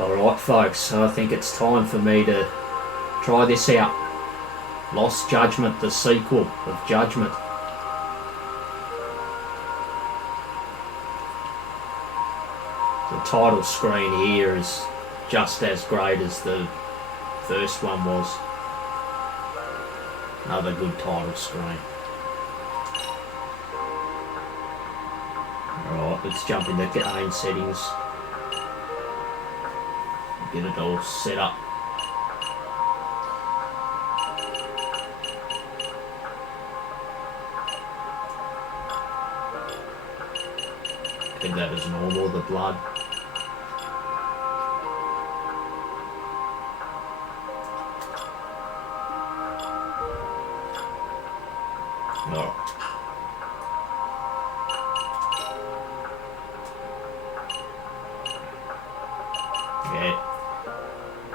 Alright folks, so I think it's time for me to try this out. Lost Judgment, the sequel of Judgment. The title screen here is just as great as the first one was. Another good title screen. Alright, let's jump into game settings. Get it all set up. Keep that as normal, the blood. Alright. Yeah.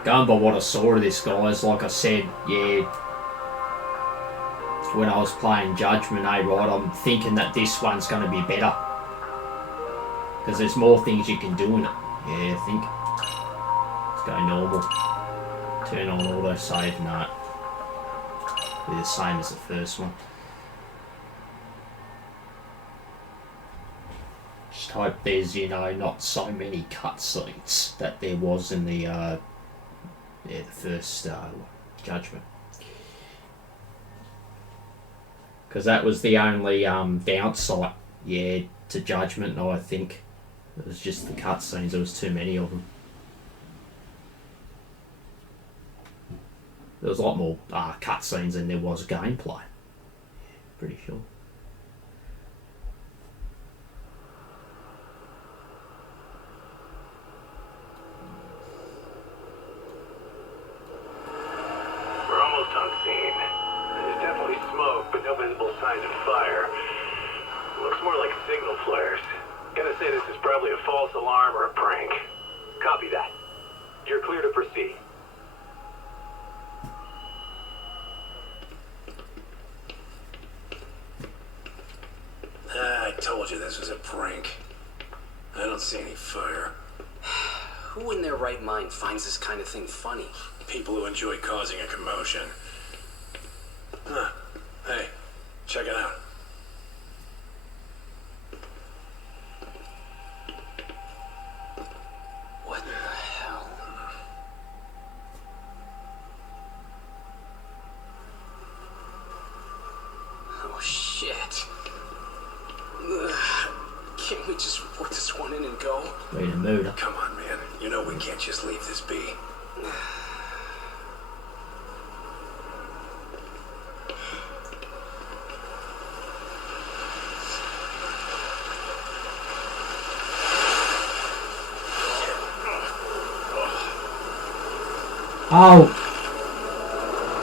Going by what I saw of this, guys, like I said, yeah, when I was playing Judgment, right, I'm thinking that this one's going to be better. Because there's more things you can do in it. Yeah, I think. Let's go normal. Turn on autosave. No. Be the same as the first one. Just hope there's, not so many cutscenes that there was in the first Judgment. Because that was the only downside, to Judgment, I think. It was just the cutscenes, there was too many of them. There was a lot more cutscenes than there was gameplay. Pretty sure. We're almost on scene. There's definitely smoke, but no visible signs of fire. Looks more like signal flares. Gonna say this is probably a false alarm or a prank. Copy that. You're clear to proceed. I told you this was a prank. I don't see any fire. Who in their right mind finds this kind of thing funny? People who enjoy causing a commotion. Huh. Hey, check it out. What the hell? Oh, shit. Ugh. Can't we just put this one in and go? Way to mood. Come on, man. You know we can't just leave this be. Oh.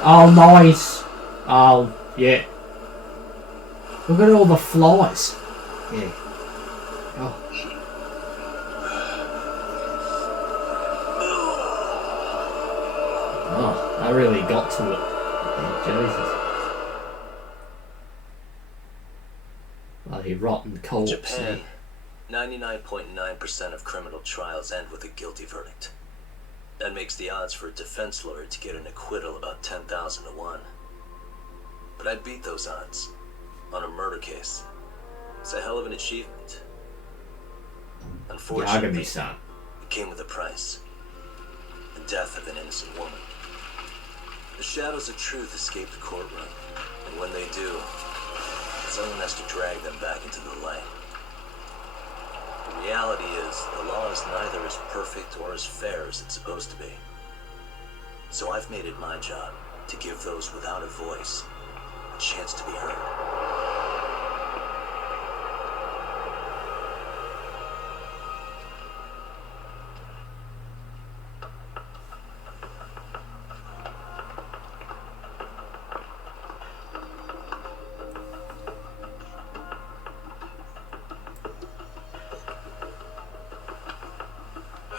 Oh, nice. Oh, yeah. Look at all the flies. Yeah. Oh. Oh, I really got to it. Yeah, Jesus. Bloody rotten corpse. Japan, 99.9% of criminal trials end with a guilty verdict. That makes the odds for a defense lawyer to get an acquittal about 10,000 to 1. But I beat those odds on a murder case. It's a hell of an achievement. Unfortunately, Yagami-san. it came with a price. The death of an innocent woman. The shadows of truth escape the courtroom, and when they do, someone has to drag them back into the light. The reality is, the law is neither as perfect or as fair as it's supposed to be. So I've made it my job to give those without a voice a chance to be heard.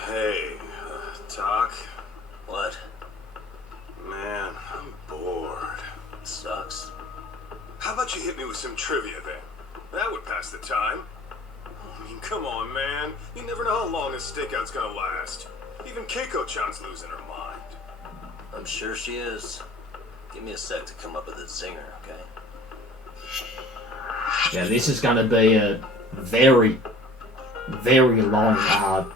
Hey, Doc. What? Man, I'm bored. Sucks. How about you hit me with some trivia then? That would pass the time. I mean, come on, man. You never know how long a stakeout's gonna last. Even Keiko-chan's losing her mind. I'm sure she is. Give me a sec to come up with a zinger, okay? Yeah, this is going to be a very, very long part,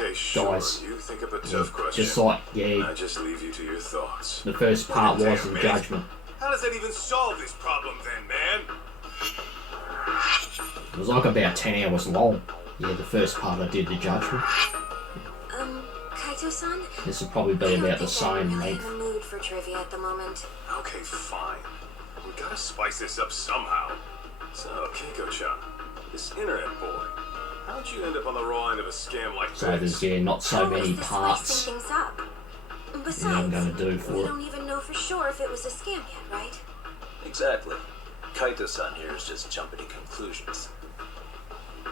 Okay, sure. guys. You think of a tough question. Just like, I just leave you to your thoughts. the first part was Damn, in man. Judgment. How does that even solve this problem then, man? It was like about 10 hours long. Yeah, the first part I did the Judgment. Kaito-san? This will probably be about the same I'm really length. in the mood for trivia at the moment. Okay, fine. We gotta spice this up somehow. So, Keiko-chan, this internet boy, how'd you end up on the raw end of a scam like So there's, this? yeah, not so How many is this parts spicing things up? that Besides, I'm going to do we for it. don't even know for sure if it was a scam yet, right? Exactly. Kaito-san here is just jumping to conclusions.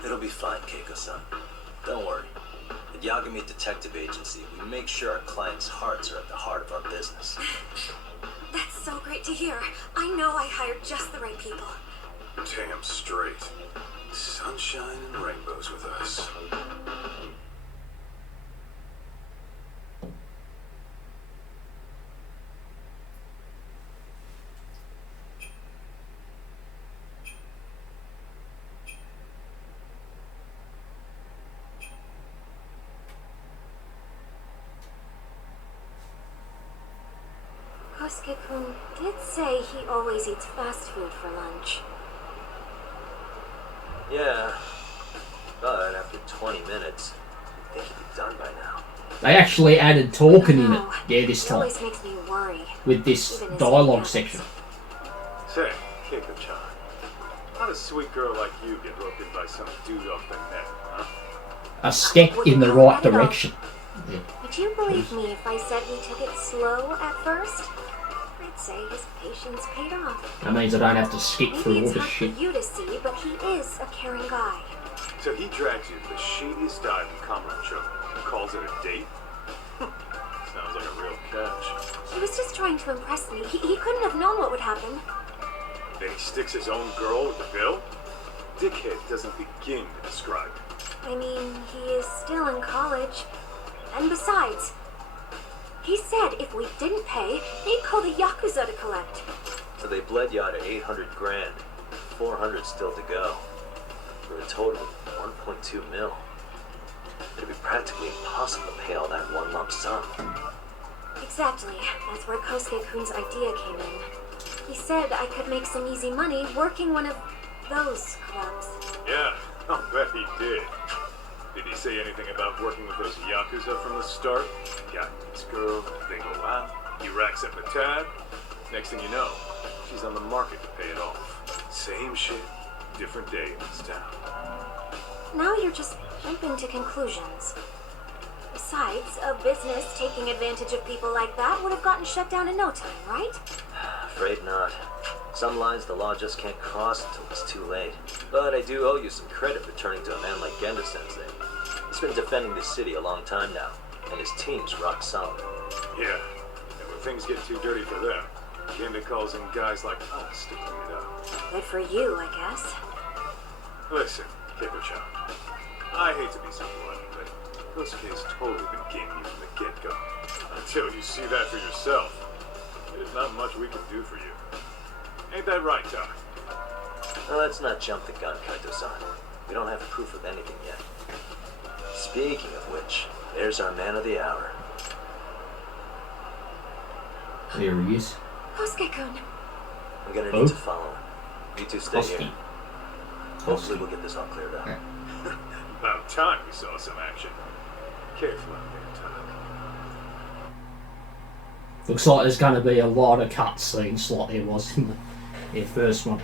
It'll be fine, Keiko-san. Don't worry. At Yagami Detective Agency, we make sure our clients' hearts are at the heart of our business. That's so great to hear. I know I hired just the right people. Damn straight. Sunshine and rainbows with us. Kosuke-kun did say he always eats fast food for lunch. Yeah, but after 20 minutes, I think he'd be done by now. They actually added talking in it. Yeah, this It time. always makes me worry. With this Even as dialogue he section. Say, Keiko-chan, how does a sweet girl like you get roped in by some dude off the net, huh? A step in the right direction. Yeah. Would you believe me if I said we took it slow at first? I'd say his patience paid off. That means I don't have to skip Maybe through all it's the hard shit. for you to see, but he is a caring guy. So he drags you to the shadiest dive in Kamurocho and calls it a date? Sounds like a real catch. He was just trying to impress me. He couldn't have known what would happen. Then he sticks his own girl with the bill? Dickhead doesn't begin to describe it. I mean, he is still in college. And besides, he said if we didn't pay, they'd call the Yakuza to collect. So they bled you out at 800 grand, 400 still to go, for a total of 1.2 mil. It'd be practically impossible to pay all that in one lump sum. Exactly. That's where Kosuke-kun's idea came in. He said I could make some easy money working one of those clubs. Yeah, I'll bet he did. Did he say anything about working with those Yakuza from the start? Guy meets girl, they go out, he racks up a tab. Next thing you know, she's on the market to pay it off. Same shit, different day in this town. Now you're just jumping to conclusions. Besides, a business taking advantage of people like that would have gotten shut down in no time, right? Afraid not. Some lines the law just can't cross until it's too late. But I do owe you some credit for turning to a man like Genda-sensei. He's been defending this city a long time now, and his team's rock solid. Yeah, and when things get too dirty for them, Genda calls in guys like us to clean it up. Good for you, I guess. Listen, Keiko-chan, I hate to be so blunt, but Kosuke's totally been gaming you from the get-go. Until you see that for yourself, there's not much we can do for you. Ain't that right, Tom? Well, let's not jump the gun, Kaito-san. We don't have proof of anything yet. Speaking of which, there's our man of the hour. There he is. Kosuke-kun. I'm gonna Oh. need to follow him. You two stay Koski. here. Hopefully we'll get this all cleared up. About time we saw some action. Careful out there, Tom. Looks like there's going to be a lot of cutscenes like there was in the first one.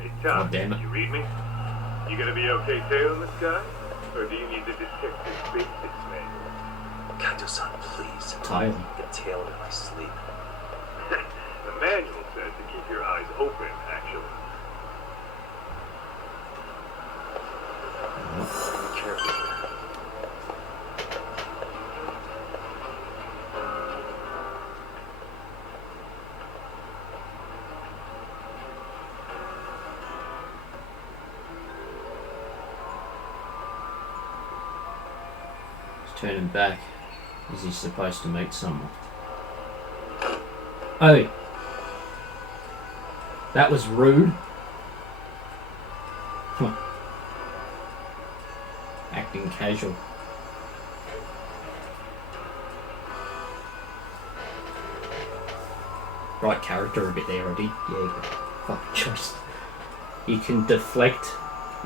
Hey, God Tom, damn it. you read me? You gonna be okay tailing this guy? Or do you need the detective basics manual? Kaito-san, please. Tail. Get tailed in my sleep. The manual says to keep your eyes open, actually. Be careful here. Turning back. Is he supposed to meet someone? Oh. That was rude. Huh. Acting casual. Right character a bit there, I did. Yeah, fucking choice. You can deflect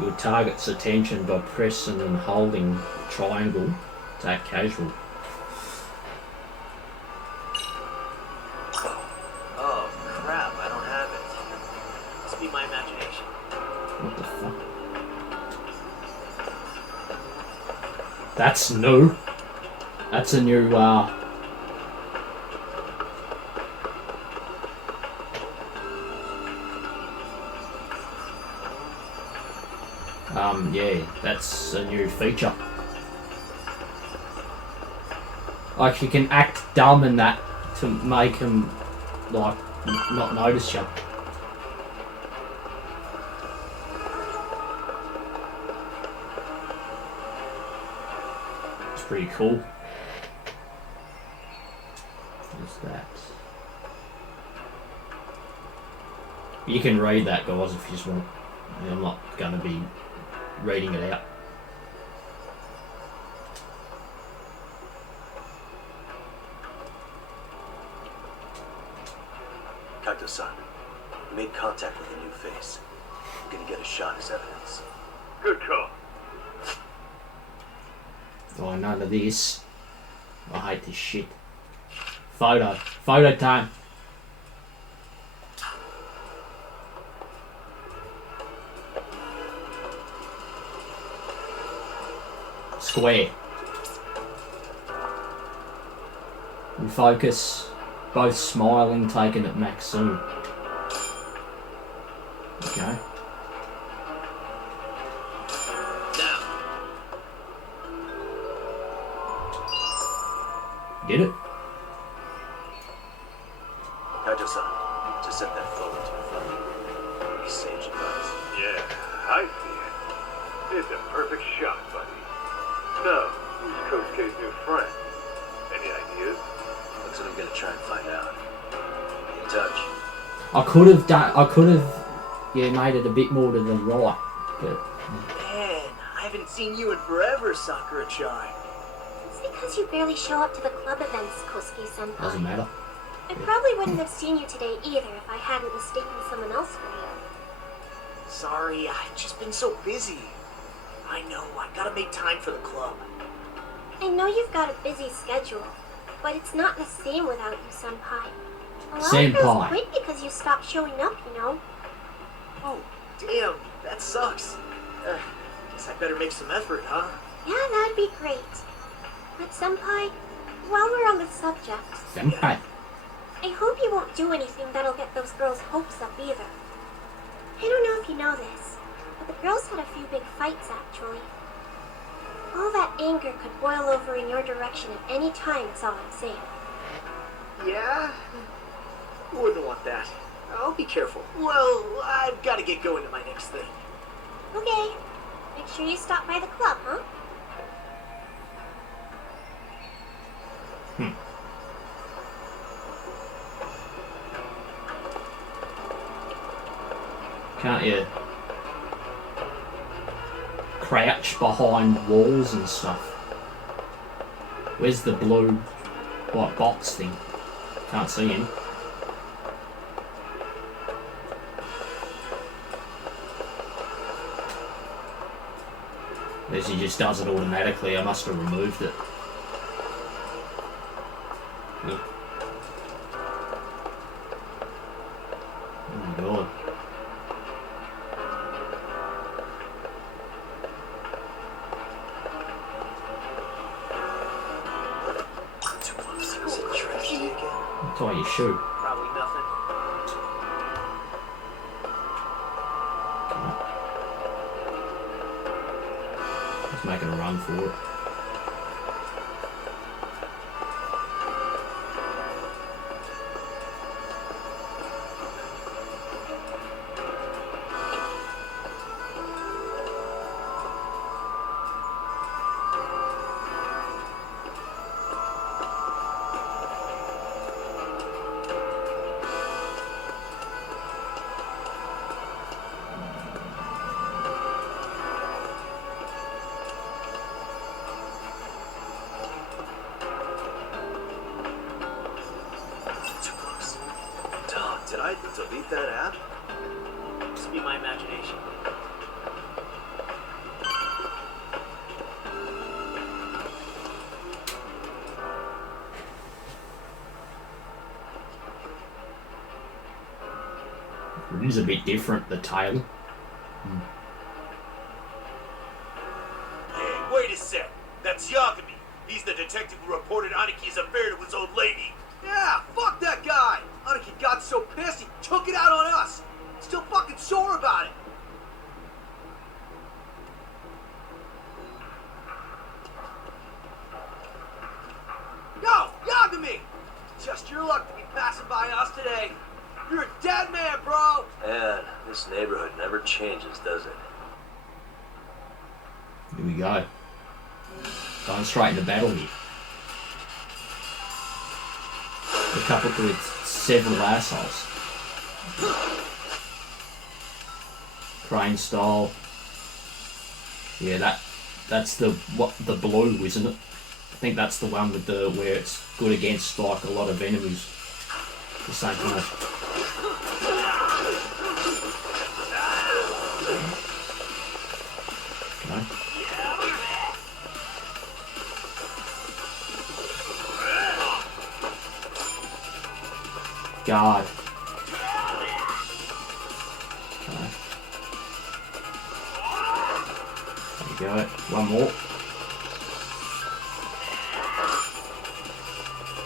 your target's attention by pressing and holding triangle to act casual. Oh, crap, I don't have it. Must be my imagination. What the fuck? That's new. That's a new, yeah, that's a new feature. Like, you can act dumb in that to make him, like, not notice you. It's pretty cool. What's that? You can read that, guys, if you just want. I'm not going to be reading it out. Kaito-san, you made contact with a new face. I'm gonna get a shot as evidence. Good call. Oh, none of this. I hate this shit. Photo time. Square. And focus. Both smiling, taken at max zoom. Okay. Now, Did it? Kaito-san, just set that photo to the front. Be sage advice. Yeah, I see it. It's a perfect shot, buddy. So, who's Kosuke's new friend? Any ideas? That's what I'm gonna try and find out. Be in touch. I could have yeah, made it a bit more to the right, but man, I haven't seen you in forever, Sakura-chan. It's because you barely show up to the club events, Kosuke-senpai. doesn't matter. I probably wouldn't have seen you today either if I hadn't mistaken someone else for you. Sorry, I've just been so busy. I know, I gotta make time for the club. I know you've got a busy schedule, but it's not the same without you, senpai. A lot of girls Senpai. quit because you stopped showing up, you know. Oh, damn, that sucks. Guess I better make some effort, huh? Yeah, that'd be great. But senpai, while we're on the subject, Senpai. I hope you won't do anything that'll get those girls' hopes up either. I don't know if you know this, but the girls had a few big fights actually. All that anger could boil over in your direction at any time, is all I'm saying. Yeah? Wouldn't want that. I'll be careful. Well, I've gotta get going to my next thing. Okay, make sure you stop by the club, huh? Can't you crouch behind walls and stuff? Where's the blue white box thing? Can't see him. Unless he just does it automatically. I must have removed it. Yep. Oh my god. Is it trash day again? Tie your shoe. Probably nothing. He's making a run for it. beat that app? Must be my imagination. It is a bit different, the tail. Hey, wait a sec. That's Yagami. He's the detective who reported Aniki's affair to his old lady. Yeah, fuck that guy! Aniki got so pissed he took it out on us! Still fucking sore about it! Yo, Yagami! Just your luck to be passing by us today. You're a dead man, bro! Man, this neighborhood never changes, does it? Here we go. Going straight into battle here. A couple with several assholes. Crane style. Yeah, that's the blue, isn't it? I think that's the one with the where it's good against like a lot of enemies. The same kind of. No? God. Okay. There you go. One more.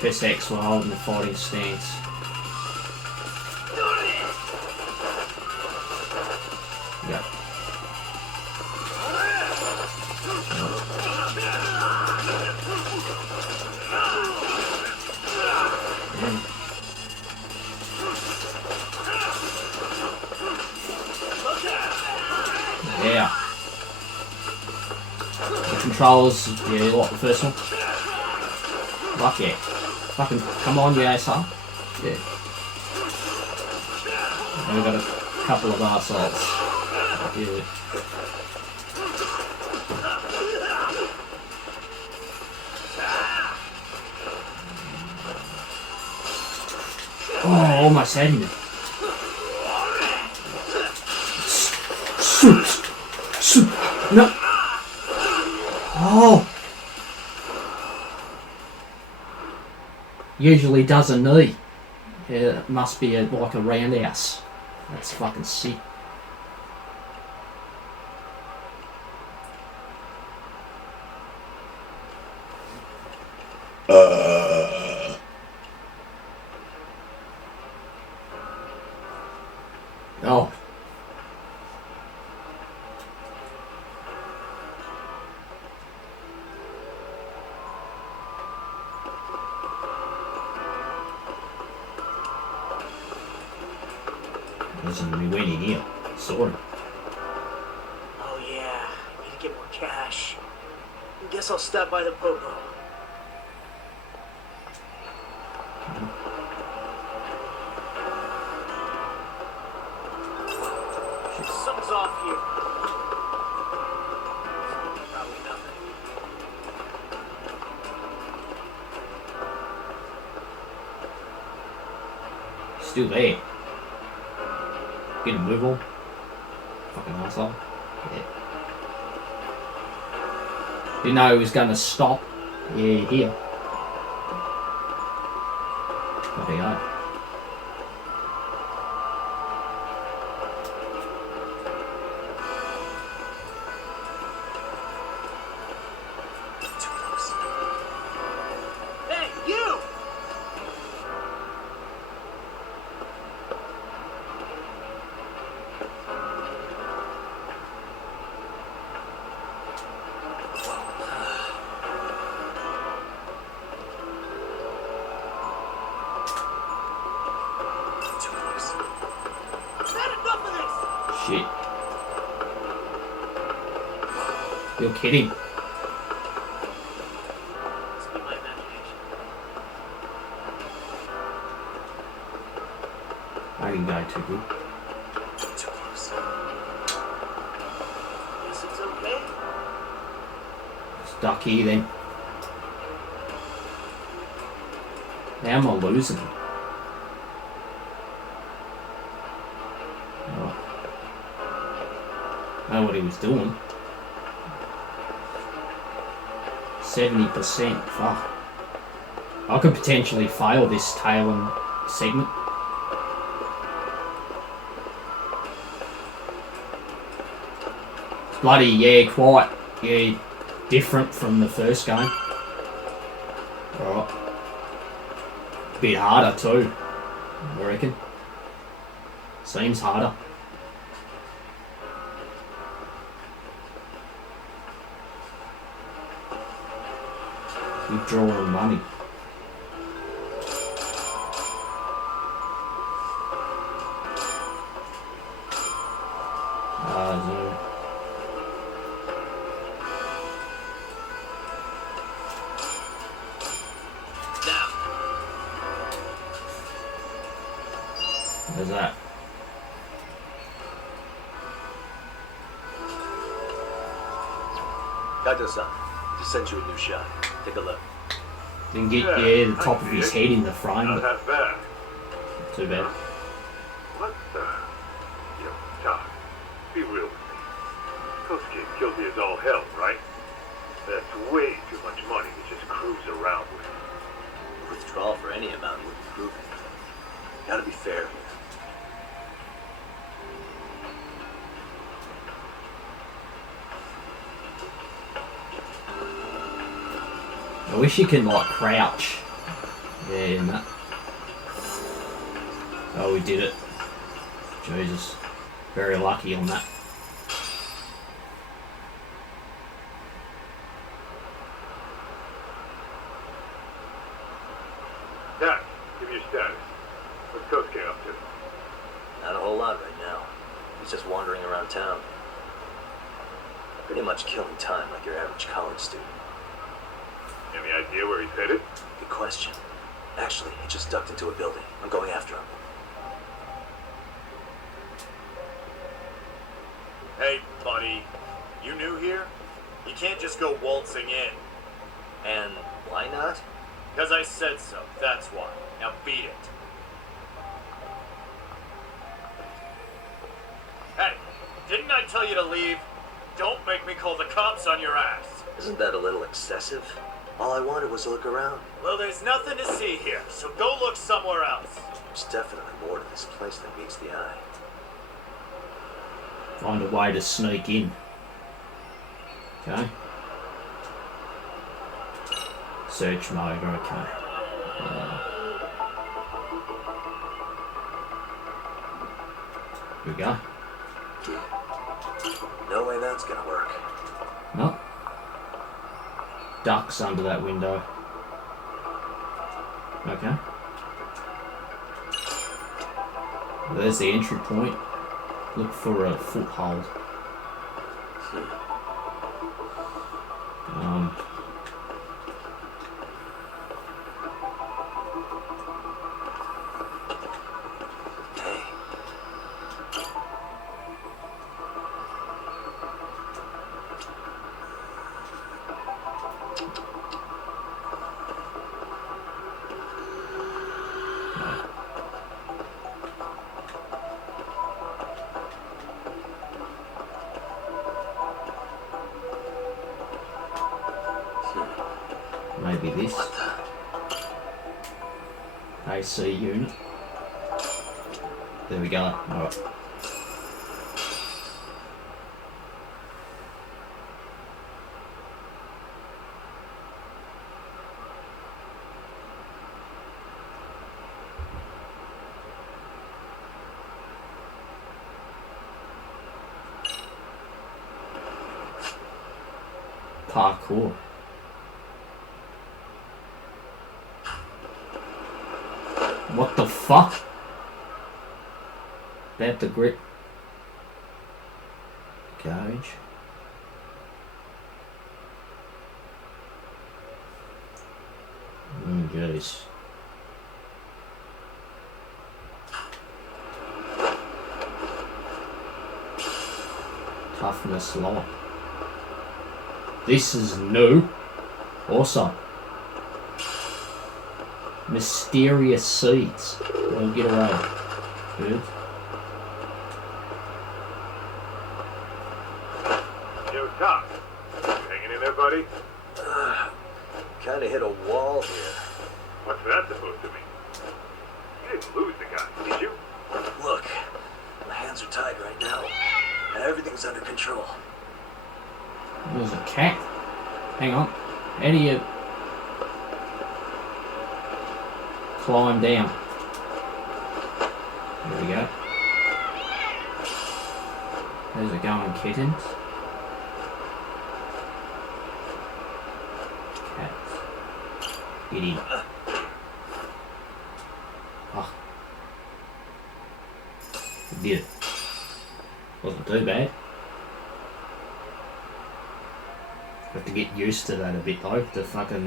Press X while holding the fighting stance. Yep. Yeah. The controls, yeah, you like the first one? Fuck yeah. Fucking, come on, you asshole. Yeah. And we've got a couple of arseholes. Yeah. Oh, almost had him. No. Oh. Usually does a knee. Yeah, it must be like a roundhouse. That's fucking sick. Oh. Listen, we went in here. Saw him. Oh yeah, need to get more cash. Guess I'll stop by the popo. Something's off here. Probably nothing. Still there. Get a move on. Fucking asshole. Yeah. Didn't know he was gonna stop. Yeah, here. There you go. Hey, you! Shit. You're kidding. Must be my imagination. I didn't go too good. Guess it's okay. Stuck here then. Now am I losing? know what he was doing. 70%. Fuck. I could potentially fail this tailing segment. Bloody, yeah, quite, yeah, different from the first game. Alright. Bit harder too, I reckon. Seems harder. Withdrawing money. Where's that? Kaito-san, just sent you a new shot. Take a look. Then get the top of his head in the frame. Not But that bad. not too bad. What the? Yo, Doc, be real with me. Kosuke guilty as all hell, right? That's way too much money to just cruise around with. Withdrawal for any amount wouldn't prove it. Gotta be fair here. I wish you could like crouch. Yeah, in that. Oh, we did it. Jesus. Very lucky on that. Dad, give me your status. What's Kosuke up to? Not a whole lot right now. He's just wandering around town. Pretty much killing time like your average college student. Any idea where he's headed? Good question. Actually, he just ducked into a building. I'm going after him. Hey, buddy. You new here? You can't just go waltzing in. And why not? Because I said so, that's why. Now beat it. Hey, didn't I tell you to leave? Don't make me call the cops on your ass. Isn't that a little excessive? All I wanted was to look around. Well, there's nothing to see here, so go look somewhere else. There's definitely more to this place than meets the eye. Find a way to sneak in. Okay. Search mode, okay. Here we go. No way that's gonna work. No. Ducks under that window. Okay. There's the entry point. Look for a foothold. Hey. Maybe this. What the? AC unit. There we go. Alright. Parkour. What the fuck? About the grip. Gauge. Jeez. Toughness lock. This is new. Awesome. Mysterious seeds. Don't get away. Good. buddy? Kinda hit a wall here. What's that supposed to mean? You didn't lose the guy, did you? Look, my hands are tied right now. Everything's under control. There's a cat. Hang on. How do you climb down? There we go. There's a going, kittens. Cats. Get in. Oh. We did it. Wasn't too bad. Have to get used to that a bit though. The fucking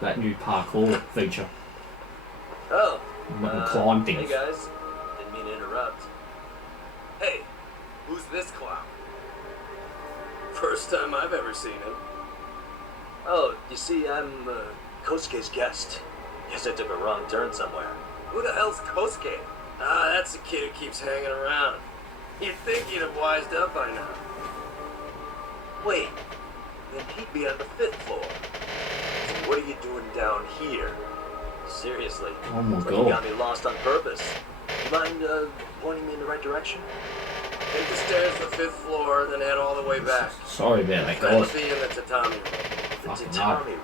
that new parkour feature. Oh. You can climb things. Hey guys. Didn't mean to interrupt. Hey, who's this clown? First time I've ever seen him. Oh, you see, I'm Kosuke's guest. Guess I took a wrong turn somewhere. Who the hell's Kosuke? Ah, that's the kid who keeps hanging around. You'd think he'd have wised up by now. Wait, then he'd be on the 5th floor. So what are you doing down here? Seriously, Oh my it's like you god. got me lost on purpose. You mind pointing me in the right direction? Take the stairs to the 5th floor, then head all the way back. Sorry about that, That'll guys. be in the tatami room. The Fucking tatami room.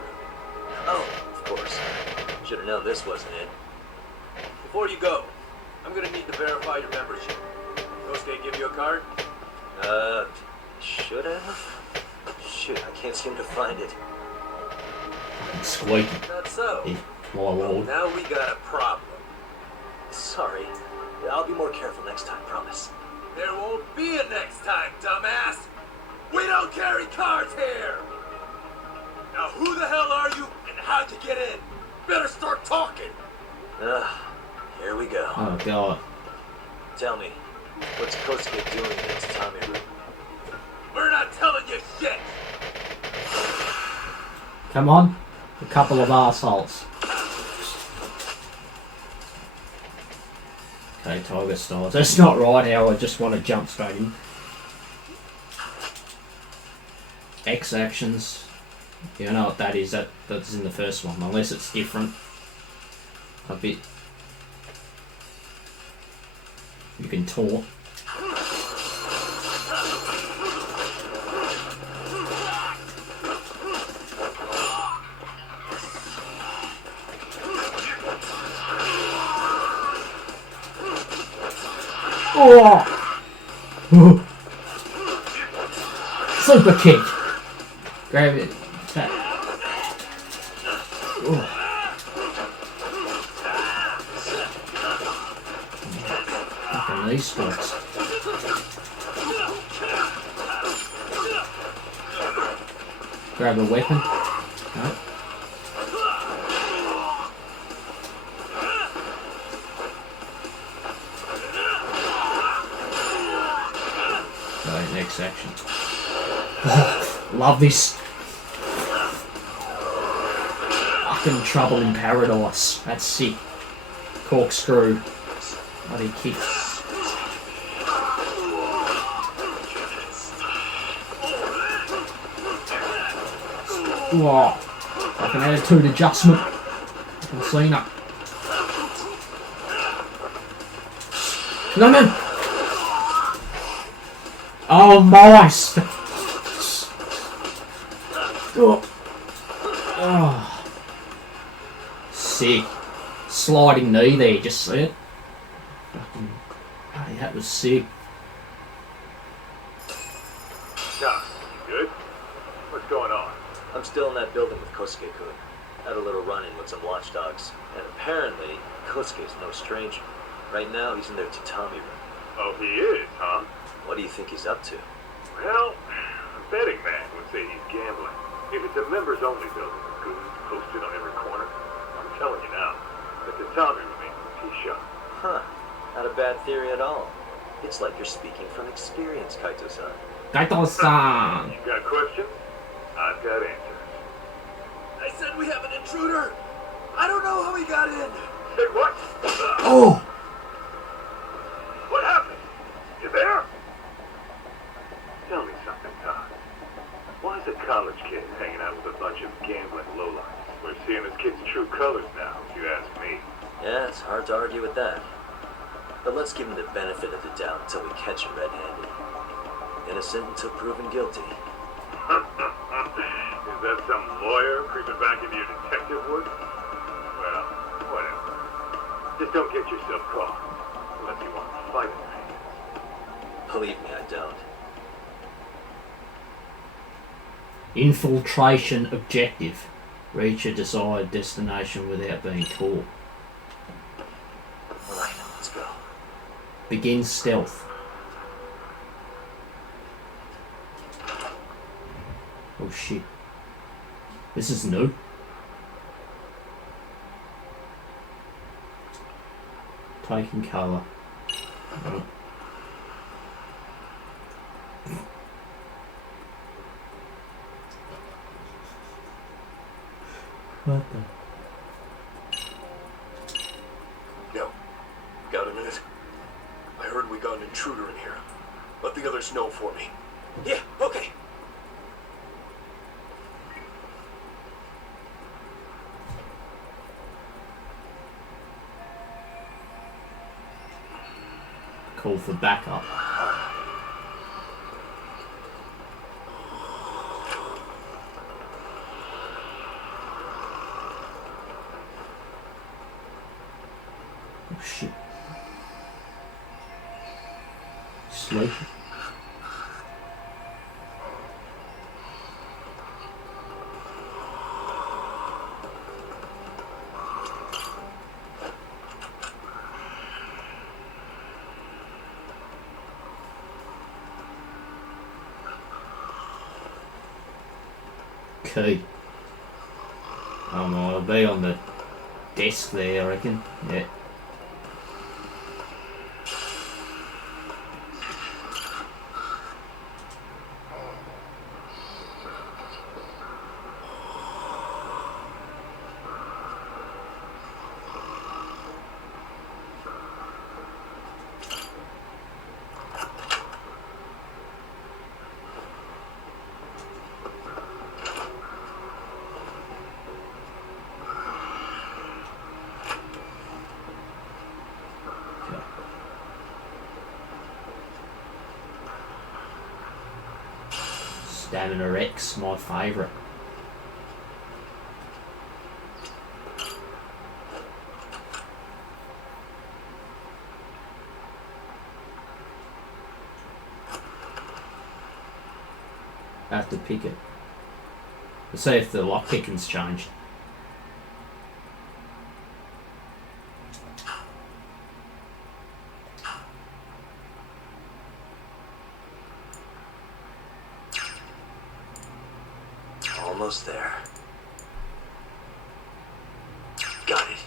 Oh, of course. Should have known this wasn't it. Before you go, I'm gonna need to verify your membership. Kosuke give you a card? Should have? Shoot, I can't seem to find it. Fucking squeaky. That's so. Yeah, my lord. Now we got a problem. Sorry. I'll be more careful next time, promise. There won't be a next time, dumbass! We don't carry cards here! Now who the hell are you and how'd you get in? Better start talking! Here we go. Oh god. Tell me, what's Kosuke doing in its tatami room? We're not telling you shit! Come on. A couple of arseholes. Okay, Tiger Stars. That's not right, how I just want to jump straight in. X actions. You know what that is. That's in the first one, unless it's different. A bit. You can taunt. Oh! Super kick. Grab it. Tap. Oh. Fucking these sports. Grab a weapon. No. Right, next section. Oh, love this. Fucking Trouble in Paradise. That's sick. Corkscrew. Bloody kick. Whoa. Fucking attitude adjustment. Fucking Cena. No, no. Oh, moist. Oh. Oh. Sick. Sliding knee there, just see it. Fucking, hey, that was sick. Doc, you good? What's going on? I'm still in that building with Kosuke-kun. Had a little run-in with some watchdogs, and apparently Kosuke's no stranger. Right now, he's in their tatami room. Oh, he is, huh? What do you think he's up to? Well, a betting man would say he's gambling. If it's a members-only building with goons posted on every corner, I'm telling you now, the tatami room ain't a tea shop. Huh. Not a bad theory at all. It's like you're speaking from experience, Kaito-san. Kaito-san! You got questions? I've got answers. I said we have an intruder! I don't know how he got in! Say what? Oh! What happened? You there? Tell me something, Tom. college kid hanging out with a bunch of gambling lowlifes. We're seeing this kid's true colors now, if you ask me. Yeah, it's hard to argue with that. But let's give him the benefit of the doubt until we catch him red-handed. Innocent until proven guilty. Is that some lawyer creeping back into your detective work? Well, whatever. Just don't get yourself caught. Unless you want to fight in your hands. Believe me, I don't. Infiltration objective. Reach a desired destination without being caught. Alright, let's go. Begin stealth. Oh shit. This is new. Taking cover. Oh. What the? No. Got a minute? I heard we got an intruder in here. Let the others know for me. Yeah, okay. Call for backup. Oh shit. Sleep. Key. Oh no, it'll be on the desk there, I reckon. Yeah. Stamina X, my favourite. I have to pick it. Let's see if the lock picking's changed. Almost there. Got it.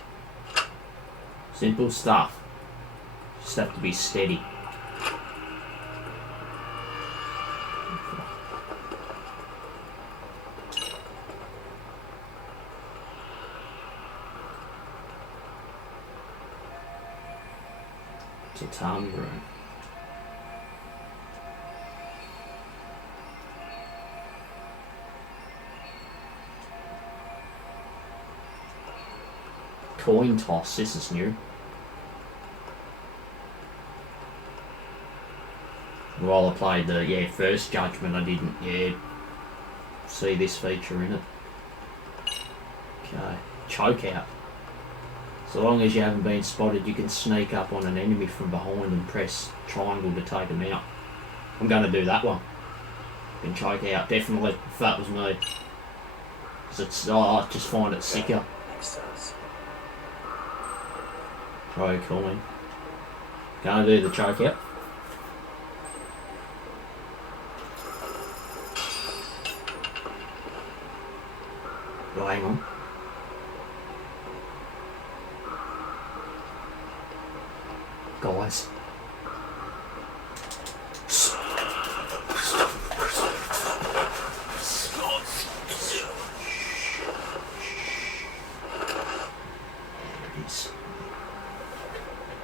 Simple stuff. Just have to be steady. Tatami room. Coin toss, this is new. While I played the first Judgment, I didn't see this feature in it. Okay, choke out. So long as you haven't been spotted, you can sneak up on an enemy from behind and press triangle to take them out. I'm going to do that one. Can choke out, definitely, if that was me. Because it's, I just find it sicker. Makes sense. Try a coin. Going to do the choke out. Oh, hang on. Guys.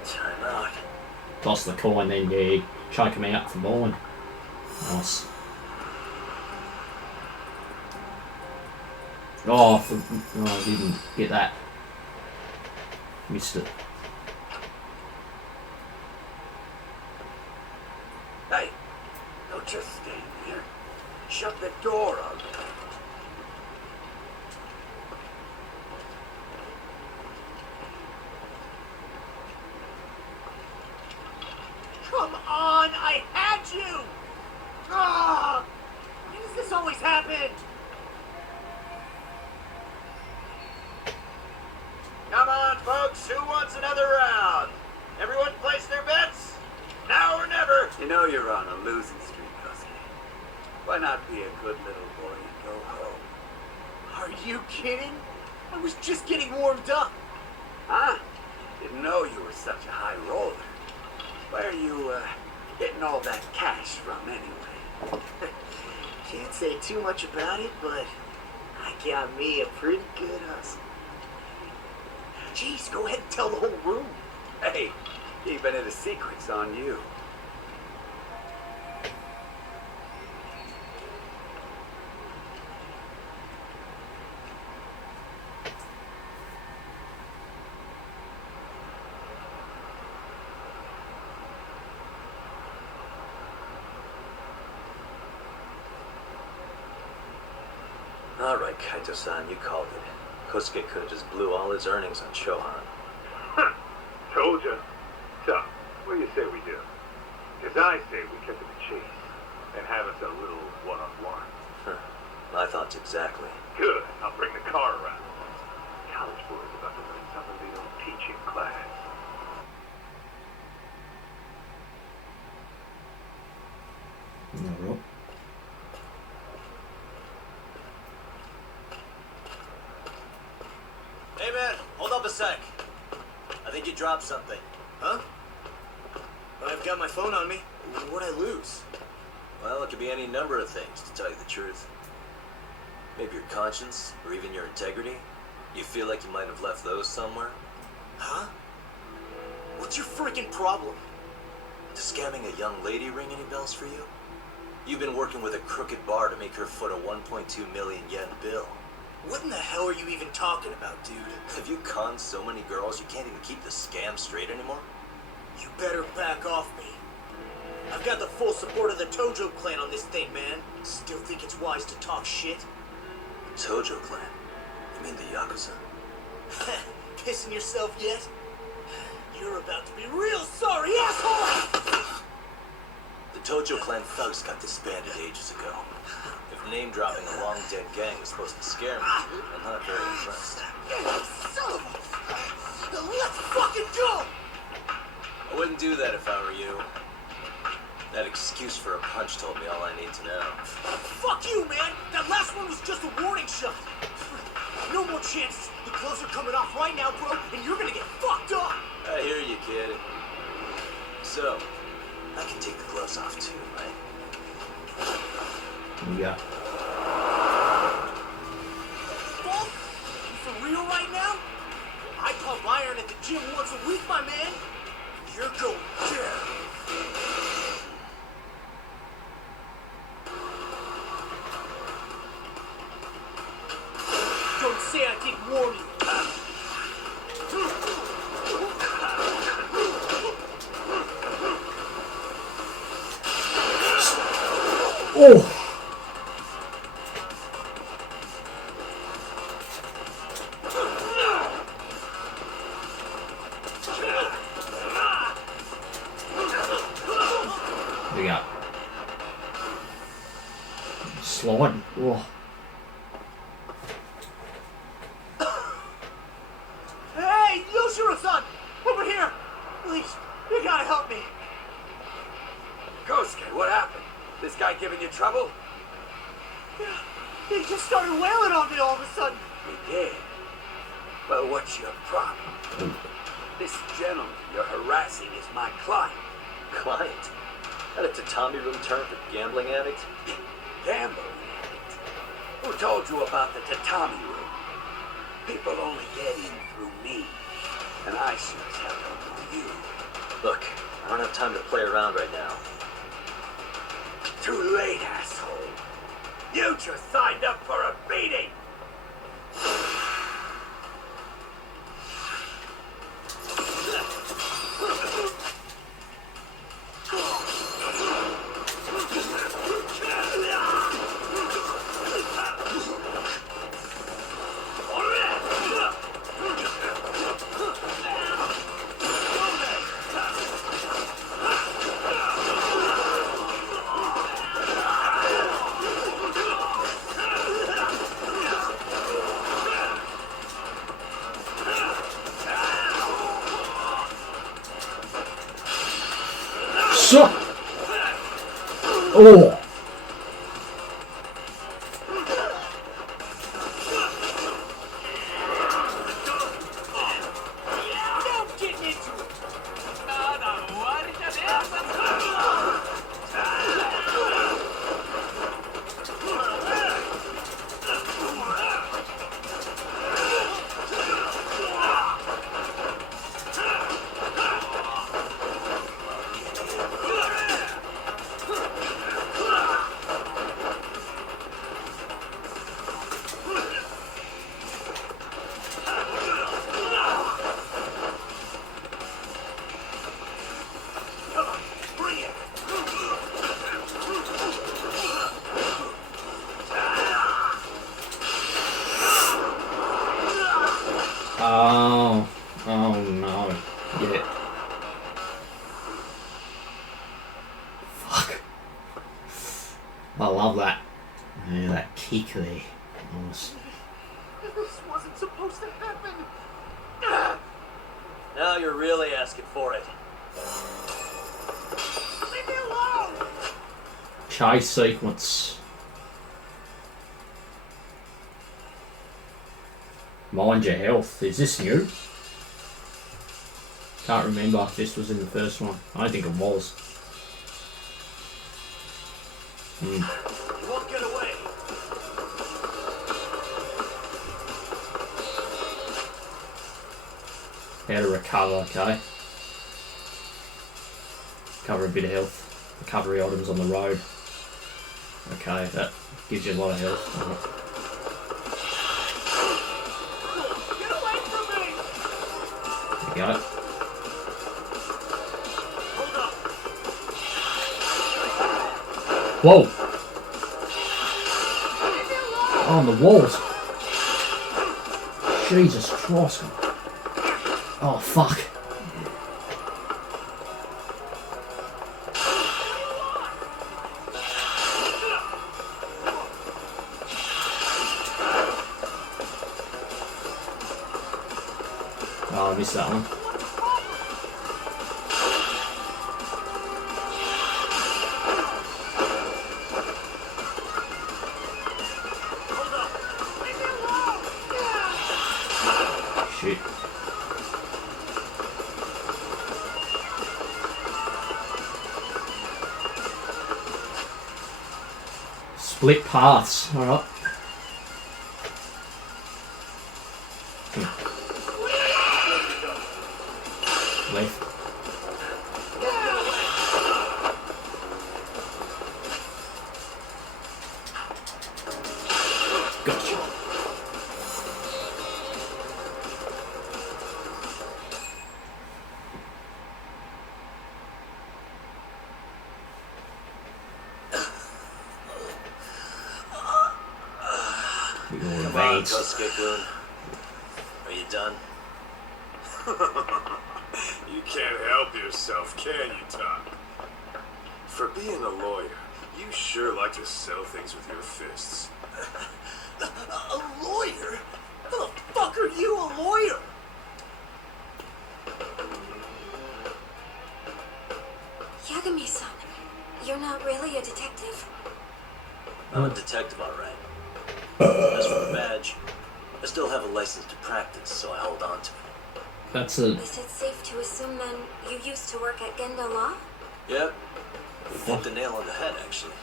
Time out. Toss the coin, then you choke him out from behind. Nice. Oh, I didn't get that. Missed it. Hey, don't just stand there. Shut the door on them. Come on, I had you! Ah! Why does this always happen? Come on, folks. Who wants another round? Everyone place their bets? Now or never. You know you're on a losing streak, Husky. Why not be a good little boy and go home? Are you kidding? I was just getting warmed up. Huh? Didn't know you were such a high roller. Where are you, getting all that cash from anyway? Can't say too much about it, but I got me a pretty good hustle. Jeez, go ahead and tell the whole room. Hey, keeping it a secret's on you. Alright, Kaito-san, you called it. Kosuke could have just blew all his earnings on Shohan. Told ya. So, what do you say we do? Because I say we cut to the chase and have us a little one-on-one. My thoughts exactly. Good. I'll bring the car around. College boys about to learn something they don't teach in class. Alright. Hey man, hold up a sec. I think you dropped something. Huh? I've got my phone on me. What'd I lose? Well, it could be any number of things, to tell you the truth. Maybe your conscience, or even your integrity. You feel like you might have left those somewhere? Huh? What's your freaking problem? Does scamming a young lady ring any bells for you? You've been working with a crooked bar to make her foot a 1.2 million yen bill. What in the hell are you even talking about, dude? Have you conned so many girls you can't even keep the scam straight anymore? You better back off me. I've got the full support of the Tojo clan on this thing, man. Still think it's wise to talk shit? Tojo clan? You mean the Yakuza? Pissing yourself yet? You're about to be real sorry, asshole! The Tojo clan thugs got disbanded ages ago. If name-dropping a long-dead gang was supposed to scare me, I'm not very impressed. Son of a... Let's fucking go! I wouldn't do that if I were you. That excuse for a punch told me all I need to know. Fuck you, man! That last one was just a warning shot. No more chances. The gloves are coming off right now, bro, and you're gonna get fucked up! I hear you, kid. So, I can take the gloves off too, right? Yeah. Bolt? You for real right now? I pump iron at the gym once a week, my man. You're going there. Don't say I didn't warn you. Oh! We got slide. Oh. Hey, Yoshiro-san! Over here! Please, you gotta help me. Kosuke, what happened? This guy giving you trouble? He just started wailing on me all of a sudden. He did. Well, what's your problem? This gentleman you're harassing is my client. Client? That a tatami room term for gambling addict? Gambling addict. Who told you about the tatami room? People only get in through me. And I sure as hell don't know you. Look, I don't have time to play around right now. Too late, asshole. You just signed up for a beating. Oh! Now getting into it. Oh. Oh no. Yeah. Fuck. I love that. Yeah, that kick there. Nice. This wasn't supposed to happen. Now you're really asking for it. Leave me alone. Chase sequence. Mind your health. Is this new? Can't remember if this was in the first one. I don't think it was. You won't get away. How to recover, okay. Cover a bit of health. Recovery items on the road. Okay, that gives you a lot of health. Get away from me. There you go. Hold up. Whoa! Leave me alone. Oh, on the walls. Jesus Christ. Oh, fuck. Oh, I missed that one. Shit. Split paths, alright. Left. Gotcha. Big old Come on, veins. Kosuke-kun. Are you done? You can't help yourself, can you, Tom? For being a lawyer, you sure like to settle things with your fists. A lawyer? How the fuck are you a lawyer? Yagami-san, you're not really a detective? I'm a detective, all right. As for the badge, I still have a license to practice, so I hold on to it. That's a... Is it safe to assume then you used to work at Gendo Law? Yep. You hit the nail on the head, actually.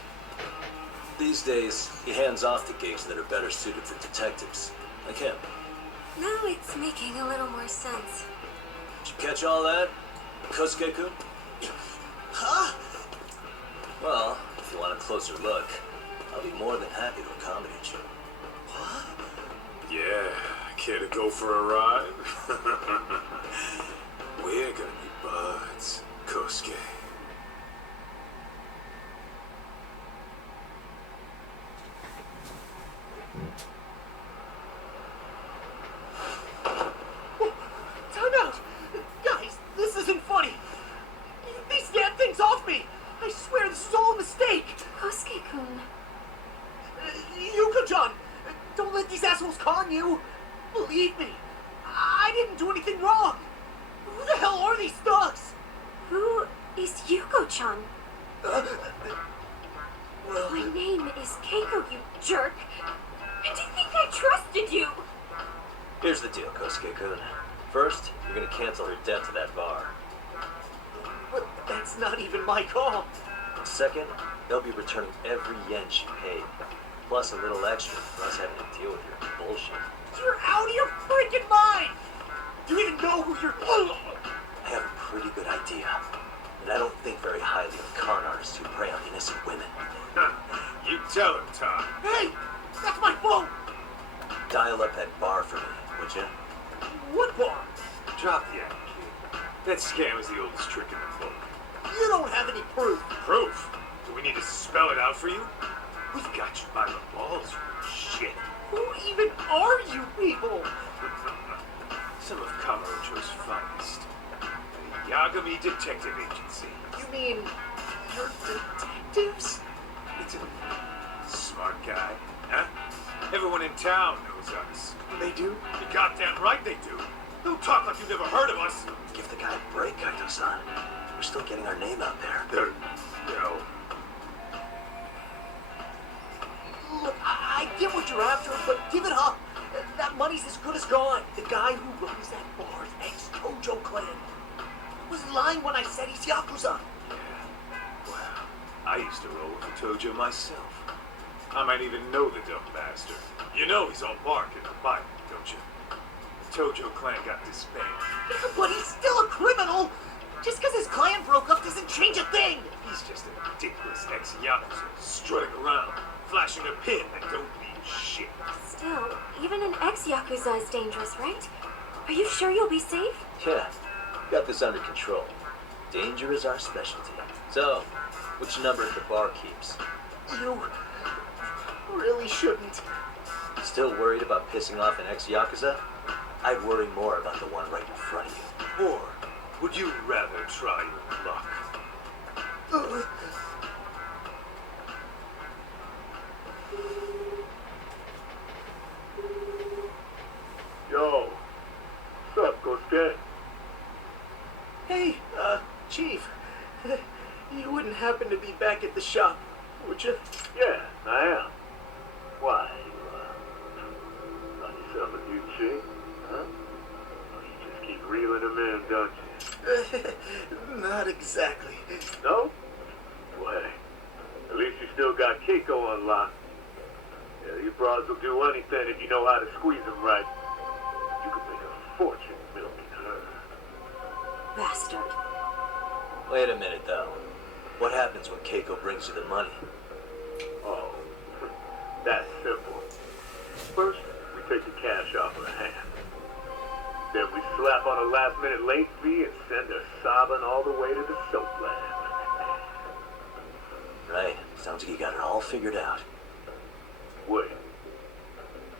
These days, he hands off the gigs that are better suited for detectives, like him. Now it's making a little more sense. Did you catch all that, Kosuke-kun? Huh? Well, if you want a closer look, I'll be more than happy to accommodate you. Yeah, care to go for a ride? We're gonna be buds, Kosuke. Time out! Guys, this isn't funny! These damn things off me! I swear this is all a mistake! Kosuke-kun. Yuko-chan! Don't let these assholes con you! Believe me, I didn't do anything wrong! Who the hell are these thugs? Who is Yuko-chan? Well, My name is Keiko, you jerk. And do you think I trusted you? Here's the deal, Kosuke-kun. First, you're gonna cancel her debt to that bar. But that's not even my call. Second, they'll be returning every yen she paid. Plus a little extra for us having to deal with your bullshit. You're out of your freaking mind! Do you even know who you're... I have a pretty good idea. And I don't think very highly of con artists who prey on innocent women. You tell him, Tom. Hey! That's my phone! Dial up that bar for me, would you? What bar? Drop the act, kid. That scam is the oldest trick in the book. You don't have any proof. Proof? Do we need to spell it out for you? We've got you by the balls, you shit. Who even are you people? Some of Kamurocho's finest. The Yagami Detective Agency. You mean you're detectives? It's a smart guy, huh? Everyone in town knows us. They do? You goddamn right they do. Don't talk like you've never heard of us. Give the guy a break, Kaito-san. We're still getting our name out there. No. Look, I get what you're after, but give it up. That money's as good as gone. The guy who runs that bar's ex-Tojo clan. Was lying when I said he's Yakuza. Well, I used to roll with the Tojo myself. I might even know the dumb bastard. You know he's all bark in the Bible, don't you? The Tojo clan got disbanded. Yeah, but he's still a criminal. Just because his clan broke up doesn't change a thing. He's just a ridiculous ex-Yakuza strutting around, flashing a pin that don't mean shit. Still, even an ex-Yakuza is dangerous, right? Are you sure you'll be safe? Yeah, got this under control. Danger is our specialty. So, which number the bar keeps? You really shouldn't. Still worried about pissing off an ex-Yakuza? I'd worry more about the one right in front of you. Or would you rather try your luck? Yo, what's up, Kosuke? Hey, Chief. You wouldn't happen to be back at the shop, would you? Yeah, I am. Why? You, got yourself a new chick? Huh? Or you just keep reeling them in, don't you? Not exactly. No? Well, at least you still got Keiko on lock. Yeah, you broads will do anything if you know how to squeeze them right. You could make a fortune milking her. Bastard. Wait a minute, though. What happens when Keiko brings you the money? Oh, that's simple. First, we take the cash off her hand. Then we slap on a last-minute late fee and send her sobbing all the way to the soapland. Right. Sounds like you got it all figured out. Wait.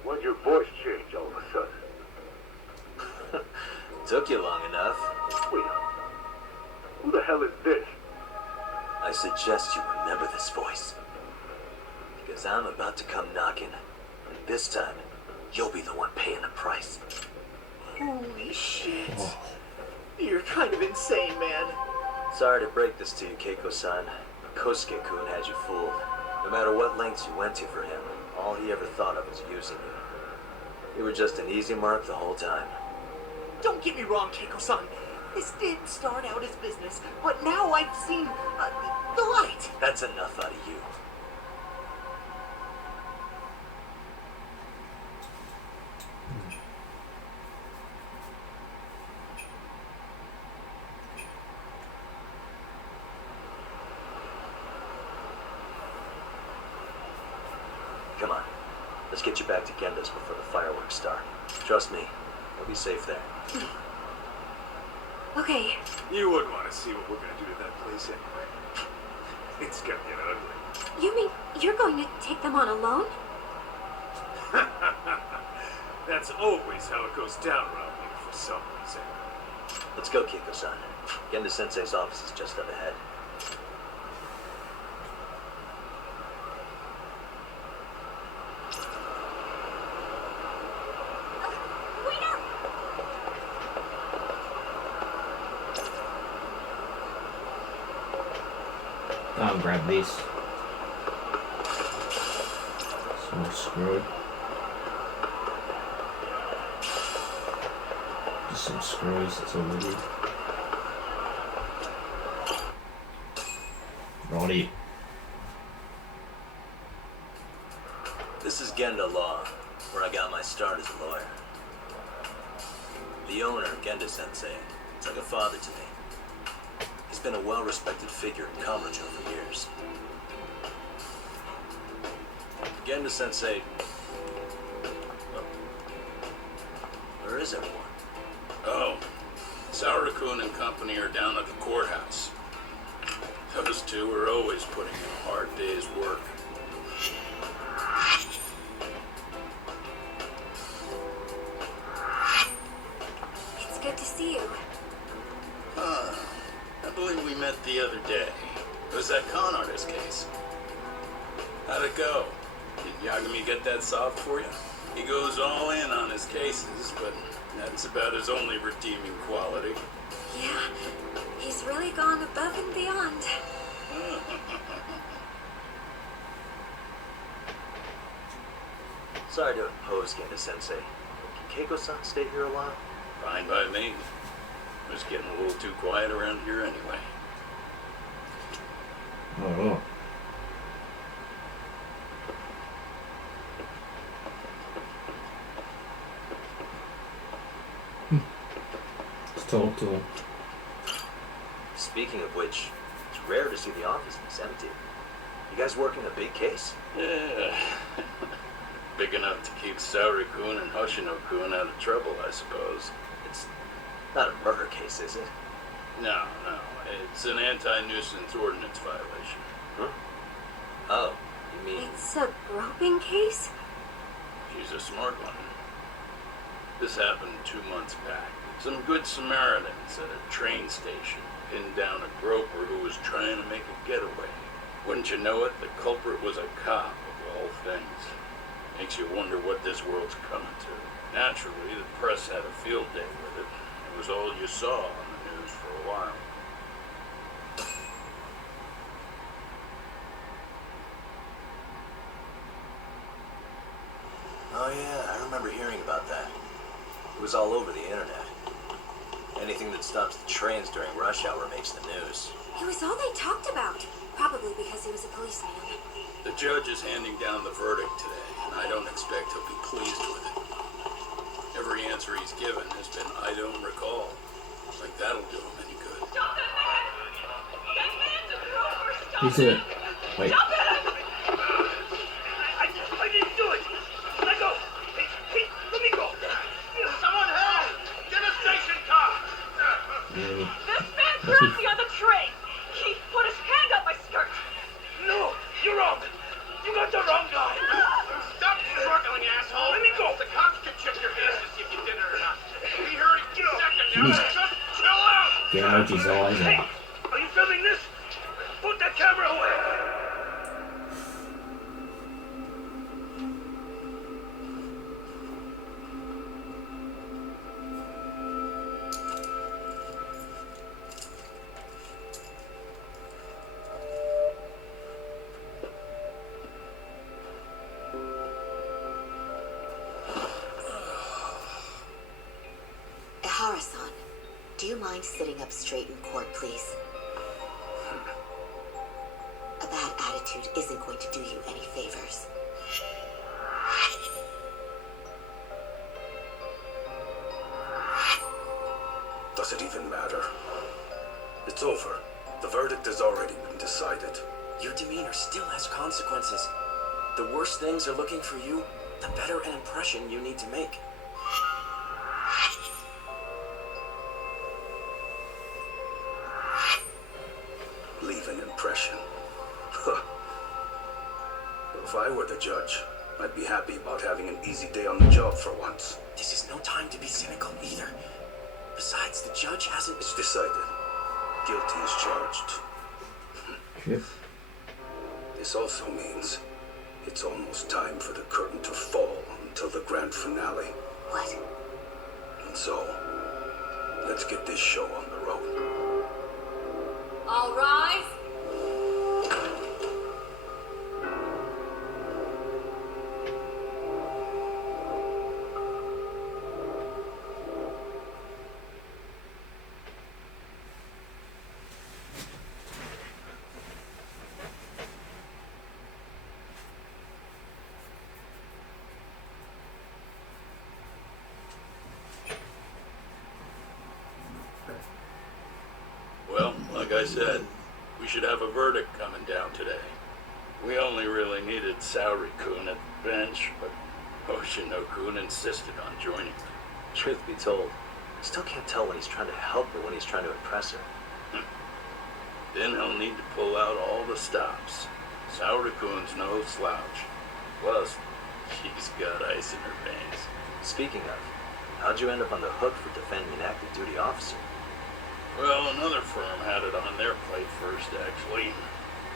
When'd your voice change all of a sudden? Took you long enough. Wait up. Who the hell is this? I suggest you remember this voice. Because I'm about to come knocking. And this time, you'll be the one paying the price. Holy shit. You're kind of insane, man. Sorry to break this to you, Keiko-san. Kosuke-kun had you fooled. No matter what lengths you went to for him, all he ever thought of was using you. You were just an easy mark the whole time. Don't get me wrong, Keiko-san. This did start out as business, but now I've seen the light. That's enough out of you. Come on. Let's get you back to Genda's before the fireworks start. Trust me, you'll be safe there. Okay. You wouldn't want to see what we're gonna do to that place anyway. It's gonna get ugly. You mean you're going to take them on alone? That's always how it goes down around here for some reason. Let's go, Kiko-san. Genda Sensei's office is just up ahead. Wait up! I'll grab this. Oh, screw. Just some screws, that's all we did. Righty. This is Genda Law, where I got my start as a lawyer. The owner, Genda Sensei, is like a father to me. He's been a well-respected figure in Cambridge over years. Genda Sensei... Oh. Where is everyone? Oh, Saurakun and company are down at the courthouse. Those two are always putting in a hard day's work. It's good to see you. I believe we met the other day. It was that con artist case. How'd it go? Did Yagami get that solved for you? He goes all in on his cases, but that's about his only redeeming quality. Yeah, he's really gone above and beyond. Sorry to impose, Genda Sensei. Can Keiko-san stay here a while? Fine by me. It was getting a little too quiet around here anyway. Oh. Let's talk to him. Speaking of which, it's rare to see the office this empty. You guys working a big case? Yeah. Big enough to keep Saori-kun and Hoshino-kun out of trouble, I suppose. It's not a murder case, is it? No. It's an anti-nuisance ordinance violation. Oh, you mean... It's a groping case? She's a smart one. This happened 2 months back. Some good Samaritans at a train station pinned down a groper who was trying to make a getaway. Wouldn't you know it, the culprit was a cop, of all things. Makes you wonder what this world's coming to. Naturally, the press had a field day with it. It was all you saw on the news for a while. Oh yeah, I remember hearing about that. It was all over the internet. Anything that stops the trains during rush hour makes the news. It was all they talked about. Probably because he was a policeman. The judge is handing down the verdict today, and I don't expect he'll be pleased with it. Every answer he's given has been, I don't recall. Like that'll do him any good. Stop that man! That man's a groper! Stop Who's it? Wait. Stop it! I didn't do it! Let go! Hey, let me go! Someone help! Get a station car! This man grabbed me on the train! He put his hand up my skirt! No! You're wrong! You got the wrong guy! Stop struggling, asshole! Let me go! The cops can check your hands to see if you did it or not. Be here in a second now! Just chill out! Gouge his eyes Hey! out. Are you filming this? Put that camera away! Ihara-san, do you mind sitting up straight in court, please? A bad attitude isn't going to do you any favors. Does it even matter? It's over. The verdict has already been decided. Your demeanor still has consequences. The worse things are looking for you, the better an impression you need to make. Leave an impression. If I were the judge, I'd be happy about having an easy day on the job for once. This is no time to be cynical either. Besides, the judge hasn't... It's decided. Guilty is charged. Yep. This also means it's almost time for the curtain to fall until the grand finale. What? And so, let's get this show on the road. All rise! Like I said, we should have a verdict coming down today. We only really needed Saori-kun at the bench, but Hoshino-kun insisted on joining. Truth be told, I still can't tell when he's trying to help or when he's trying to impress her. Then he'll need to pull out all the stops. Saori-kun's no slouch. Plus, she's got ice in her veins. Speaking of, how'd you end up on the hook for defending an active duty officer? Well, another firm had it on their plate first, actually.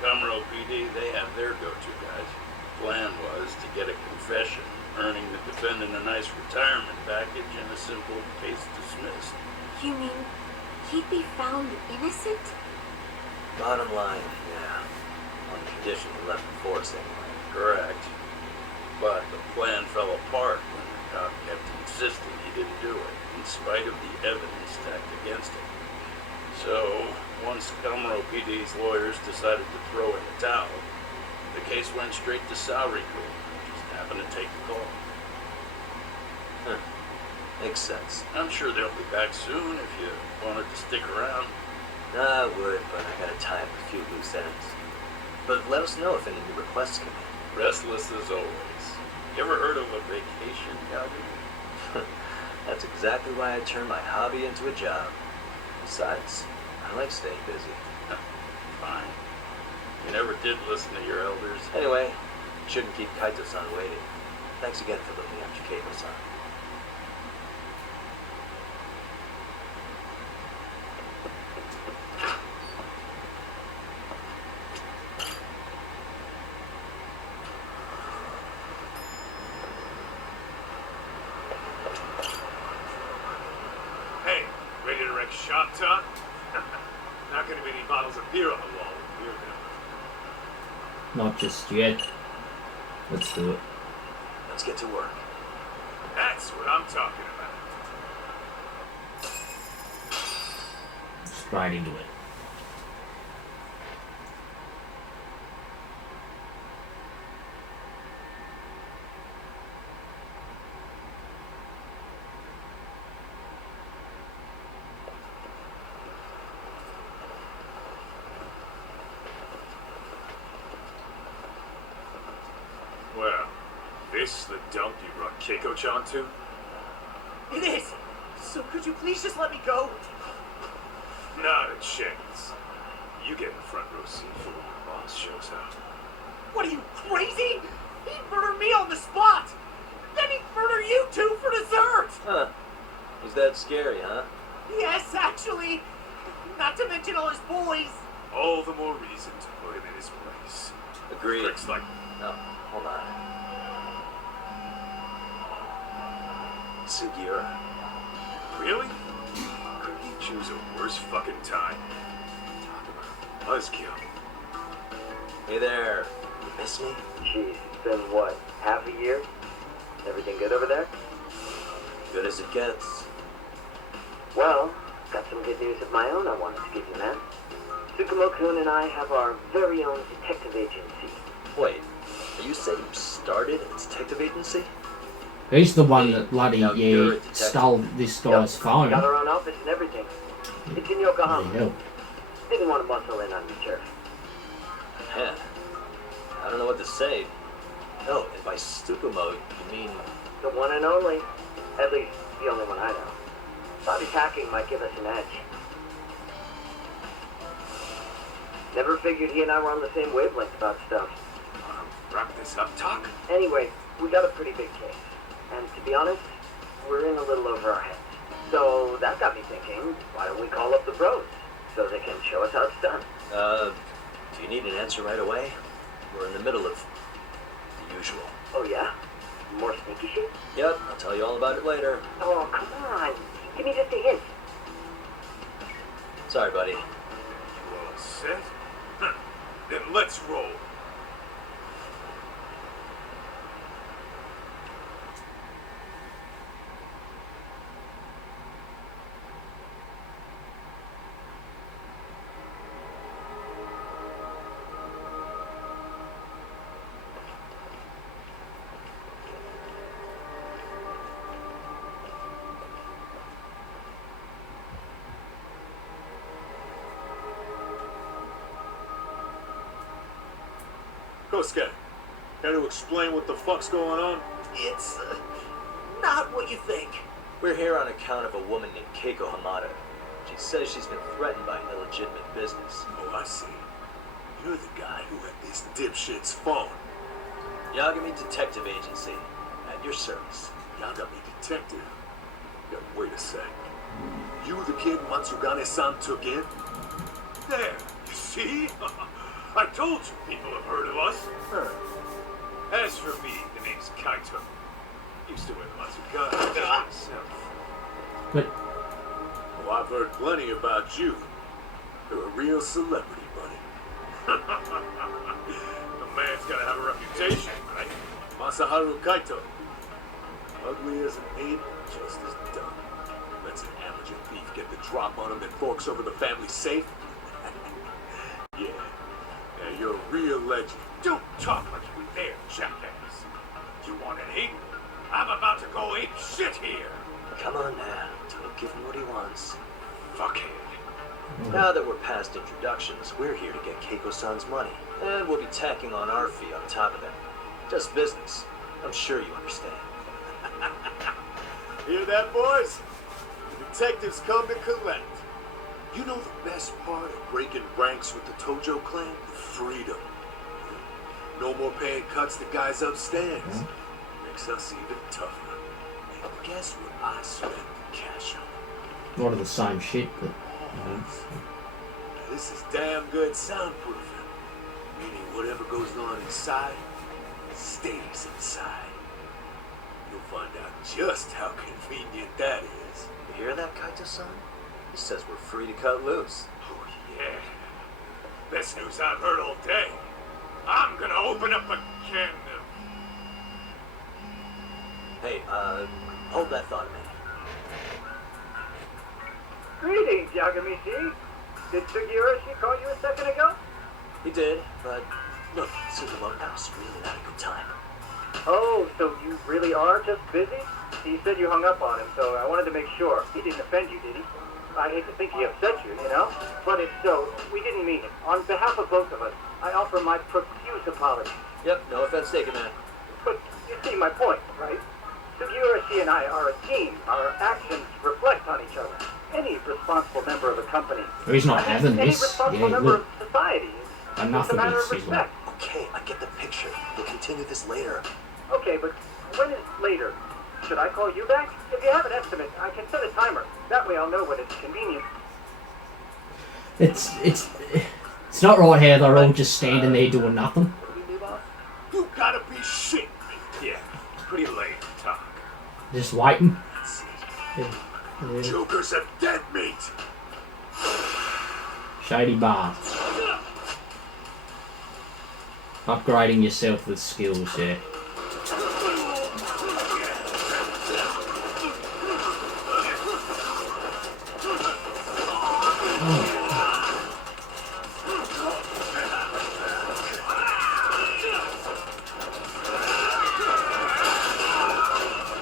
Gumrow PD, they have their go-to guys. Plan was to get a confession, earning the defendant a nice retirement package and a simple case dismissed. You mean he'd be found innocent? Bottom line, yeah. On condition he left the force anyway. Correct. But the plan fell apart when the cop kept insisting he didn't do it, in spite of the evidence stacked against him. So, once Gumrow PD's lawyers decided to throw in the towel, the case went straight to Saori-kun, who just happened to take the call. Makes sense. I'm sure they'll be back soon if you wanted to stick around. I would, but I gotta tie up a few loose ends. But let us know if any new requests come in. Restless as always. You ever heard of a vacation, Yagami? That's exactly why I turned my hobby into a job. Besides, I like staying busy. Fine. You never did listen to your elders. Anyway, shouldn't keep Kaito-san waiting. Thanks again for looking after Keiko-san. Hey, ready to wreck shop talk? Not gonna be any bottles of beer on the wall. Weird now. Not just yet. Let's do it. Let's get to work. That's what I'm talking about. Straight into it. Well, this the dump you brought Keiko-chan to? It is! So could you please just let me go? Not a chance. You get in the front row seat for when your boss shows up. What are you, crazy? He'd murder me on the spot! Then he'd murder you two for dessert! Huh. He's that scary, huh? Yes, actually. Not to mention all his boys. All the more reason to put him in his place. Agreed. Tricks like No, hold on. Sugiura. Really? Couldn't he choose a worse fucking time? Talk about a buzzkill. Hey there. You miss me? Jeez, it's been what, half a year? Everything good over there? Good as it gets. Well, got some good news of my own I wanted to give you, man. Tsukumo-kun and I have our very own detective agency. Wait, are you saying you started a detective agency? He's the one that bloody Now you're a yeah, detective. stole this guy's phone. Got our own office and everything. It's in Yokohama. There you go. Didn't want to muscle in on your turf. Man, I don't know what to say. Oh, and by Tsukumo, you mean... The one and only. At least, the only one I know. Thought his hacking might give us an edge. Never figured he and I were on the same wavelength about stuff. Wrap this up, Talk. Anyway, we got a pretty big case. And to be honest, we're in a little over our heads. So that got me thinking, why don't we call up the bros so they can show us how it's done? Do you need an answer right away? We're in the middle of the usual. Oh yeah? More sneaky shit? Yep, I'll tell you all about it later. Oh, come on. Give me just a hint. Sorry, buddy. You all set? Huh. Then let's roll. Kosuke, care to explain what the fuck's going on? It's not what you think. We're here on account of a woman named Keiko Hamada. She says she's been threatened by an illegitimate business. Oh, I see. You're the guy who had this dipshit's phone. Yagami Detective Agency, at your service. Yagami Detective? Yeah, wait a sec. You the kid Matsugane-san took in? There, you see? I told you people have heard of us. As for me, the name's Kaito. Used to wear Matsugane myself. But Oh, I've heard plenty about you. You're a real celebrity, buddy. A man's gotta have a reputation, right? Masaharu Kaito. Ugly as an ape, just as dumb. Lets an amateur thief get the drop on him, then forks over the family safe. Yeah. Yeah, you're a real legend. Don't talk like you were there, jackass. You want an ape? I'm about to go ape shit here. Come on now, don't give him what he wants. Fuckhead. Now that we're past introductions, we're here to get Keiko-san's money. And we'll be tacking on our fee on top of that. Just business. I'm sure you understand. Hear that, boys? The detectives come to collect. You know the best part of breaking ranks with the Tojo clan? The freedom. No more paying cuts to guys upstairs. Makes us even tougher. And guess what I spent the cash on? a lot of the same shit, but This is damn good soundproofing. Meaning whatever goes on inside, stays inside. You'll find out just how convenient that is. You hear that, Kaito-san? He says we're free to cut loose. Oh, yeah. Best news I've heard all day. I'm gonna open up a can of... Hey, hold that thought a minute. Greetings, Yagami-shi. Did Sugiura-shi call you a second ago? He did, but look, Sugimoto's really not a good time. Oh, so you really are just busy? He said you hung up on him, so I wanted to make sure. He didn't offend you, did he? I hate to think he upset you, you know? But if so, we didn't mean it. On behalf of both of us, I offer my profuse apologies. Yep, no offense taken, man. But you see my point, right? Sugiura-shi and I are a team. Our actions reflect on each other. Any responsible member of a company. he's not having Any this. responsible Yeah, member look, of society. enough It's a of matter this. of He's like, respect. Okay, I get the picture. We'll continue this later. Okay, but when is later? Should I call you back? If you have an estimate, I can set a timer. That way I'll know when it's convenient. it's not right how they're all just standing there doing nothing. Where do we leave off? You gotta be shitting me. Yeah, pretty late to talk. Just waiting. That's it. Yeah. Joker's a dead meat. Shady bar. Upgrading yourself with skills, yeah.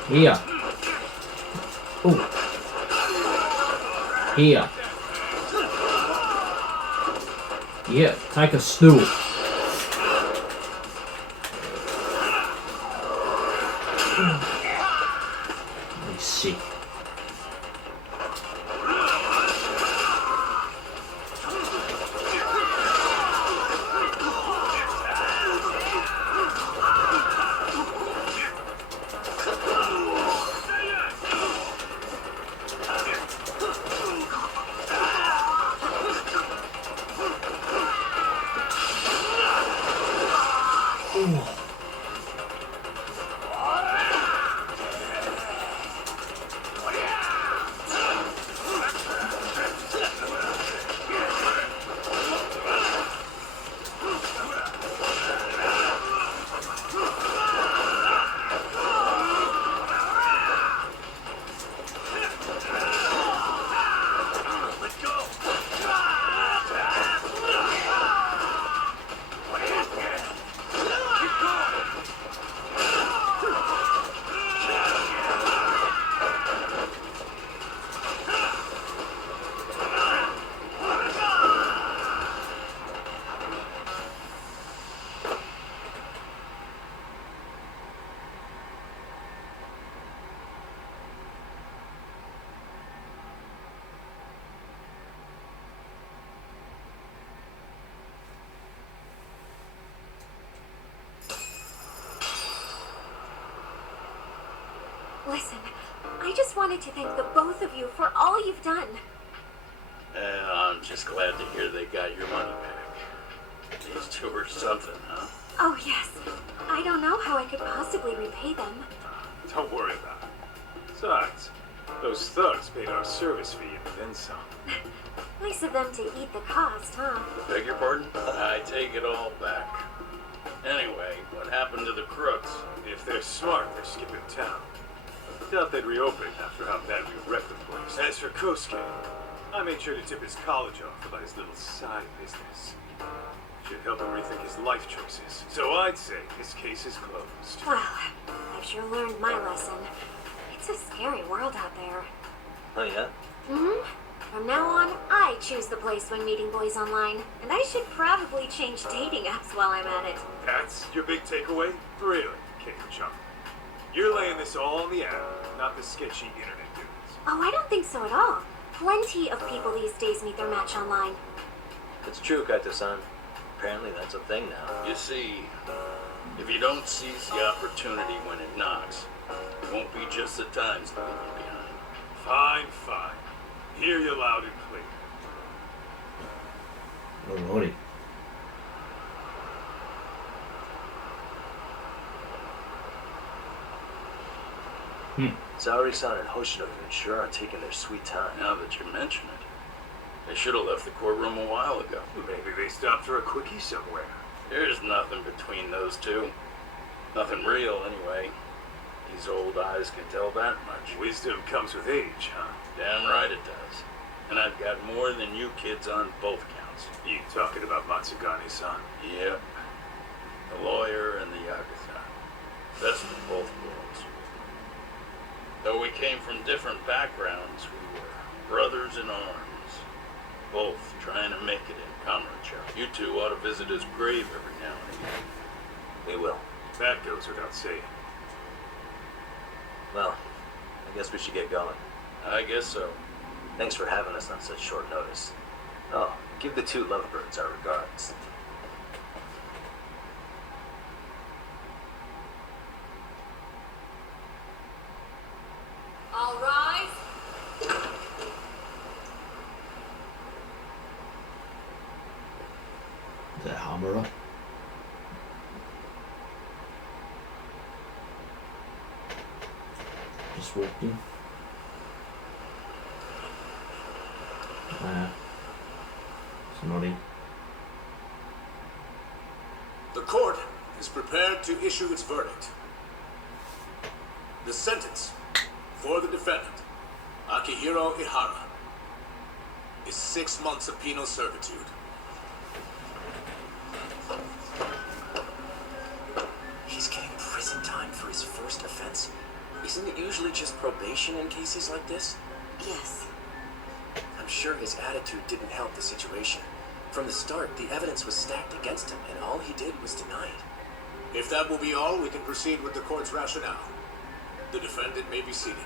Here. Ooh. Here. Yeah, take a stool. Let's see. Listen, I just wanted to thank the both of you for all you've done. I'm just glad to hear they got your money back. These two are something, huh? Oh, yes. I don't know how I could possibly repay them. Don't worry about it. Besides, those thugs paid our service fee and then some. Nice of them to eat the cost, huh? Beg your pardon? I take it all back. Anyway, what happened to the crooks? If they're smart, they're skipping town. Doubt they'd reopen after how bad we wrecked the place. As for Kosuke, I made sure to tip his college off about his little side business. Should help him rethink his life choices. So I'd say this case is closed. Well, I've sure learned my lesson. It's a scary world out there. Oh, yeah? Mm-hmm. From now on, I choose the place when meeting boys online, and I should probably change dating apps while I'm at it. That's your big takeaway? Really, Keiko-chan? You're laying this all on the app, not the sketchy internet dudes. Oh, I don't think so at all. Plenty of people these days meet their match online. It's true, Kaito-san. Apparently that's a thing now. You see, if you don't seize the opportunity when it knocks, it won't be just the times that leave you behind. Fine, fine. Hear you loud and clear. Alrighty. Saori-san and Hoshino sure are taking their sweet time. Now that you mention it, they should have left the courtroom a while ago. Maybe they stopped for a quickie somewhere. There's nothing between those two. Nothing real, anyway. These old eyes can tell that much. Wisdom comes with age, huh? Damn right it does. And I've got more than you kids on both counts. You talking about Matsugane-san? Yep. The lawyer and the Yakuza. Best of both worlds. Though we came from different backgrounds, we were brothers in arms. Both trying to make it in comradeship. You two ought to visit his grave every now and again. We will. That goes without saying. Well, I guess we should get going. I guess so. Thanks for having us on such short notice. Oh, give the two lovebirds our regards. All rise. Is that Hamura? Just walked in. It's not in. The court is prepared to issue its verdict. The sentence for the defendant, Akihiro Ihara, is 6 months of penal servitude. He's getting prison time for his first offense? Isn't it usually just probation in cases like this? Yes. I'm sure his attitude didn't help the situation. From the start, the evidence was stacked against him, and all he did was deny it. If that will be all, we can proceed with the court's rationale. The defendant may be seated.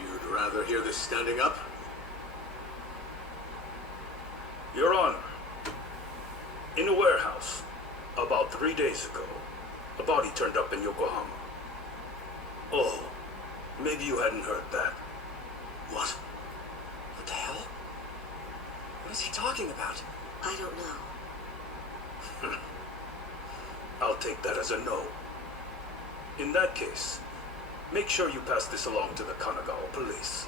You'd rather hear this standing up? Your Honor, in a warehouse, about 3 days ago, a body turned up in Yokohama. Oh, maybe you hadn't heard that. What? What the hell? What is he talking about? I don't know. I'll take that as a no. In that case, make sure you pass this along to the Kanagawa police.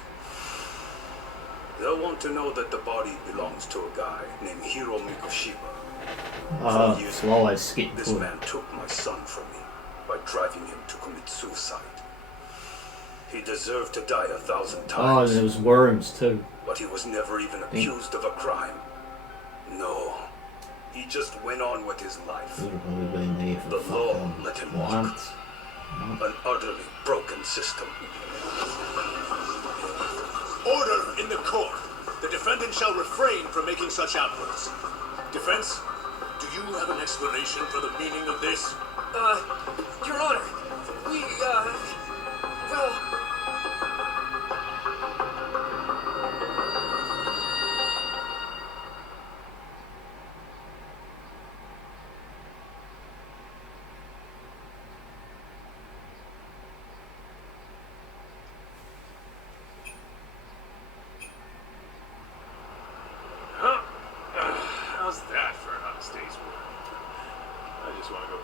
They'll want to know that the body belongs to a guy named Hiro Mikushima. Slow as skip. This man took my son from me by driving him to commit suicide. He deserved to die 1,000 Oh, times. there was worms too. But he was never even accused of a crime. No. He just went on with his life. The law let him walk. An utterly broken system. Order in the court. The defendant shall refrain from making such outbursts. Defense, do you have an explanation for the meaning of this? Your Honor, we, well...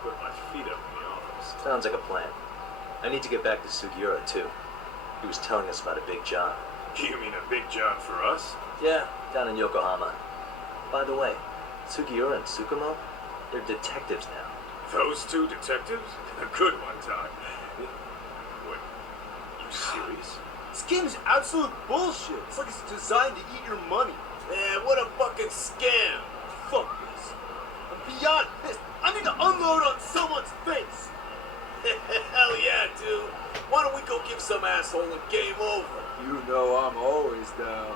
put my feet up in the office. Sounds like a plan. I need to get back to Sugiura, too. He was telling us about a big job. You mean a big job for us? Yeah, down in Yokohama. By the way, Sugiura and Tsukumo, they're detectives now. Those two detectives? A good one, Todd. What? You serious? Scam's absolute bullshit. It's like it's designed to eat your money. Man, what a fucking scam. Fuck this. I'm beyond pissed. I need to unload on someone's face. Hell yeah, dude. Why don't we go give some asshole a game over? You know I'm always down.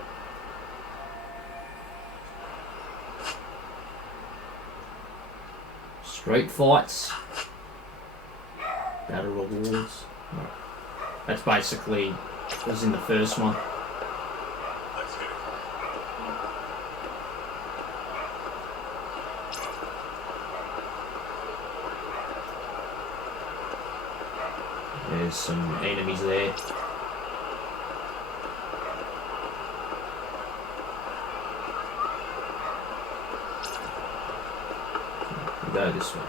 Street fights. Battle rewards. That's basically was in the first one. Let's hit it. There's some enemies there. We'll go this way.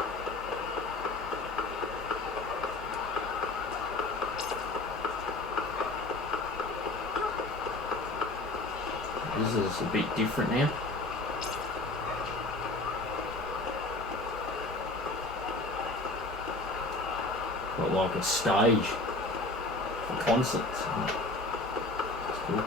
This is a bit different now. Got like a stage for concerts. That's cool.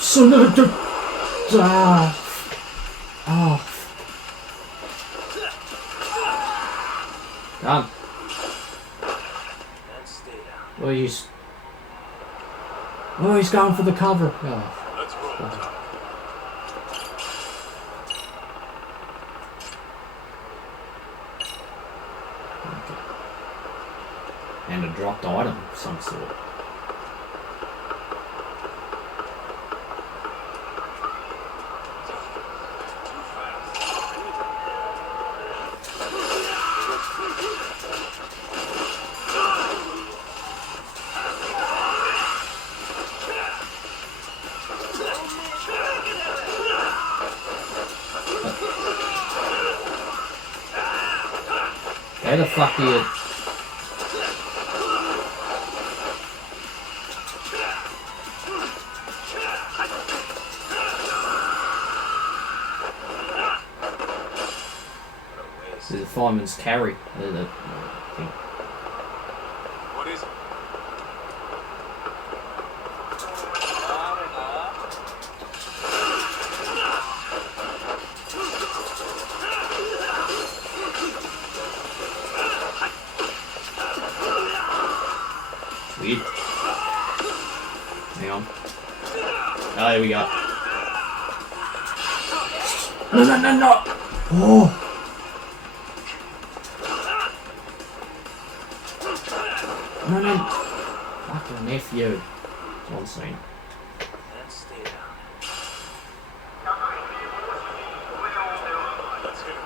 Son of a Done. Oh, he's going for the cover. Oh. Let's roll, Todd. And a dropped item of some sort. How the fuck do you... There's a fireman's carry. There's a thing. What is it? Weird. Hang on. Oh, there we go. No. Oh. No. Fucking F you. That's what I'm saying. Let's stay down. Let's hit it.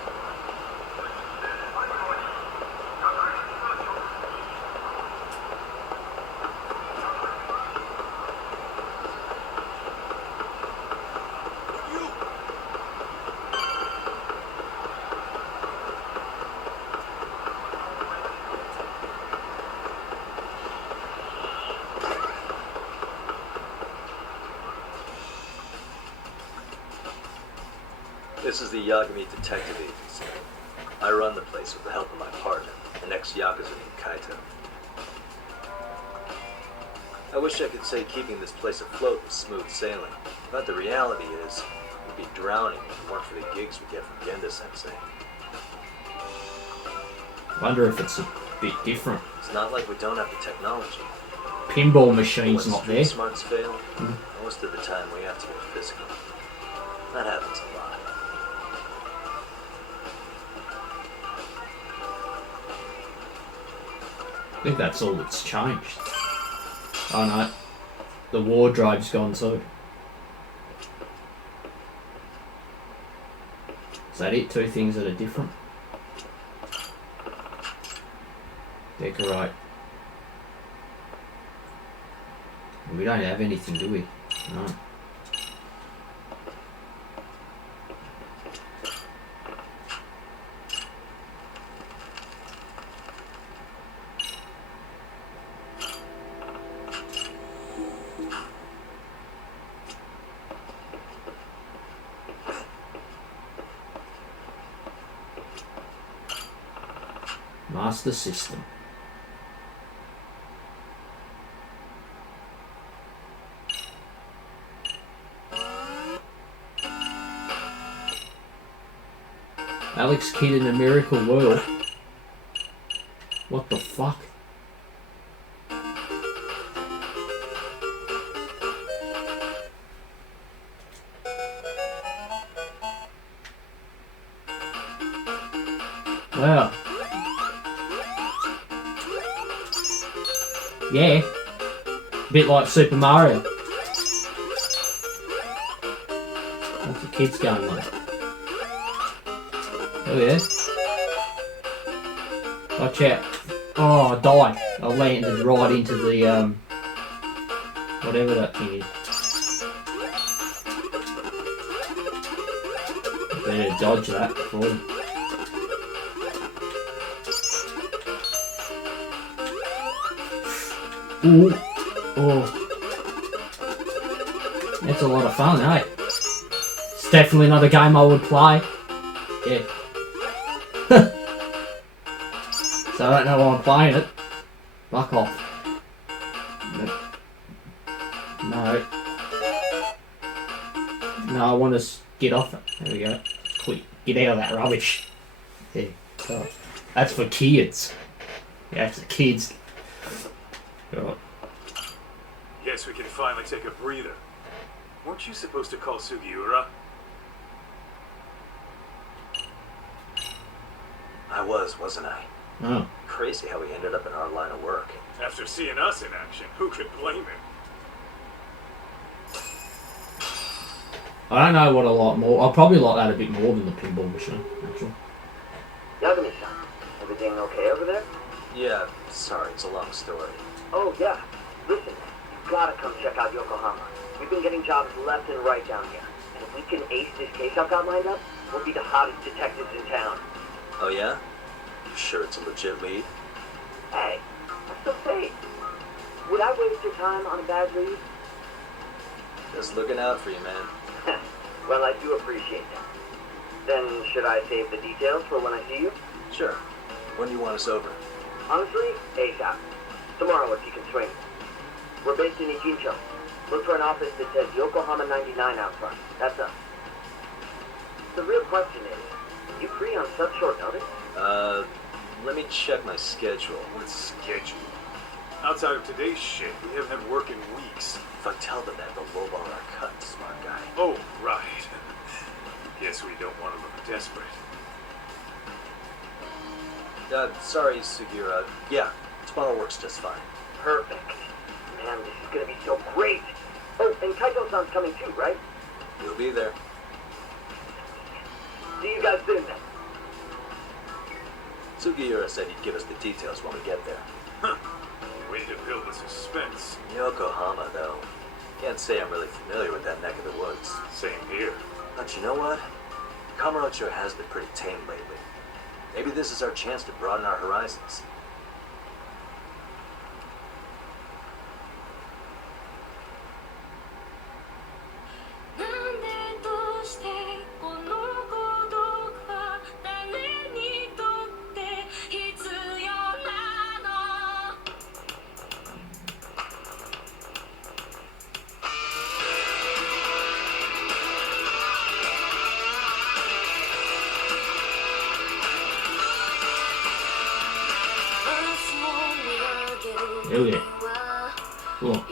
This is the Yagami Detective Agency. I run the place with the help of my partner, an ex-Yakuza named Kaito. I wish I could say keeping this place afloat was smooth sailing, but the reality is, we'd be drowning if it weren't for the gigs we get from Genda-sensei. Wonder if it's a bit different. It's not like we don't have the technology. Pinball machine's When not street there. smarts fail, most of the time we have to get physical. That happens a lot. I think that's all that's changed. Oh no, the wardrobe's gone too. Is that it? Two things that are different? Decorate. We don't have anything, do we? No. Master system. Alex Kidd in a Miracle World. What the fuck? Wow. Yeah. A bit like Super Mario. What's the kids going on? Oh yeah. Watch out. Oh, I died. I landed right into the, whatever that thing is. Better dodge that before. Ooh. Oh. That's a lot of fun, eh? It's definitely not a game I would play. Yeah. So I don't know why I'm playing it. Fuck off. No. No, I want to get off it. There we go. Quick. Get out of that rubbish. Yeah. So, that's for kids. Yeah, it's for kids. Right. Guess we can finally take a breather. Weren't you supposed to call Sugiura? I wasn't I? Oh. Crazy how he ended up in our line of work. After seeing us in action, who could blame him? I don't know what I like more. I'll probably like that a bit more than the pinball machine, actually. Yagami-san, everything okay over there? Yeah, sorry, it's a long story. Oh, yeah. Listen, you gotta come check out Yokohama. We've been getting jobs left and right down here. And if we can ace this case I've got lined up, we'll be the hottest detectives in town. Oh yeah? You sure it's a legit lead? Hey, that's so fake. Would I waste your time on a bad lead? Just looking out for you, man. Well, I do appreciate that. Then, should I save the details for when I see you? Sure. When do you want us over? Honestly, ASAP. Tomorrow if you can swing. We're based in Ijincho. Look for an office that says Yokohama 99 out front. That's us. The real question is, you free on such short notice? Let me check my schedule. What schedule? Outside of today's shit, we haven't had work in weeks. If I tell them that, they'll lowball our cut, smart guy. Oh, right. Guess we don't want to look desperate. Sorry, Sugiura. Yeah, tomorrow works just fine. Perfect. Man, this is gonna be so great. Oh, and Kaito-san's coming too, right? You'll be there. See you guys soon then. Sugiura said he'd give us the details when we get there. Huh. Way to build the suspense. Yokohama, though. Can't say I'm really familiar with that neck of the woods. Same here. But you know what? Kamurocho has been pretty tame lately. Maybe this is our chance to broaden our horizons. Oh yeah. Cool.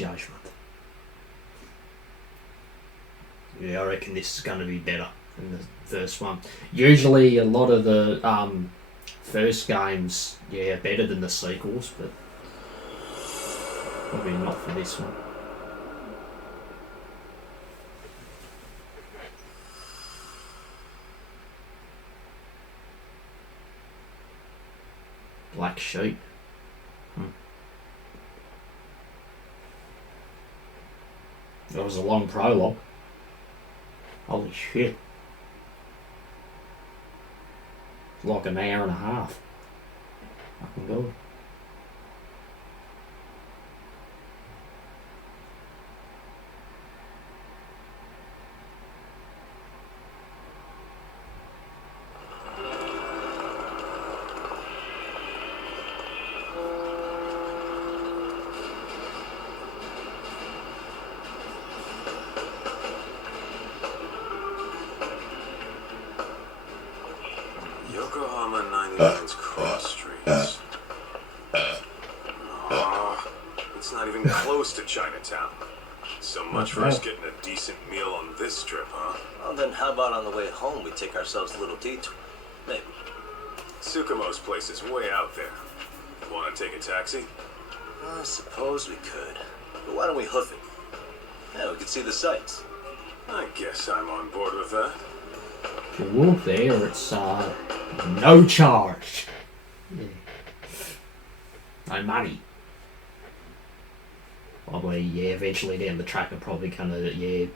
Judgment. Yeah, I reckon this is going to be better than the first one. Usually a lot of the first games, yeah, better than the sequels, but probably not for this one. Black Sheep. That was a long prologue. Holy shit. It's like an hour and a half. Fucking good. Yokohama 99's cross streets. It's not even close to Chinatown. So much for us getting a decent meal on this strip, huh? Well, then how about on the way home we take ourselves a little detour? Maybe. Tsukumo's place is way out there. Want to take a taxi? I suppose we could. But why don't we hoof it? Yeah, we could see the sights. I guess I'm on board with that. If you walk there, it's no charge. Yeah. No money. Probably, yeah, eventually down the track, I'm probably kind of, yeah.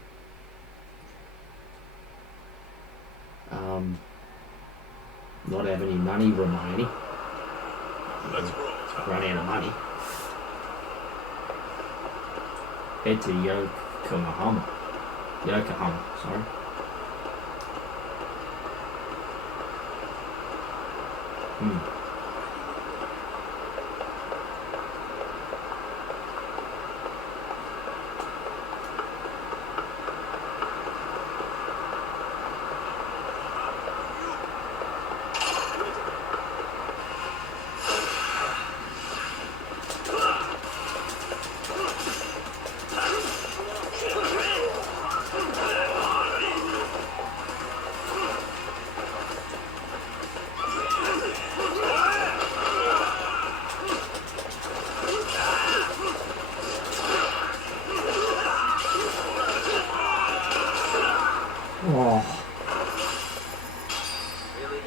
Not have any money remaining. Let's roll. Run out of money. Head to Yokohama. Sorry.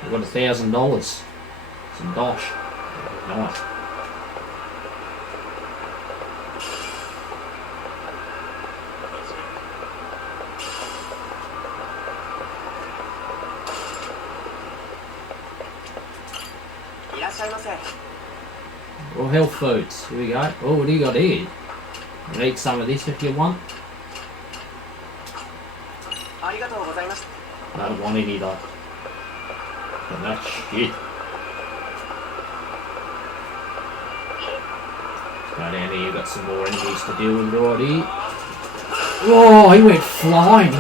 I've got $1,000. Some dosh. Nice. Well, health foods. Here we go. Oh, what do you got here? You can eat some of this if you want. I don't want any though. But that's shit. Go down here, you've got some more enemies to deal with right here. Oh, he went flying.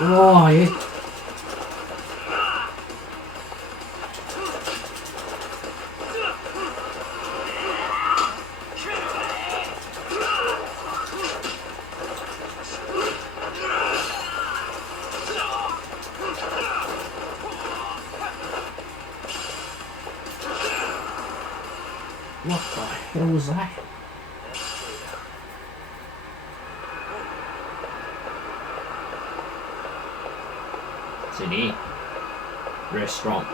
Oh, yeah. What the hell was that? It's in here. Restaurant.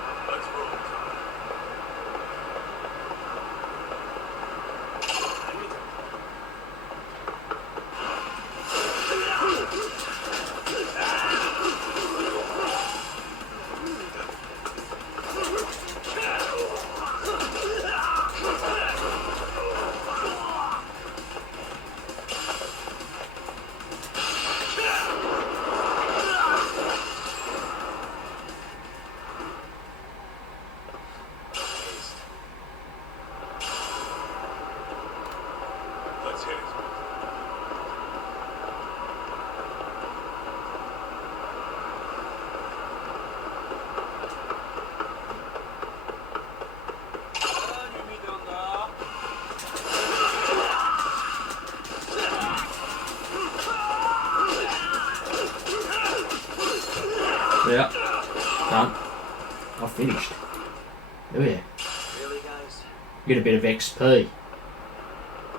Yeah. Done. I finished. Oh yeah. Really, guys? Get a bit of XP.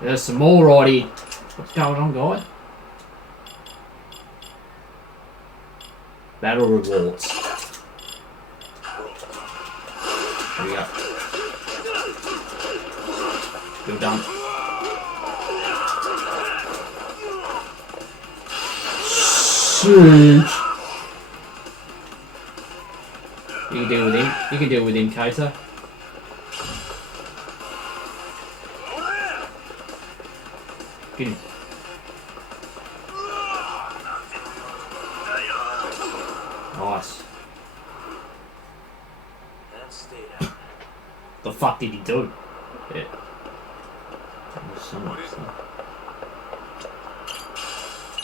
There's some more right here. What's going on, guy? Battle rewards. There we go. You're done. Siege. You can deal with him. You can deal with him, Kato. Get him. Nice. And stay down. The fuck did he do? Yeah.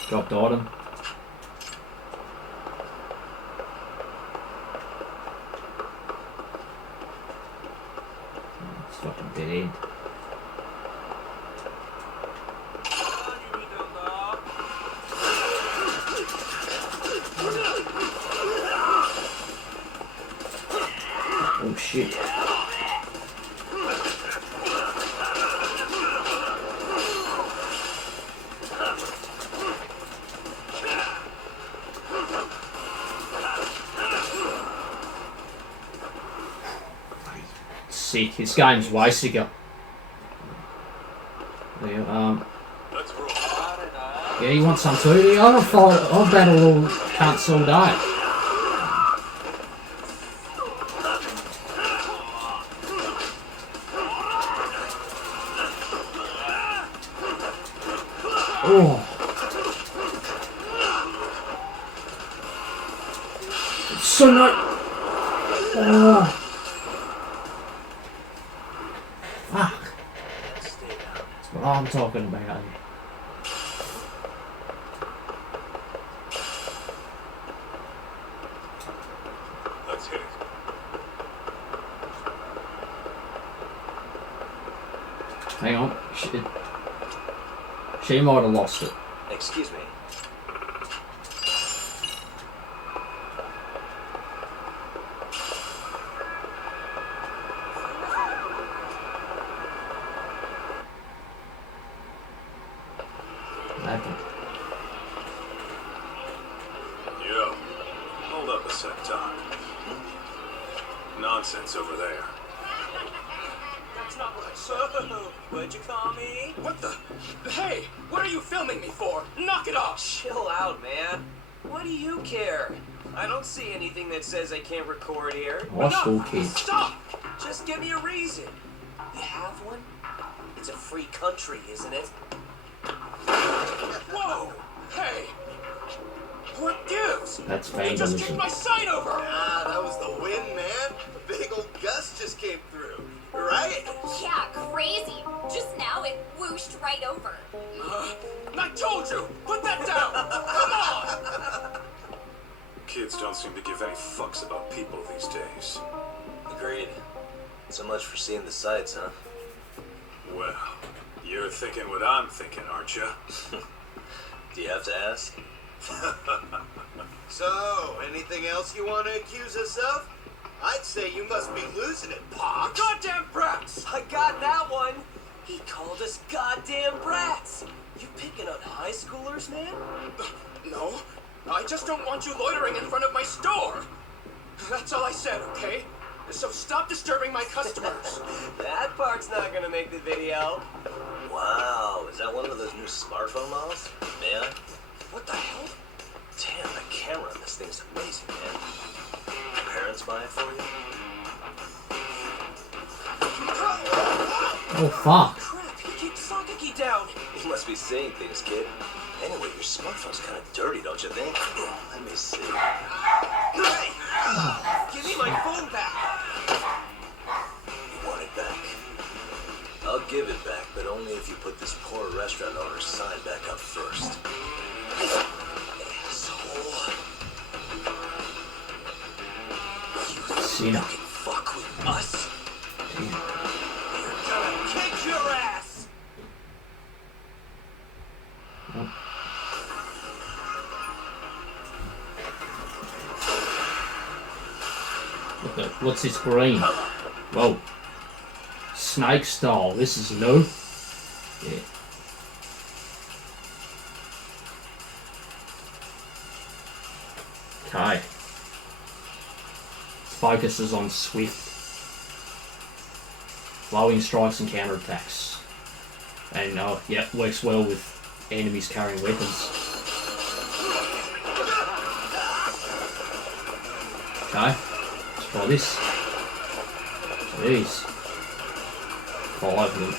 Dropped item. It's fucking dead end. Oh shit. Sick. This game's way sicker. Yeah, yeah, you want some too? I've battled all cunts all day. Oh. It's so nice. Oh. Fuck. That's what I'm talking about. Let's hit it. Hang on. She might have lost it. Excuse me. What happened? Yo, hold up a sec, Doc. Nonsense over there. That's not what I said. What'd you call me? What the? Hey, what are you filming me for? Knock it off! Chill out, man. What do you care? I don't see anything that says I can't record here. High school kid. Stop! Just give me a reason. You have one? It's a free country, isn't it? Whoa! Hey! What gives? That's You just vandalism. kicked my sign over! Ah, that was the wind, man. A big old gust just came through. Right? Yeah, crazy. Just now it whooshed right over. I told you! Put that down! Come on! Kids don't seem to give any fucks about people these days. Agreed. So much for seeing the sights, huh? Well, you're thinking what I'm thinking, aren't you? Do you have to ask? So, anything else you want to accuse us of? I'd say you must be losing it, Pox. Goddamn brats! I got that one. He called us goddamn brats. You picking on high schoolers, man? No, I just don't want you loitering in front of my store. That's all I said, okay? So stop disturbing my customers. That part's not gonna make the video. Wow, is that one of those new smartphone models? Man, What the hell? damn, the camera on this thing's amazing, man. Parents buy it for you? Oh fuck. Crap, he kicked Sakaki down. You must be seeing things, kid. Anyway, your smartphone's kind of dirty, don't you think? Let me see. Hey! Give me my phone back. You want it back? I'll give it back, but only if you put this poor restaurant owner's sign back up first. Asshole. Cena. You can fuck with us. You're gonna kick your ass. What's this green? Whoa. Snake style. This is new. Yeah. Okay. Focuses on swift. Flowing strikes and counterattacks. And yeah, works well with enemies carrying weapons. Okay, let's try this. Jeez. 5 of them.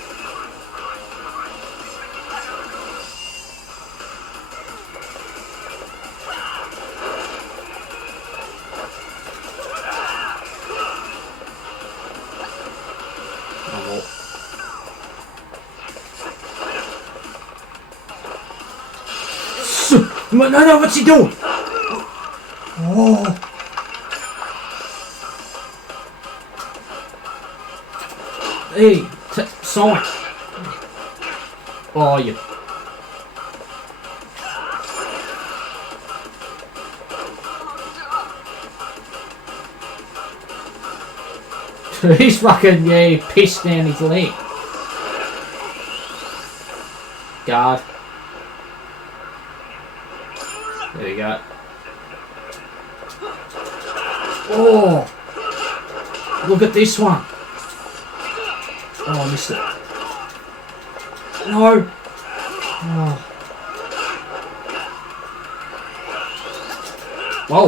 No, what's he doing? Oh. Hey, sign. Oh, you. He's fucking, yeah, he pissed down his leg. Guard. There you go. Oh! Look at this one. Oh, I missed it. No! Oh. Whoa!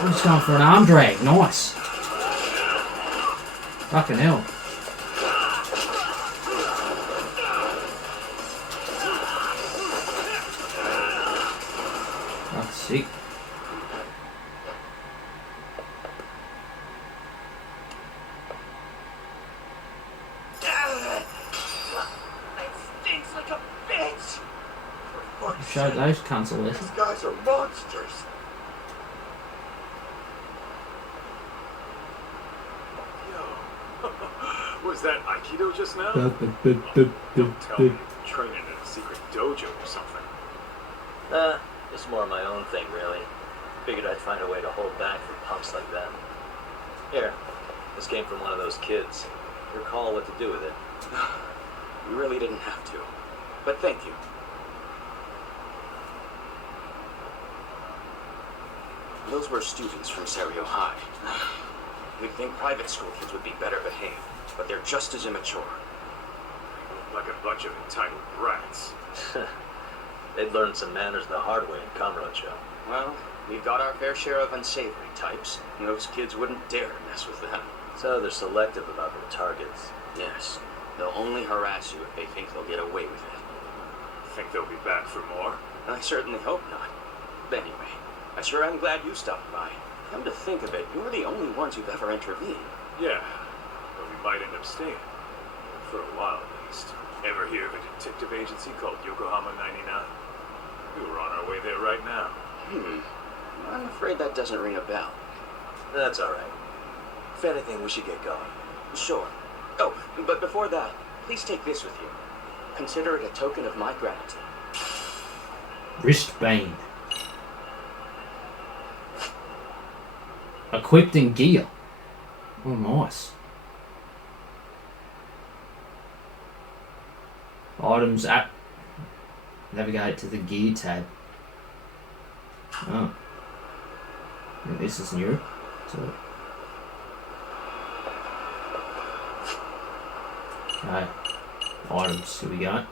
I'm just going for an arm drag. Nice. Fucking hell. That's sick. Show those cunts a lesson. These guys are monsters. Was that Aikido just now? Don't tell me you're training in a secret dojo or something. It's more my own thing, really. Figured I'd find a way to hold back for punks like them. Here, this came from one of those kids. Recall what to do with it. You really didn't have to. But thank you. Those were students from Serio High. We'd think private school kids would be better behaved, but they're just as immature. Like a bunch of entitled brats. They'd learned some manners the hard way in Kamurocho. Well, we've got our fair share of unsavory types, and those kids wouldn't dare mess with them. So they're selective about their targets. Yes. They'll only harass you if they think they'll get away with it. Think they'll be back for more? I certainly hope not. Anyway, I sure am glad you stopped by. Come to think of it, you're the only ones who've ever intervened. Yeah, but we might end up staying. For a while, at least. Ever hear of a detective agency called Yokohama 99? We were on our way there right now. I'm afraid that doesn't ring a bell. That's alright. If anything, we should get going. Sure. Oh, but before that, please take this with you. Consider it a token of my gratitude. Wristband. Equipped in gear. Oh, nice. Items app. Navigate to the gear tab. Oh. And this is new. So. Okay. Items. Here we go.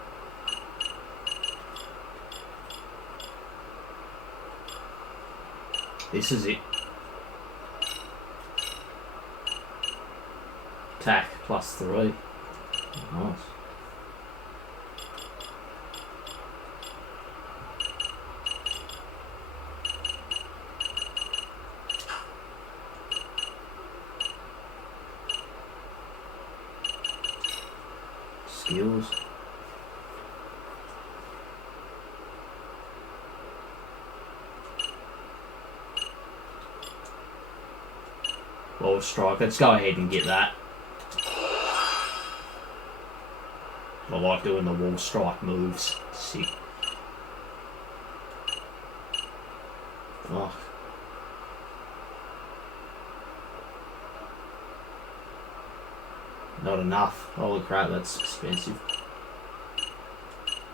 This is it. Attack +3. Nice. Skills. Wall strike. Let's go ahead and get that. I like doing the wall strike moves. Sick. Fuck. Not enough. Holy crap, that's expensive.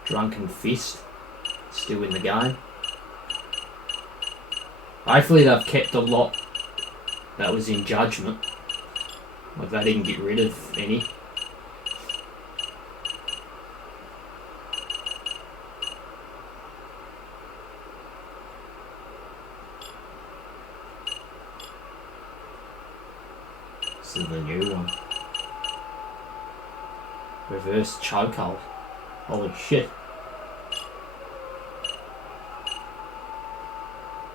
Drunken Fist. Still in the game. Hopefully they've kept a lot that was in Judgment. Like they didn't get rid of any. This is the new one. Reverse chokehold. Holy shit.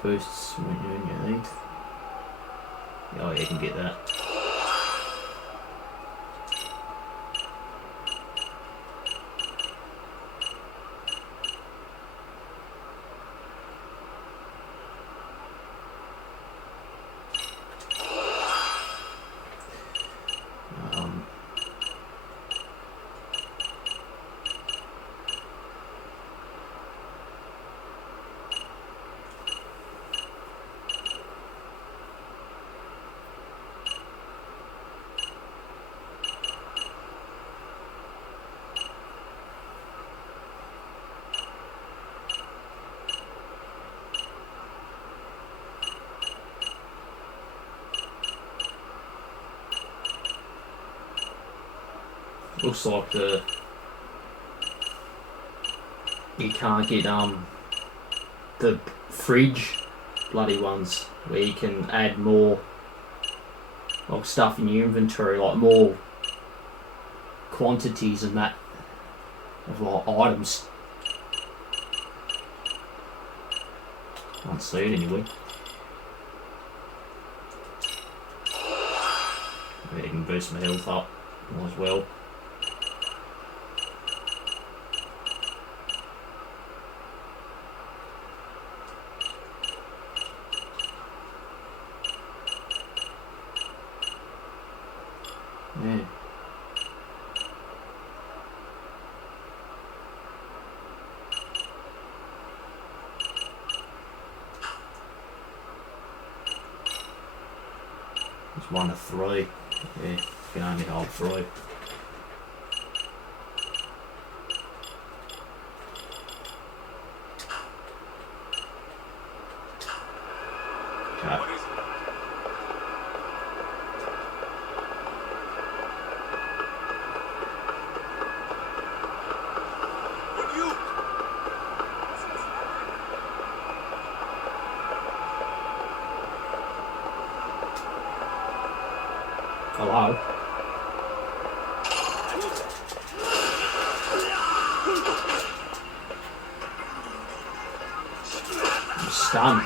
Boosts when you're in your lead. Oh, you can get that. Looks like you can't get the fridge bloody ones where you can add more like stuff in your inventory, like more quantities and that of like items. Can't see it anyway. Maybe I can boost my health up as well. Yeah. It's 1 of 3. Yeah, you can only hold 3. Okay. Hello? I'm stunned.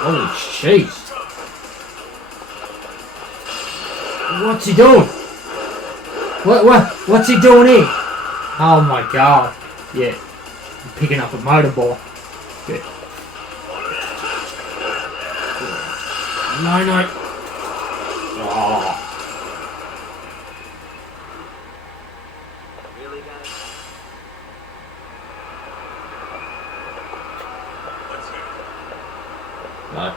Holy jeez. What's he doing? What's he doing here? Oh my god. Yeah. I'm picking up a motorbike. Yeah. No. Oh. Really, guys? No.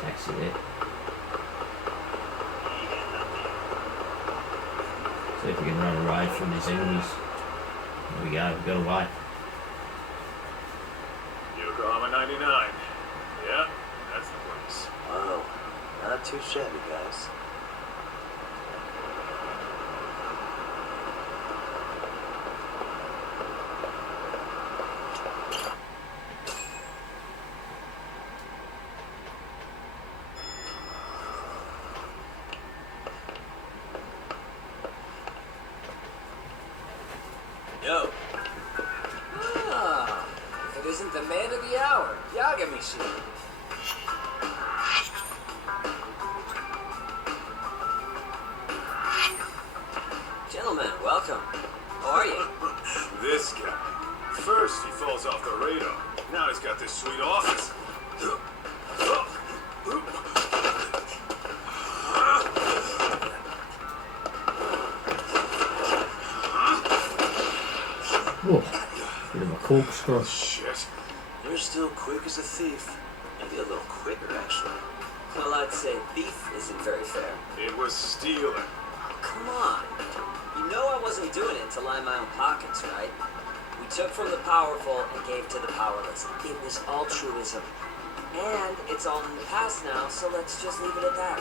Taxi there. See if we can run away from these enemies. There we go, we got away. Yokohama 99. Yeah, that's the place. Wow, not too shabby, guys. Yo. Ah, if it isn't the man of the hour, Yagami. corkscrew. Shit. You're still quick as a thief. Maybe a little quicker, actually. Well, I'd say thief isn't very fair. It was stealing. Oh, come on. You know I wasn't doing it to line my own pockets, right? We took from the powerful and gave to the powerless. It was altruism. And it's all in the past now, so let's just leave it at that.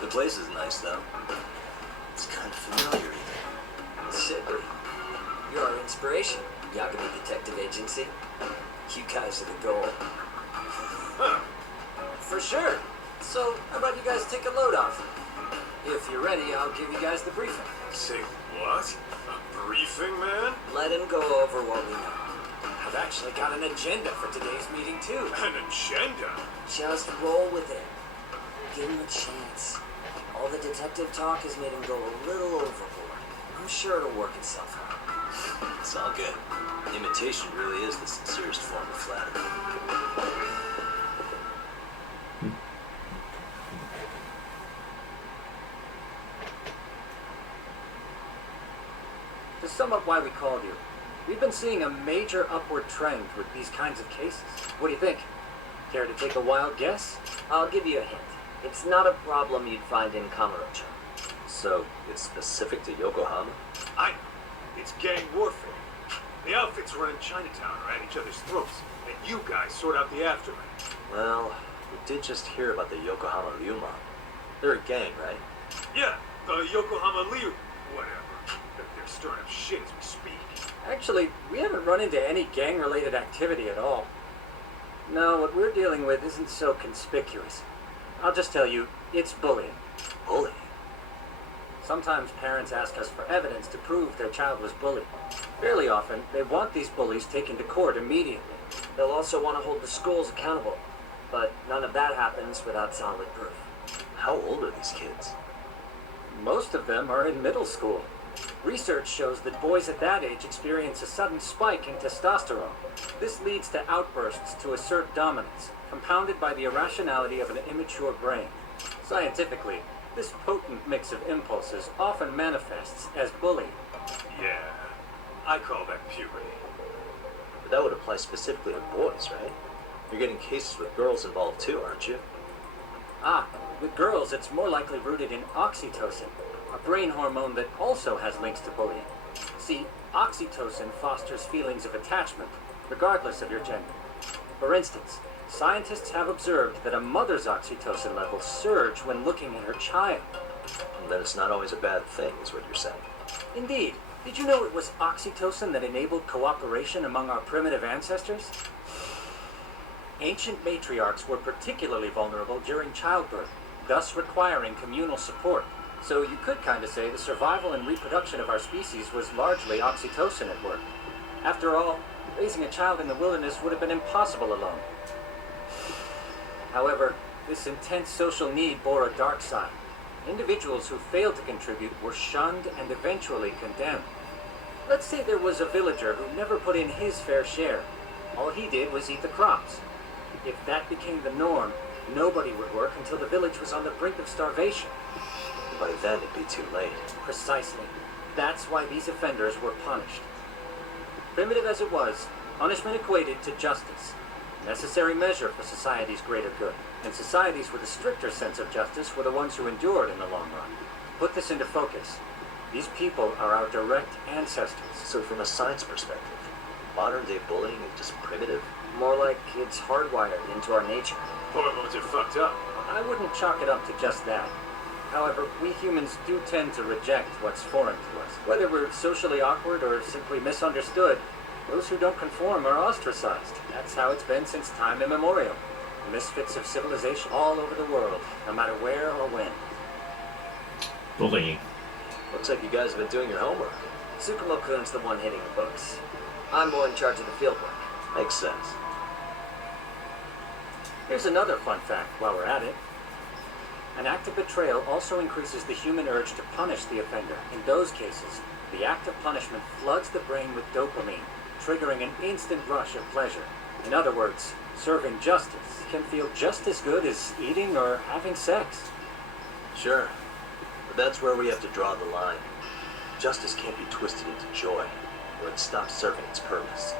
The place is nice, though. It's kind of familiar, even. Sibley, you're our inspiration, Yagami Detective Agency. You guys are the goal. Huh. For sure. So, how about you guys take a load off? If you're ready, I'll give you guys the briefing. Say what? A briefing, man? Let him go over what we know. I've actually got an agenda for today's meeting, too. An agenda? Just roll with it. Give him a chance. All the detective talk has made him go a little overboard. I'm sure it'll work itself out. It's all good. Imitation really is the sincerest form of flattery. To sum up why we called you, we've been seeing a major upward trend with these kinds of cases. What do you think? Care to take a wild guess? I'll give you a hint. It's not a problem you'd find in Kamurocho. So, it's specific to Yokohama? I know. It's gang warfare. The outfits running Chinatown are at each other's throats, and you guys sort out the aftermath. Well, we did just hear about the Yokohama Liu mob. They're a gang, right? Yeah, the Yokohama Liu. Whatever. They're stirring up shit as we speak. Actually, we haven't run into any gang-related activity at all. No, what we're dealing with isn't so conspicuous. I'll just tell you, it's bullying. Bullying? Sometimes parents ask us for evidence to prove their child was bullied. Fairly often, they want these bullies taken to court immediately. They'll also want to hold the schools accountable. But none of that happens without solid proof. How old are these kids? Most of them are in middle school. Research shows that boys at that age experience a sudden spike in testosterone. This leads to outbursts to assert dominance, compounded by the irrationality of an immature brain. Scientifically, this potent mix of impulses often manifests as bullying. Yeah, I call that puberty. But that would apply specifically to boys, right? You're getting cases with girls involved too, aren't you? Ah, with girls it's more likely rooted in oxytocin, a brain hormone that also has links to bullying. See, oxytocin fosters feelings of attachment, regardless of your gender. For instance, scientists have observed that a mother's oxytocin levels surge when looking at her child. And then it's not always a bad thing, is what you're saying. Indeed. Did you know it was oxytocin that enabled cooperation among our primitive ancestors? Ancient matriarchs were particularly vulnerable during childbirth, thus requiring communal support. So you could kind of say the survival and reproduction of our species was largely oxytocin at work. After all, raising a child in the wilderness would have been impossible alone. However, this intense social need bore a dark side. Individuals who failed to contribute were shunned and eventually condemned. Let's say there was a villager who never put in his fair share. All he did was eat the crops. If that became the norm, nobody would work until the village was on the brink of starvation. By then it'd be too late. Precisely. That's why these offenders were punished. Primitive as it was, punishment equated to justice. Necessary measure for society's greater good. And societies with a stricter sense of justice were the ones who endured in the long run. Put this into focus. These people are our direct ancestors. So from a science perspective, modern-day bullying is just primitive? More like it's hardwired into our nature. Hormones are fucked up. I wouldn't chalk it up to just that. However, we humans do tend to reject what's foreign to us. Whether we're socially awkward or simply misunderstood, those who don't conform are ostracized. That's how it's been since time immemorial. Misfits of civilization all over the world, no matter where or when. Bullying. Looks like you guys have been doing your homework. Tsukumo-kun's the one hitting the books. I'm more in charge of the fieldwork. Makes sense. Here's another fun fact while we're at it. An act of betrayal also increases the human urge to punish the offender. In those cases, the act of punishment floods the brain with dopamine, triggering an instant rush of pleasure. In other words, serving justice can feel just as good as eating or having sex. Sure. But that's where we have to draw the line. Justice can't be twisted into joy, or it stops serving its purpose.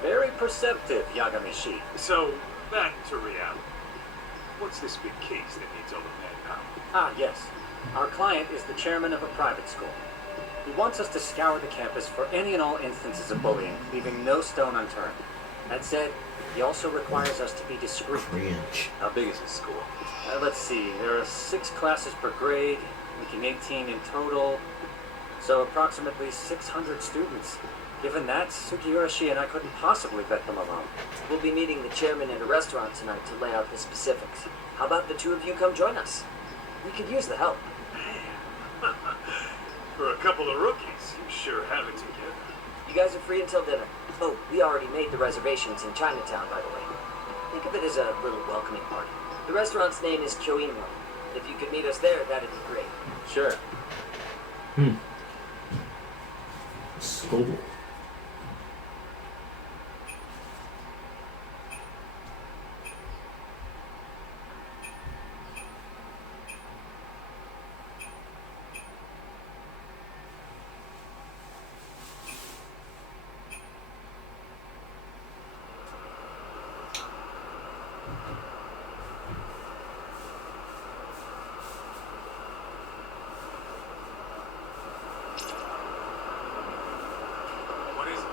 Very perceptive, Yagami-shi. So, back to reality. What's this big case that needs all the manpower? Ah, yes. Our client is the chairman of a private school. He wants us to scour the campus for any and all instances of bullying, leaving no stone unturned. That said, he also requires us to be discreet. Cringe. How big is this school? Let's see, there are 6 classes per grade, making 18 in total, so approximately 600 students. Given that, Sugiura-shi and I couldn't possibly vet them alone. We'll be meeting the chairman at a restaurant tonight to lay out the specifics. How about the two of you come join us? We could use the help. For a couple of rookies, you sure have it together. You guys are free until dinner. Oh, we already made the reservations in Chinatown, by the way. Think of it as a little welcoming party. The restaurant's name is Kyoinmo. If you could meet us there, that'd be great. Sure. School. What is it?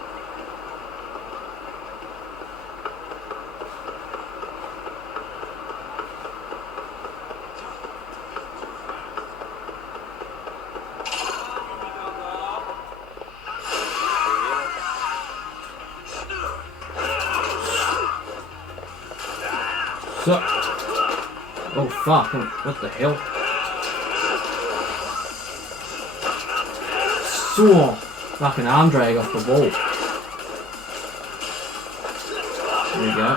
So, oh fuck! What the hell? So, fucking arm drag off the wall. There we go.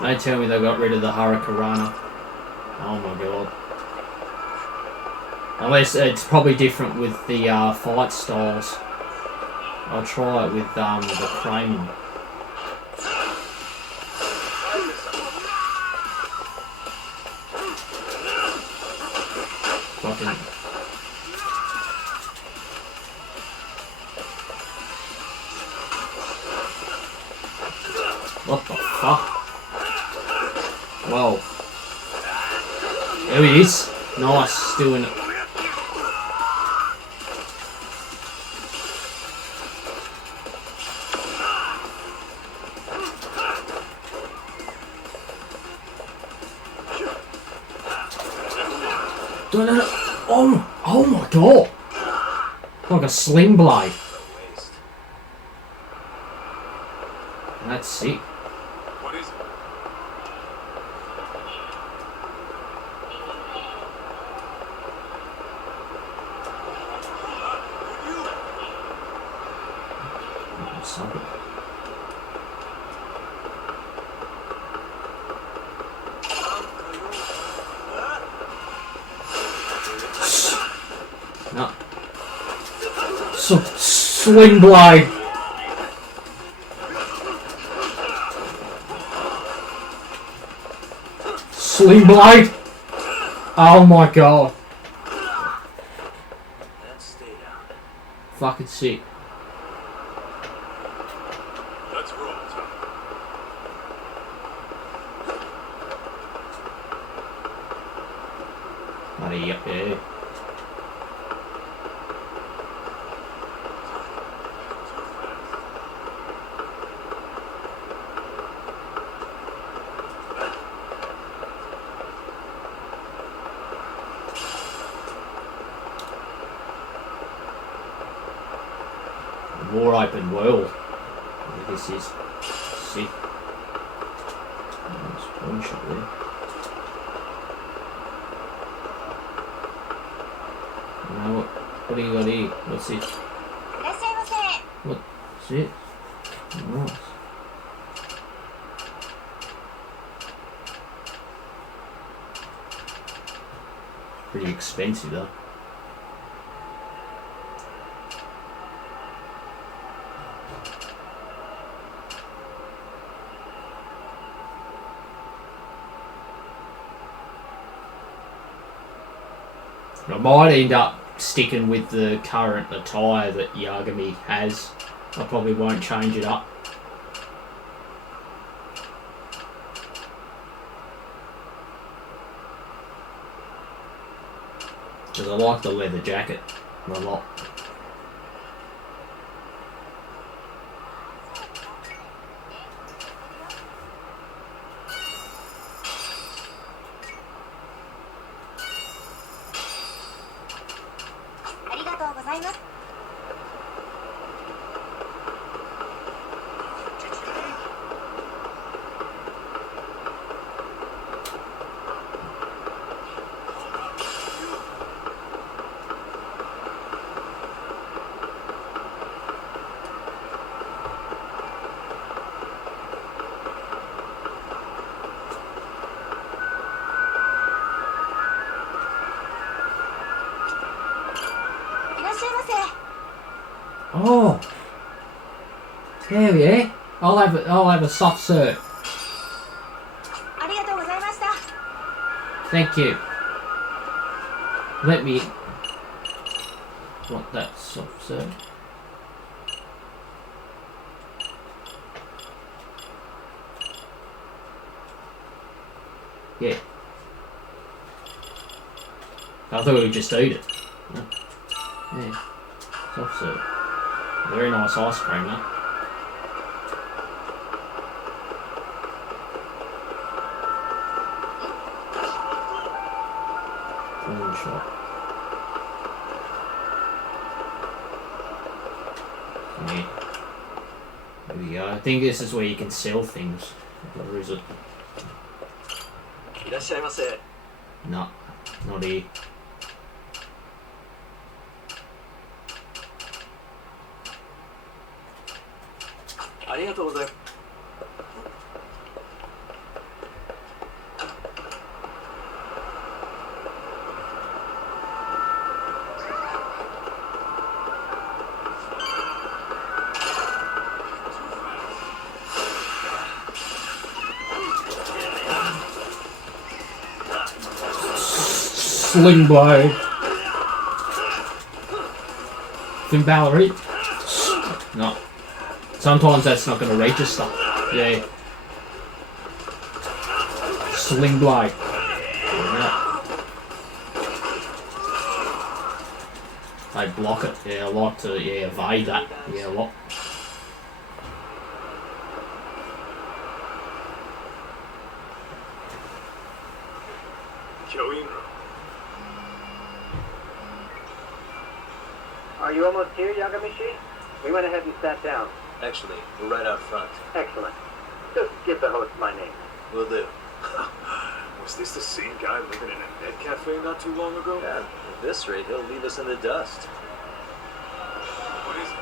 They tell me they got rid of the Hurricanrana. Oh my god. Unless it's probably different with the fight styles. I'll try it with the Kramen. Fucking. What the fuck? Whoa. There he is. Nice, doing it. Oh my god! Like a sling blade. That's sick. What is it? Something. No. Sling blade. Sling blade. Oh my god. Fucking sick. Let's roll, Tom. Hurry up, yeah. More open world. This is sick. There's a pawn shop there. Now what do you got here? What's it? What's it? Nice. Pretty expensive though. I might end up sticking with the current attire that Yagami has. I probably won't change it up. Because I like the leather jacket a lot. Oh, hell yeah! I'll have a soft serve. Thank you. Let me. Want that soft serve? Yeah. I thought we'd just eat it. Yeah. Soft serve. Very nice ice cream, though. Corn shop. Yeah. There we go. I think this is where you can sell things. Or is it? No, not here. Sling blow. Fin Ballery. No. Sometimes that's not going to register. Yeah. Sling blow. Yeah. They block it. Yeah, I like to evade that. Yeah, a lot. Are you almost here, Yagami? We went ahead and sat down. Actually, we're right out front. Excellent. Just give the host my name. Will do. Was this the same guy living in a net cafe not too long ago? Yeah, at this rate, he'll leave us in the dust. What is it?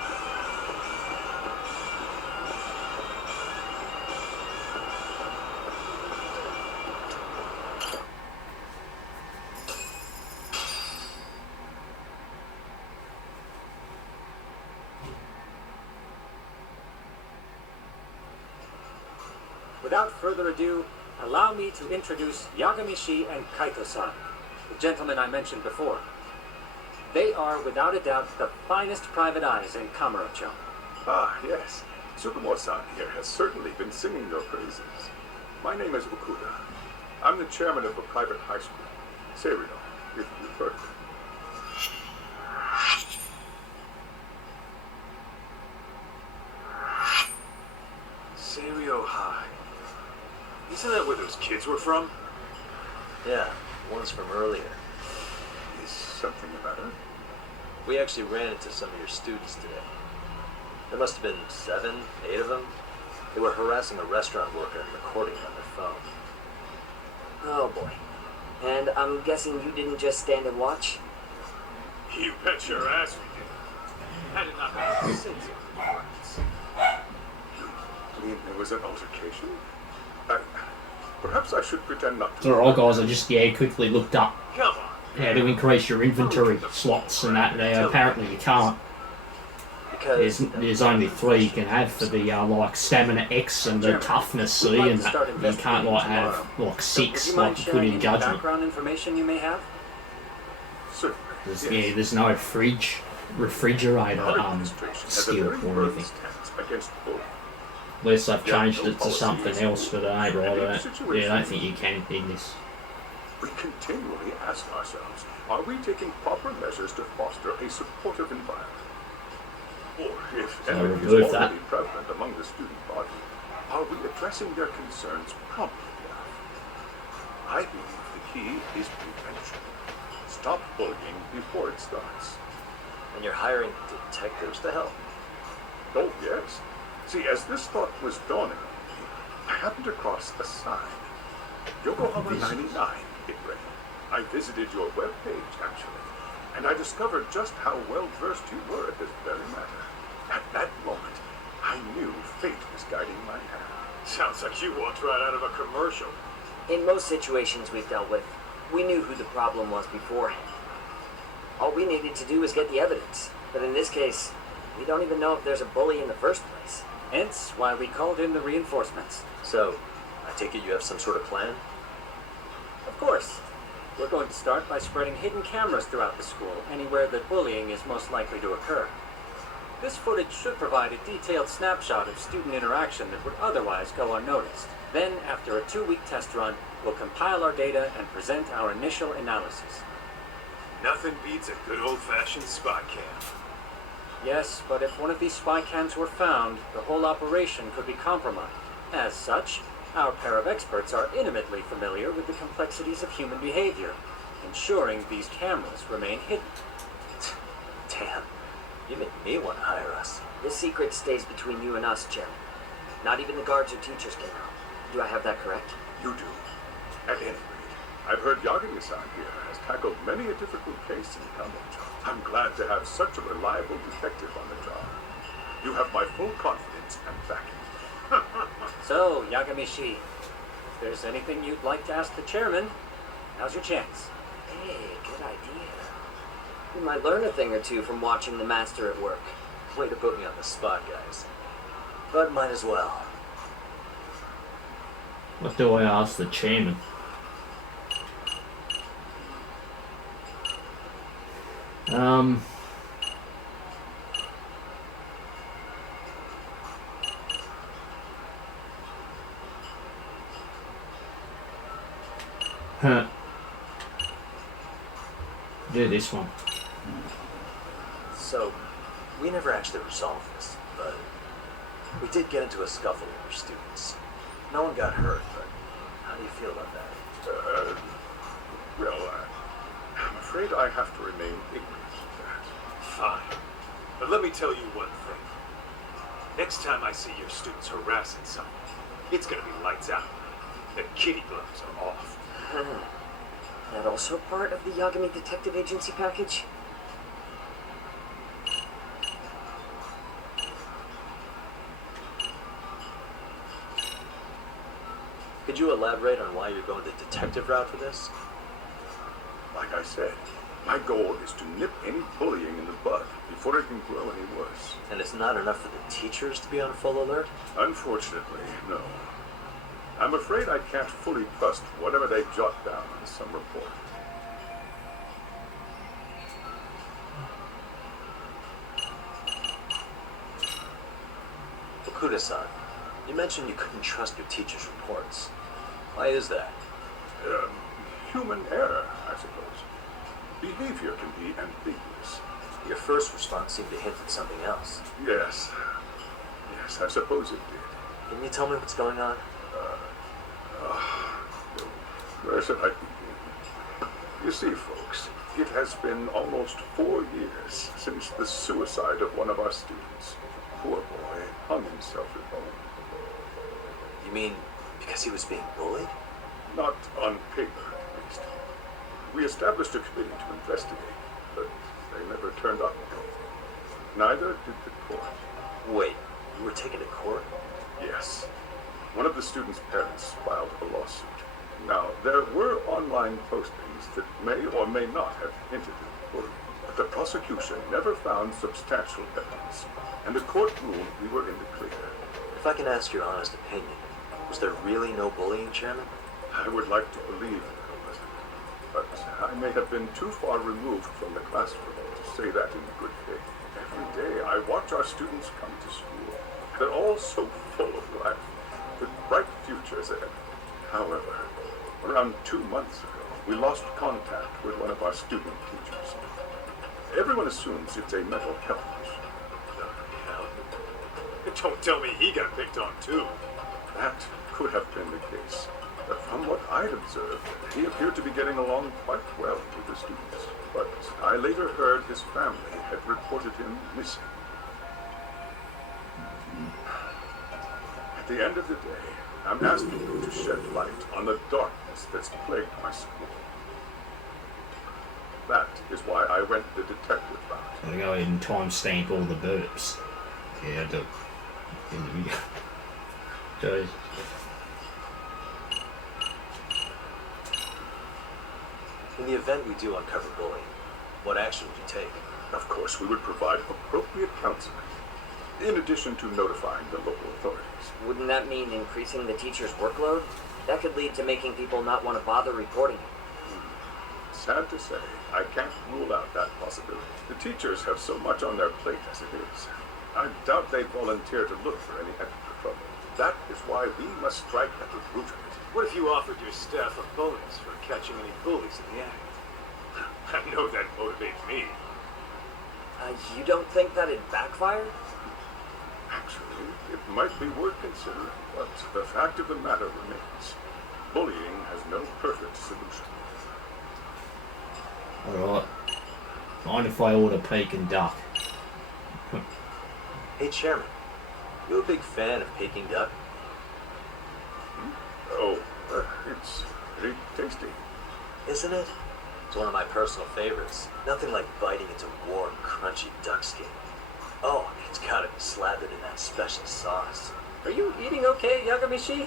Without further ado, allow me to introduce Yagami and Kaito-san, the gentlemen I mentioned before. They are, without a doubt, the finest private eyes in Kamurocho. Ah, yes. Tsukumo-san here has certainly been singing your praises. My name is Okuda. I'm the chairman of a private high school, Serio, if you've heard of it. Serio High. Isn't that where those kids were from? Yeah, one's from earlier. Is something the matter? We actually ran into some of your students today. There must have been 7, 8 of them. They were harassing a restaurant worker and recording on their phone. Oh boy. And I'm guessing you didn't just stand and watch? You bet your ass we did. Had it not been for sins of words. You mean there was an altercation? Perhaps I should pretend not to. It's alright, guys. I just quickly looked up Come on. how to increase your inventory slots and that. Apparently you can't. There's only 3 you can have for the like stamina X and the toughness C and that. You can't like have like 6 like you put in judgment. Background information you may have? Certainly. There's no refrigerator Our administration has a skill very or firm anything. stance against bullying. Unless they've Yeah, changed no it to policy something is else for the good. neighbour. I In don't, situations- yeah, I don't think you can in this. We continually ask ourselves, are we taking proper measures to foster a supportive environment? Or if So envy is remove that. already prevalent among the student body, are we addressing their concerns promptly enough? I believe the key is prevention. Stop bullying before it starts. And you're hiring detectives to help? Oh, yes. See, as this thought was dawning on me, I happened across a sign. Yokohama 99, it read. I visited your webpage, actually, and I discovered just how well-versed you were at this very matter. At that moment, I knew fate was guiding my hand. Sounds like you walked right out of a commercial. In most situations we've dealt with, we knew who the problem was beforehand. All we needed to do was get the evidence. But in this case, we don't even know if there's a bully in the first place. Hence why we called in the reinforcements. So, I take it you have some sort of plan? Of course. We're going to start by spreading hidden cameras throughout the school, anywhere that bullying is most likely to occur. This footage should provide a detailed snapshot of student interaction that would otherwise go unnoticed. Then, after a 2-week test run, we'll compile our data and present our initial analysis. Nothing beats a good old-fashioned spy cam. Yes, but if one of these spy cams were found, the whole operation could be compromised. As such, our pair of experts are intimately familiar with the complexities of human behavior, ensuring these cameras remain hidden. Damn, you make me want to hire us. This secret stays between you and us, Chairman. Not even the guards or teachers can know. Do I have that correct? You do. At any rate, I've heard Yagami-san here has tackled many a difficult case in Kamocha. I'm glad to have such a reliable detective on the job. You have my full confidence and backing. So, Yagami-shi, if there's anything you'd like to ask the chairman, now's your chance. Hey, good idea. We might learn a thing or two from watching the master at work. Way to put me on the spot, guys. But might as well. What do I ask the chairman? Do this one. So, we never actually resolved this, but we did get into a scuffle with our students. No one got hurt, but how do you feel about that? I'm afraid I have to remain ignorant of that. Fine. But let me tell you one thing. Next time I see your students harassing someone, it's gonna be lights out. The kitty gloves are off. That also part of the Yagami Detective Agency package? Could you elaborate on why you're going the detective route for this? Like I said, my goal is to nip any bullying in the bud before it can grow any worse. And it's not enough for the teachers to be on full alert? Unfortunately, no. I'm afraid I can't fully trust whatever they jot down in some report. Okuda-san, you mentioned you couldn't trust your teacher's reports. Why is that? Human error, I suppose. Behavior can be ambiguous. Your first response seemed to hint at something else. Yes. Yes, I suppose it did. Can you tell me what's going on? Where should I begin? You see, folks, it has been almost 4 years since the suicide of one of our students. Poor boy hung himself at home. You mean because he was being bullied? Not on paper, at least. We established a committee to investigate, but they never turned up anything. Neither did the court. Wait, you were taken to court? Yes. One of the students' parents filed a lawsuit. Now, there were online postings that may or may not have hinted at bullying, but the prosecution never found substantial evidence, and the court ruled we were in the clear. If I can ask your honest opinion, was there really no bullying, Chairman? I would like to believe there wasn't. but I may have been too far removed from the classroom to say that in good faith. Every day I watch our students come to school. They're all so full of life, with bright futures ahead. However, around 2 months ago, we lost contact with one of our student teachers. Everyone assumes it's a mental health issue. Don't tell me he got picked on too. That could have been the case. But from what I'd observed, he appeared to be getting along quite well with the students. But I later heard his family had reported him missing. At the end of the day, I'm asking you to shed light on the darkness that's plagued my school. That is why I went the detective route. I'm gonna go ahead and timestamp all the burps. Yeah, I do. In the video. Jeez. In the event we do uncover bullying, what action would you take? Of course, we would provide appropriate counseling, in addition to notifying the local authorities. Wouldn't that mean increasing the teacher's workload? That could lead to making people not want to bother reporting it. Sad to say, I can't rule out that possibility. The teachers have so much on their plate as it is. I doubt they'd volunteer to look for any extra trouble. That is why we must strike at the root of it. What if you offered your staff a bonus for catching any bullies in the act? I know that motivates me. You don't think that'd backfire? Actually, it might be worth considering, but the fact of the matter remains. Bullying has no perfect solution. Alright. Mind if I order Peking duck? Hey, Chairman, you a big fan of Peking duck? Oh, it's pretty tasty. Isn't it? It's one of my personal favorites. Nothing like biting into warm, crunchy duck skin. Oh, it's gotta be slathered in that special sauce. Are you eating okay, Yagami?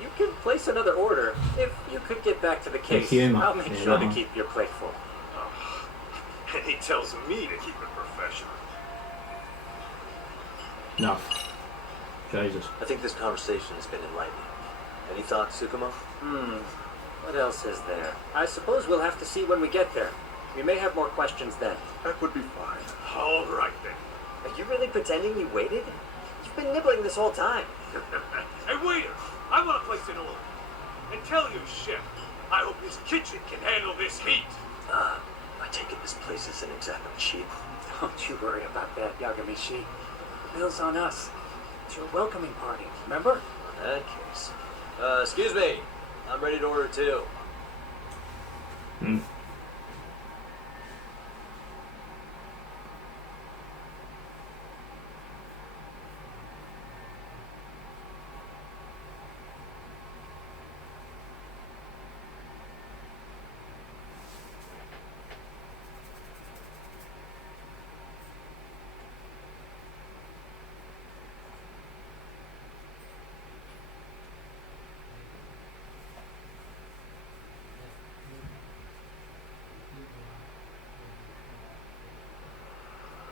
You can place another order. If you could get back to the case, I'll make sure to keep your plate full. Oh, and he tells me to keep it professional. No. Jesus. I think this conversation has been enlightening. Any thoughts, Tsukumo? What else is there? I suppose we'll have to see when we get there. We may have more questions then. That would be fine. All right then. Are you really pretending you waited? You've been nibbling this whole time. Hey, waiter! I want to place an order. And tell your chef, I hope his kitchen can handle this heat. I take it this place isn't exactly cheap. Don't you worry about that, Yagami. The bill's on us. It's your welcoming party, remember? In that case. Excuse me. I'm ready to order too.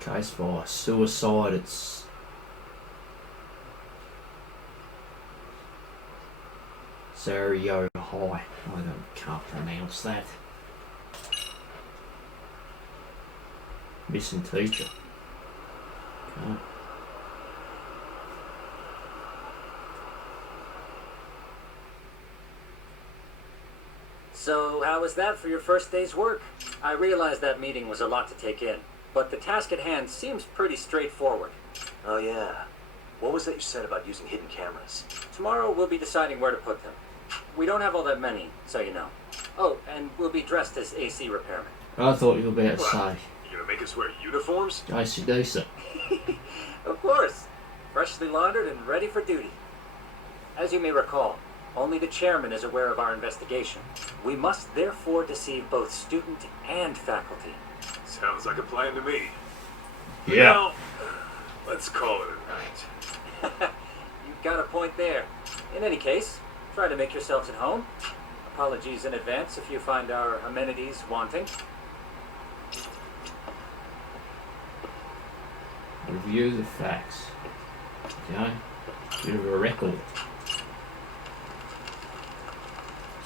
Case for suicide, it's Serio High. Can't pronounce that. Missing teacher. Okay. So, how was that for your first day's work? I realized that meeting was a lot to take in, but the task at hand seems pretty straightforward. Oh yeah. What was that you said about using hidden cameras? Tomorrow we'll be deciding where to put them. We don't have all that many, so you know. Oh, and we'll be dressed as AC repairmen. I thought you were about to say. You gonna make us wear uniforms? AC decent. Of course. Freshly laundered and ready for duty. As you may recall, only the chairman is aware of our investigation. We must therefore deceive both student and faculty. Sounds like a plan to me. Yeah. Now, let's call it a night. You've got a point there. In any case, try to make yourselves at home. Apologies in advance if you find our amenities wanting. Review the facts. Okay. Bit of a record.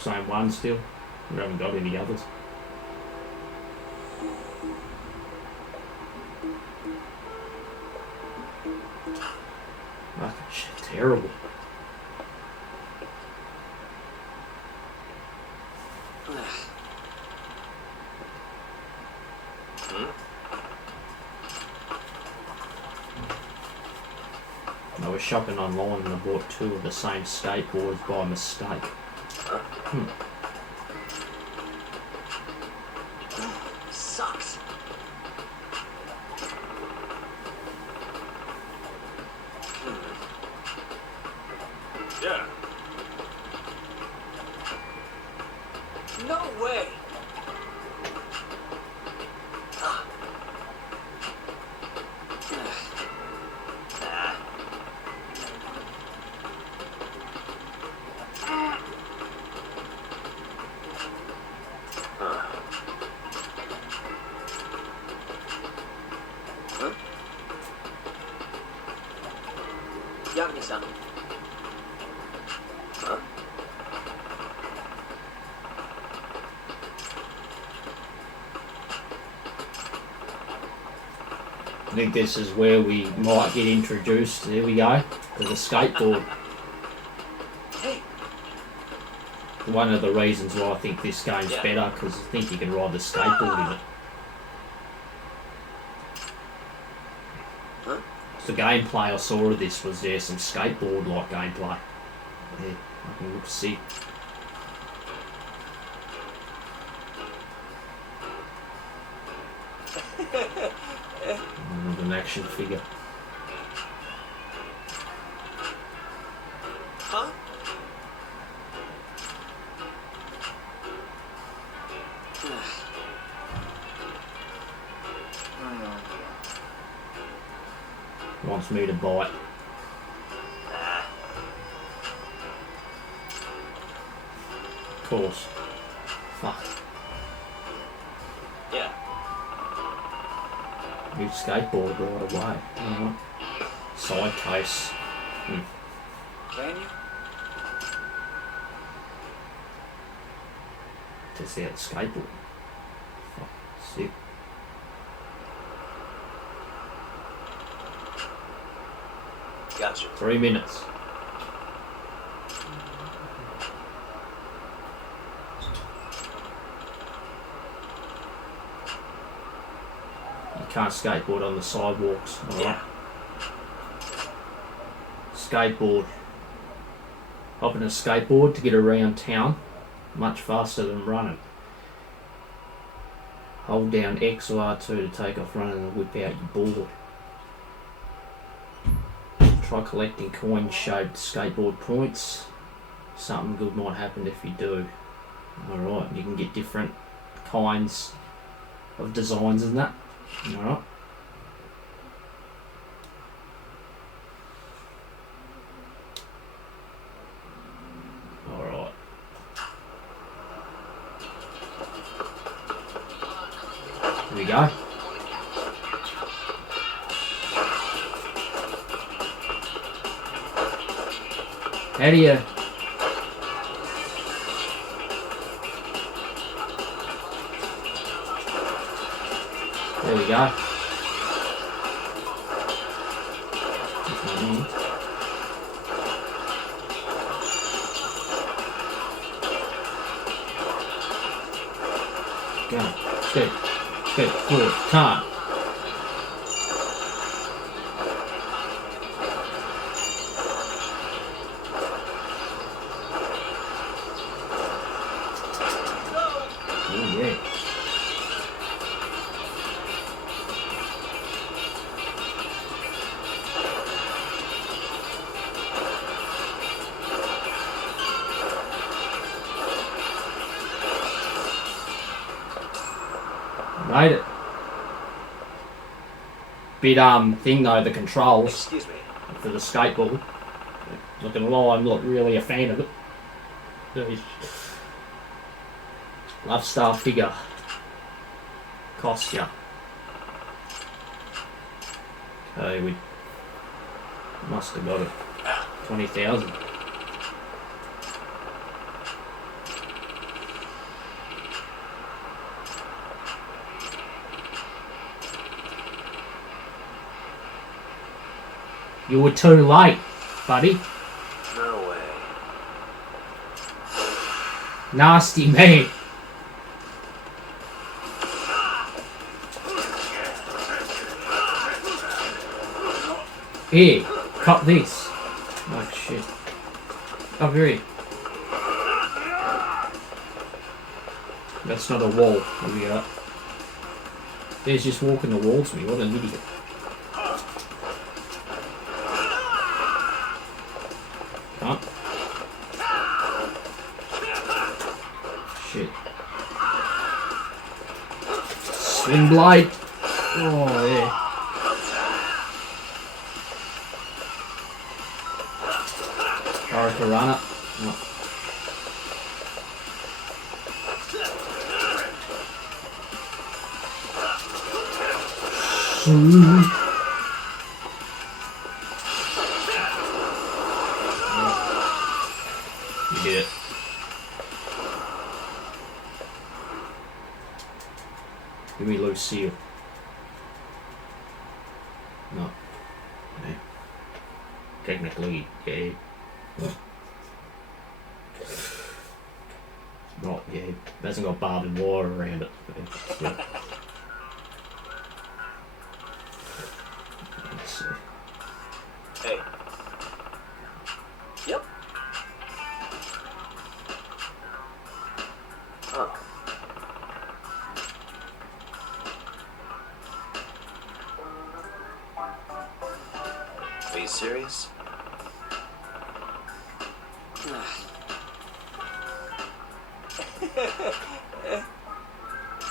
Same one still. We haven't got any others. terrible. I was shopping online and I bought 2 of the same skateboards by mistake. Sucks. Yeah. No way. Yagami-san. Huh? I think this is where we might get introduced. There we go, to the skateboard. One of the reasons why I think this game's better, because I think you can ride the skateboard in it. The gameplay I saw of this was there some skateboard-like gameplay. Yeah, I can look sick. With an action figure. Huh? Wants me to bite. Of course. Fuck. Yeah. New skateboard right away. Side case. Can you? Test out the skateboard. Fuck. Sick. Gotcha. 3 minutes. You can't skateboard on the sidewalks. Alright. Skateboard. Hopping a skateboard to get around town. Much faster than running. Hold down X or R2 to take off running and whip out your board. Try collecting coin-shaped skateboard points. Something good might happen if you do. Alright, you can get different kinds of designs in that. Alright. Alright. Here we go. How do you... There we go. Go. Good. Good. Good. Time. Made it. Bit thing though, the controls. Excuse me. For the skateboard. Not gonna lie, I'm not really a fan of it. Love star figure. Cost ya. Okay, we must have got it. 20,000. You were too late. buddy. No way. Nasty man. Here, cut this. Oh shit. Over here. That's not a wall. What do we got? There's just walking the walls me. What an idiot. Can't. Shit. Swing blade. Oh yeah. Hurricanrana. No. You did it. Give me Lucille. No. Yeah. Technically, yeah. Not, yeah. It hasn't got barbed wire around it. Yeah. Let's see. Hey. Yep. Oh. Are you serious?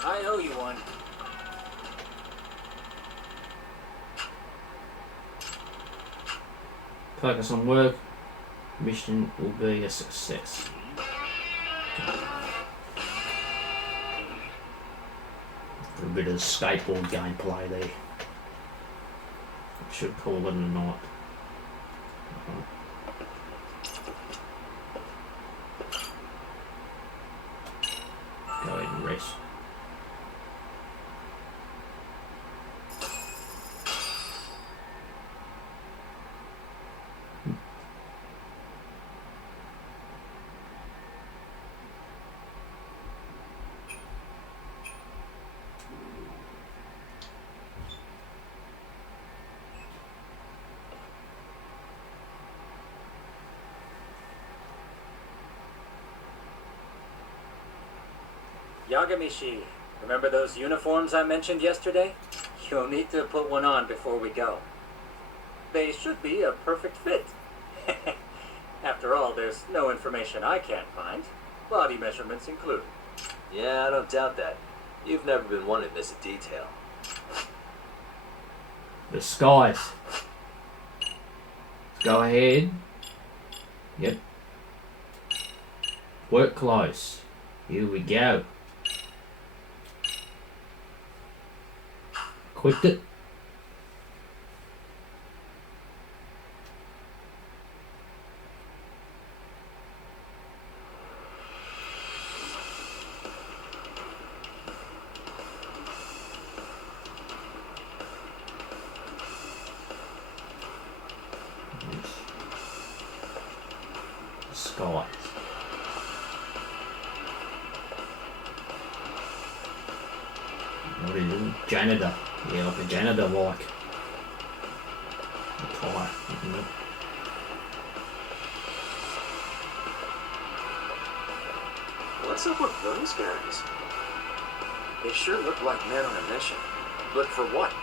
I owe you one. Focus on work. Mission will be a success. For a bit of skateboard gameplay there. Should call it a night. Go ahead and rest. Yagami, remember those uniforms I mentioned yesterday? You'll need to put one on before we go. They should be a perfect fit. After all, there's no information I can't find, body measurements included. Yeah, I don't doubt that. You've never been one to miss a detail. The skies. Go ahead. Yep. Work close. Here we go. Equipped it. Skies. What is it? Janitor. Yeah, like a janitor, like. A tire, isn't it? What's up with those guys? They sure look like men on a mission. But for what?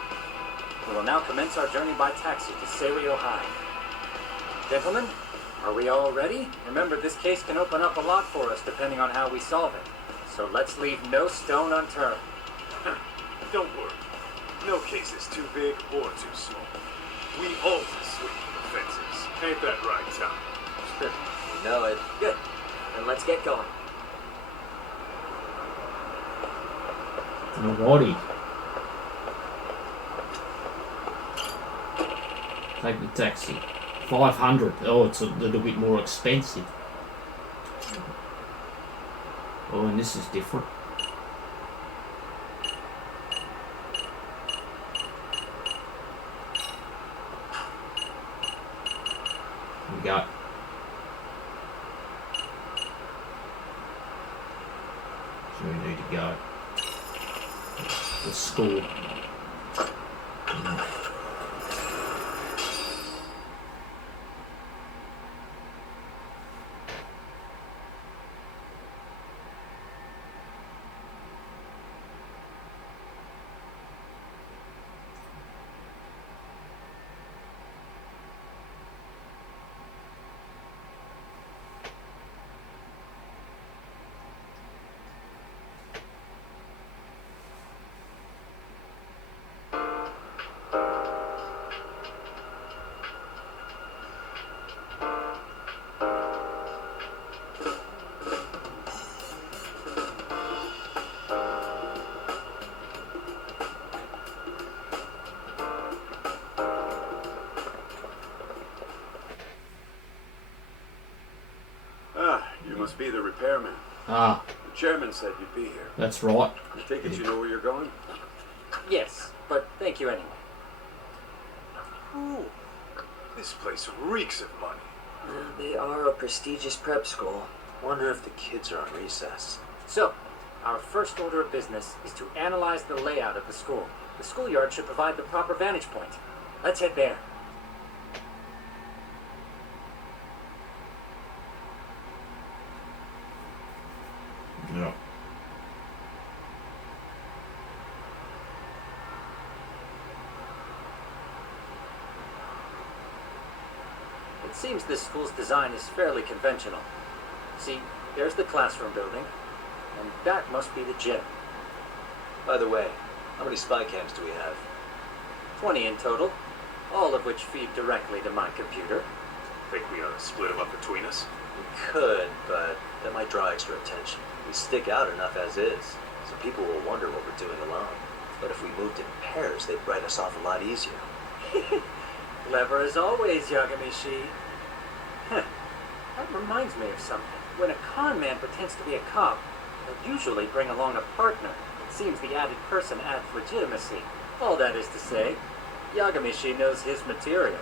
We will now commence our journey by taxi to Serio High. Gentlemen, are we all ready? Remember, this case can open up a lot for us depending on how we solve it. So let's leave no stone unturned. Don't worry. No case is too big or too small. We always swing for the fences. Ain't that right, Tom? You know it. Good. Then let's get going. Alrighty. Take the taxi. 500. Oh, it's a little bit more expensive. Oh, and this is different. go. So we need to go. The school. You must be the repairman. Ah. The chairman said you'd be here. That's right. I take it you know where you're going? Yes, but thank you anyway. Ooh, this place reeks of money. They are a prestigious prep school. Wonder if the kids are on recess. So, our first order of business is to analyze the layout of the school. The schoolyard should provide the proper vantage point. Let's head there. Yeah. It seems this school's design is fairly conventional. See, there's the classroom building, and that must be the gym. By the way, how many spy cams do we have? 20 in total, all of which feed directly to my computer. Think we ought to split them up between us? We could, but that might draw extra attention. We stick out enough as is, so people will wonder what we're doing alone. But if we moved in pairs, they'd write us off a lot easier. Clever as always, Yagami. Huh. That reminds me of something. When a con man pretends to be a cop, they'll usually bring along a partner. It seems the added person adds legitimacy. All that is to say, Yagami knows his material.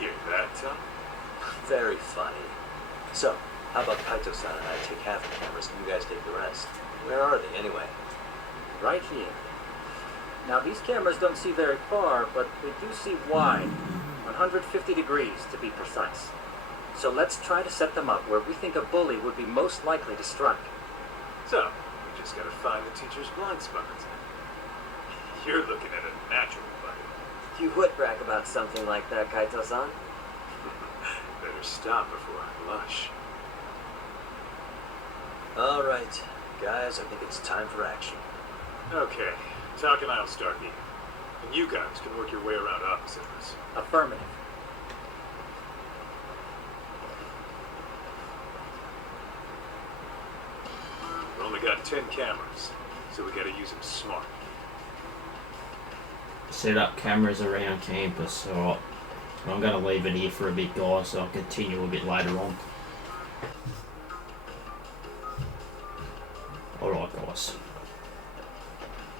Hear that, Tom? Very funny. So, how about Kaito-san and I take half the cameras and you guys take the rest? Where are they, anyway? Right here. Now, these cameras don't see very far, but they do see wide. 150 degrees, to be precise. So let's try to set them up where we think a bully would be most likely to strike. So, we just gotta find the teacher's blind spots. You're looking at a natural, buddy. You would brag about something like that, Kaito-san. Better stop before I blush. Alright, guys, I think it's time for action. Okay, Talk and I'll start eating. And you guys can work your way around opposite us. Affirmative. We've only got 10 cameras, so we gotta use them smart. Set up cameras around campus. Alright. I'm going to leave it here for a bit, guys, so I'll continue a bit later on. Alright, guys.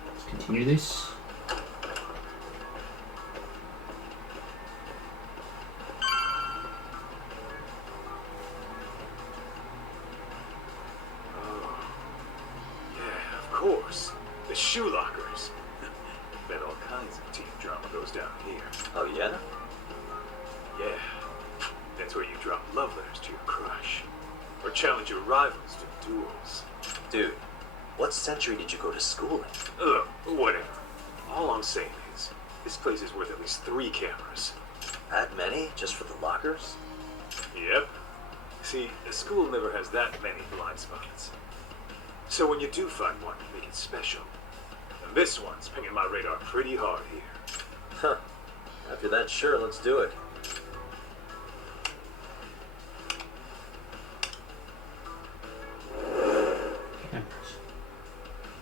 Let's continue this. Yeah, of course. The shoe lockers. Bet all kinds of teen drama goes down here. Oh, yeah? Yeah. That's where you drop love letters to your crush. Or challenge your rivals to duels. Dude, what century did you go to school in? Ugh, whatever. All I'm saying is, this place is worth at least 3 cameras. That many? Just for the lockers? Yep. See, a school never has that many blind spots. So when you do find one, make it special. And this one's pinging my radar pretty hard here. Huh. After that, sure, let's do it.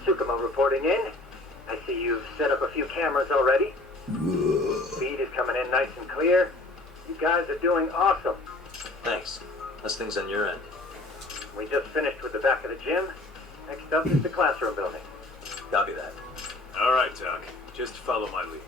Tsukuma reporting in. I see you've set up a few cameras already. Feed is coming in nice and clear. You guys are doing awesome. Thanks. How's things on your end? We just finished with the back of the gym. Next up is the classroom building. Copy that. All right, Doc. Just follow my lead.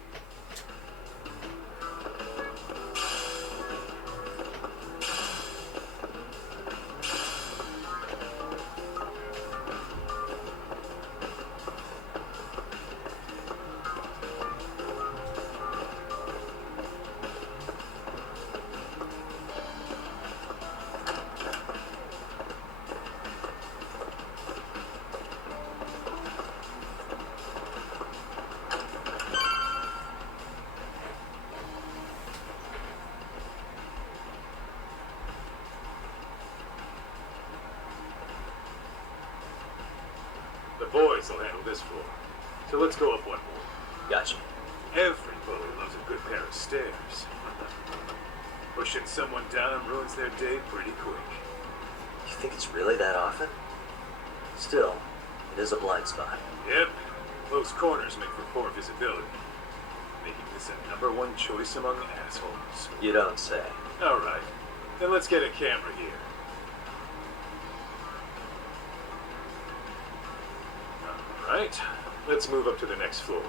boys will handle this floor. So let's go up one more. Gotcha. Every bully loves a good pair of stairs. Pushing someone down ruins their day pretty quick. You think it's really that often? Still, it is a blind spot. Yep. Close corners make for poor visibility. Making this a #1 choice among assholes. You don't say. Alright. Then let's get a camera here. Alright. Let's move up to the next floor.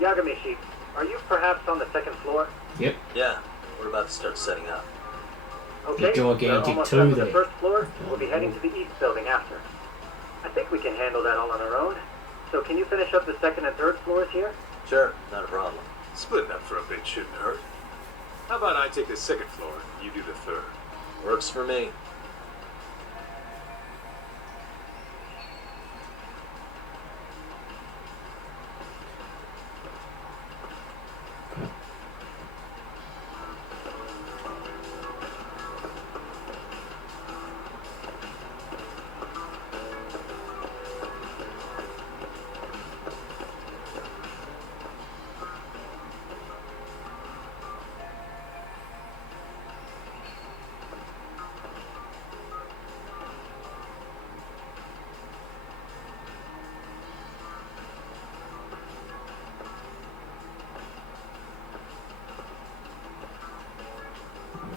Yagami, are you perhaps on the second floor? Yep. Yeah, we're about to start setting up. Okay, The we're gigantic almost two done with there. the first floor. We'll be heading to the east building after. I think we can handle that all on our own. So can you finish up the second and third floors here? Sure, not a problem. Splitting up for a bit shouldn't hurt. How about I take the second floor, you do the third? Works for me.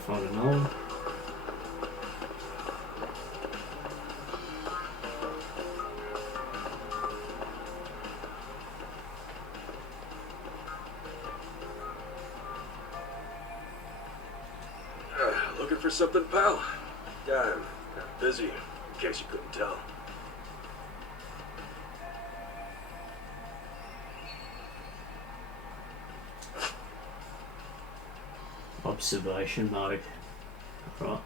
Find another one. Looking for something, pal? Yeah, I'm busy, in case you couldn't tell. Observation mode. Right.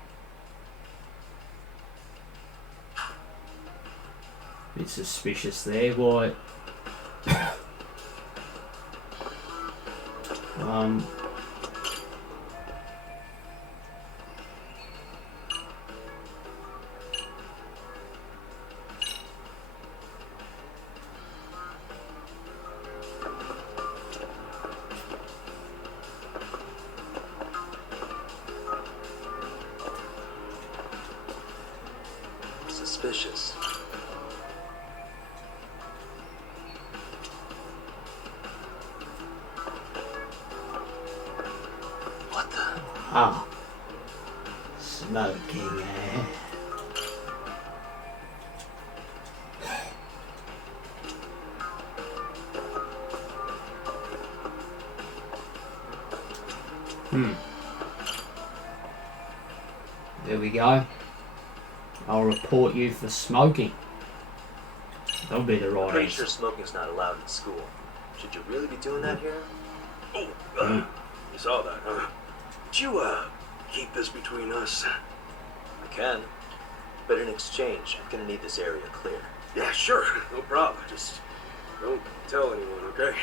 Bit suspicious there, boy. Suspicious. What the? Ah. Smoking, eh? There we go. I'll report you for smoking. That'll be the right Pretty answer. sure smoking's not allowed in school. Should you really be doing that here? Oh, you saw that, huh? Did you, keep this between us? I can. But in exchange, I'm gonna need this area clear. Yeah, sure, no problem. Just don't tell anyone, okay?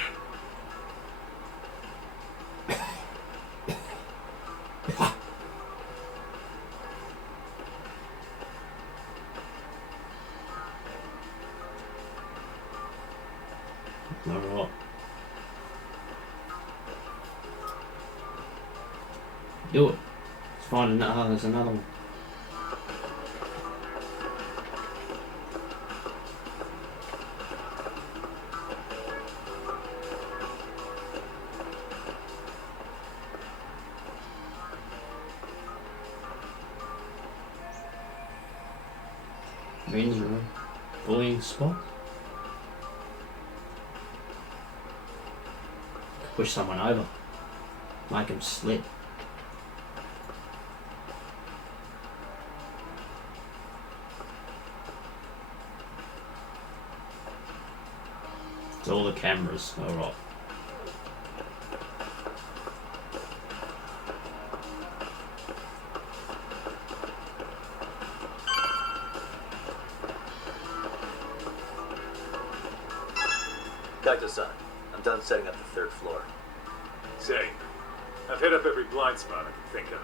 Alright. Do it. Let's find another. Oh, there's another one. Men's room. Bullying spot. Push someone over. Make him slip. It's all the cameras. Alright. Dr. Sun, I'm done setting up the third floor. Same. I've hit up every blind spot I can think of.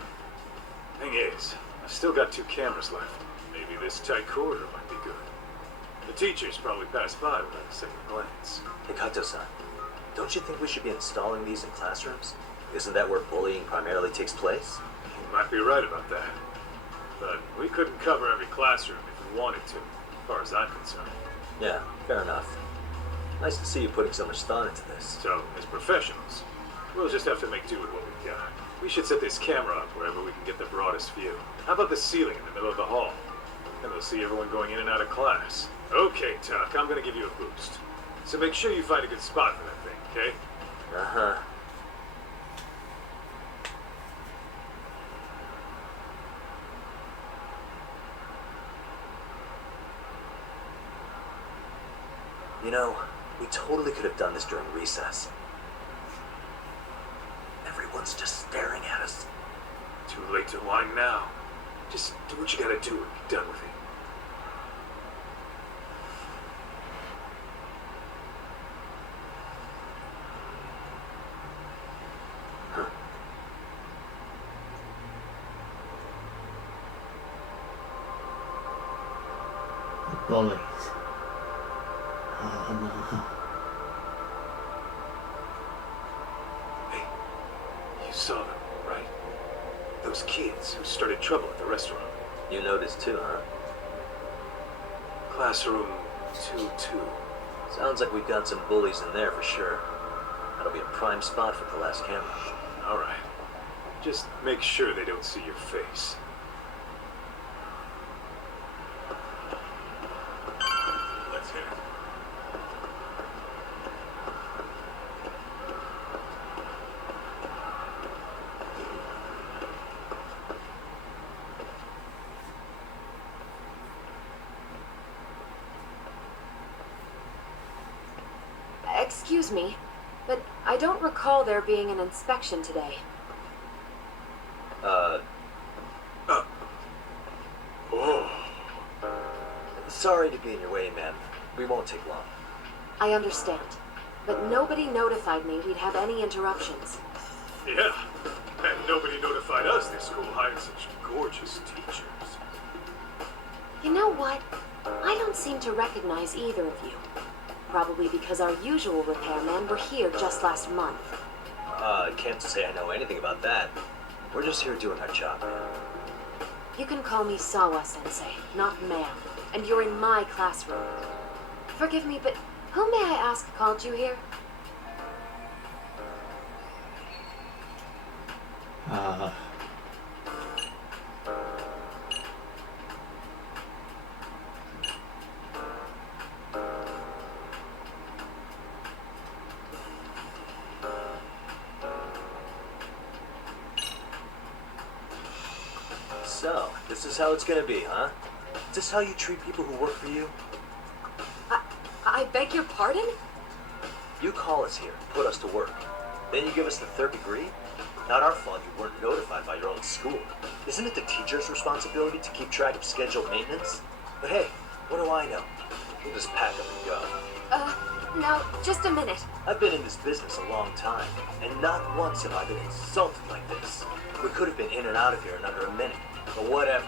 Thing is, I've still got 2 cameras left. Maybe this tight corridor might be good. The teachers probably passed by without a second glance. Hey, Kato-san, don't you think we should be installing these in classrooms? Isn't that where bullying primarily takes place? You might be right about that. But we couldn't cover every classroom if we wanted to, as far as I'm concerned. Yeah, fair enough. Nice to see you putting so much thought into this. So, as professionals, we'll just have to make do with what we've got. We should set this camera up wherever we can get the broadest view. How about the ceiling in the middle of the hall? And we'll see everyone going in and out of class. Okay, Tuck, I'm gonna give you a boost. So make sure you find a good spot for that thing, okay? Uh-huh. You know, we totally could have done this during recess. Everyone's just staring at us. Too late to whine now. Just do what you gotta do and be done with it. Bullies. Oh no. Hey, you saw them, right? Those kids who started trouble at the restaurant. You noticed too, huh? Classroom 2-2. Sounds like we've got some bullies in there for sure. That'll be a prime spot for the last camera. Alright. Just make sure they don't see your face. Let's hit it. Excuse me, but I don't recall there being an inspection today. Oh. Sorry to be in your way, ma'am. We won't take long. I understand, but nobody notified me we'd have any interruptions. Yeah, and nobody notified us this school hired such gorgeous teachers. You know what? I don't seem to recognize either of you. Probably because our usual repairmen were here just last month. I can't say I know anything about that. We're just here doing our job, man. You can call me Sawa-sensei, not ma'am, and you're in my classroom. Forgive me, but who may I ask called you here? So, this is how it's gonna be, huh? Is this how you treat people who work for you? I beg your pardon? You call us here, put us to work. Then you give us the third degree? Not our fault you weren't notified by your own school. Isn't it the teacher's responsibility to keep track of scheduled maintenance? But hey, what do I know? We'll just pack up and go. Now, just a minute. I've been in this business a long time, and not once have I been insulted like this. We could have been in and out of here in under a minute. But whatever,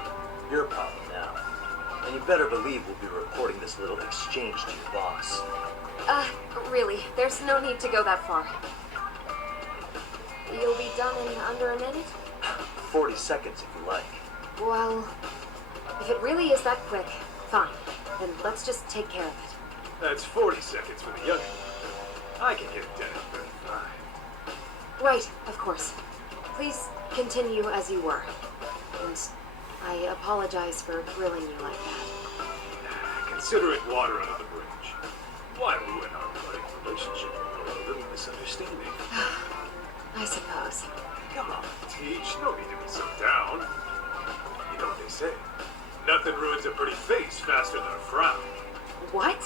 your problem now. And you better believe we'll be reporting this little exchange to your boss. Really, there's no need to go that far. You'll be done in under a minute? 40 seconds if you like. Well, if it really is that quick, fine. Then let's just take care of it. That's 40 seconds for the youngin'. I can get it done in 35. Right, of course. Please continue as you were. And I apologize for grilling you like that. Consider it water under the bridge. Why ruin our budding relationship with a little misunderstanding? I suppose. Come on, Teach. No need to be so down. You know what they say. Nothing ruins a pretty face faster than a frown. What?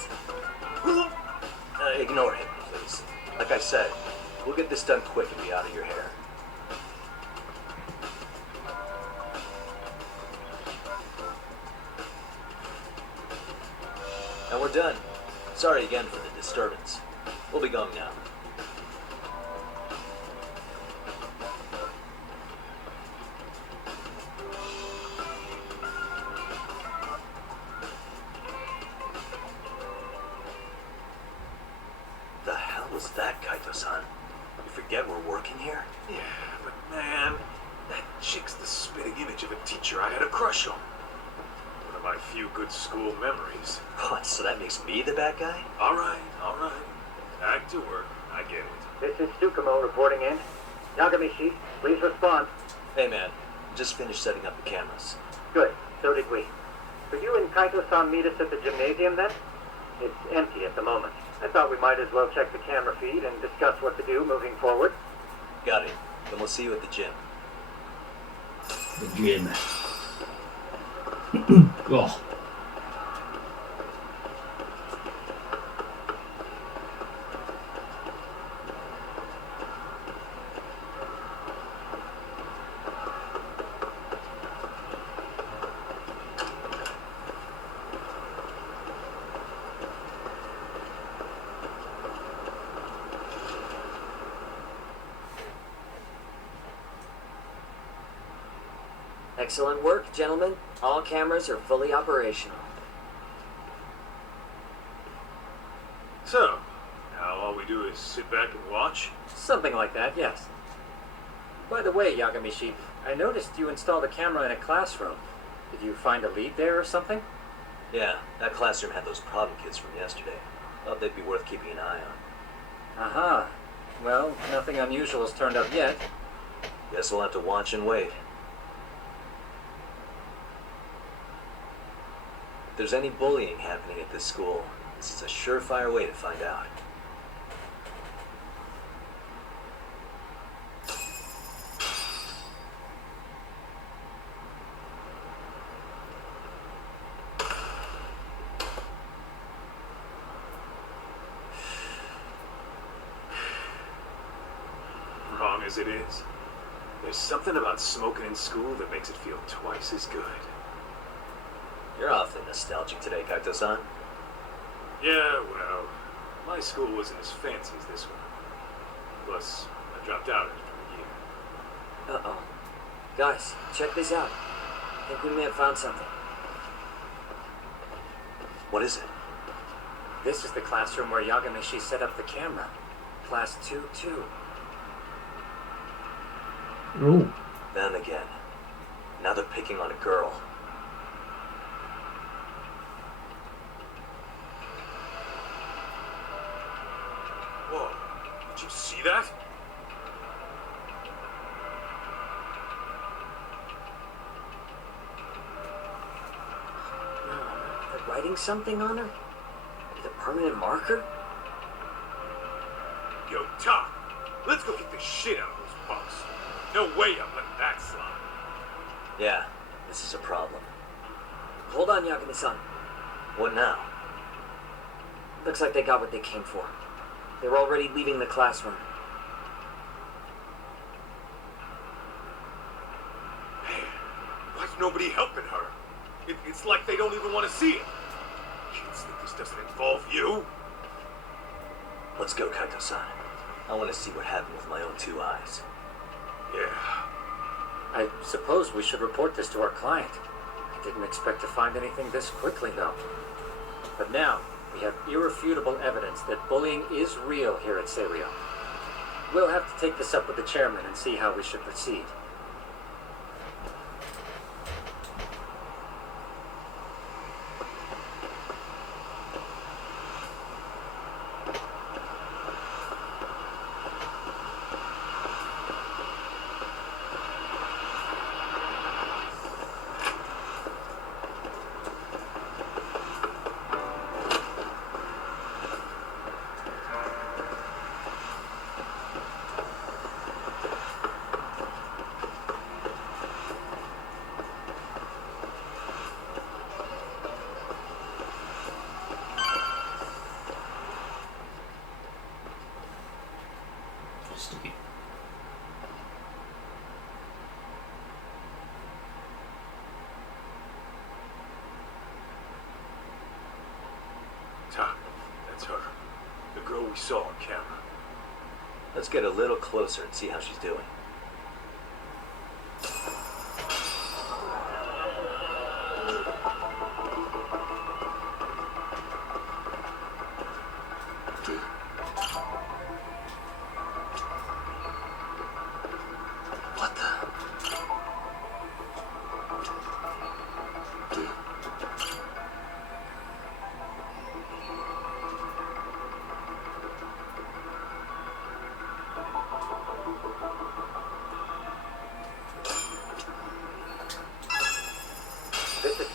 Ignore him, please. Like I said, we'll get this done quick and be out of your hair. And we're done. Sorry again for the disturbance. We'll be going now. that, Kaito-san? You forget we're working here? Yeah, but man, that chick's the spitting image of a teacher I had a crush on. One of my few good school memories. What, so that makes me the bad guy? All right. Back to work. I get it. This is Tsukumo reporting in. Yagami, please respond. Hey man, just finished setting up the cameras. Good, so did we. Could you and Kaito-san meet us at the gymnasium then? It's empty at the moment. I thought we might as well check the camera feed and discuss what to do moving forward. Got it. Then we'll see you at the gym. The gym. Oh. Excellent work, gentlemen. All cameras are fully operational. So, now all we do is sit back and watch? Something like that, yes. By the way, Yagami, I noticed you installed a camera in a classroom. Did you find a lead there or something? Yeah, that classroom had those problem kids from yesterday. Thought they'd be worth keeping an eye on. Aha. Well, nothing unusual has turned up yet. Guess we'll have to watch and wait. If there's any bullying happening at this school, this is a surefire way to find out. Wrong as it is, there's something about smoking in school that makes it feel twice as good. You're awfully nostalgic today, Kaito-san. Yeah, well, my school wasn't as fancy as this one. Plus, I dropped out after a year. Uh-oh. Guys, check this out. I think we may have found something. What is it? This is the classroom where Yagami set up the camera. Class 2-2. Ooh. Them again. Now they're picking on a girl. Whoa, did you see that? They're writing something on her? With a permanent marker? Yo, Tom, let's go get the shit out of those punks. No way I'm letting that slide. Yeah, this is a problem. Hold on, Yagami-san. What now? Looks like they got what they came for. They're already leaving the classroom. Man, why's nobody helping her? It's like they don't even want to see it. Kids think this doesn't involve you? Let's go, Kaito-san. I want to see what happened with my own two eyes. Yeah. I suppose we should report this to our client. I didn't expect to find anything this quickly, though. But now, we have irrefutable evidence that bullying is real here at Serio. We'll have to take this up with the chairman and see how we should proceed. Tom, that's her. The girl we saw on camera. Let's get a little closer and see how she's doing.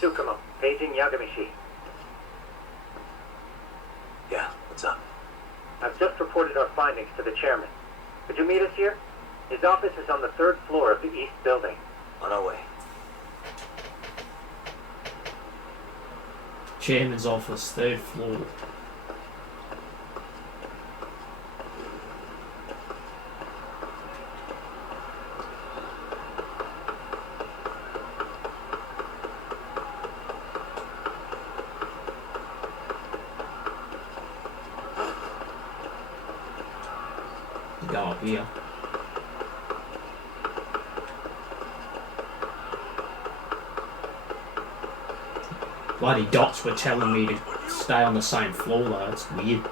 Tsukumo, paging Yagami. Yeah, what's up? I've just reported our findings to the chairman. Could you meet us here? His office is on the 3rd floor of the east building. On our way. Chairman's office, 3rd floor. Go up here. Bloody dots were telling me to stay on the same floor though, it's weird.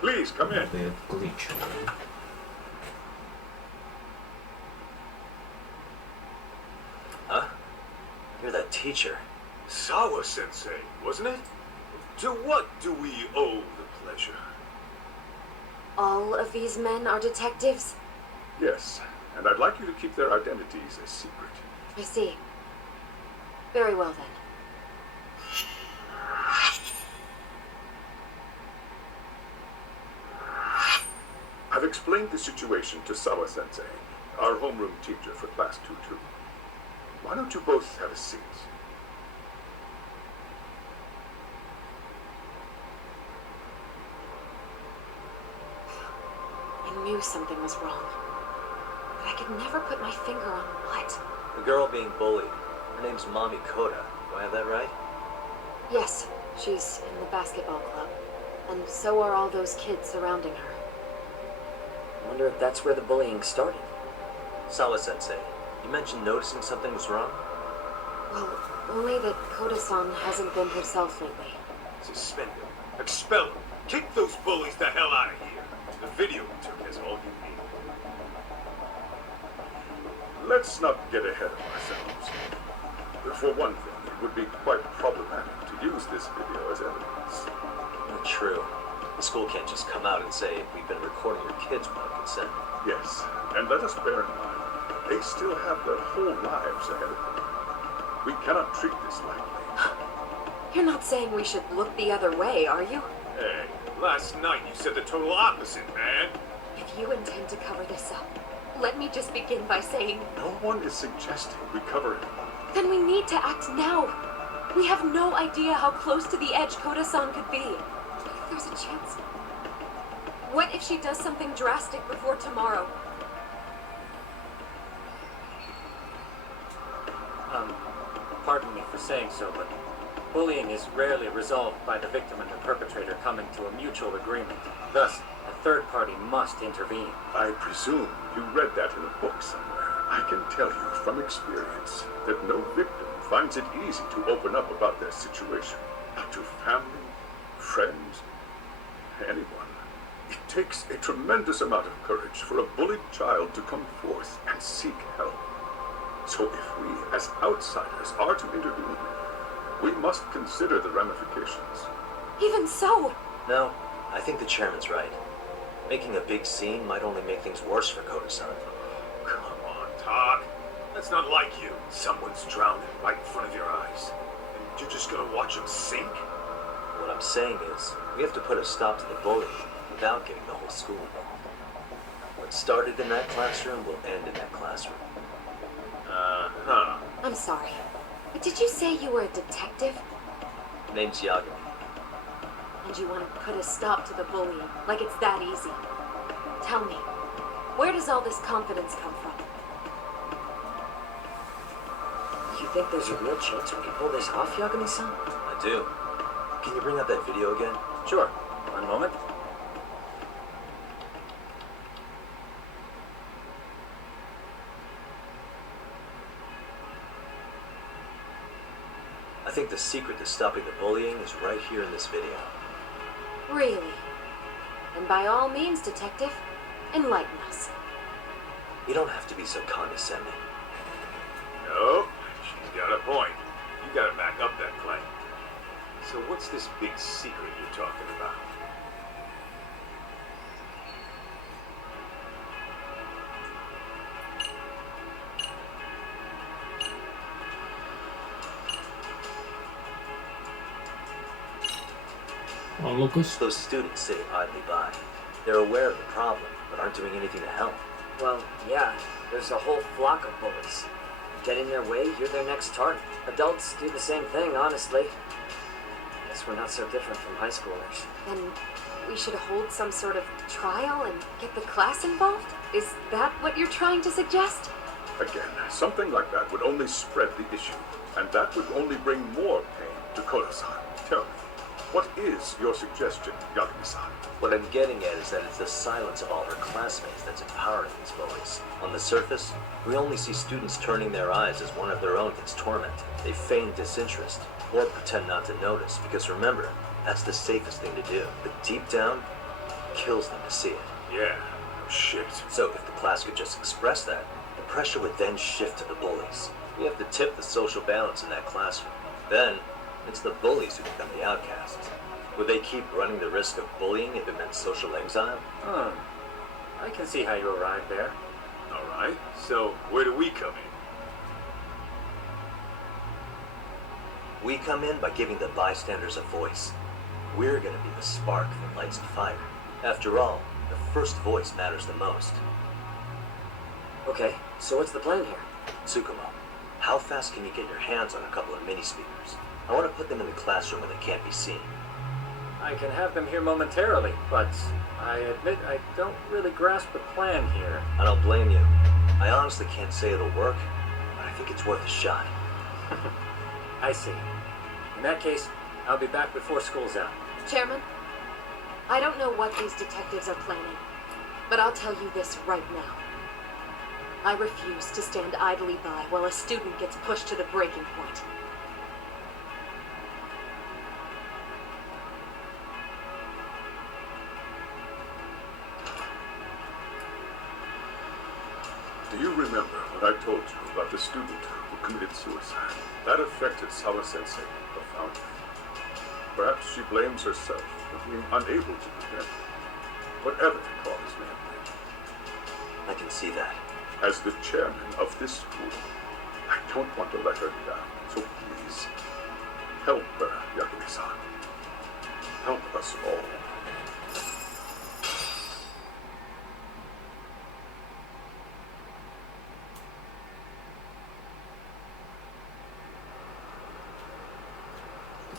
Please, come in. Bit of glitch. Huh? You're that teacher. Sawa-sensei, wasn't it? To what do we owe the pleasure? All of these men are detectives? Yes, and I'd like you to keep their identities a secret. I see. Very well then. I've explained the situation to Sawa-sensei, our homeroom teacher for Class 2-2. Why don't you both have a seat? I knew something was wrong. But I could never put my finger on what. The girl being bullied. Her name's Mami Koda. Do I have that right? Yes, she's in the basketball club. And so are all those kids surrounding her. I wonder if that's where the bullying started. Sawa-sensei, you mentioned noticing something was wrong? Well, only that Koda-san hasn't been herself lately. Suspend him. Expel him. Kick those bullies the hell out of here. The video we took has all you need. Let's not get ahead of ourselves. For one thing, it would be quite problematic to use this video as evidence. Not true. The school can't just come out and say, we've been recording your kids without consent. Yes, and let us bear in mind, they still have their whole lives ahead of them. We cannot treat this lightly. You're not saying we should look the other way, are you? Hey, last night you said the total opposite, man. If you intend to cover this up, let me just begin by saying... No one is suggesting we cover it. Then we need to act now. We have no idea how close to the edge Koda-san could be. What if there's a chance? What if she does something drastic before tomorrow? Pardon me for saying so, but bullying is rarely resolved by the victim and the perpetrator coming to a mutual agreement. Thus, a third party must intervene. I presume you read that in a book somewhere. I can tell you from experience that no victim finds it easy to open up about their situation. Not to family, friends, anyone. It takes a tremendous amount of courage for a bullied child to come forth and seek help. So if we, as outsiders, are to intervene, we must consider the ramifications. Even so! No, I think the chairman's right. Making a big scene might only make things worse for Koda-san. Come on, Talk. That's not like you. Someone's drowning right in front of your eyes. And you're just gonna watch them sink? What I'm saying is, we have to put a stop to the bullying without getting the whole school involved. What started in that classroom will end in that classroom. I'm sorry, but did you say you were a detective? Name's Yagami. And you want to put a stop to the bullying, like it's that easy? Tell me, where does all this confidence come from? You think there's a real chance we can pull this off, Yagami-san? I do. Can you bring up that video again? Sure. One moment. I think the secret to stopping the bullying is right here in this video. Really? And by all means, detective, enlighten us. You don't have to be so condescending. Nope, she's got a point. You gotta back up that claim. So what's this big secret you're talking about? Lucas. Those students sitting idly by. They're aware of the problem, but aren't doing anything to help. Well, yeah, there's a whole flock of bullies. Get in their way, you're their next target. Adults do the same thing, honestly. Guess we're not so different from high schoolers. Then we should hold some sort of trial and get the class involved? Is that what you're trying to suggest? Again, something like that would only spread the issue, and that would only bring more pain to Koda-san. Tell me, what is your suggestion, Yagami-san? What I'm getting at is that it's the silence of all her classmates that's empowering these bullies. On the surface, we only see students turning their eyes as one of their own gets tormented. They feign disinterest, or pretend not to notice, because remember, that's the safest thing to do. But deep down, it kills them to see it. Yeah, no shit. So if the class could just express that, the pressure would then shift to the bullies. We have to tip the social balance in that classroom. Then, it's the bullies who become the outcasts. Would they keep running the risk of bullying if it meant social exile? I can see how you arrived there. Alright, so where do we come in? We come in by giving the bystanders a voice. We're gonna be the spark that lights the fire. After all, the first voice matters the most. Okay, so what's the plan here? Tsukumo, how fast can you get your hands on a couple of mini speakers? I want to put them in the classroom where they can't be seen. I can have them here momentarily, but I admit I don't really grasp the plan here. I don't blame you. I honestly can't say it'll work, but I think it's worth a shot. I see. In that case, I'll be back before school's out. Chairman, I don't know what these detectives are planning, but I'll tell you this right now. I refuse to stand idly by while a student gets pushed to the breaking point. Do you remember what I told you about the student who committed suicide? That affected Sawa-sensei profoundly. Perhaps she blames herself for being unable to prevent it. Whatever the cause may have been. I can see that. As the chairman of this school, I don't want to let her down, so please, help her, Yagami-san. Help us all.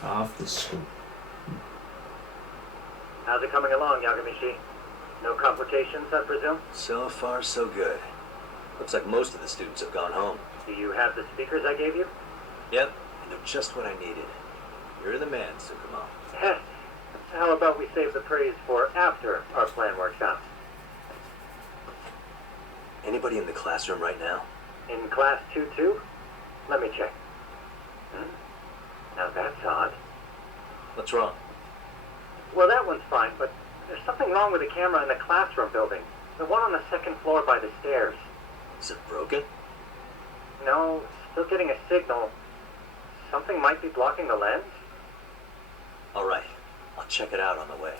After school. How's it coming along, Yagami-shi? No complications, I presume? So far, so good. Looks like most of the students have gone home. Do you have the speakers I gave you? Yep, I know just what I needed. You're the man, Tsukumo. How about we save the praise for after our plan works out? Anybody in the classroom right now? In class 2-2? Let me check. Now that's odd. What's wrong? Well, that one's fine, but there's something wrong with the camera in the classroom building. The one on the second floor by the stairs. Is it broken? No, still getting a signal. Something might be blocking the lens. Alright, I'll check it out on the way.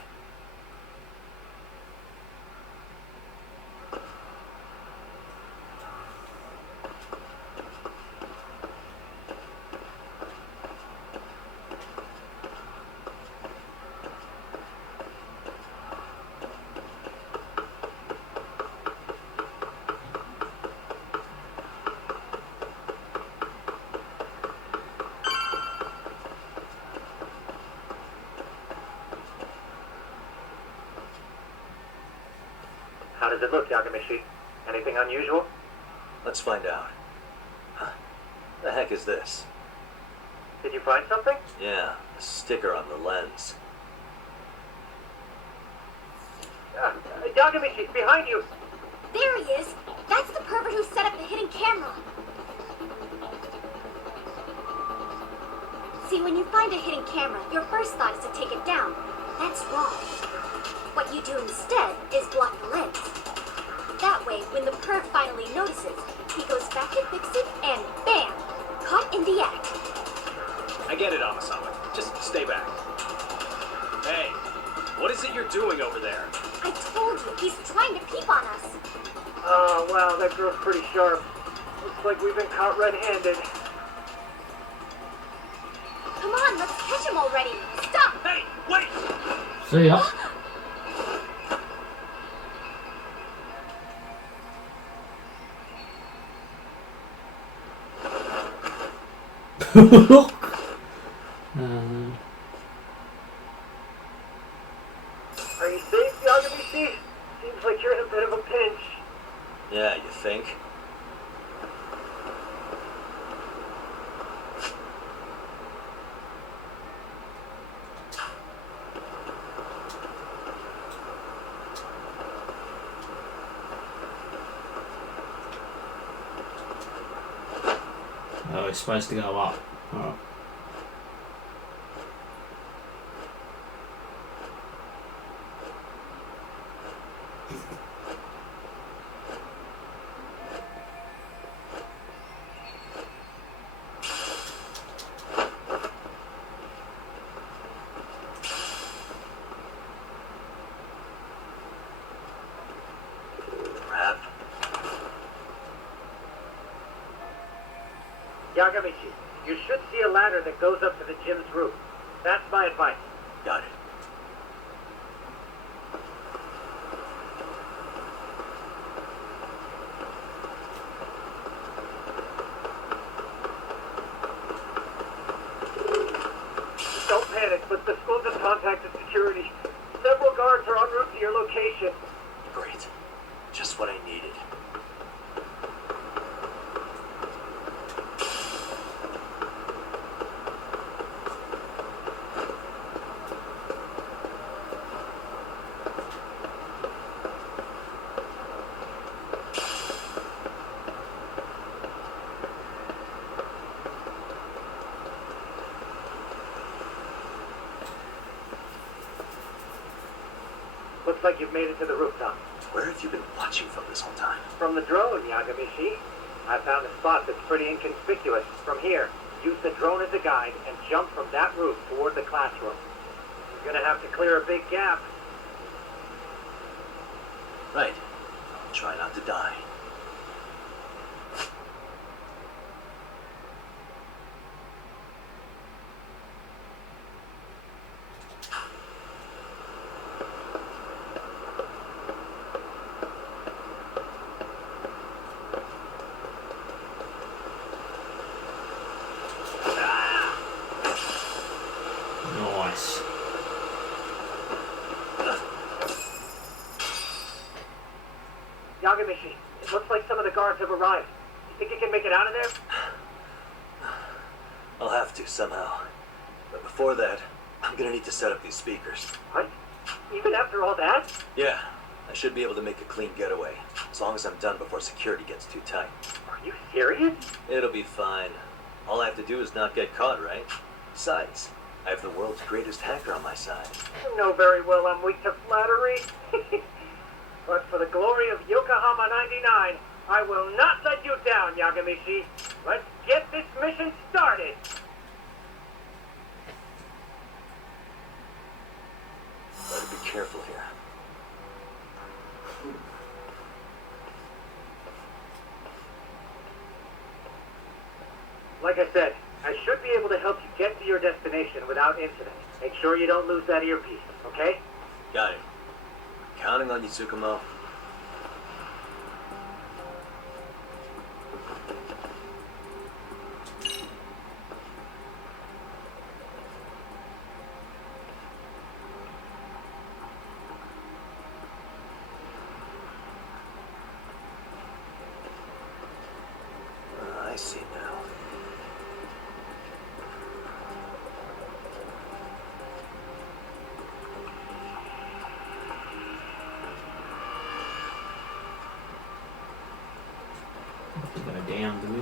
How does it look, Yagami-shi? Anything unusual? Let's find out. Huh? The heck is this? Did you find something? Yeah, a sticker on the lens. Yagami-shi's behind you! There he is! That's the pervert who set up the hidden camera! See, when you find a hidden camera, your first thought is to take it down. That's wrong. What you do instead is block the lens. That way, When the perv finally notices, he goes back to fix it, and bam! Caught in the act. I get it, Amasawa. Just stay back. Hey, what is it you're doing over there? I told you, he's trying to peep on us. Oh, wow, that girl's pretty sharp. Looks like we've been caught red-handed. Come on, let's catch him already. Stop! Hey, wait! See ya. Are you safe, Yagami? Seems like you're in a bit of a pinch. Yeah, you think? Oh, it's supposed to go up. Alright. Yagami, you should see a ladder that goes up to the gym's roof. That's my advice. Got it. Don't panic, but the school just contacted security. Several guards are en route to your location. Great. Just what I needed. Looks like you've made it to the rooftop. Where have you been watching from this whole time? From the drone, Yagami. I found a spot that's pretty inconspicuous. From here, use the drone as a guide and jump from that roof toward the classroom. You're gonna have to clear a big gap. Right. I'll try not to die. Nice. Yagami, it looks like some of the guards have arrived. You think you can make it out of there? I'll have to, somehow. But before that, I'm gonna need to set up these speakers. What? Even after all that? Yeah, I should be able to make a clean getaway. As long as I'm done before security gets too tight. Are you serious? It'll be fine. All I have to do is not get caught, right? Besides, I have the world's greatest hacker on my side. You know very well I'm weak to flattery. But for the glory of Yokohama 99, I will not let you down, Yagami. Let's get this mission started. Better be careful here. Like I said, I should be able to help you get to your destination without incident. Make sure you don't lose that earpiece, okay? Got it. Counting on you, Tsukumo. I see now. Go down, do we?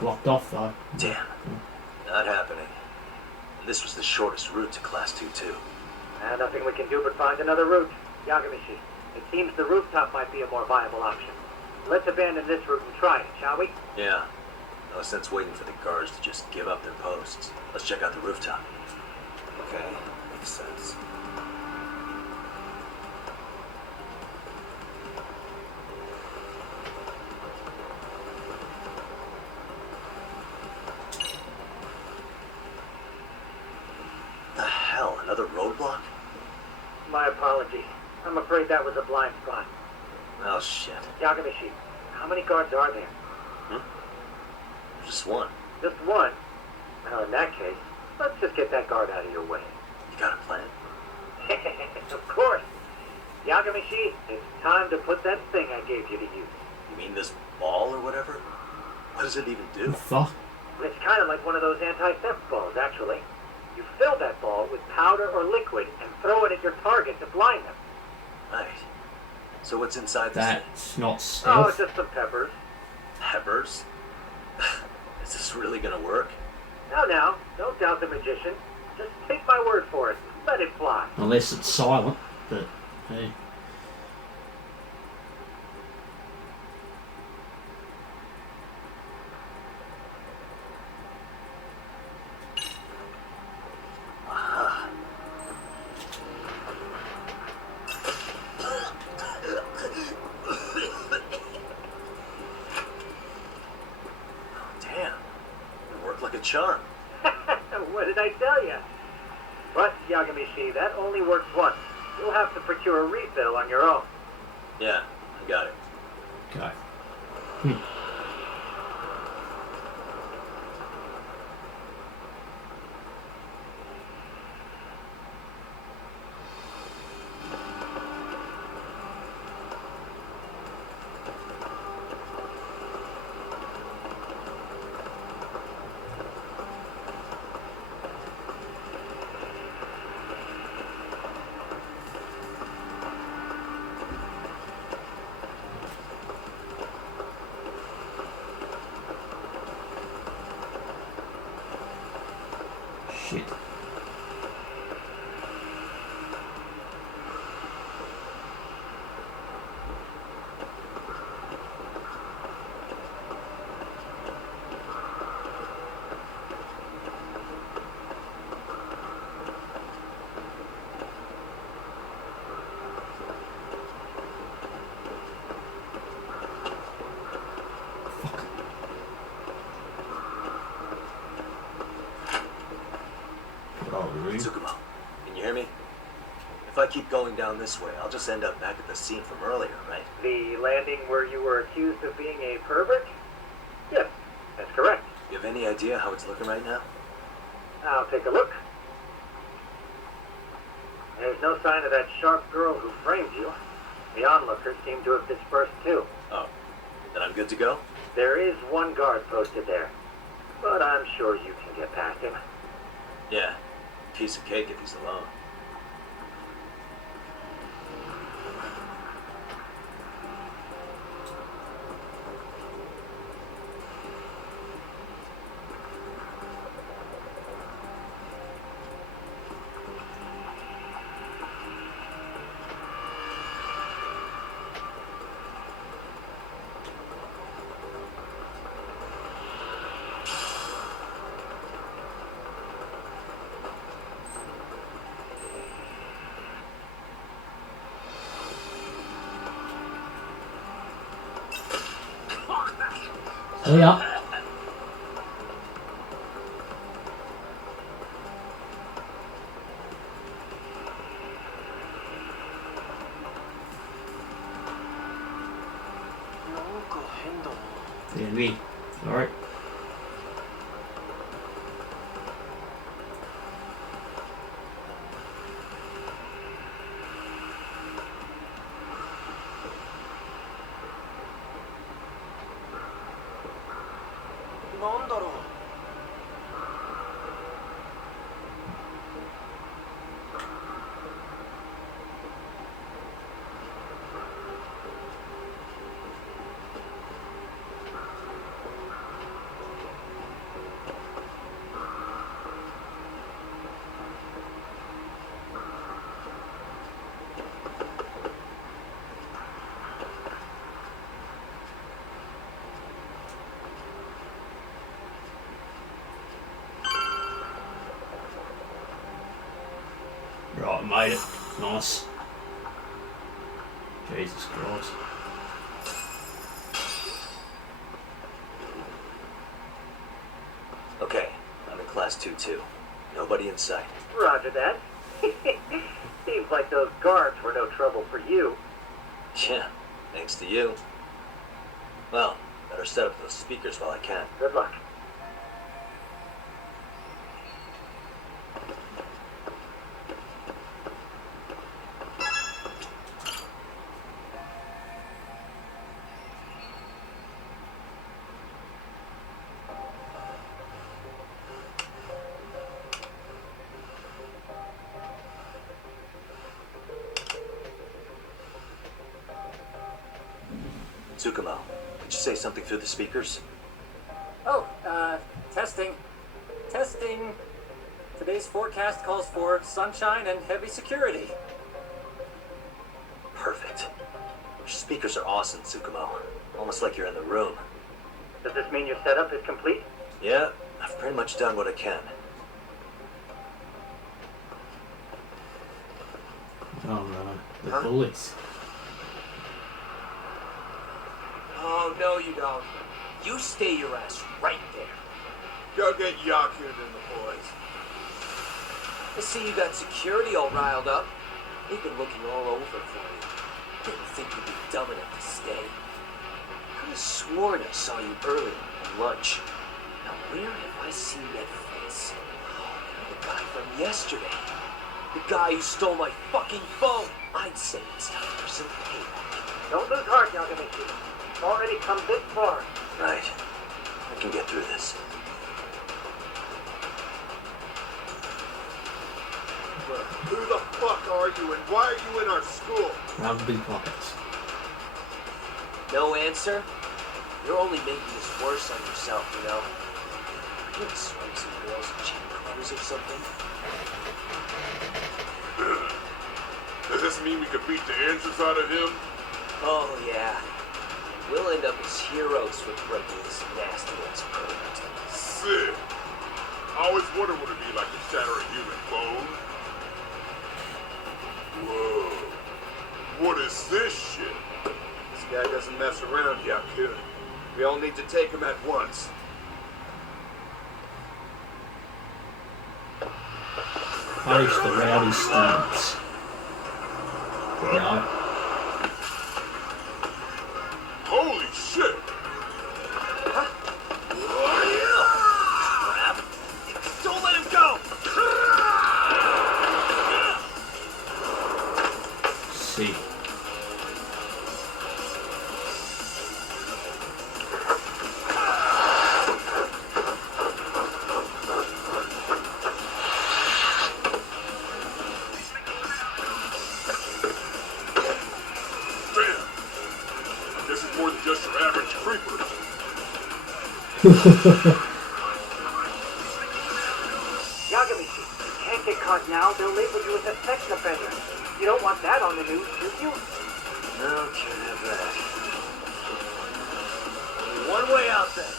Blocked off though. Damn. Not happening. And this was the shortest route to Class 2 too. Nothing we can do but find another route. Yagami-shi, it seems the rooftop might be a more viable option. Let's abandon this route and try it, shall we? Yeah. No sense waiting for the guards to just give up their posts. Let's check out the rooftop. Okay, makes sense. The hell? Another roadblock? My apologies. I'm afraid that was a blind spot. Oh, shit. Yagami-shi, how many guards are there? Just one. Just one? Well, in that case, let's just get that guard out of your way. You got a plan? Of course. Yagami-shi, it's time to put that thing I gave you to use. You mean this ball or whatever? What does it even do? Fuck. It's kind of like one of those anti-theft balls, actually. You fill that ball with powder or liquid and throw it at your target to blind them. Right. So what's inside this thing? That's not Oh, stealth. just some peppers. Peppers? Is this really gonna work? Now, don't doubt the magician. Just take my word for it. Let it fly. Unless it's silent, but hey. Aha. Damn. It worked like a charm. What did I tell you? But, Yagami-shi, that only works once. You'll have to procure a refill on your own. Yeah, I got it. Okay. Shit. Tsukumo, can you hear me? If I keep going down this way, I'll just end up back at the scene from earlier, right? The landing where you were accused of being a pervert? Yes, that's correct. You have any idea how it's looking right now? I'll take a look. There's no sign of that sharp girl who framed you. The onlookers seem to have dispersed too. Oh, then I'm good to go? There is one guard posted there, but I'm sure you can get past him. Yeah, piece of cake if he's alone. Oh yeah. There we. Alright. activate it. Nice. Jesus Christ. Okay, I'm in class 2-2. Nobody in sight. Roger that. Seems like those guards were no trouble for you. Yeah, thanks to you. Well, better set up those speakers while I can. Good luck. Tsukumo, could you say something through the speakers? Oh, testing. Testing. Today's forecast calls for sunshine and heavy security. Perfect. Your speakers are awesome, Tsukumo. Almost like you're in the room. Does this mean your setup is complete? Yeah, I've pretty much done what I can. Oh no, the bullets. Oh, no, you don't. You stay your ass right there. Go get Yaku and the boys. I see you got security all riled up. They've been looking all over for you. Didn't think you'd be dumb enough to stay. I could have sworn I saw you earlier at lunch. Now where have I seen that face? Oh, you're the guy from yesterday. The guy who stole my fucking phone. I'd say it's time for some payback. Don't lose heart, Yagami. You've already come this far. Right. I can get through this. Who the fuck are you and why are you in our school? Have big pockets. No answer? You're only making this worse on yourself, you know? Are you gonna swipe some girls in chain clothes or something? Does this mean we could beat the answers out of him? Oh, yeah. We'll end up as heroes for breaking this nasty-ass permit. Sick. I always wondered what it'd be like to shatter a human bone. Whoa. What is this shit? This guy doesn't mess around, Yaku. We all need to take him at once. Punish the rowdy students. No. Holy shit! Don't let him go! See. Yagami, you can't get caught now. They'll label you as a sex offender. You don't want that on the news, do you? No, can't have that. Only one way out then.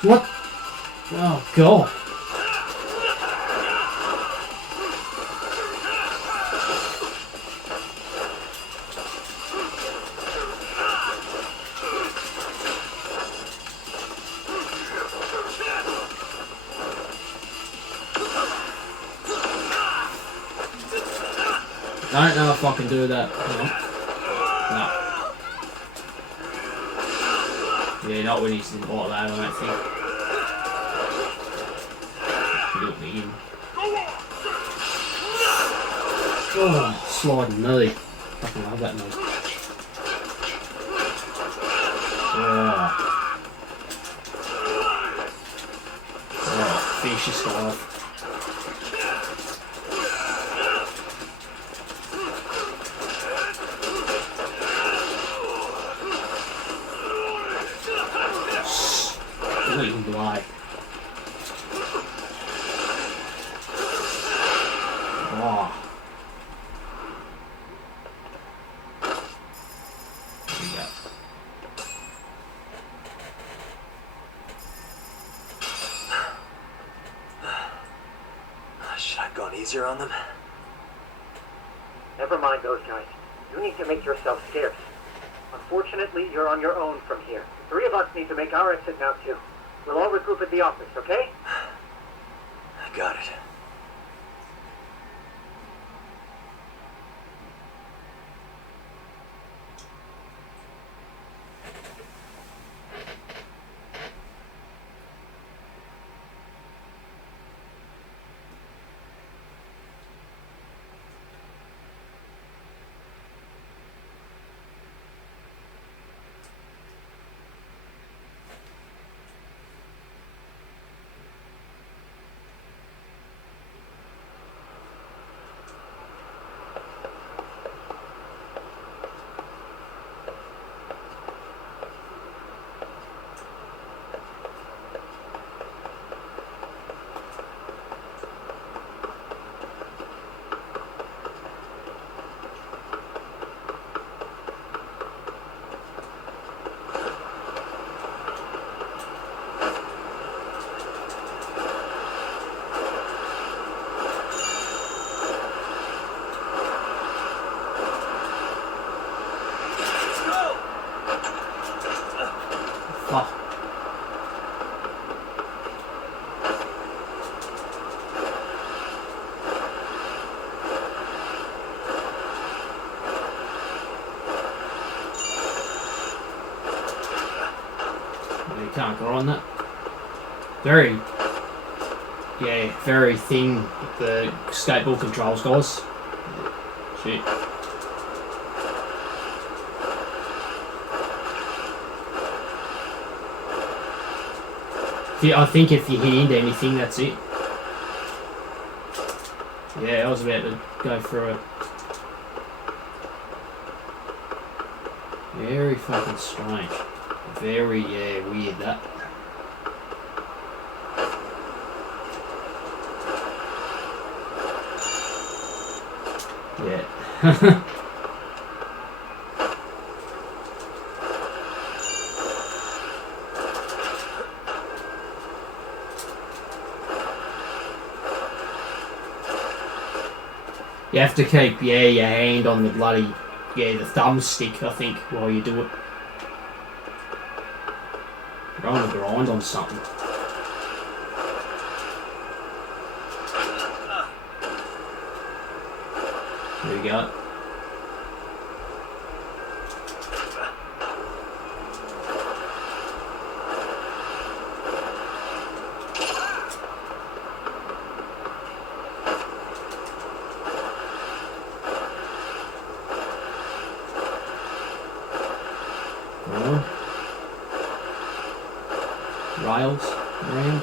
What? Oh, God. I don't know if I can do that. No. Yeah, not when he's like that, I don't think. Look me in. Oh, sliding knee. Fucking love that knee. Oh. Alright, finish this guy off. Bleeding lie. Oh. There we go. Should I have gone easier on them? Never mind those guys. You need to make yourself scarce. Unfortunately, you're on your own from here. The three of us need to make our exit now, too. We'll all regroup at the office, okay? I got it. You can't go on that. Very thin, the skateboard controls, guys. Shit. I think if you hit into anything, that's it. Yeah, I was about to go for it. Very fucking strange. Very, weird that. Yeah. You have to keep, your hand on the bloody, the thumbstick, I think, while you do it. You're on the grind on something. There we go. Rails around.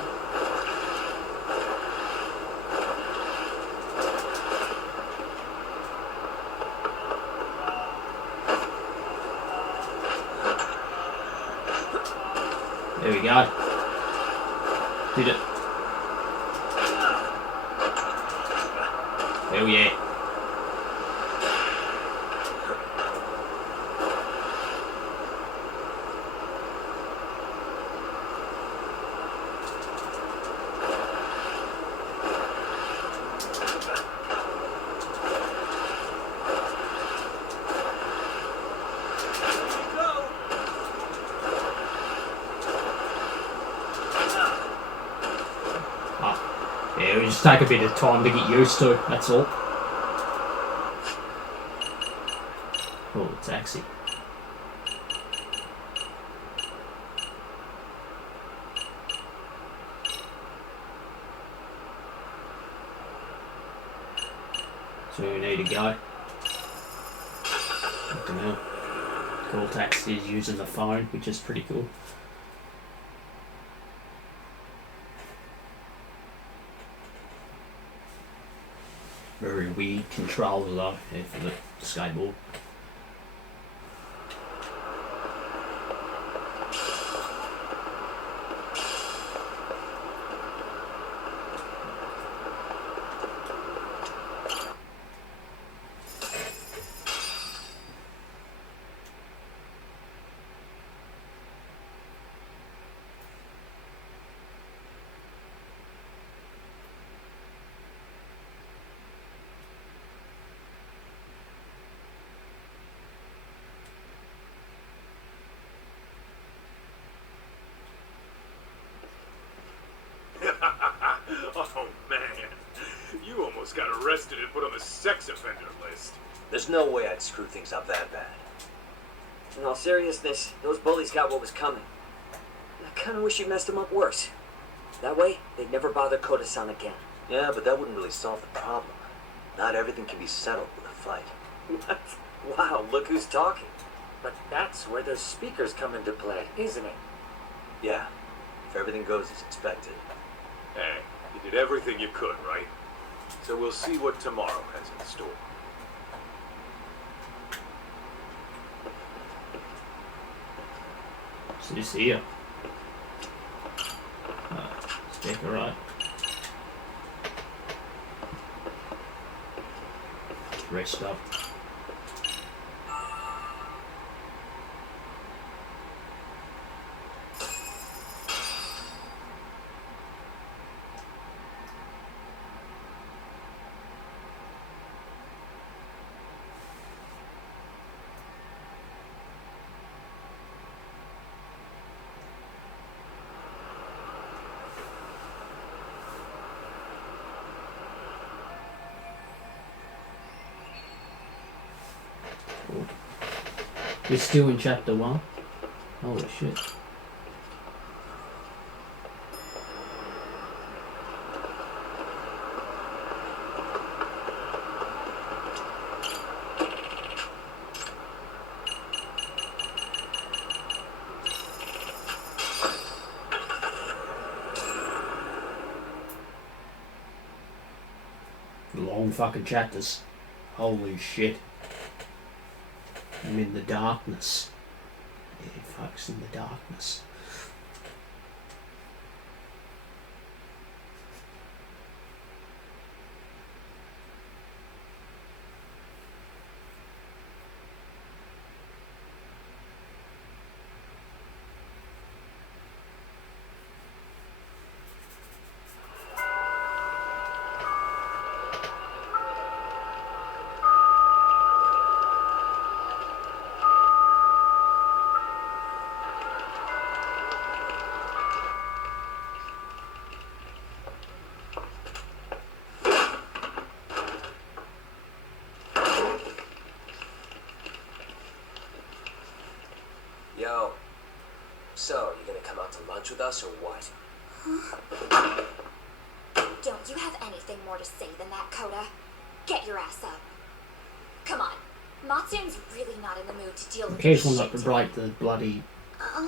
There we go. Did it. Oh yeah. Yeah, we just take a bit of time to get used to, that's all. Oh, taxi. So we need to go. I don't know. Call taxis using the phone, which is pretty cool. Very weird controls though, for the skateboard. Oh man, you almost got arrested and put on the sex offender list. There's no way I'd screw things up that bad. In all seriousness, those bullies got what was coming. I kinda wish you messed them up worse. That way, they'd never bother Koda-san again. Yeah, but that wouldn't really solve the problem. Not everything can be settled with a fight. What? Wow, look who's talking. But that's where those speakers come into play, isn't it? Yeah, if everything goes as expected. Hey, you did everything you could, right? So we'll see what tomorrow has in store. So this here. Speaker, right? Rest up. We're still in chapter 1. Holy shit. Long fucking chapters. Holy shit. I'm in the darkness. Yeah, folks, in the darkness. Yo. So, you gonna come out to lunch with us or what? Huh? Don't you have anything more to say than that, Koda? Get your ass up. Come on. Matsun's really not in the mood to deal with Careful this not to shit. break the bloody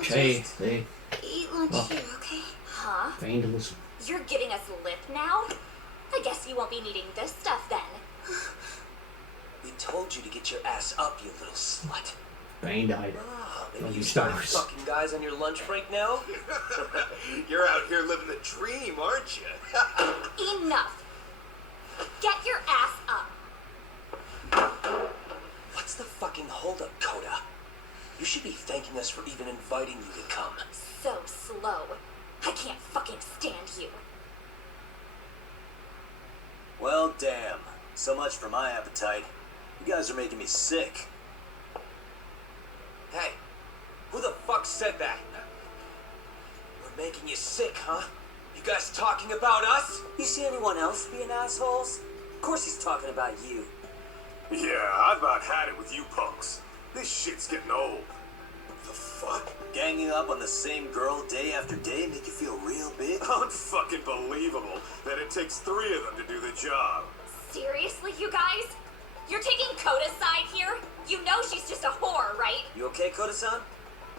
chair there. Eat lunch Oh. here, okay? Huh? Vandalism. You're giving us lip now? I guess you won't be needing this stuff then. We told you to get your ass up, you little slut. Band-Aid. Maybe you started fucking guys on your lunch break now? You're out here living the dream, aren't you? Enough! Get your ass up! What's the fucking holdup, Koda? You should be thanking us for even inviting you to come. So slow. I can't fucking stand you. Well, damn. So much for my appetite. You guys are making me sick. Hey, who the fuck said that? We're making you sick, huh? You guys talking about us? You see anyone else being assholes? Of course he's talking about you. Yeah, I've about had it with you punks. This shit's getting old. The fuck? Ganging up on the same girl day after day make you feel real big? Unfucking believable that it takes 3 of them to do the job. Seriously, you guys? You're taking Koda's side here? You know she's just a whore, right? You okay, Koda-san?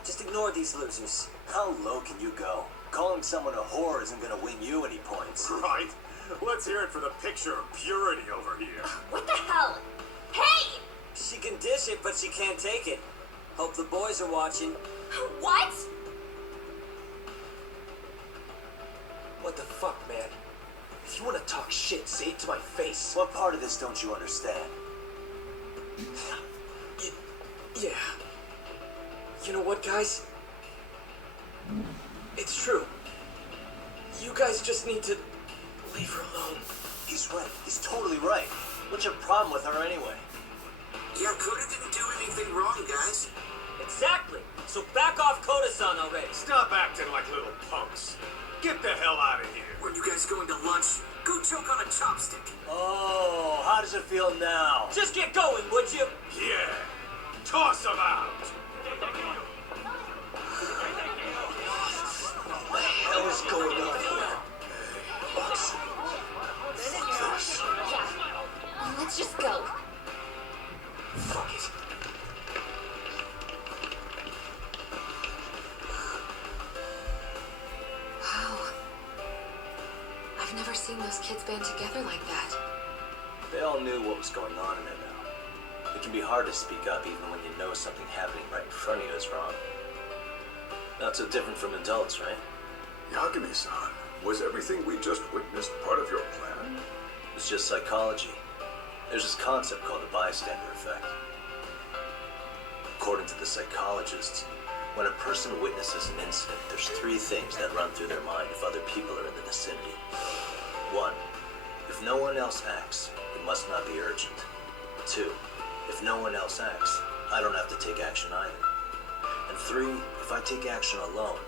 Just ignore these losers. How low can you go? Calling someone a whore isn't gonna win you any points. Right? Let's hear it for the picture of purity over here. What the hell? Hey! She can dish it, but she can't take it. Hope the boys are watching. What? What the fuck, man? If you want to talk shit, say it to my face. What part of this don't you understand? Yeah. You know what, guys? It's true. You guys just need to leave her alone. He's right. He's totally right. What's your problem with her anyway? Yakuda didn't do anything wrong, guys. Exactly. So back off Koda-san already. Stop acting like little punks. Get the hell out of here. When you guys going to lunch, go choke on a chopstick. Oh, how does it feel now? Just get going, would you? Yeah. Toss them out. What the hell is going on here? Bucks. Yeah. Let's just go. Fuck it. Wow. I've never seen those kids band together like that. They all knew what was going on in there now. It can be hard to speak up even when you know something happening right in front of you is wrong. Not so different from adults, right? Yagami-san, was everything we just witnessed part of your plan? It's just psychology. There's this concept called the bystander effect. According to the psychologists, when a person witnesses an incident, there's 3 things that run through their mind if other people are in the vicinity. 1, if no one else acts, it must not be urgent. 2, if no one else acts, I don't have to take action either. And 3, if I take action alone,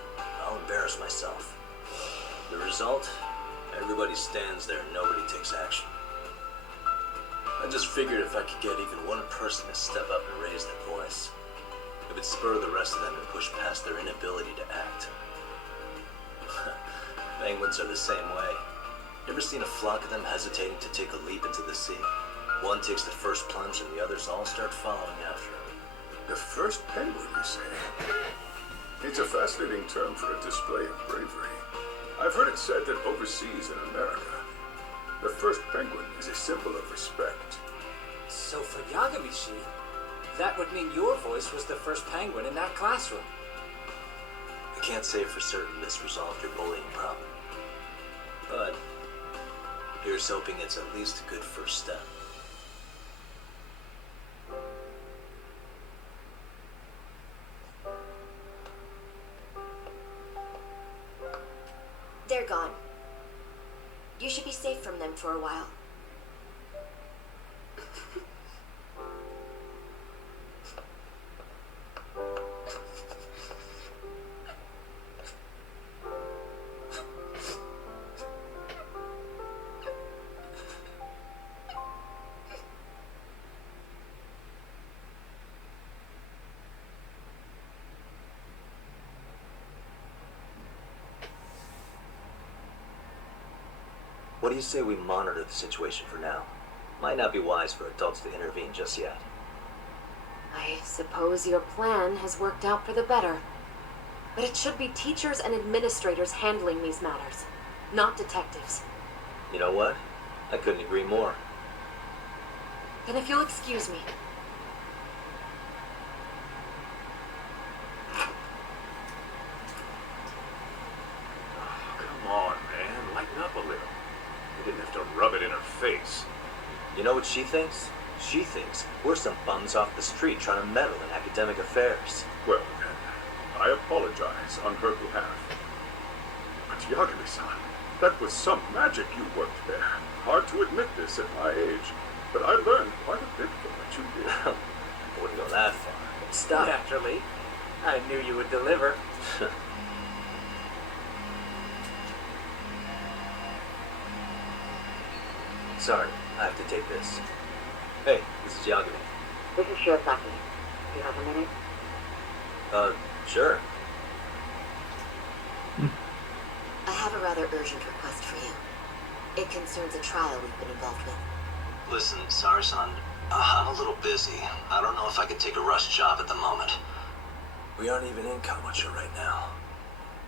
I'll embarrass myself. The result? Everybody stands there and nobody takes action. I just figured if I could get even one person to step up and raise their voice, it would spur the rest of them to push past their inability to act. Penguins are the same way. You ever seen a flock of them hesitating to take a leap into the sea? One takes the first plunge and the others all start following after him. The first penguin, you say? It's a fascinating term for a display of bravery. I've heard it said that overseas in America, the first penguin is a symbol of respect. So for Yagami-shi, that would mean your voice was the first penguin in that classroom. I can't say for certain this resolved your bullying problem. But here's hoping it's at least a good first step. They're gone. You should be safe from them for a while. What do you say we monitor the situation for now? Might not be wise for adults to intervene just yet. I suppose your plan has worked out for the better. But it should be teachers and administrators handling these matters, not detectives. You know what? I couldn't agree more. Then if you'll excuse me. Come on, man. Lighten up a little. You didn't have to rub it in her face. You know what she thinks? She thinks we're some bums off the street trying to meddle in academic affairs. Well, then, I apologize on her behalf. But Yagami-san, that was some magic you worked there. Hard to admit this at my age, but I learned quite a bit from what you did. I wouldn't go that far. Stop. Naturally. I knew you would deliver. Sorry, I have to take this. Hey, this is Yagami. This is Shiosaki. You have a minute? Sure. I have a rather urgent request for you. It concerns a trial we've been involved with. Listen, Sarasan, I'm a little busy. I don't know if I could take a rush job at the moment. We aren't even in Kawacha right now.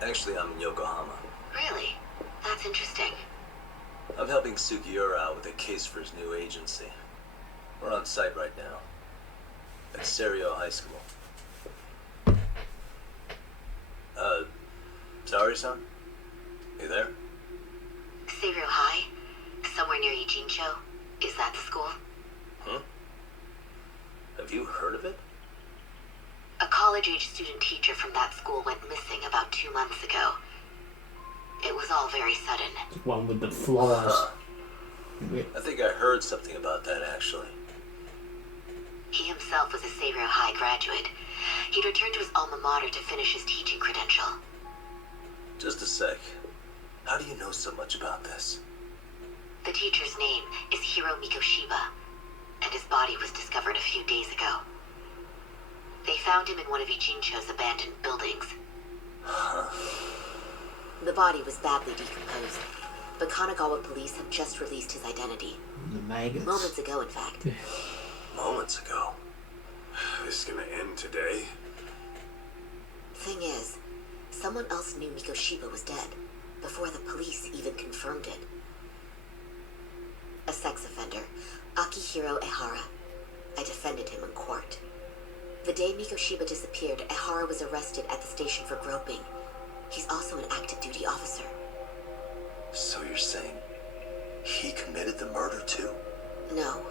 Actually, I'm in Yokohama. Really? That's interesting. I'm helping Sugiura out with a case for his new agency. We're on site right now. At Serio High School. Sari-san? You there? Serio High? Somewhere near Ijincho? Is that the school? Have you heard of it? A college-age student teacher from that school went missing about 2 months ago. It was all very sudden. One with the flies. I think I heard something about that, actually. He himself was a Serio High graduate. He'd returned to his alma mater to finish his teaching credential. Just a sec. How do you know so much about this? The teacher's name is Hiro Mikoshiba, and his body was discovered a few days ago. They found him in one of Ijincho's abandoned buildings. The body was badly decomposed, but Kanagawa police have just released his identity. The maggots. Moments ago, in fact. Moments ago. This is gonna end today? Thing is, someone else knew Mikoshiba was dead, before the police even confirmed it. A sex offender, Akihiro Ehara. I defended him in court. The day Mikoshiba disappeared, Ehara was arrested at the station for groping. He's also an active duty officer. So you're saying he committed the murder too? No.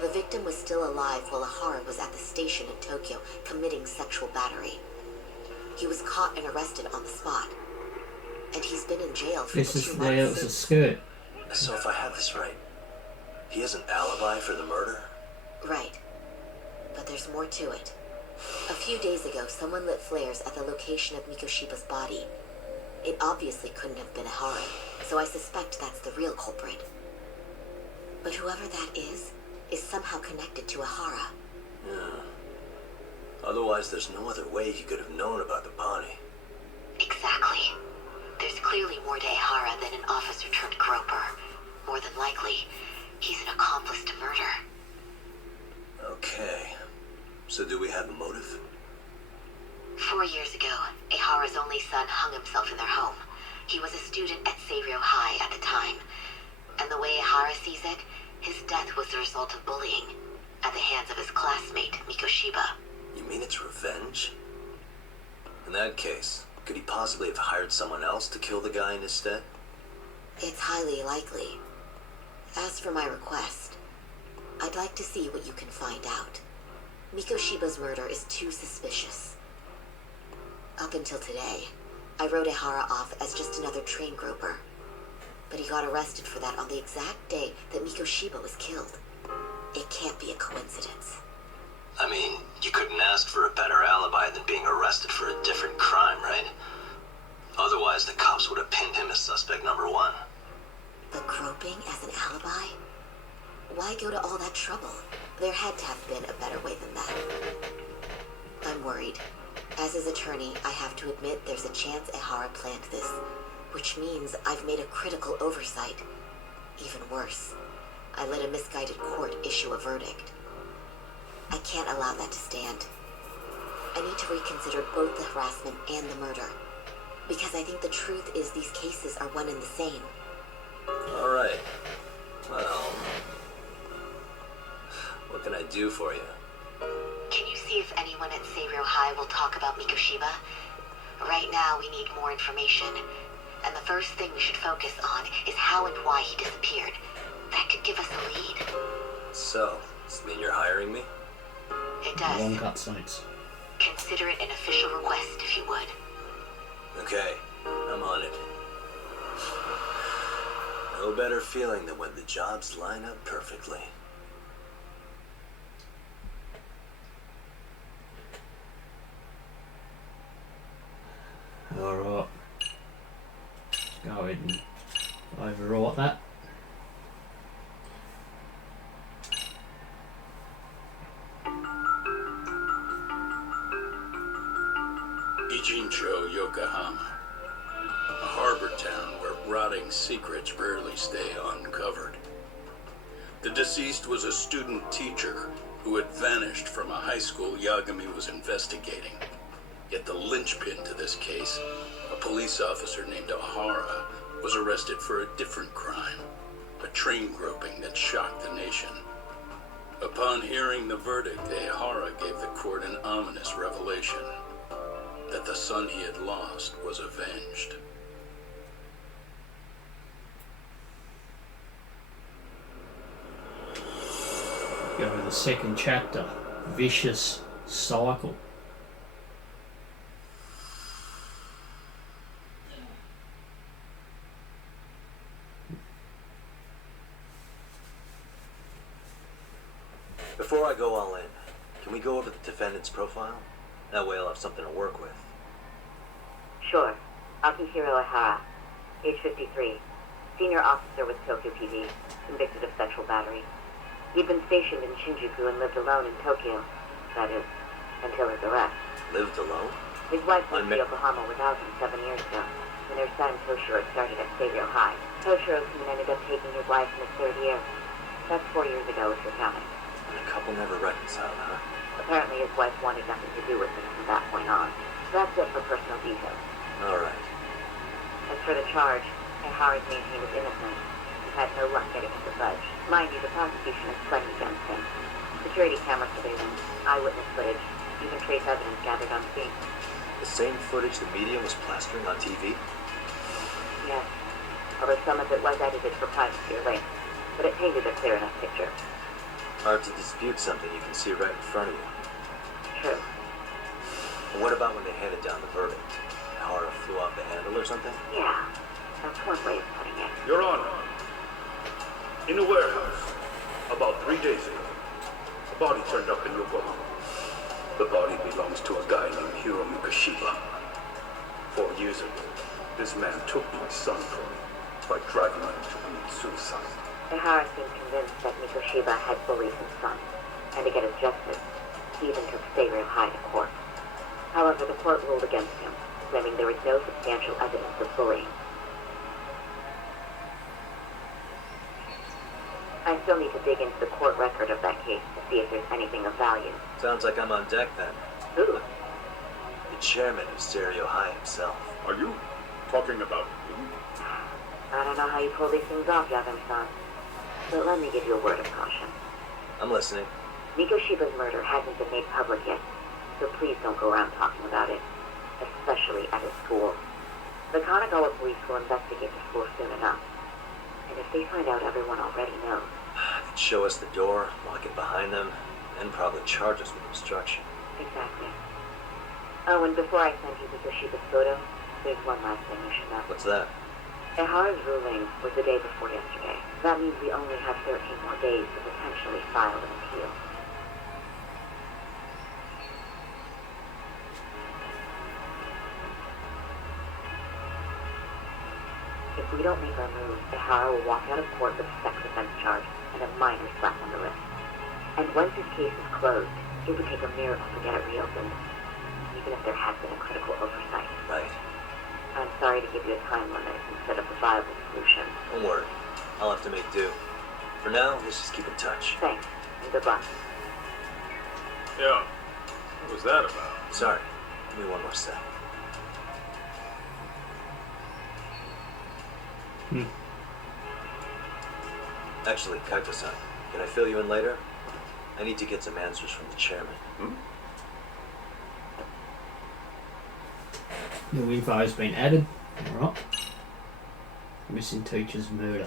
The victim was still alive while Ehara was at the station in Tokyo committing sexual battery. He was caught and arrested on the spot. And he's been in jail for This the is 2 where it months was a since. skirt. So if I have this right, he has an alibi for the murder? Right. But there's more to it. A few days ago, someone lit flares at the location of Mikoshiba's body. It obviously couldn't have been Ehara, so I suspect that's the real culprit. But whoever that is somehow connected to Ehara. Yeah. Otherwise, there's no other way he could have known about the body. Exactly. There's clearly more to Ehara than an officer turned groper. More than likely, he's an accomplice to murder. Okay. So do we have a motive? 4 years ago, Ehara's only son hung himself in their home. He was a student at Serio High at the time. And the way Ehara sees it, his death was the result of bullying at the hands of his classmate, Mikoshiba. You mean it's revenge? In that case, could he possibly have hired someone else to kill the guy in his stead? It's highly likely. As for my request, I'd like to see what you can find out. Mikoshiba's murder is too suspicious. Up until today, I wrote Ehara off as just another train groper. But he got arrested for that on the exact day that Mikoshiba was killed. It can't be a coincidence. I mean, you couldn't ask for a better alibi than being arrested for a different crime, right? Otherwise, the cops would have pinned him as suspect number 1. But groping as an alibi? Why go to all that trouble? There had to have been a better way than that. I'm worried. As his attorney, I have to admit there's a chance Ehara planned this, which means I've made a critical oversight. Even worse, I let a misguided court issue a verdict. I can't allow that to stand. I need to reconsider both the harassment and the murder, because I think the truth is these cases are one and the same. All right. Well, what can I do for you? Can you see if anyone at Serio High will talk about Mikoshiba? Right now, we need more information. And the first thing we should focus on is how and why he disappeared. That could give us a lead. So, does it mean you're hiring me? It does. Long cutscenes. Consider it an official request, if you would. Okay, I'm on it. No better feeling than when the jobs line up perfectly. Alright. Go ahead and overwrite that. Yokohama, a harbor town where rotting secrets rarely stay uncovered. The deceased was a student teacher who had vanished from a high school Yagami was investigating. Yet the linchpin to this case, a police officer named Ohara, was arrested for a different crime, a train groping that shocked the nation. Upon hearing the verdict, Ohara gave the court an ominous revelation, that the son he had lost was avenged. Go to the second chapter, Vicious Cycle. Before I go all in, can we go over the defendant's profile? That way I'll have something to work with. Sure. Akihiro Ihara, age 53, senior officer with Tokyo PD, convicted of sexual battery. He'd been stationed in Shinjuku and lived alone in Tokyo. That is, until his arrest. Lived alone? His wife moved to Yokohama without him 7 years ago, when their son Toshiro started at Seiryo High. Toshiro-kun ended up taking his wife in his third year. That's 4 years ago if you're counting. And the couple never reconciled, huh? Apparently his wife wanted nothing to do with him from that point on. That's it for personal details. Alright. As for the charge, Ihara's maintained his innocence. He's had no luck getting him to budge. Mind you, the prosecution has plenty against him. Security camera surveillance, eyewitness footage, even trace evidence gathered on scene. The same footage the media was plastering on TV? Yes. Although some of it was edited for privacy or links, but it painted a clear enough picture. Hard to dispute something you can see right in front of you. True. And what about when they handed down the verdict? Ihara flew off the handle or something? Yeah, that's one way of putting it. Your Honor, in a warehouse, about 3 days ago, a body turned up in Yokohama. The body belongs to a guy named Hiro Mikoshiba. 4 years ago, this man took my son from me by dragging him to commit suicide. Ihara seemed convinced that Mikoshiba had bullied his son, and to get his justice, he even took Seiryo High to court. However, the court ruled against him, claiming there was no substantial evidence of bullying. I still need to dig into the court record of that case to see if there's anything of value. Sounds like I'm on deck then. Who? The chairman of Seiryo High himself. Are you talking about me? I don't know how you pull these things off, Yagami-san. But let me give you a word of caution. I'm listening. Mikoshiba's murder hasn't been made public yet, so please don't go around talking about it, especially at his school. The Kanagawa police will investigate the school soon enough. And if they find out everyone already knows... They'd show us the door, lock it behind them, and probably charge us with obstruction. Exactly. Oh, and before I send you Mikoshiba's photo, there's one last thing you should know. What's that? Ihara's ruling was the day before yesterday. That means we only have 13 more days to potentially file an appeal. If we don't make our move, Ihara will walk out of court with a sex offense charge and a minor slap on the wrist. And once his case is closed, it would take a miracle to get it reopened, even if there has been a critical oversight. Right. I'm sorry to give you a time limit instead of a viable solution. Don't worry. I'll have to make do. For now, let's just keep in touch. Thanks, and good luck. Yeah. What was that about? Sorry. Give me one more sec. Actually, Kaito-san, can I fill you in later? I need to get some answers from the chairman. New info has been added. Alright. Missing teacher's murder.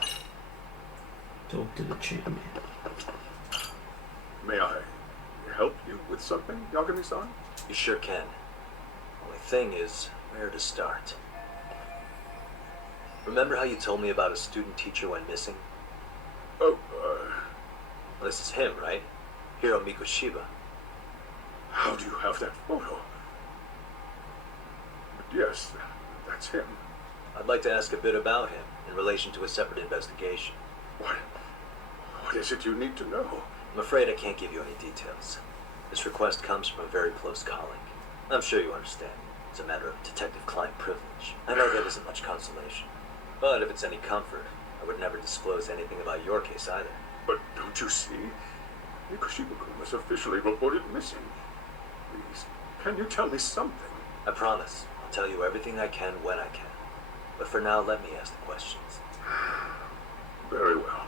Talk to the chairman. May I help you with something, Yagami-san? You sure can. Only thing is, where to start? Remember how you told me about a student teacher went missing? Oh, Well, this is him, right? Hiro Mikoshiba. How do you have that photo? Yes, that's him. I'd like to ask a bit about him in relation to a separate investigation. What is it you need to know? I'm afraid I can't give you any details. This request comes from a very close colleague. I'm sure you understand. It's a matter of detective-client privilege. I know that isn't much consolation. But if it's any comfort, I would never disclose anything about your case either. But don't you see? Mikoshima-kun was officially reported missing. Please, can you tell me something? I promise. I'll tell you everything I can when I can. But for now, let me ask the questions. Very well.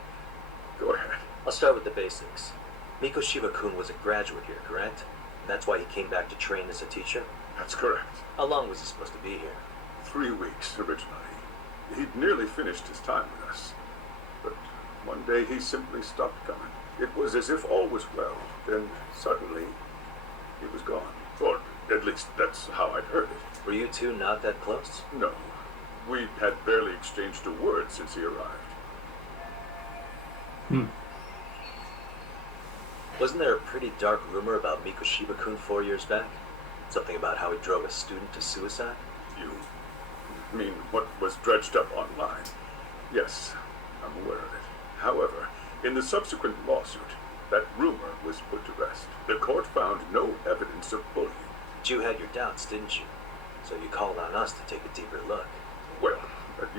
Go ahead. I'll start with the basics. Mikoshima-kun was a graduate here, correct? And that's why he came back to train as a teacher? That's correct. How long was he supposed to be here? 3 weeks, originally. He'd nearly finished his time with us. But one day he simply stopped coming. It was as if all was well. Then, suddenly, he was gone. Or, at least, that's how I'd heard it. Were you two not that close? No. We had barely exchanged a word since he arrived. Wasn't there a pretty dark rumor about Mikoshima-kun 4 years back? Something about how he drove a student to suicide? You mean what was dredged up online? Yes, I'm aware of it. However, in the subsequent lawsuit, that rumor was put to rest. The court found no evidence of bullying. But you had your doubts, didn't you? So you called on us to take a deeper look. Well,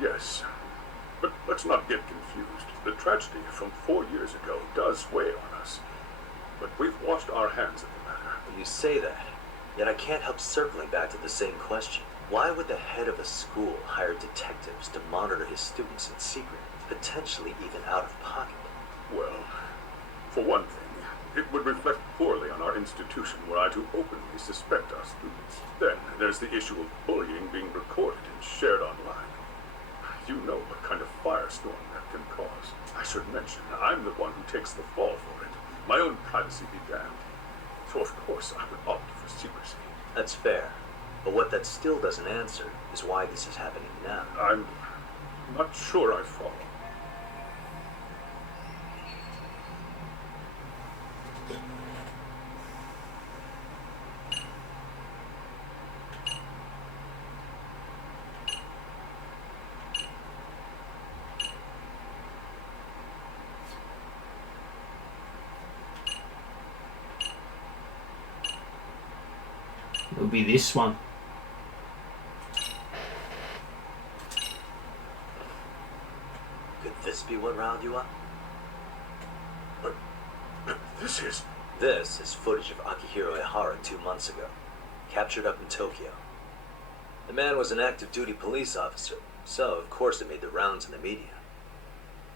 yes. But let's not get confused. The tragedy from 4 years ago does weigh on us. But we've washed our hands of the matter. You say that, yet I can't help circling back to the same question. Why would the head of a school hire detectives to monitor his students in secret, potentially even out of pocket? Well, for one thing, it would reflect poorly on our institution were I to openly suspect our students. Then there's the issue of bullying being recorded and shared online. You know what kind of firestorm that can cause. I should mention, I'm the one who takes the fall for it. My own privacy be damned. So of course I would opt for secrecy. That's fair. But what that still doesn't answer is why this is happening now. I'm not sure I follow. It'll be this one. Could this be what riled you up? But this is... This is footage of Akihiro Ehara 2 months ago, captured up in Tokyo. The man was an active duty police officer, so of course it made the rounds in the media.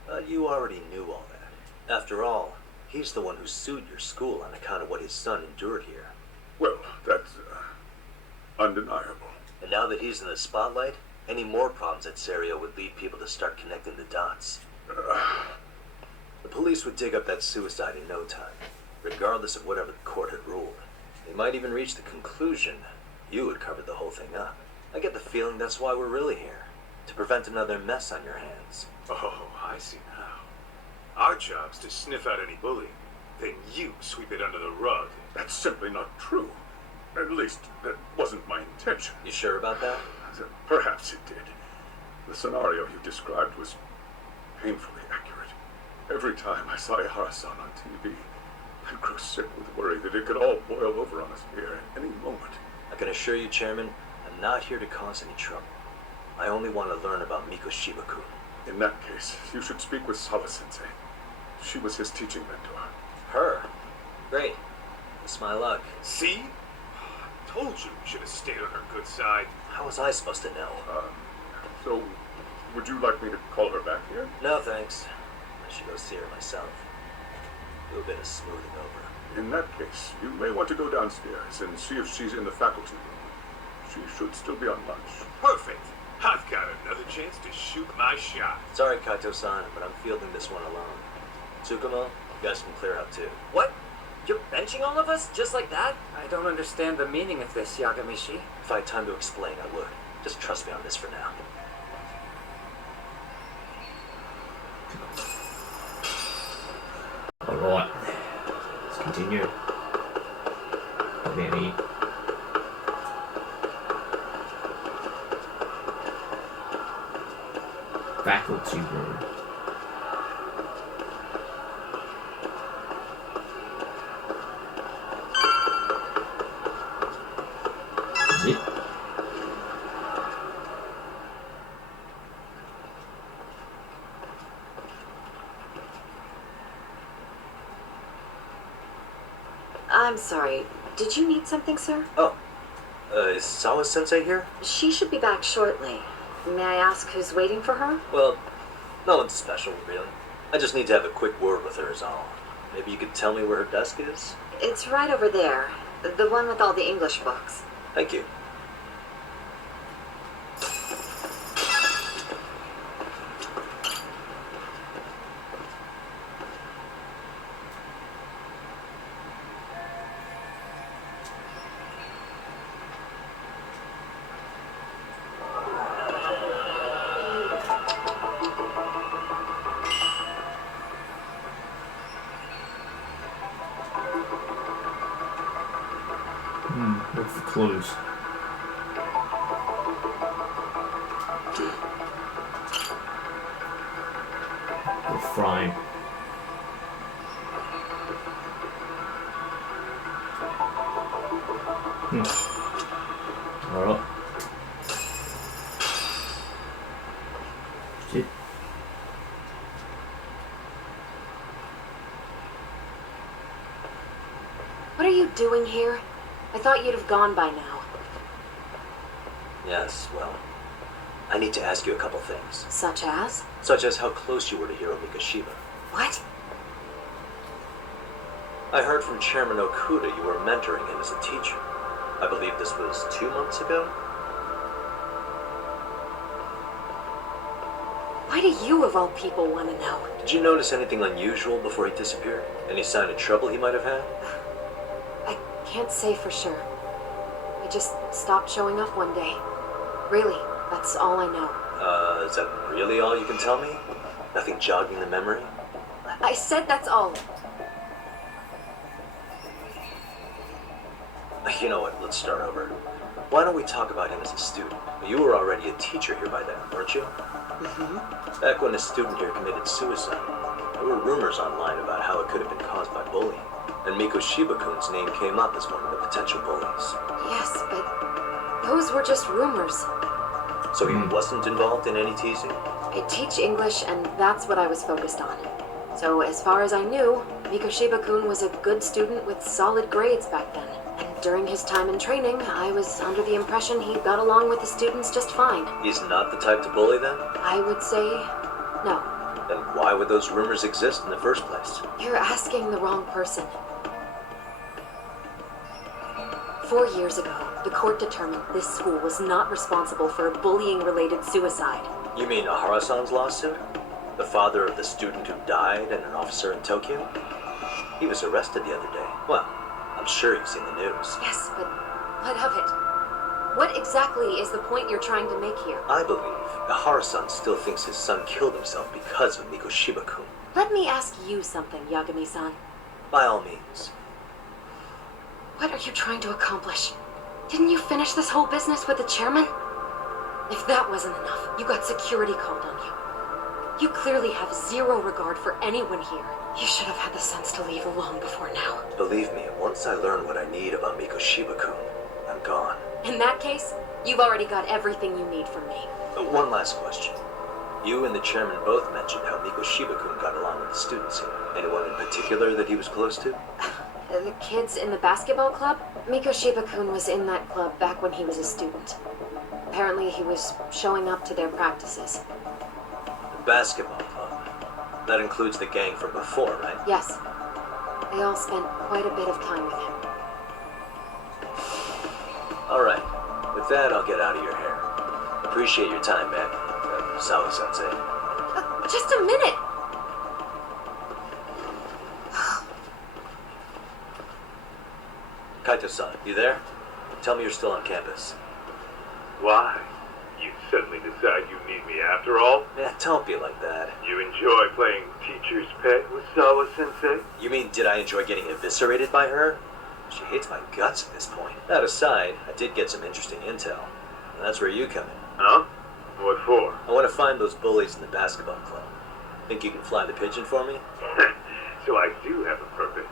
But you already knew all that. After all, he's the one who sued your school on account of what his son endured here. Well, that's undeniable. And now that he's in the spotlight, any more problems at Serio would lead people to start connecting the dots. The police would dig up that suicide in no time, regardless of whatever the court had ruled. They might even reach the conclusion you had covered the whole thing up. I get the feeling that's why we're really here, to prevent another mess on your hands. Oh, I see now. Our job's to sniff out any bullying. Then you sweep it under the rug. That's simply not true. At least, that wasn't my intention. You sure about that? Perhaps it did. The scenario you described was painfully accurate. Every time I saw Ehara-san on TV, I'd grow sick with worry that it could all boil over on us here at any moment. I can assure you, Chairman, I'm not here to cause any trouble. I only want to learn about Mikoshima-kun. In that case, you should speak with Sawa-sensei. She was his teaching mentor. Her? Great. That's my luck. See? Told you we should have stayed on her good side. How was I supposed to know? So, would you like me to call her back here? No, thanks. I should go see her myself. Do a bit of smoothing over. In that case, you may want to go downstairs and see if she's in the faculty room. She should still be on lunch. Perfect. I've got another chance to shoot my shot. Sorry, Kaito-san, but I'm fielding this one alone. Tsukumo, you guys can clear out too. What? You're benching all of us? Just like that? I don't understand the meaning of this, Yagami-shi. If I had time to explain, I would. Just trust me on this for now. Alright. Let's continue. Down here. Faculty room. Is it? I'm sorry. Did you need something, sir? Oh, is Sawa-sensei here? She should be back shortly. May I ask who's waiting for her? Well, no one's special, really. I just need to have a quick word with her is all. Maybe you could tell me where her desk is? It's right over there. The one with all the English books. Thank you. What's the clues? Refrain. Alright. Shit. What are you doing here? I thought you'd have gone by now. Yes, well, I need to ask you a couple things. Such as? Such as how close you were to Hiro Mikoshiba. What? I heard from Chairman Okuda you were mentoring him as a teacher. I believe this was 2 months ago? Why do you, of all people, want to know? Did you notice anything unusual before he disappeared? Any sign of trouble he might have had? I can't say for sure. He just stopped showing up one day. Really, that's all I know. Is that really all you can tell me? Nothing jogging the memory? I said that's all. You know what, let's start over. Why don't we talk about him as a student? You were already a teacher here by then, weren't you? Mm-hmm. Back when a student here committed suicide, there were rumors online about how it could have been caused by bullying. And Mikoshiba-kun's name came up as one of the potential bullies. Yes, but those were just rumors. So he wasn't involved in any teasing? I teach English, and that's what I was focused on. So as far as I knew, Mikoshiba-kun was a good student with solid grades back then. And during his time in training, I was under the impression he got along with the students just fine. He's not the type to bully then? I would say no. Then why would those rumors exist in the first place? You're asking the wrong person. 4 years ago, the court determined this school was not responsible for a bullying-related suicide. You mean Ahara-san's lawsuit? The father of the student who died and an officer in Tokyo? He was arrested the other day. Well, I'm sure you've seen the news. Yes, but what of it? What exactly is the point you're trying to make here? I believe Ahara-san still thinks his son killed himself because of Mikoshiba-kun. Let me ask you something, Yagami-san. By all means. What are you trying to accomplish? Didn't you finish this whole business with the chairman? If that wasn't enough, you got security called on you. You clearly have zero regard for anyone here. You should have had the sense to leave long before now. Believe me, once I learn what I need about Mikoshiba-kun, I'm gone. In that case, you've already got everything you need from me. One last question. You and the chairman both mentioned how Mikoshiba-kun got along with the students here. Anyone in particular that he was close to? The kids in the basketball club? Mikoshiba-kun was in that club back when he was a student. Apparently he was showing up to their practices. The basketball club? That includes the gang from before, right? Yes. They all spent quite a bit of time with him. Alright. With that, I'll get out of your hair. Appreciate your time, man. Sawa-sensei. Just a minute! Kaito-san, you there? Tell me you're still on campus. Why? You suddenly decide you need me after all? Yeah, don't be like that. You enjoy playing teacher's pet with Sawa-sensei? You mean, did I enjoy getting eviscerated by her? She hates my guts at this point. That aside, I did get some interesting intel. And that's where you come in. Huh? What for? I want to find those bullies in the basketball club. Think you can fly the pigeon for me? So I do have a purpose.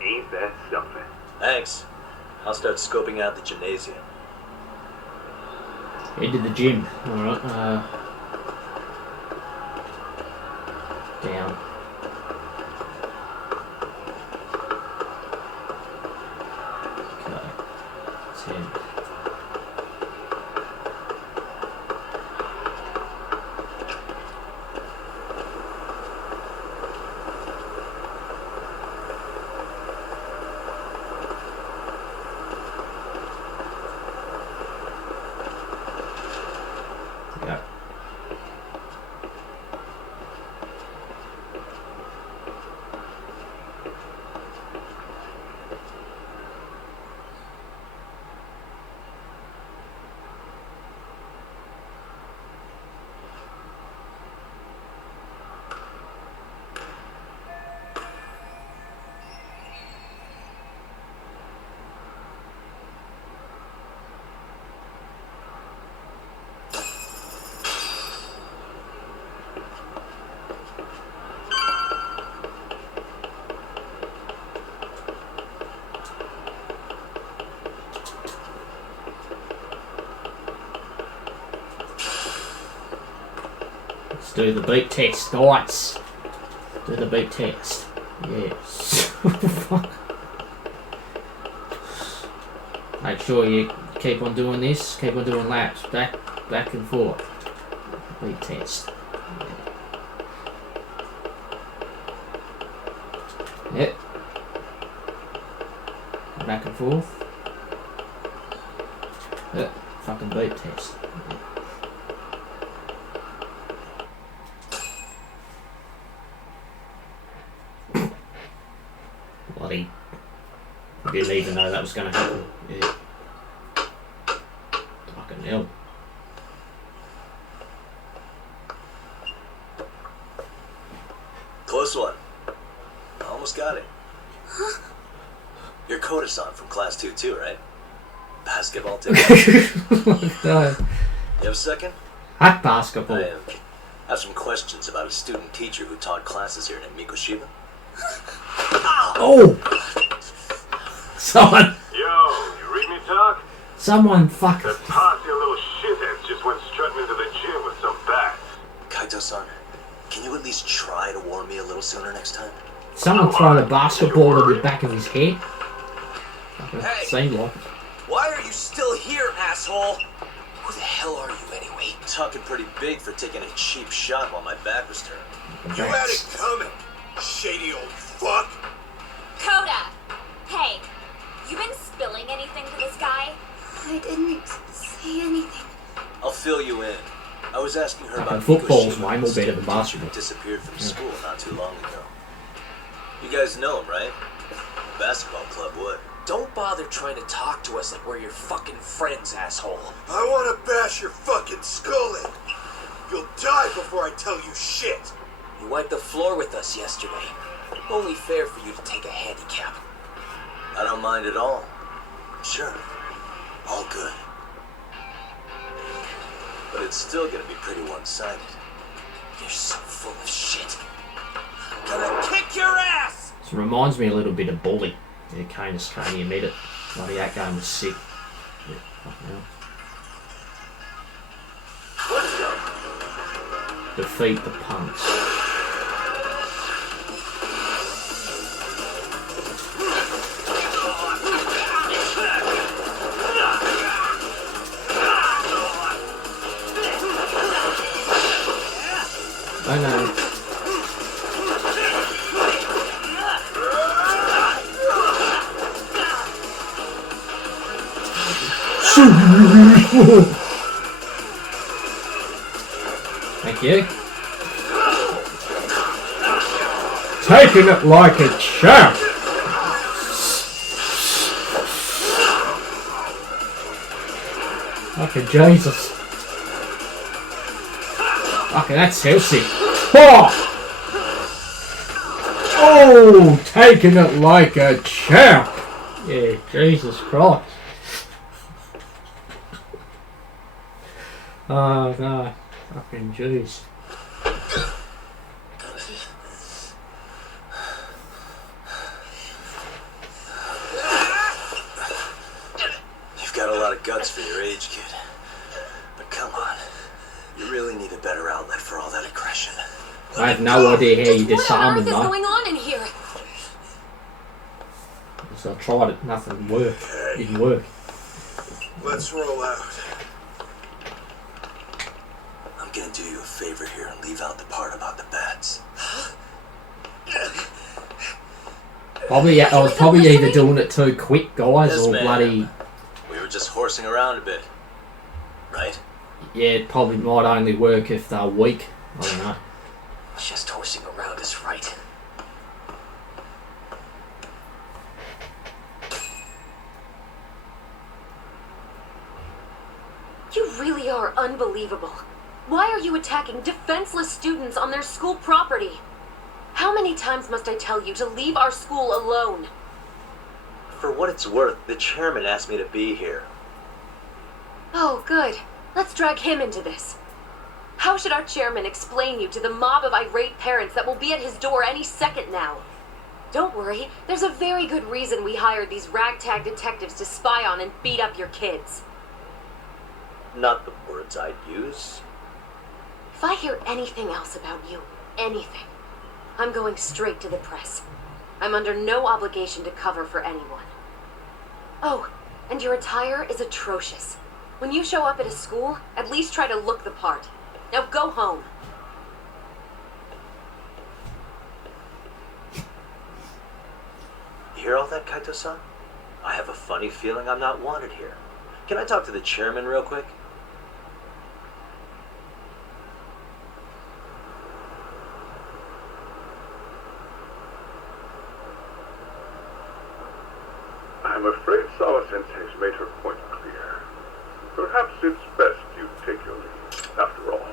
Ain't that something? Thanks. I'll start scoping out the gymnasium. Into the gym. Alright, down. do the beat test, guys. Do the beat test. Yes. Make sure you keep on doing this. Keep on doing laps. Back and forth. Beat test. Yep. Back and forth. Yep. Fucking beat test. Bloody. I didn't even know that was going to happen. Yeah. Fucking hell. Close one. Almost got it. You're Koda-san from class 2 too, right? Basketball too. No. You have a second? Hot basketball. I have some questions about a student teacher who taught classes here named Mikoshiba. Oh! Someone. Yo, you read me talk? Someone fuck. That posse of little shitheads just went strutting into the gym with some bats. Kaito-san, can you at least try to warn me a little sooner next time? Someone throw a basketball in the back of his head. Hey! Seemed like. Why are you still here, asshole? Who the hell are you anyway? Talking pretty big for taking a cheap shot while my back was turned. You had it coming, shady old fuck. Coda! Hey, you been spilling anything to this guy? I didn't say anything. I'll fill you in. I was asking her about football's Mikoshiba, way more better than who basketball. disappeared from school not too long ago. You guys know him, right? Basketball club would. Don't bother trying to talk to us like we're your fucking friends, asshole. I want to bash your fucking skull in. You'll die before I tell you shit. You wiped the floor with us yesterday. Only fair for you to take a handicap. I don't mind at all. Sure. All good. But it's still gonna be pretty one-sided. You're so full of shit. I'm gonna kick your ass! This reminds me a little bit of Bully. Yeah, Kane Australia made it. Bloody that game was sick. Yeah, fucking hell. Defeat the punks. I know. Thank you. Taking it like a champ. Fucking Jesus. Fucking that's healthy. Oh! Oh, taking it like a champ. Yeah, Jesus Christ. Oh no, fucking jeez. You've got a lot of guts for your age, kid. But come on, you really need a better outlet for all that aggression. I have no idea how you disarm him, What on earth is though. going on in here? So I tried it, nothing worked. Didn't work. Let's roll out. I'm gonna do you a favor here and leave out the part about the bats. Probably, I was probably either doing it too quick, guys, Yes, or ma'am. bloody. We were just horsing around a bit, right? Yeah, it probably might only work if they're weak. I don't know. Just horsing around is right. You really are unbelievable. Why are you attacking defenseless students on their school property? How many times must I tell you to leave our school alone? For what it's worth, the chairman asked me to be here. Oh, good. Let's drag him into this. How should our chairman explain you to the mob of irate parents that will be at his door any second now? Don't worry, there's a very good reason we hired these ragtag detectives to spy on and beat up your kids. Not the words I'd use. If I hear anything else about you, anything, I'm going straight to the press. I'm under no obligation to cover for anyone. Oh, and your attire is atrocious. When you show up at a school, at least try to look the part. Now go home. You hear all that, Kaito-san? I have a funny feeling I'm not wanted here. Can I talk to the chairman real quick? I'm afraid Sawa-sensei's made her point clear. Perhaps it's best you take your leave. After all,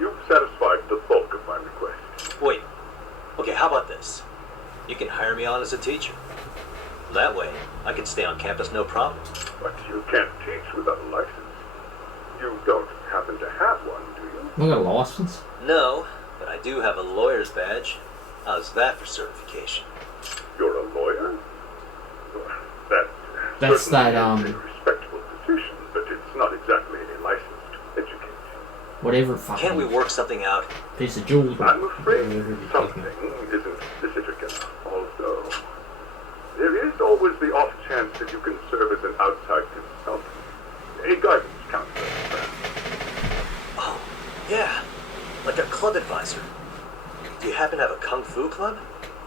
you've satisfied the bulk of my request. Wait. Okay, how about this? You can hire me on as a teacher. That way, I can stay on campus no problem. But you can't teach without a license. You don't happen to have one, do you? You got a license? No, but I do have a lawyer's badge. How's that for certification? You're a lawyer? That's that, a respectable position, but it's not exactly a license to educate. Whatever fucking... Can't we work something out? Piece of jewelry. I'm afraid something isn't specific enough, although there is always the off chance that you can serve as an outside consultant. A guidance counselor, perhaps. Oh, yeah. Like a club advisor. Do you happen to have a kung fu club?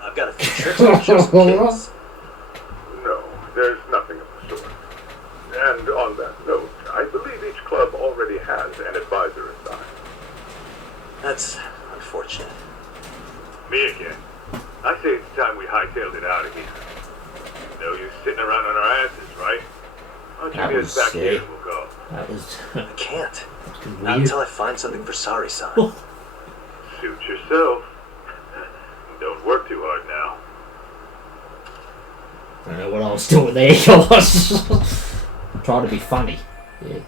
I've got a few tricks to show some kids. No, there's nothing of the sort. And on that note, I believe each club already has an advisor assigned. That's unfortunate. Me again. I say it's time we hightailed it out of here. No use sitting around on our asses, right? Why don't you That meet was us back here sick. and we'll go. That was... I can't. weird. Not until I find something for Sari-san. Suit yourself. Don't work too hard now. I don't know what I was doing there, guys. Trying to be funny. Yeah.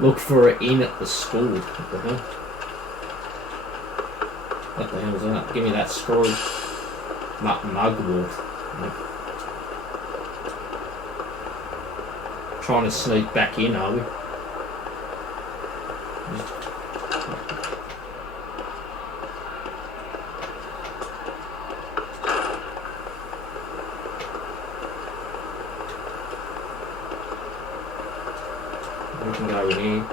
Look for it in at the school. What the hell? What the hell is that? Give me that screw. Mugwolf. Trying to sneak back in, are we? We can go in here.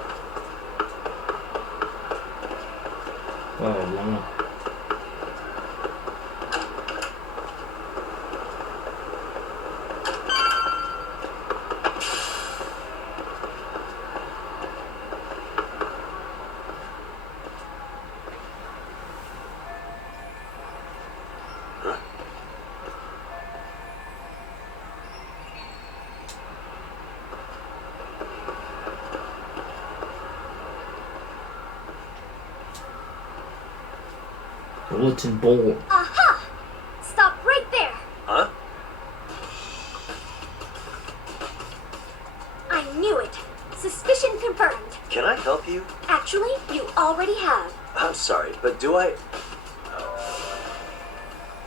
Oh, wow. Bulletin board. Aha! Stop right there! Huh? I knew it. Suspicion confirmed. Can I help you? Actually, you already have. I'm sorry, but do I...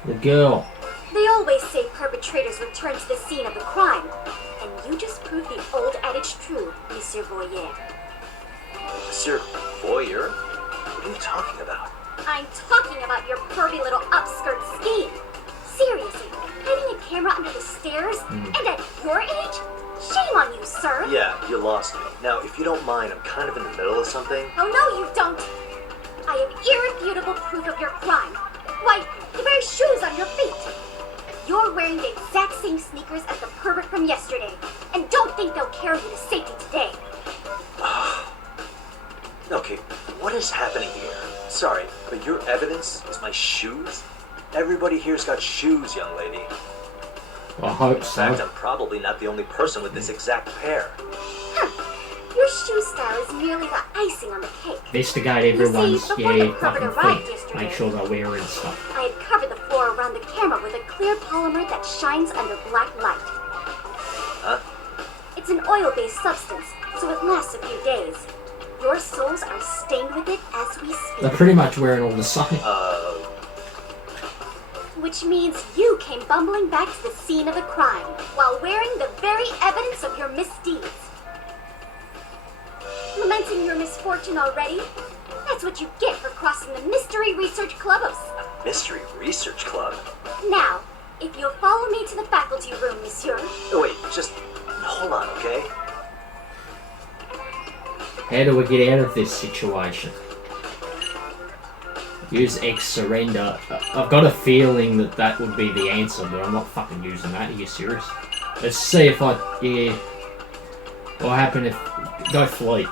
The girl. They always say perpetrators return to the scene of the crime. And you just proved the old adage true, Monsieur Voyer. Monsieur Voyer? What are you talking about? I'm talking about your pervy little upskirt scheme. Seriously, hiding a camera under the stairs? And at your age? Shame on you, sir. Yeah, you lost me. Now, if you don't mind, I'm kind of in the middle of something. Oh, no, you don't. I have irrefutable proof of your crime. Why, the very shoes on your feet. You're wearing the exact same sneakers as the pervert from yesterday. And don't think they'll carry you to safety today. Okay, what is happening here? Sorry, but your evidence is my shoes? Everybody here's got shoes, young lady. I hope In so. fact, I'm probably not the only person with this exact pair. Your shoe style is merely the icing on the cake. Investigate everyone's, You see, before the fucking pervert arrived feet. yesterday, Make sure they're wearing stuff. I had covered the floor around the camera with a clear polymer that shines under black light. Huh? It's an oil-based substance, so it lasts a few days. Your soles are stained with it as we speak. They're pretty much wearing all the same. Which means you came bumbling back to the scene of the crime, while wearing the very evidence of your misdeeds. Lamenting your misfortune already? That's what you get for crossing the Mystery Research Club of... Mystery Research Club? Now, if you'll follow me to the faculty room, monsieur. Wait, just hold on, okay? How do we get out of this situation? Use X surrender. I've got a feeling that that would be the answer, but I'm not fucking using that. Are you serious? Let's see if I... Yeah. What happened if... Go flee.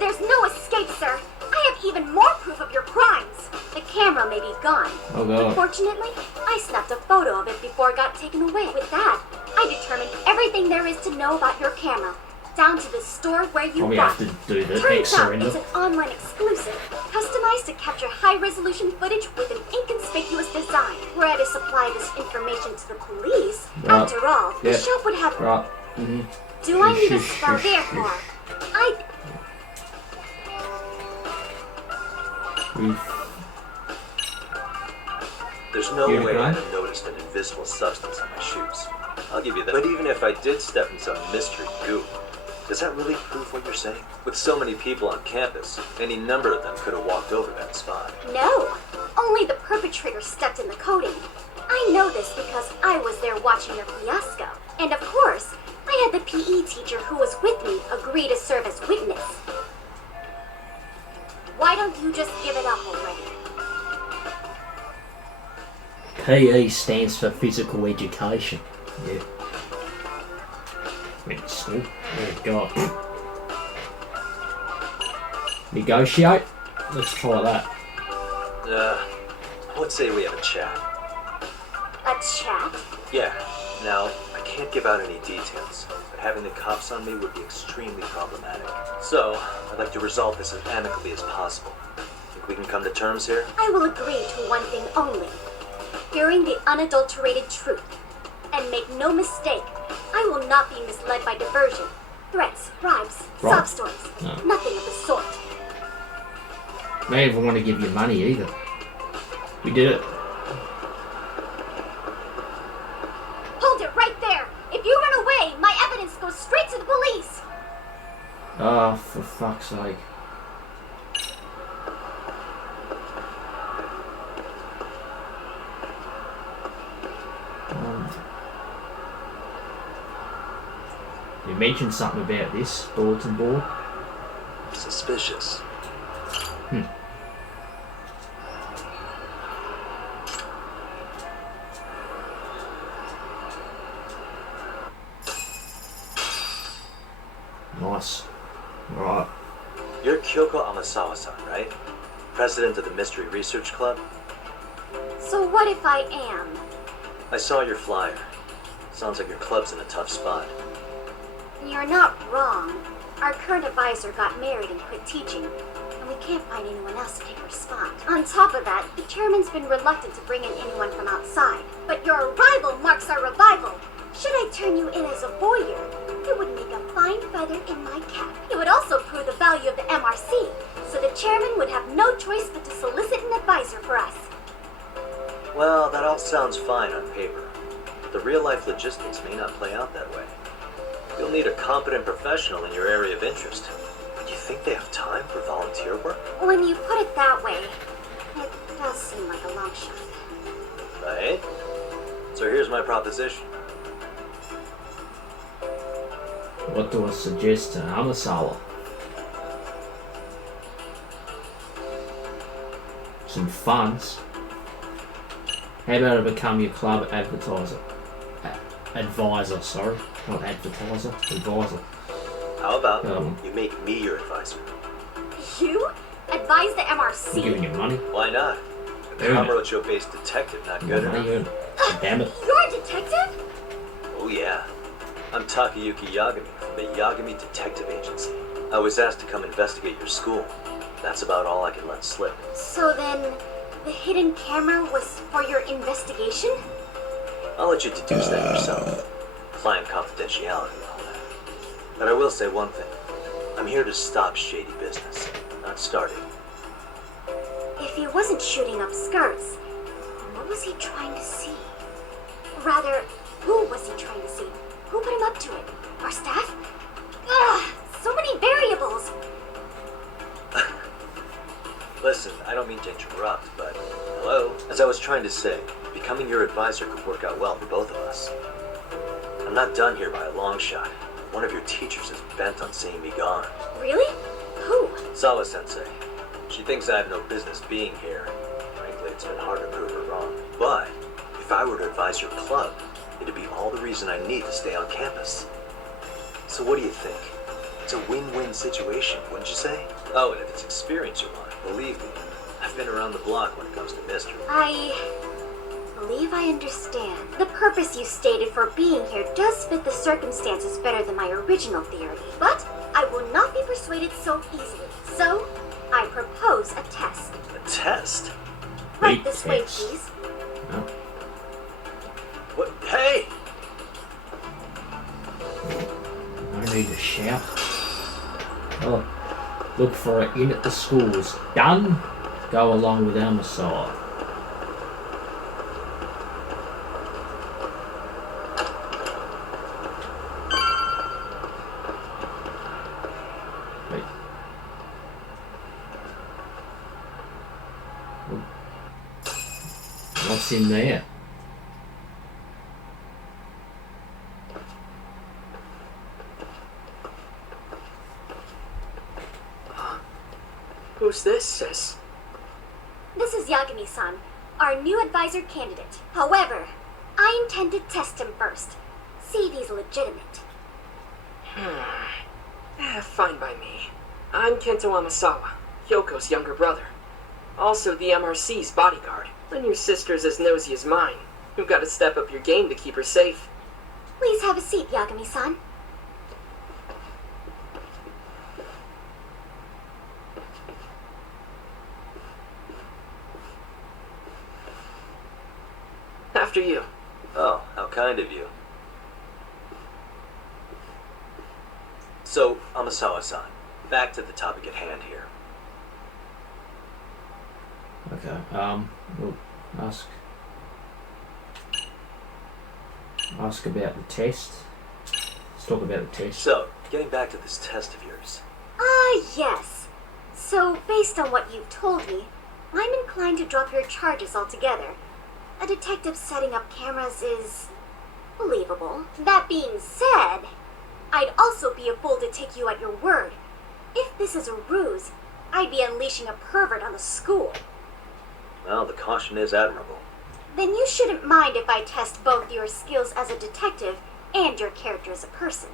There's no escape, sir. I have even more proof of your crimes. The camera may be gone. Oh, God. Unfortunately, I snapped a photo of it before it got taken away. With that, I determined everything there is to know about your camera, down to the store where you Probably bought have it. to do the X Turns out surrender. it's an online exclusive, customized to capture high-resolution footage with an inconspicuous design. Were I to supply this information to the police, Right. after all, the Yeah. shop would have... Right. Mm-hmm. Do I need a spell therefore? There's no You way okay? I'd have noticed an invisible substance on my shoes. I'll give you that. But even if I did step in some mystery goo, does that really prove what you're saying? With so many people on campus, any number of them could have walked over that spot. No, only the perpetrator stepped in the coating. I know this because I was there watching the fiasco. And of course, I had the PE teacher who was with me agree to serve as witness. Why don't you just give it up already? PE stands for physical education. Yeah. Went to school. Oh, God. Negotiate? Let's try that. I would say we have a chat. A chat? Yeah. Now, I can't give out any details, but having the cops on me would be extremely problematic. So, I'd like to resolve this as amicably as possible. Think we can come to terms here? I will agree to one thing only. Hearing the unadulterated truth. And make no mistake, I will not be misled by diversion, threats, bribes, Right. sob stories. No. Nothing of the sort. They don't even want to give you money either. We did it. Hold it right there! If you run away, my evidence goes straight to the police! Oh, for fuck's sake. You mentioned something about this bulletin board. Suspicious. Nice. Alright. You're Kyoko Amasawa-san, right? President of the Mystery Research Club? So what if I am? I saw your flyer. Sounds like your club's in a tough spot. You're not wrong. Our current advisor got married and quit teaching, and we can't find anyone else to take her spot. On top of that, the chairman's been reluctant to bring in anyone from outside. But your arrival marks our revival. Should I turn you in as a voyeur, it would make a fine feather in my cap. It would also prove the value of the MRC, so the chairman would have no choice but to solicit an advisor for us. Well, that all sounds fine on paper. But the real-life logistics may not play out that way. You'll need a competent professional in your area of interest. But you think they have time for volunteer work? When you put it that way, it does seem like a long shot. Right? So here's my proposition. What do I suggest to Amasawa? Some funds. How about I become your club advertiser? Advisor, sorry. Not advertiser, advisor. How about you make me your advisor? You? Advise the I'm MRC? giving you money. Why not? A Earn it. Kamurocho-based detective, not good Money, enough. earn it. Damn it. You're a detective? Oh yeah. I'm Takayuki Yagami from the Yagami Detective Agency. I was asked to come investigate your school. That's about all I can let slip. So then, the hidden camera was for your investigation? I'll let you deduce that yourself. Client confidentiality and all that. But I will say one thing. I'm here to stop shady business, not start it. If he wasn't shooting up skirts, what was he trying to see? Rather, who was he trying to see? Who put him up to it? Our staff? Ugh, so many variables. Listen, I don't mean to interrupt, but hello? As I was trying to say, becoming your advisor could work out well for both of us. I'm not done here by a long shot. One of your teachers is bent on seeing me gone. Really? Who? Sawa-sensei. She thinks I have no business being here. Frankly, it's been hard to prove her wrong. But if I were to advise your club, it'd be all the reason I need to stay on campus. So what do you think? It's a win-win situation, wouldn't you say? Oh, and if it's experience you want, believe me, I've been around the block when it comes to mystery. I believe I understand. The purpose you stated for being here does fit the circumstances better than my original theory. But I will not be persuaded so easily. So, I propose a test. A test? Right this way, please. No. What? Hey! I need a shout. Oh, look for it in at the schools. Done? Go along with Amasawa. Wait. What's in there? Who's this, sis? This is Yagami-san, our new advisor candidate. However, I intend to test him first. See if he's legitimate. Fine by me. I'm Kento Amasawa, Yoko's younger brother. Also the MRC's bodyguard. When your sister's as nosy as mine, you've got to step up your game to keep her safe. Please have a seat, Yagami-san. After you. Oh, how kind of you. So, Amasawa-san, back to the topic at hand here. Okay, we'll ask about the test. Let's talk about the test. So, getting back to this test of yours. Yes. So, based on what you've told me, I'm inclined to drop your charges altogether. A detective setting up cameras is believable. That being said, I'd also be a fool to take you at your word. If this is a ruse, I'd be unleashing a pervert on the school. Well, the caution is admirable. Then you shouldn't mind if I test both your skills as a detective and your character as a person.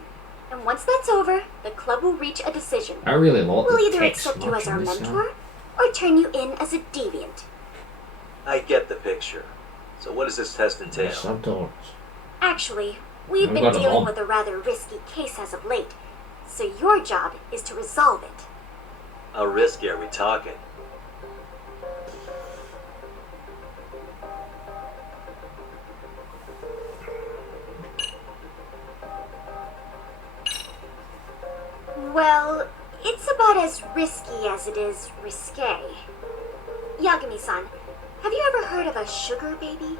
And once that's over, the club will reach a decision. I really like We'll the either text accept you as our watching this mentor, or turn you in as a deviant. I get the picture. So what does this test entail? Subtitles. Actually, we've I've been got 'em dealing all. with a rather risky case as of late, so your job is to resolve it. How risky are we talking? Well, it's about as risky as it is risque. Yagami-san, have you ever heard of a sugar baby?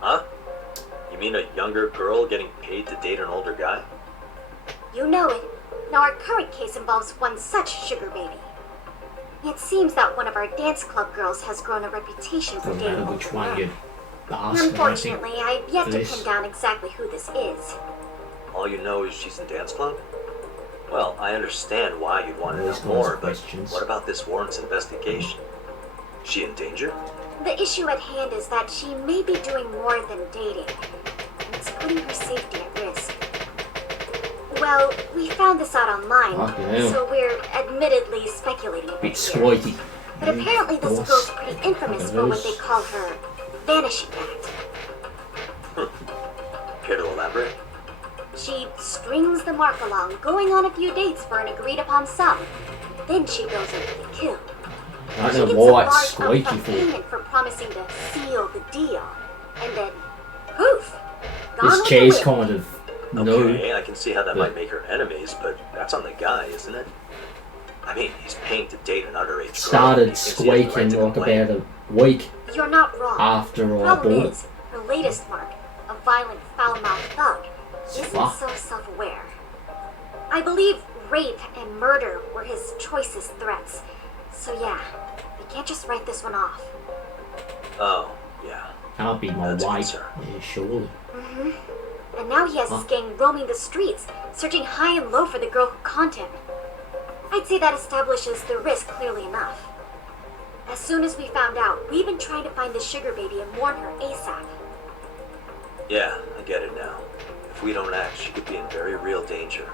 Huh? You mean a younger girl getting paid to date an older guy? You know it. Now our current case involves one such sugar baby. It seems that one of our dance club girls has grown a reputation for Doesn't dating matter older which one men. you ask. Unfortunately, I've yet to this. pin down exactly who this is. All you know is she's in dance club? Well, I understand why you'd want to know Those kinds more, of but questions. what about this warrant's investigation? Is she in danger? The issue at hand is that she may be doing more than dating, and it's putting her safety at risk. Well, we found this out online, Fucking hell. so we're admittedly speculating a Bit bit here. squeaky. But apparently this Boss. girl's pretty infamous for what Those. they call her vanishing act. Care to elaborate? She strings the mark along, going on a few dates for an agreed upon sum. Then she goes in for the kill. I She don't gets know a why it's large squeaky upfront for. payment for promising to seal the deal. And then, poof! Gone This with chair's the wind. kind of Okay, I can see how that But- might make her enemies, but that's on the guy, isn't it? I mean, he's paying to date an underage girl. He started thinks he has the right squeaking to like complain. about a week You're not wrong. after I Problem bought it. is, her latest mark, a violent, foul-mouthed thug, isn't Fuck. so self-aware. I believe rape and murder were his choicest threats. So yeah, we can't just write this one off. Oh, yeah. Can't be my That's a wife. concern. Yeah, surely. And now he has his gang roaming the streets, searching high and low for the girl who conned him. I'd say that establishes the risk clearly enough. As soon as we found out, we've been trying to find the sugar baby and warn her ASAP. Yeah, I get it now. If we don't act, she could be in very real danger.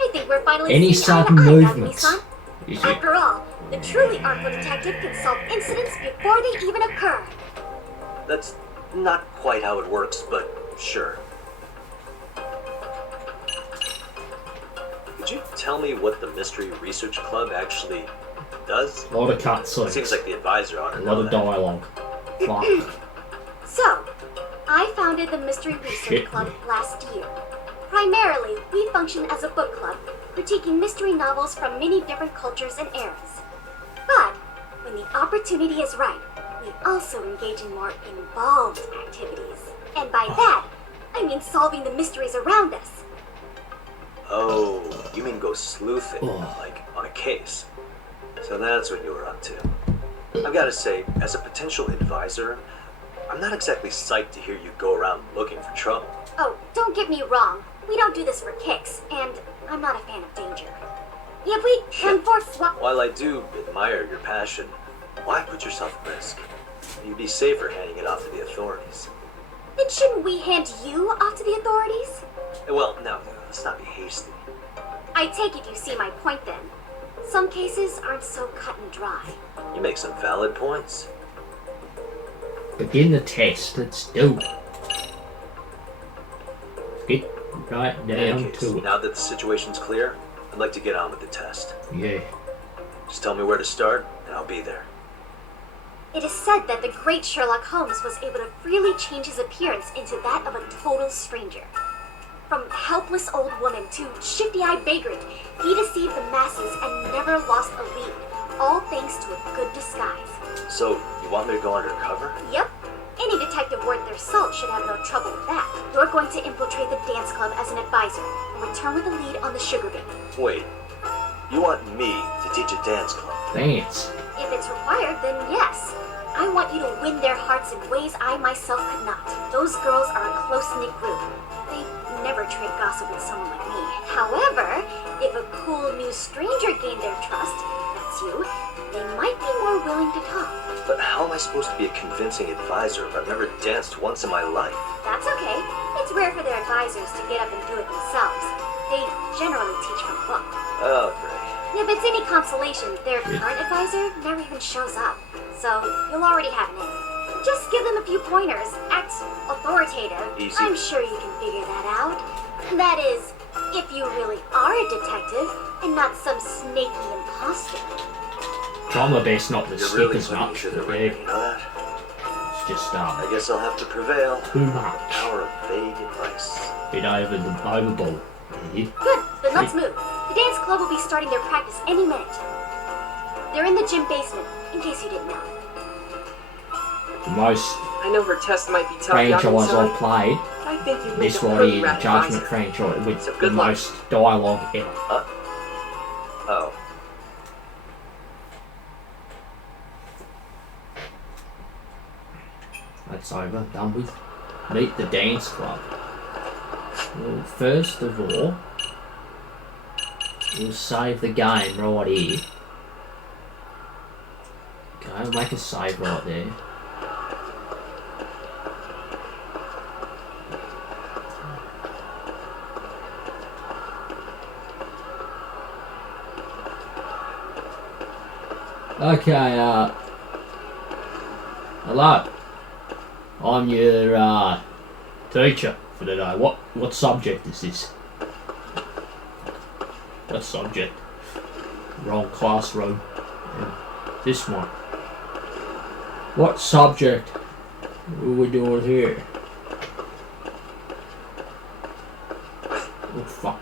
I think we're finally Any seeing eye to sudden eye, movements? Yagami-san. Is it? After all, the truly artful detective can solve incidents before they even occur. That's not quite how it works, but sure. Could you tell me what the Mystery Research Club actually does? A lot of cutscenes. Seems like the advisor ought A to lot know of that. dialogue. Fuck. So, I founded the Mystery Research Shit. Club last year. Primarily, we function as a book club, critiquing mystery novels from many different cultures and eras. But, when the opportunity is right, we also engage in more involved activities. And by that, I mean solving the mysteries around us. Oh, you mean go sleuthing, Oh. like on a case. So that's what you were up to. I've got to say, as a potential advisor, I'm not exactly psyched to hear you go around looking for trouble. Oh, don't get me wrong. We don't do this for kicks, and I'm not a fan of danger. If we can force what... While I do admire your passion, why put yourself at risk? You'd be safer handing it off to the authorities. Then shouldn't we hand you off to the authorities? Well, no, let's not be hasty. I take it you see my point then. Some cases aren't so cut and dry. You make some valid points. Begin the test. Let's do it. Get right In down any case, to it. now that the situation's clear, I'd like to get on with the test. Yeah. Just tell me where to start, and I'll be there. It is said that the great Sherlock Holmes was able to freely change his appearance into that of a total stranger. From helpless old woman to shifty-eyed vagrant, he deceived the masses and never lost a lead, all thanks to a good disguise. So, you want me to go undercover? Yep. Any detective worth their salt should have no trouble with that. You're going to infiltrate the dance club as an advisor and return with the lead on the sugar baby. Wait, you want me to teach a dance club? Dance. If it's required, then yes. I want you to win their hearts in ways I myself could not. Those girls are a close-knit group. They never trade gossip with someone like me. However, if a cool new stranger gained their trust, that's you, they might be more willing to talk. But how am I supposed to be a convincing advisor if I've never danced once in my life? That's okay. It's rare for their advisors to get up and do it themselves. They generally teach from book. Oh, great. If it's any consolation, their current advisor never even shows up. So you'll already have an in. Just give them a few pointers. Act authoritative. Easy. I'm sure you can figure that out. That is, if you really are a detective and not some snaky imposter. Try my best not to You're stick really as putting me much. to the Yeah. ring, you know that? It's just I guess I'll have to prevail. too The much. power of vague advice. Bit overboard. Yeah. Good, then let's move. The dance club will be starting their practice any minute. They're in the gym basement, in case you didn't know. The most I know her test might be tough, franchise Yagami-san. I've played. I think you make This a one pretty is rad Judgment advisor. franchise with So the good luck. most dialogue ever. Oh. That's over. Done with. Meet the dance club. Well, first of all, we'll save the game right here. Okay, I'll make a save right there. Okay, hello. I'm your teacher for today. What subject is this? What subject? Wrong classroom. Yeah, this one. What subject are we doing here? Oh fuck.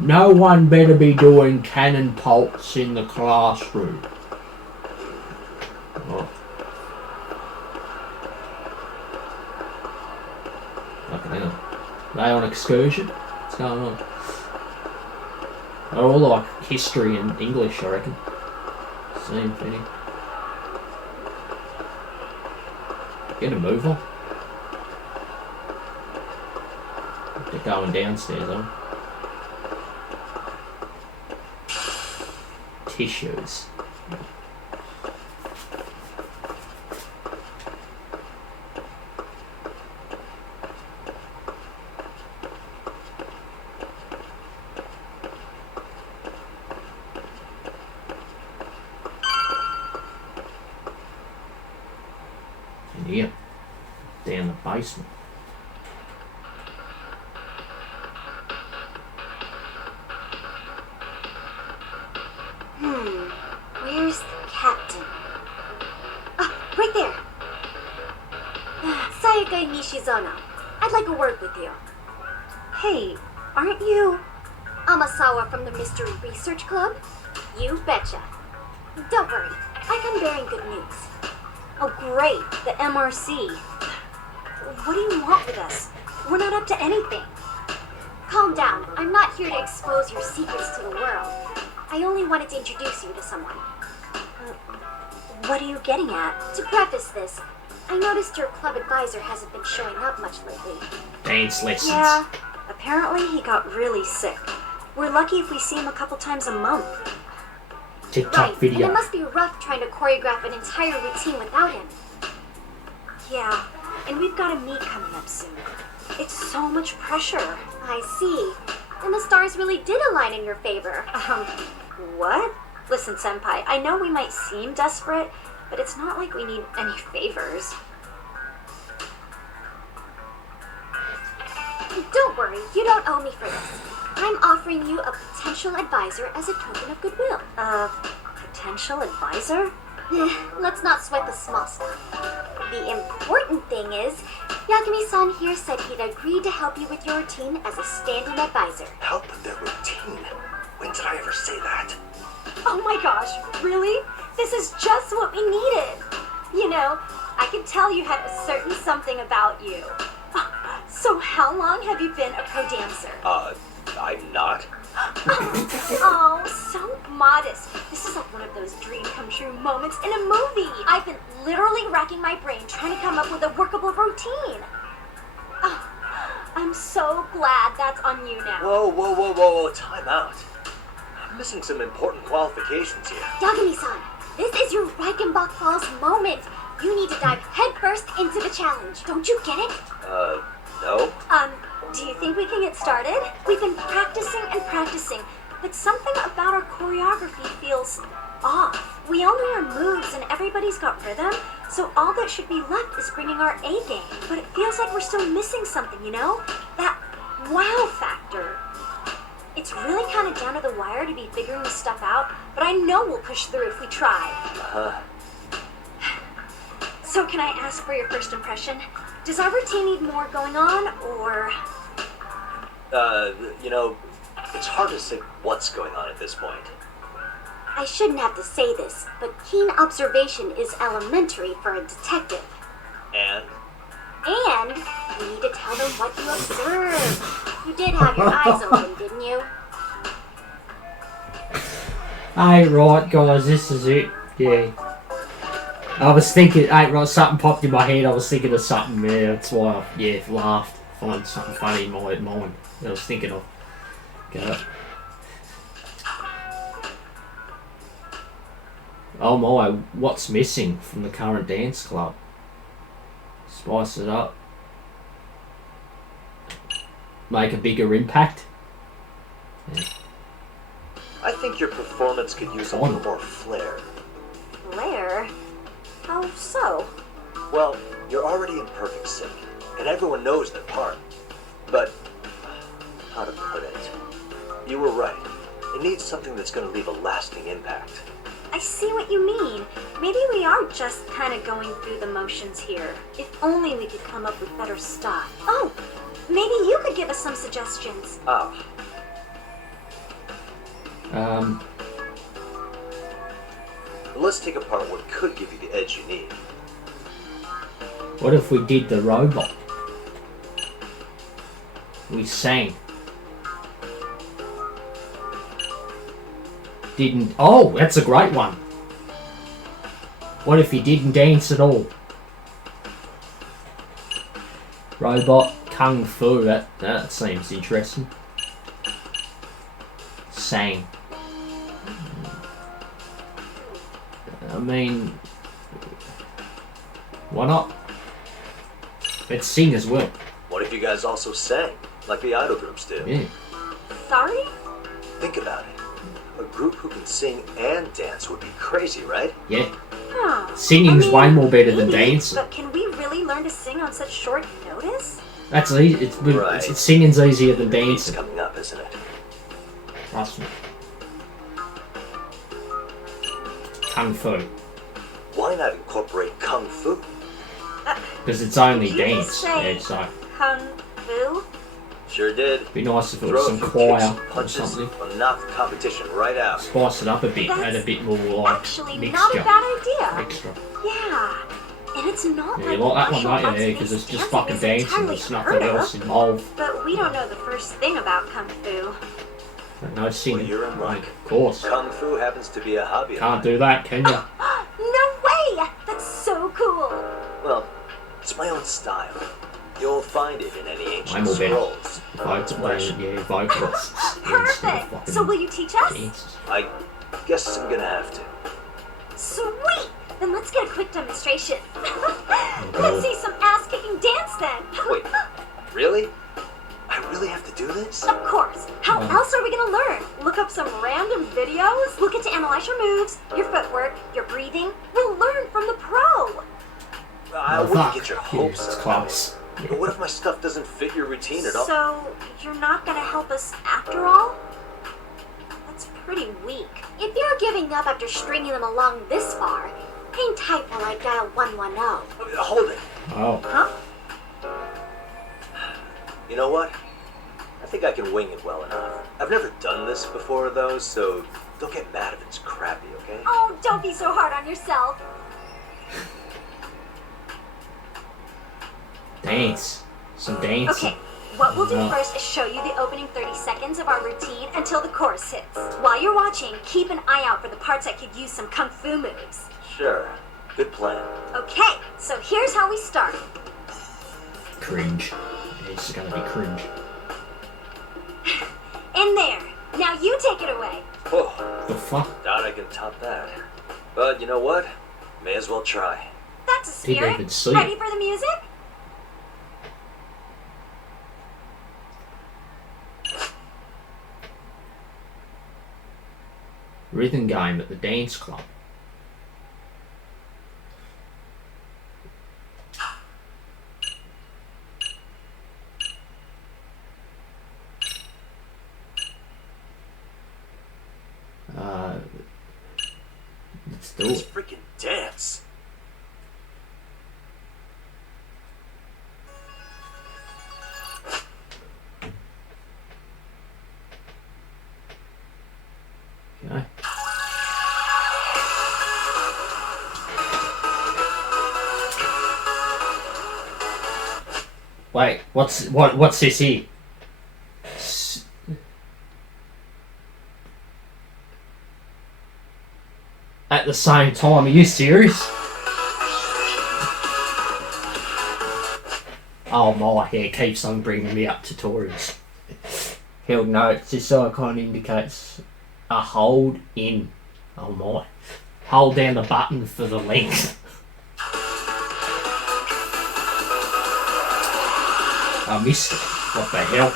No one better be doing cannon pulse in the classroom. Oh. Fucking hell. Are they on excursion? What's going on? They're all like history and English, I reckon. Same thing. Get a move on. They're going downstairs, though. Tissues. In here. Down the basement. Where's the captain? Ah, right there. Sayaka Nishizono. I'd like a word with you. Hey, aren't you Amasawa from the Mystery Research Club? You betcha. Don't worry, I come bearing good news. Oh great, the MRC. What do you want with us? We're not up to anything. Calm down, I'm not here to expose your secrets to the world. I only wanted to introduce you to someone. What are you getting at? To preface this, I noticed your club advisor hasn't been showing up much lately. Dance lessons. Yeah, apparently he got really sick. We're lucky if we see him a couple times a month. TikTok Right, video. and it must be rough trying to choreograph an entire routine without him. Yeah, and we've got a meet coming up soon. It's so much pressure. I see. And the stars really did align in your favor. What? Listen, Senpai, I know we might seem desperate, but it's not like we need any favors. Don't worry, you don't owe me for this. I'm offering you a potential advisor as a token of goodwill. Potential advisor? Let's not sweat the small stuff. The important thing is, Yagami-san here said he'd agreed to help you with your routine as a stand-in advisor. Help with their routine? When did I ever say that? Oh my gosh, really? This is just what we needed. You know, I could tell you had a certain something about you. So how long have you been a pro dancer? I'm not. Oh, so modest. This is like one of those dream come true moments in a movie. I've been literally racking my brain trying to come up with a workable routine. Oh, I'm so glad that's on you now. Whoa, time out. I'm missing some important qualifications here. Yagami-san, this is your Reichenbach Falls moment. You need to dive headfirst into the challenge. Don't you get it? No. Do you think we can get started? We've been practicing, but something about our choreography feels off. We all know our moves and everybody's got rhythm, so all that should be left is bringing our A game. But it feels like we're still missing something, you know? That wow factor. It's really kind of down to the wire to be figuring this stuff out, but I know we'll push through if we try. So can I ask for your first impression? Does our routine need more going on, or... You know, it's hard to say what's going on at this point. I shouldn't have to say this, but keen observation is elementary for a detective. And? And you need to tell them what you observed. You did have your eyes open, didn't you? Hey, right, guys, this is it. Yeah. I was thinking, hey, right, something popped in my head. I was thinking of something, yeah, that's why I, laughed. Find something funny in my mind that I was thinking of. Go. Oh my, what's missing from the current dance club? Spice it up. Make a bigger impact. Yeah. I think your performance could use a little more flair. Flair? How so? Well, you're already in perfect sync, and everyone knows their part. But, how to put it? You were right. It needs something that's going to leave a lasting impact. I see what you mean. Maybe we are just kind of going through the motions here. If only we could come up with better stuff. Oh, maybe you could give us some suggestions. Let's take apart what could give you the edge you need. What if we did the robot? We sang. didn't... Oh, that's a great one. What if he didn't dance at all? Robot Kung Fu, that seems interesting. Sang. I mean... Why not? Let's sing as well. What if you guys also sang, like the idol groups do? Yeah. Sorry? Think about it. A group who can sing and dance would be crazy, right? Yeah. Huh. Singing's way more better than Maybe, dancing. But can we really learn to sing on such short notice? That's easy. Right. Singing's easier than It's dancing. coming up, isn't it? Trust me. Kung Fu. Why not incorporate Kung Fu? Because it's only Did you dance. just say Yeah, so Kung Fu? Sure did. it'd be nice if it Throw was a some few choir kicks and or punches something. will knock the competition right out. Spice it up a bit, add a bit more like Actually, mixture. not a bad idea. Extra. Yeah. And it's not Yeah, like you like that one, martial don't you? arts Yeah, because it's based just fucking is dancing. entirely There's nothing unheard of. else involved. But we don't know the first thing about Kung Fu. No singing. You're in luck. Of course. Kung Fu happens to be a hobby of Can't mine. do that, can you? No way! That's so cool! Well, it's my own style. You'll find it in any I'm ancient all better. scrolls. Vocalists. Perfect! So will you teach us? Dances. I guess I'm gonna have to. Sweet! Then let's get a quick demonstration. Let's see some ass-kicking dance then. Wait, really? I really have to do this? Of course. How else are we gonna learn? Look up some random videos? We'll get to analyze your moves, your footwork, your breathing. We'll learn from the pro. I wouldn't get your hopes It's up. close. But what if my stuff doesn't fit your routine at all? So, you're not gonna help us after all? That's pretty weak. If you're giving up after stringing them along this far, hang tight while I dial 110. Hold it. Oh. Huh? You know what? I think I can wing it well enough. I've never done this before, though, so don't get mad if it's crappy, okay? Oh, don't be so hard on yourself. Dance. Some dancing. Okay, what we'll do Yeah. first is show you the opening 30 seconds of our routine until the chorus hits. While you're watching, keep an eye out for the parts that could use some kung fu moves. Sure. Good plan. Okay, so here's how we start. Cringe. It's gonna be cringe. In there. Now you take it away. Oh, The fuck? doubt I can top that. But you know what? May as well try. That's a Didn't spirit. even see Ready it. for the music? Rhythm game at the dance club. Let's do Let's it. freaking dance. Okay. Wait, what's this here? At the same time, are you serious? Oh my, yeah, it keeps on bringing me up tutorials. Held notes, this icon indicates a hold in. Oh my. Hold down the button for the length. I missed it. What the hell?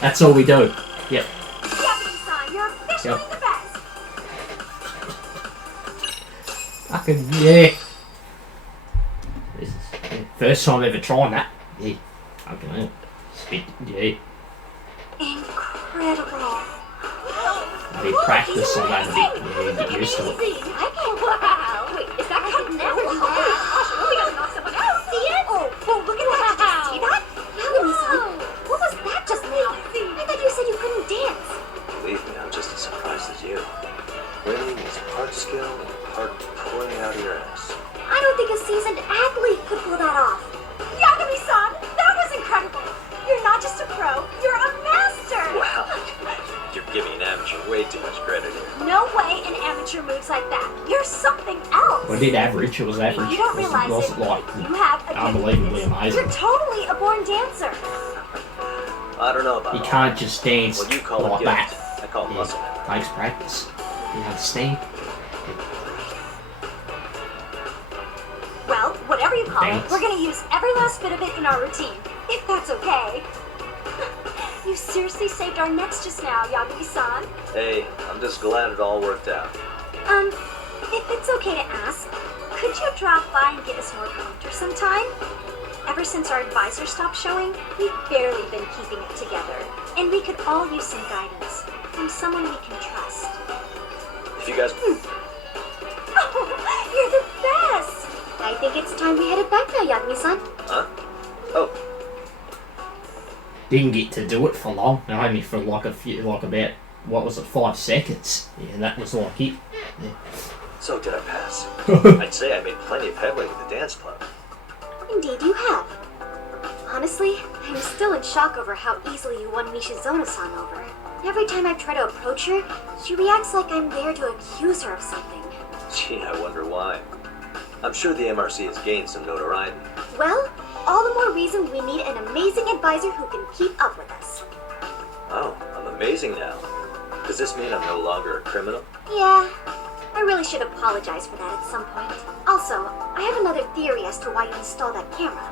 That's all we do. Yep. Yagami-san, you're officially Yep. the best. Fucking yeah. This is first time ever trying that. Yeah. Fucking hell. Spit. Yeah. Incredible. I need practice on that a bit. Yeah, get used to it. Wow. Wait, is that cutting now? Oh my gosh, we gotta knock someone out. See it? Oh, look at that. See that? Yagami-san, what was that just now? I thought you said you couldn't dance. Believe me, I'm just as surprised as you. Winning is bit average. It was average. You don't It realize wasn't like You have a unbelievably amazing. You're totally a born dancer. I don't know about You all can't that. just dance What you call like a that. gift, I call it muscle memory. Takes practice. You understand? Well, whatever you call Thanks. it, we're gonna use every last bit of it in our routine, if that's okay. You seriously saved our necks just now, Yagami-san. Hey, I'm just glad it all worked out. If it's okay to ask, could you drop by and give us more pointer sometime? Ever since our advisor stopped showing, we've barely been keeping it together. And we could all use some guidance from someone we can trust. If you guys... Oh, you're the best! I think it's time we headed back now, Yagami-san. Huh? Oh. Didn't get to do it for long. Only for like about, what was it, 5 seconds. Yeah, that was like it. Yeah. So did I pass? I'd say I made plenty of headway with the dance club. Indeed you have. Honestly, I'm still in shock over how easily you won Nishizono-san over. Every time I try to approach her, she reacts like I'm there to accuse her of something. Gee, I wonder why. I'm sure the MRC has gained some notoriety. Well, all the more reason we need an amazing advisor who can keep up with us. Oh, I'm amazing now. Does this mean I'm no longer a criminal? Yeah, I really should apologize for that at some point. Also, I have another theory as to why you installed that camera.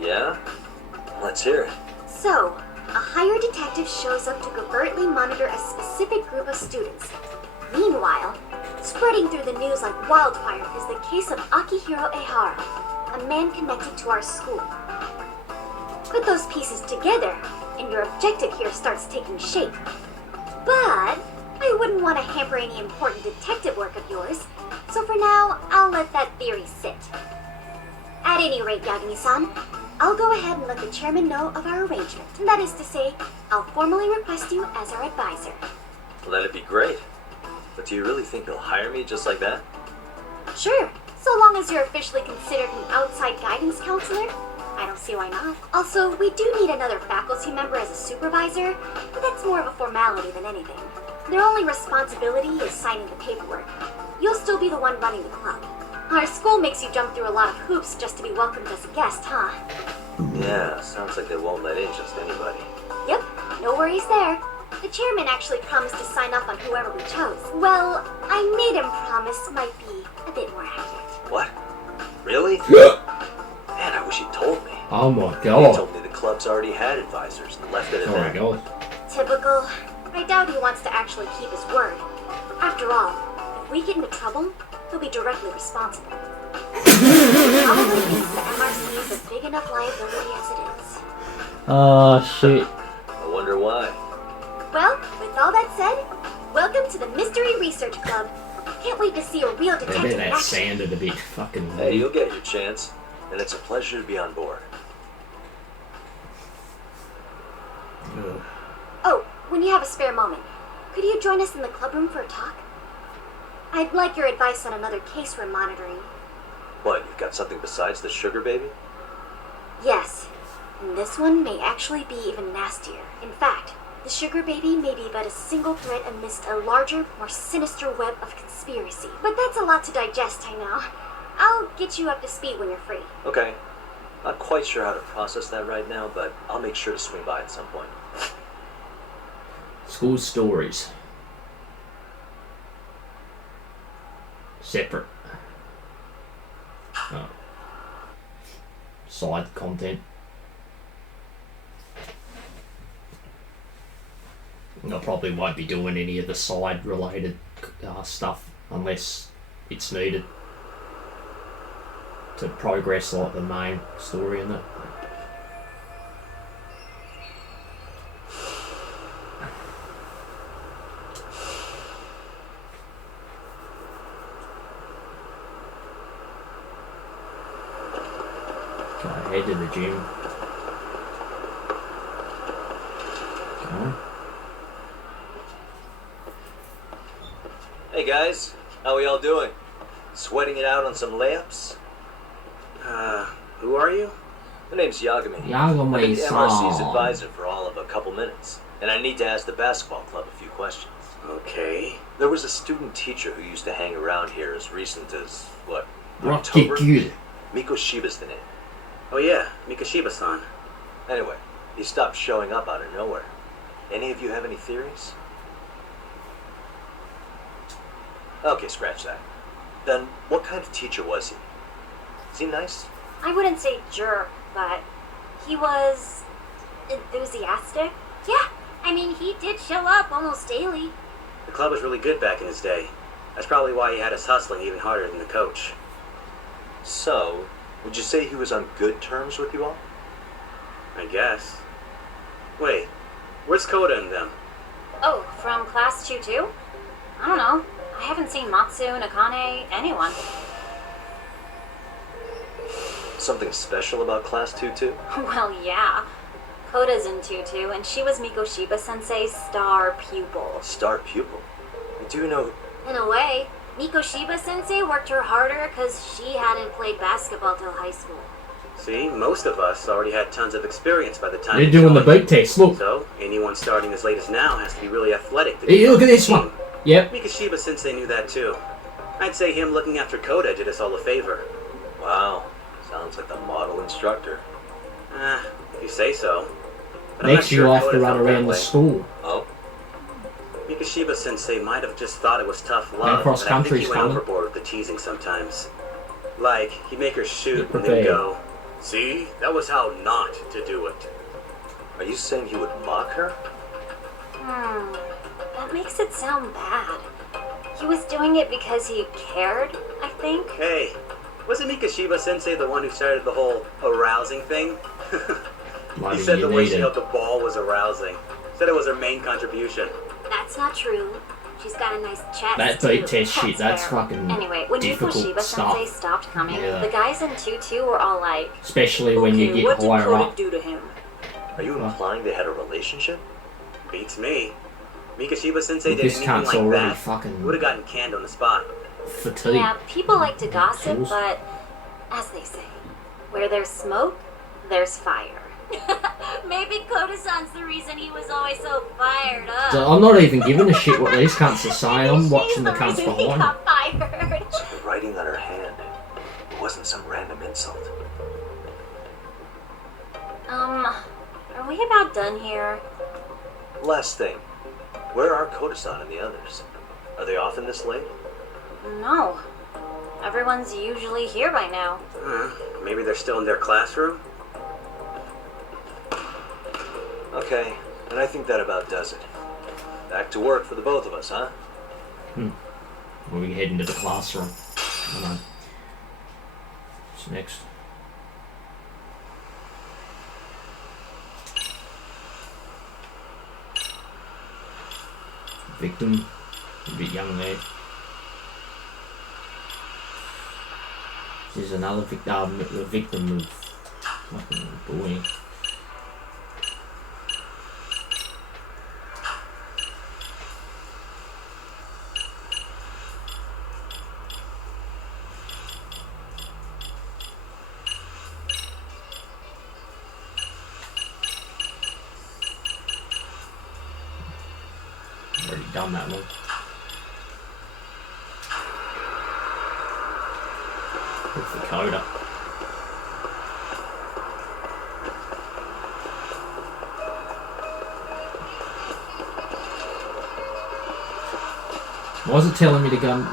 Yeah? Let's hear it. So, a hired detective shows up to covertly monitor a specific group of students. Meanwhile, spreading through the news like wildfire is the case of Akihiro Ehara, a man connected to our school. Put those pieces together, and your objective here starts taking shape. But I wouldn't want to hamper any important detective work of yours, so for now, I'll let that theory sit. At any rate, Yagami-san, I'll go ahead and let the chairman know of our arrangement. That is to say, I'll formally request you as our advisor. Well, that'd be great. But do you really think they'll hire me just like that? Sure, so long as you're officially considered an outside guidance counselor. I don't see why not. Also, we do need another faculty member as a supervisor, but that's more of a formality than anything. Their only responsibility is signing the paperwork. You'll still be the one running the club. Our school makes you jump through a lot of hoops just to be welcomed as a guest, huh? Yeah, sounds like they won't let in just anybody. Yep, no worries there. The chairman actually promised to sign up on whoever we chose. Well, I made him promise might be a bit more accurate. What? Really? Man, I wish he'd told me. Oh my He god. told me the club's already had advisors and left it at Oh my that. god. Typical. I doubt he wants to actually keep his word. After all, if we get into trouble, he'll be directly responsible. He probably thinks the MRC is a big enough liability as it is. Oh shit. I wonder why. Well, with all that said, welcome to the Mystery Research Club. Can't wait to see a real I detective bet in that action. sounded a bit fucking Hey, weird. you'll get your chance. And it's a pleasure to be on board. Ugh. Oh, when you have a spare moment, could you join us in the club room for a talk? I'd like your advice on another case we're monitoring. What, you've got something besides the sugar baby? Yes, and this one may actually be even nastier. In fact, the sugar baby may be but a single thread amidst a larger, more sinister web of conspiracy. But that's a lot to digest, I know. I'll get you up to speed when you're free. Okay. Not quite sure how to process that right now, but I'll make sure to swing by at some point. School stories. Separate. Oh. Side content. I probably won't be doing any of the side related stuff unless it's needed to progress like the main story in it. Okay, head to the gym. Okay. Hey guys, how we all doing? Sweating it out on some layups? Who are you? My name's Yagami. Yagami-san. I've been the MRC's advisor for all of a couple minutes, and I need to ask the basketball club a few questions. Okay. There was a student teacher who used to hang around here as recent as, what, Rocket October? good. Miko Shiba's the name. Oh yeah, Mikashiba-san. Anyway, he stopped showing up out of nowhere. Any of you have any theories? Okay, scratch that. Then, what kind of teacher was he? Is he nice? I wouldn't say jerk, but he was enthusiastic. Yeah, I mean, he did show up almost daily. The club was really good back in his day. That's probably why he had us hustling even harder than the coach. So, would you say he was on good terms with you all? I guess. Wait, where's Koda and them? Oh, from class 2-2? I don't know. I haven't seen Matsu, Nakane, anyone. Something special about Class 2-2? Well, yeah. Koda's in 2-2, and she was Mikoshiba Sensei's star pupil. Star pupil? Do you know... In a way, Mikoshiba Sensei worked her harder because she hadn't played basketball till high school. See, most of us already had tons of experience by the time They're we doing the joined. beat test, look. So, anyone starting as late as now has to be really athletic to Hey, be look on at the this team. one. Yep. Mikoshiba Sensei knew that too. I'd say him looking after Koda did us all a favor. Wow, sounds like the model instructor. If you say so. But I'm not Next sure you'll have to Koda run felt that around the way. school. Oh? Mikoshiba Sensei might have just thought it was tough And love, cross and I think country's he went coming. overboard with the teasing sometimes. Like, he'd make her shoot Get and then prepared. go, "See, that was how not to do it." Are you saying he would mock her? That makes it sound bad. He was doing it because he cared, I think. Hey, wasn't Mikoshiba Sensei the one who started the whole arousing thing? Bloody He said the you way need she it. held the ball was arousing. Said it was her main contribution. That's not true. She's got a nice chest. That too. beat test shit, that's fair. fucking Anyway, when difficult Mikoshiba stuff. Sensei stopped coming, Yeah. the guys in 2-2 were all like, Especially when you get higher up. do to him? Are you implying they had a relationship? Beats me. Mikoshiba Sensei Look, did this anything cunt's like already that. fucking Would have gotten canned on the spot. fatigued. Yeah, people like to gossip, Fools. but as they say, where there's smoke, there's fire. Maybe Koda-san's the reason he was always so fired up. So I'm not even giving a shit what these cunts are saying. I'm watching the cunts reason he behind me. got fired. The writing on her hand. It wasn't some random insult. Are we about done here? Last thing. Where are Koda-san and the others? Are they often this late? No. Everyone's usually here by now. Maybe they're still in their classroom? Okay, and I think that about does it. Back to work for the both of us, huh? Well, we can head into the classroom. Come on. What's next? Victim. A bit young there. This is another the victim of fucking bullying. Already done that one. Look for Coda. Why is it telling me to go?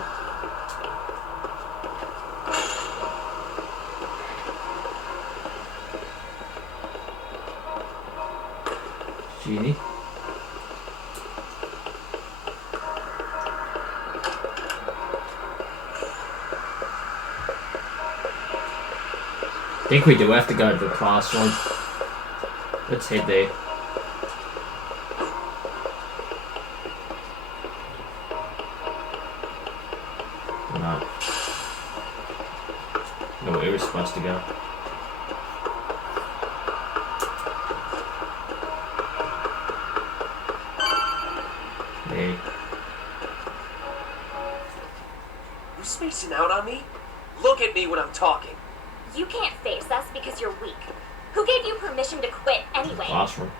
Genie. I think we do have to go to the classroom. Let's head there. No. No, where we're supposed to go. There. You spacing out on me? Look at me when I'm talking. You can't face us because you're weak. Who gave you permission to quit anyway? Classroom.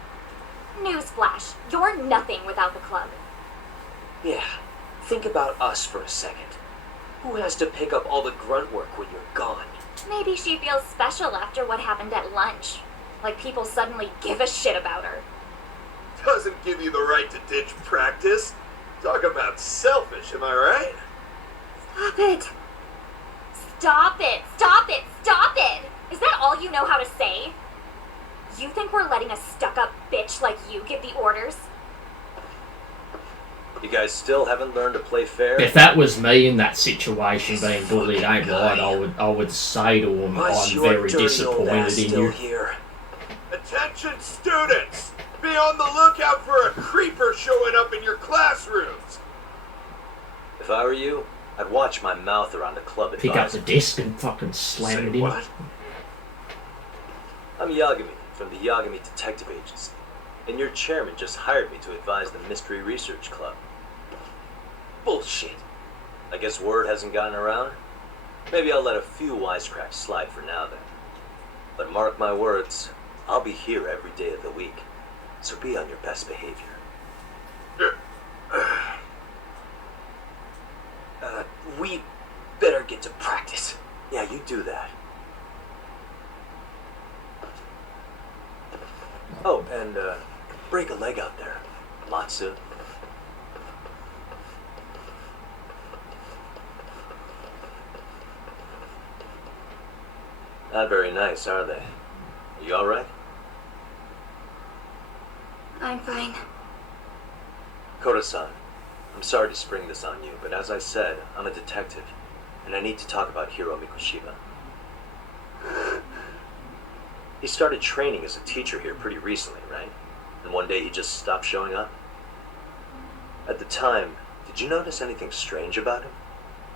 Newsflash, you're nothing without the club. Yeah, think about us for a second. Who has to pick up all the grunt work when you're gone? Maybe she feels special after what happened at lunch. Like people suddenly give a shit about her. Doesn't give you the right to ditch practice. Talk about selfish, am I right? Stop it. Stop it. Stop it. Stop it. Is that all you know how to say? You think we're letting a stuck-up bitch like you give the orders? You guys still haven't learned to play fair? If that was me in that situation being bullied, ain't right, I would say to him, I'm very disappointed in you. Here? Attention students! Be on the lookout for a creeper showing up in your classrooms! If I were you, I'd watch my mouth around a club Pick up advisor. the disc and fucking slam it in. What? I'm Yagami from the Yagami Detective Agency, and your chairman just hired me to advise the Mystery Research Club. Bullshit. I guess word hasn't gotten around? Maybe I'll let a few wisecracks slide for now then. But mark my words, I'll be here every day of the week, so be on your best behavior. We better get to practice. Yeah, you do that. Oh, and break a leg out there, Matsu. Not very nice, are they? Are you alright? I'm fine. Koda-san, I'm sorry to spring this on you, but as I said, I'm a detective, and I need to talk about Hiro Mikoshiba. He started training as a teacher here pretty recently, right? And one day he just stopped showing up? At the time, did you notice anything strange about him?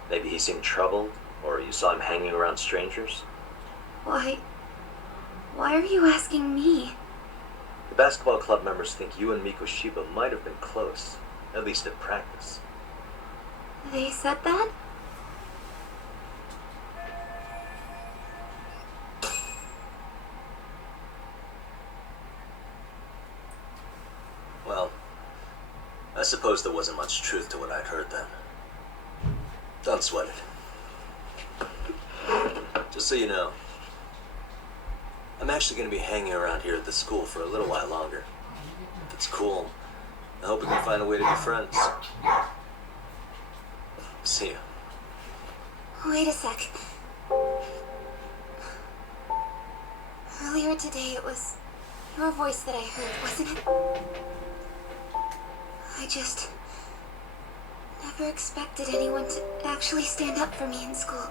Maybe he seemed troubled, or you saw him hanging around strangers? Why are you asking me? The basketball club members think you and Mikoshiba might have been close, at least at practice. They said that? Well, I suppose there wasn't much truth to what I'd heard then. Don't sweat it. Just so you know, I'm actually going to be hanging around here at the school for a little while longer. If it's cool, I hope we can find a way to be friends. See ya. Wait a sec. Earlier today it was your voice that I heard, wasn't it? I just never expected anyone to actually stand up for me in school.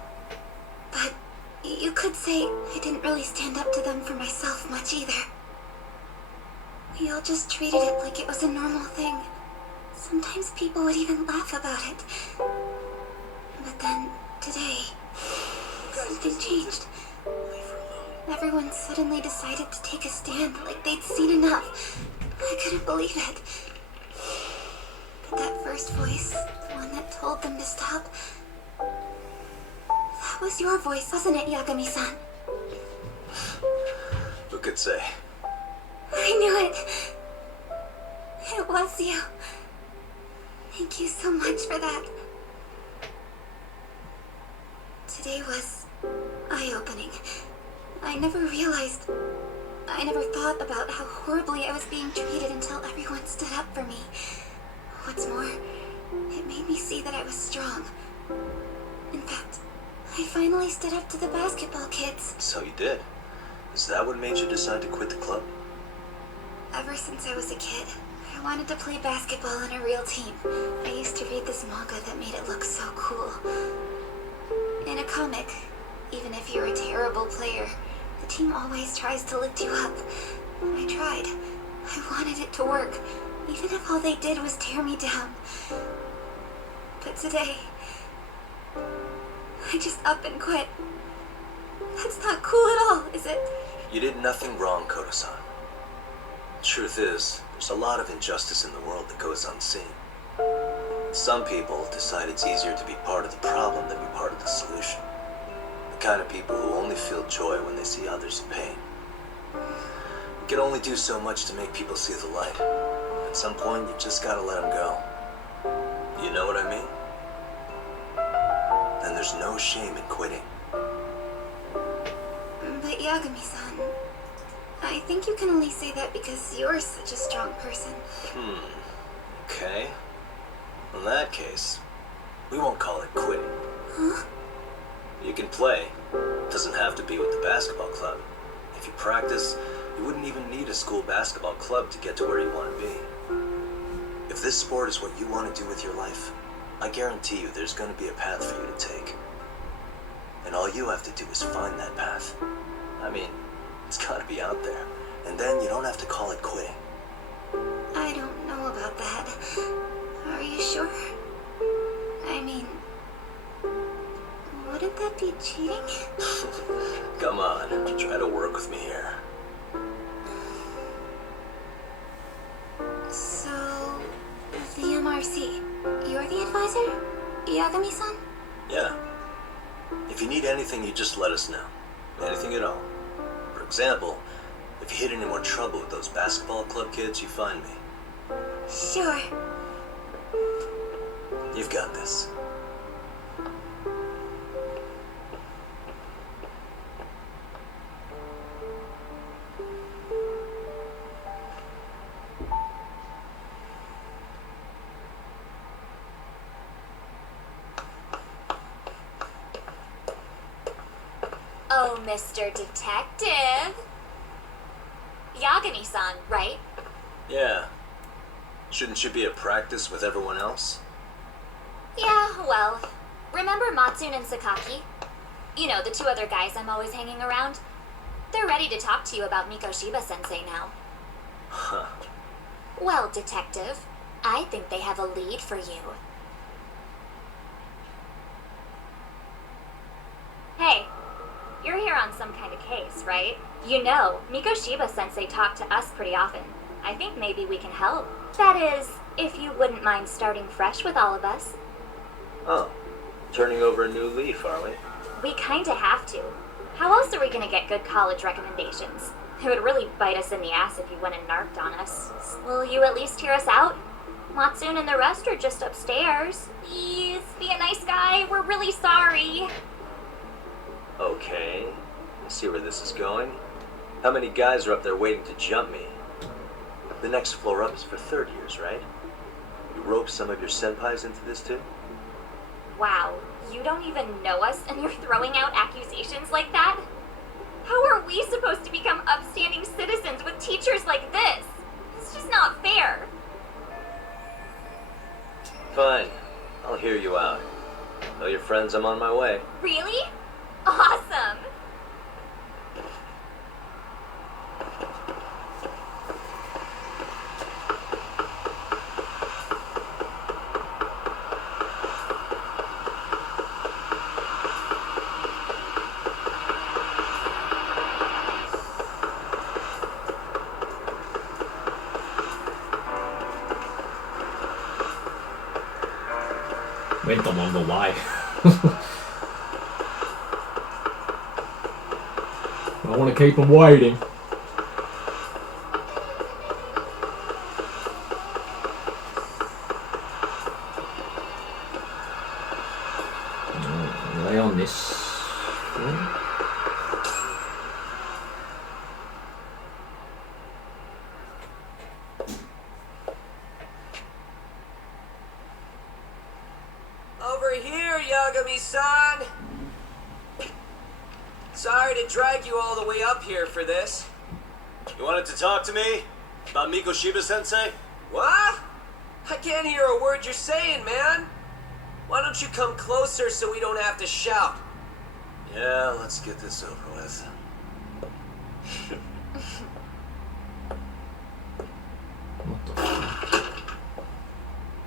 But you could say I didn't really stand up to them for myself much either. We all just treated it like it was a normal thing. Sometimes people would even laugh about it. But then, today, something changed. Everyone suddenly decided to take a stand like they'd seen enough. I couldn't believe it. But that first voice, the one that told them to stop, that was your voice, wasn't it, Yagami-san? Who could say? I knew it. It was you. Thank you so much for that. Today was eye-opening. I never thought about how horribly I was being treated until everyone stood up for me. What's more, it made me see that I was strong. In fact, I finally stood up to the basketball kids. So you did. Is that what made you decide to quit the club? Ever since I was a kid, I wanted to play basketball on a real team. I used to read this manga that made it look so cool. In a comic, even if you're a terrible player, the team always tries to lift you up. I tried. I wanted it to work, even if all they did was tear me down. But today, I just up and quit. That's not cool at all, is it? You did nothing wrong, Koda-san. Truth is, there's a lot of injustice in the world that goes unseen. Some people decide it's easier to be part of the problem than be part of the solution. The kind of people who only feel joy when they see others in pain. You can only do so much to make people see the light. At some point, you just gotta let them go. You know what I mean? And there's no shame in quitting. But Yagami-san, I think you can only say that because you're such a strong person. Okay. In that case, we won't call it quitting. Huh? You can play. It doesn't have to be with the basketball club. If you practice, you wouldn't even need a school basketball club to get to where you want to be. If this sport is what you want to do with your life, I guarantee you there's going to be a path for you to take. And all you have to do is find that path. I mean, it's got to be out there. And then you don't have to call it quitting. I don't know about that. Are you sure? I mean, wouldn't that be cheating? Come on, try to work with me here. So, the MRC, you're the advisor? Yagami-san? Yeah. If you need anything, you just let us know. Anything at all. For example, if you hit any more trouble with those basketball club kids, you find me. Sure. You've got this. Oh, Mr. Detective. Yagami-san, right? Yeah. Shouldn't you be at practice with everyone else? Yeah, well, remember Matsune and Sakaki? You know, the two other guys I'm always hanging around? They're ready to talk to you about Mikoshiba-sensei now. Huh. Well, Detective, I think they have a lead for you. Hey, you're here on some kind of case, right? You know, Mikoshiba-sensei talked to us pretty often. I think maybe we can help. That is, if you wouldn't mind starting fresh with all of us. Oh, turning over a new leaf, are we? We kinda have to. How else are we gonna get good college recommendations? It would really bite us in the ass if you went and narked on us. Will you at least hear us out? Matsune and the rest are just upstairs. Please, be a nice guy. We're really sorry. Okay. I see where this is going. How many guys are up there waiting to jump me? The next floor up is for third years, right? You rope some of your senpais into this too? Wow, you don't even know us and you're throwing out accusations like that? How are we supposed to become upstanding citizens with teachers like this? It's just not fair. Fine. I'll hear you out. Tell your friends I'm on my way. Really? Awesome! Went the longer way. I want to keep them waiting. Are they on this floor? Over here, Yagami-san! Sorry to drag you all the way up here for this. You wanted to talk to me? About Mikoshiba-sensei? What? I can't hear a word you're saying, man. Why don't you come closer so we don't have to shout? Yeah, let's get this over with. What the fuck?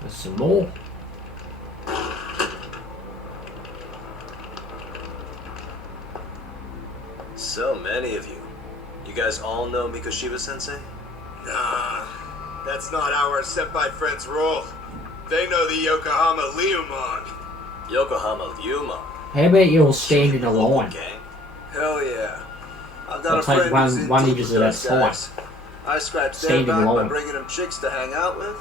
There's some more. So many of you. You guys all know Mikoshiba-sensei? Nah, that's not how our senpai friends roll. They know the Yokohama Liumon. Yokohama Liumon? How about you all stand in a line? Hell yeah. I've I'll got a take friend who's in one deep inches with at a those time. guys. I scratch their Stand in back by line. bringing them chicks to hang out with.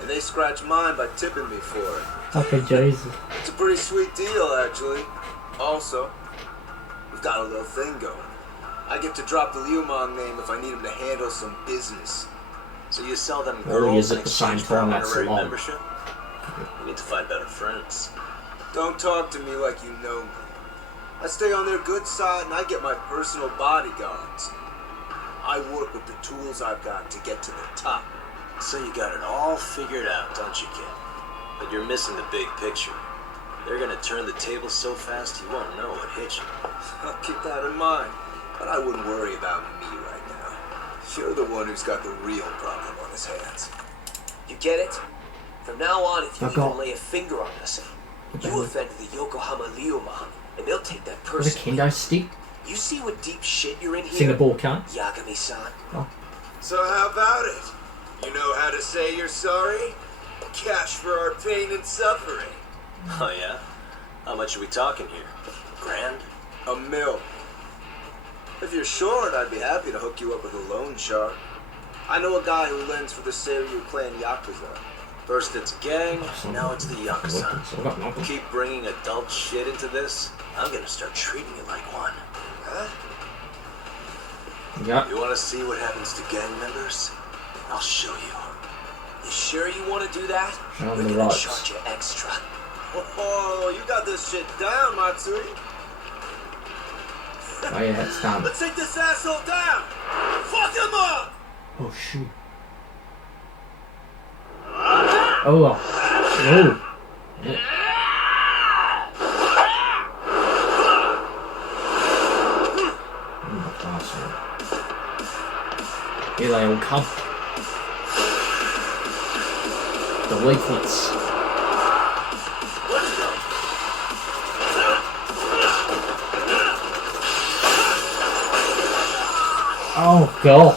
And they scratched mine by tipping me for it. Fucking Jesus. It's a pretty sweet deal, actually. Also, we've got a little thing going. I get to drop the Liumang name if I need him to handle some business. So you sell them Or girls use in at the same exchange for time, that's honorary a lot. membership? We need to find better friends. Don't talk to me like you know me. I stay on their good side and I get my personal bodyguards. I work with the tools I've got to get to the top. So you got it all figured out, don't you, kid? But you're missing the big picture. They're gonna turn the table so fast you won't know what hit you. I'll keep that in mind. But I wouldn't worry about me right now. You're the one who's got the real problem on his hands. You get it? From now on, if you Fuck off. even lay a finger on us, you offend the Yokohama Liumang, and they'll take that With a personally. kendo stick? You see what deep shit you're in here? Singapore cunt. Yagami-san. Oh. So how about it? You know how to say you're sorry? Cash for our pain and suffering. Oh yeah? How much are we talking here? Grand? $1 million. If you're short, I'd be happy to hook you up with a loan shark. I know a guy who lends for the Seiryu clan Yakuza. First it's gang, now it's the Yakuza. Keep bringing adult shit into this, I'm gonna start treating you like one. Huh? Yeah. You wanna see what happens to gang members? I'll show you. You sure you want to do that? Show 'em We're the gonna ropes. charge you extra. Oh, you got this shit down, Matsui. Oh yeah, it's done. Let's take this asshole down! Fuck him up! Oh shoot. Oh. Oh. Yeah. Oh, bastard. Here they all come. The leaflets. Oh god.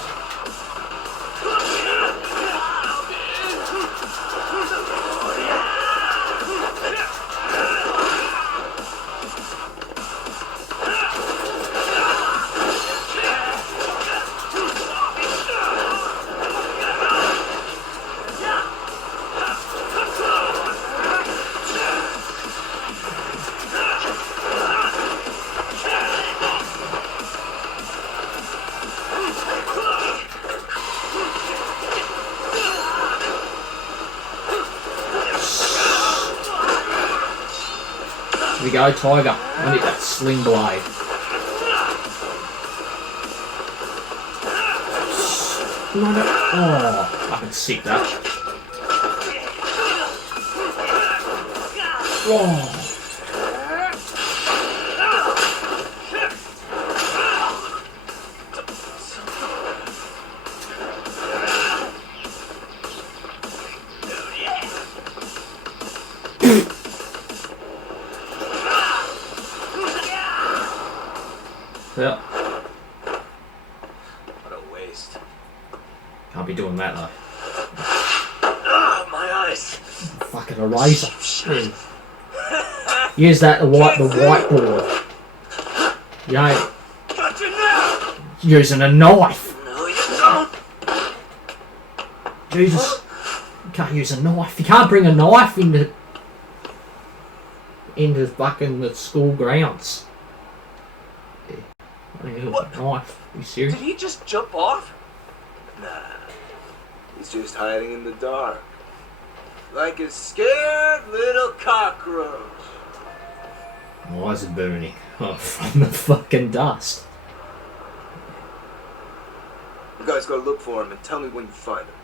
Here we go, Tiger. I need that sling blade. Oh, fucking sick that. Oh. Yeah. What a waste. Can't be doing that though. Ah, my eyes. Fucking eraser. Use that to wipe the whiteboard. You ain't using a knife. No, you don't. Jesus. You can't use a knife. You can't bring a knife into fucking the school grounds. What? Knife. Are you serious? Did he just jump off? Nah. He's just hiding in the dark. Like a scared little cockroach. My eyes are burning. Oh, from the fucking dust. You guys go look for him and tell me when you find him.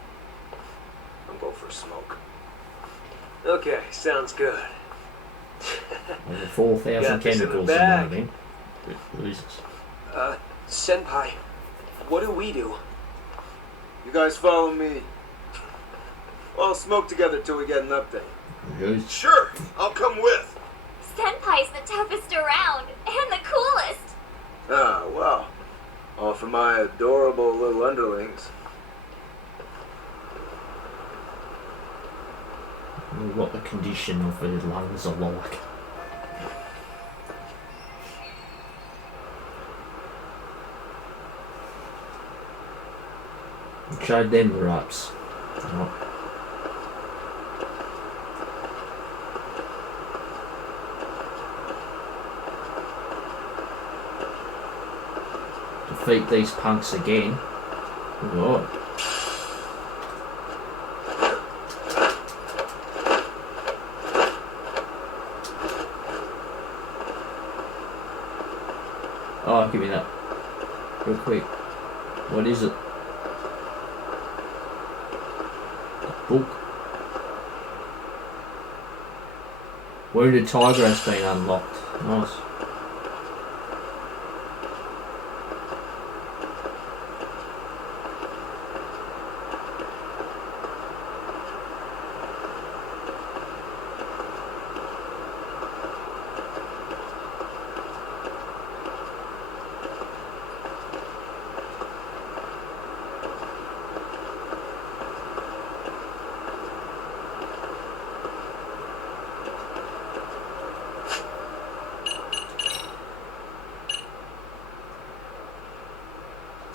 I'm going for a smoke. Okay, sounds good. Over 4,000 Got this in the chemicals in bag. there then. Jesus. Senpai, what do we do? You guys follow me. We'll smoke together till we get an update. Jesus. Sure, I'll come with. Senpai's the toughest around, and the coolest. Ah, well. All for my adorable little underlings. I wonder what the condition of his lungs are like. Showed them the ropes. Oh. defeat these punks again. Whoa. Oh, give me that. Real quick. What is it? A book. Wounded Tiger has been unlocked. Nice.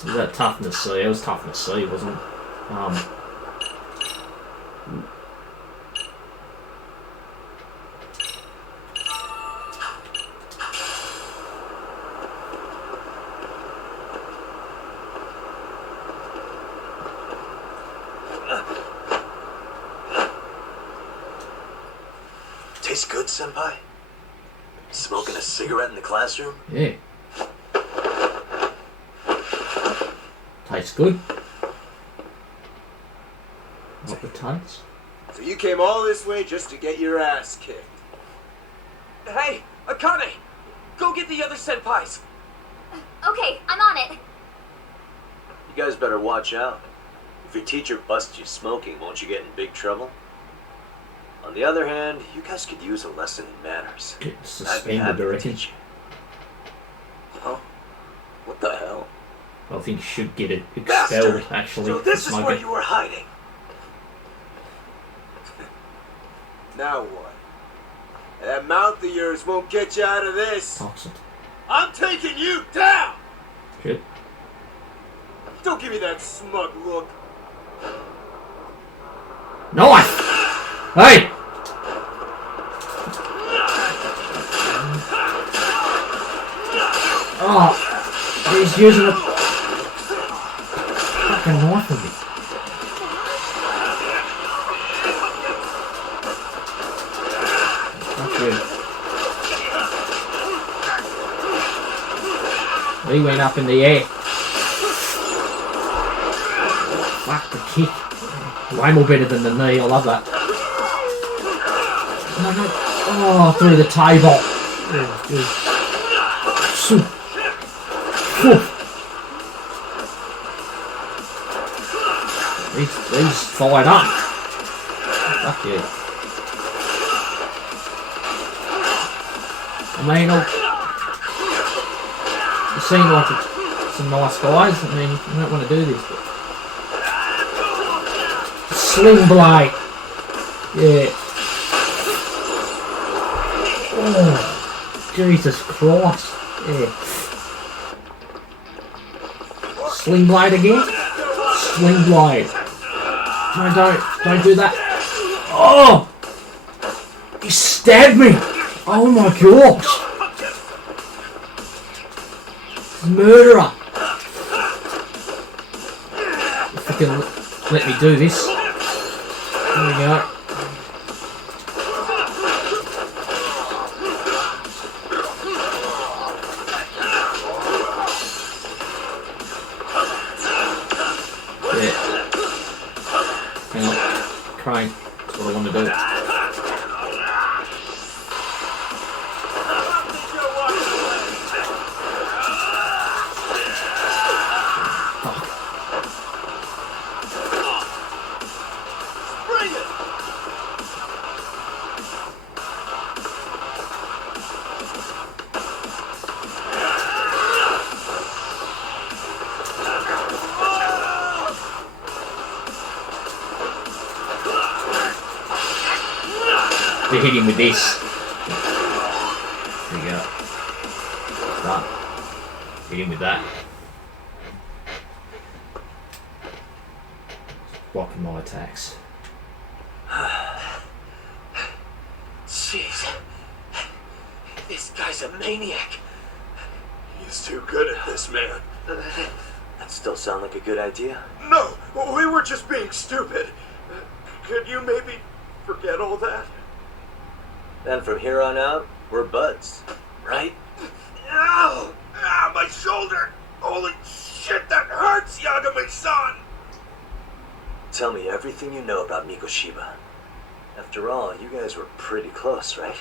Was that toughness C? It was toughness C, wasn't it? Tastes good, Senpai? Smoking a cigarette in the classroom? Yeah. Tastes good. What the taste? So you came all this way just to get your ass kicked. Hey, Akane! Go get the other senpais! Okay, I'm on it. You guys better watch out. If your teacher busts you smoking, won't you get in big trouble? On the other hand, you guys could use a lesson in manners. Get I'd be suspended, happy I to reckon. teach you. Huh? What the hell? I think you should get it expelled, Bastard! actually. So this is where smoking. you were hiding. Now what? That mouth of yours won't get you out of this. Toxic. I'm taking you down! Shit. Don't give me that smug look. Nice! Hey! Oh, he's using a fucking knife on me. Fuck you. He went up in the air. Fuck the kick. Way more better than the knee, I love that. Oh my god. Oh, through the table. He's fired up. Fuck you. I mean, you seem like some nice guys. I mean, you don't want to do this, but... Sling blade. Yeah. Oh, Jesus Christ. Yeah. Sling blade again? Sling blade. No, don't do that. Oh! He stabbed me! Oh my gosh! Murderer! If you can let me do this. There we go. Crane. That's what I want to do. We hit him with this. There we go. Done. Hit him with that. Blocking my attacks. Jeez. This guy's a maniac. You Yaga's too good at this, man. That still sound like a good idea? No, we were just being stupid. Could you maybe forget all that? Then from here on out, we're buds, right? Ow! Ah, my shoulder! Holy shit, that hurts, Yagami-san! Tell me everything you know about Mikoshiba. After all, you guys were pretty close, right?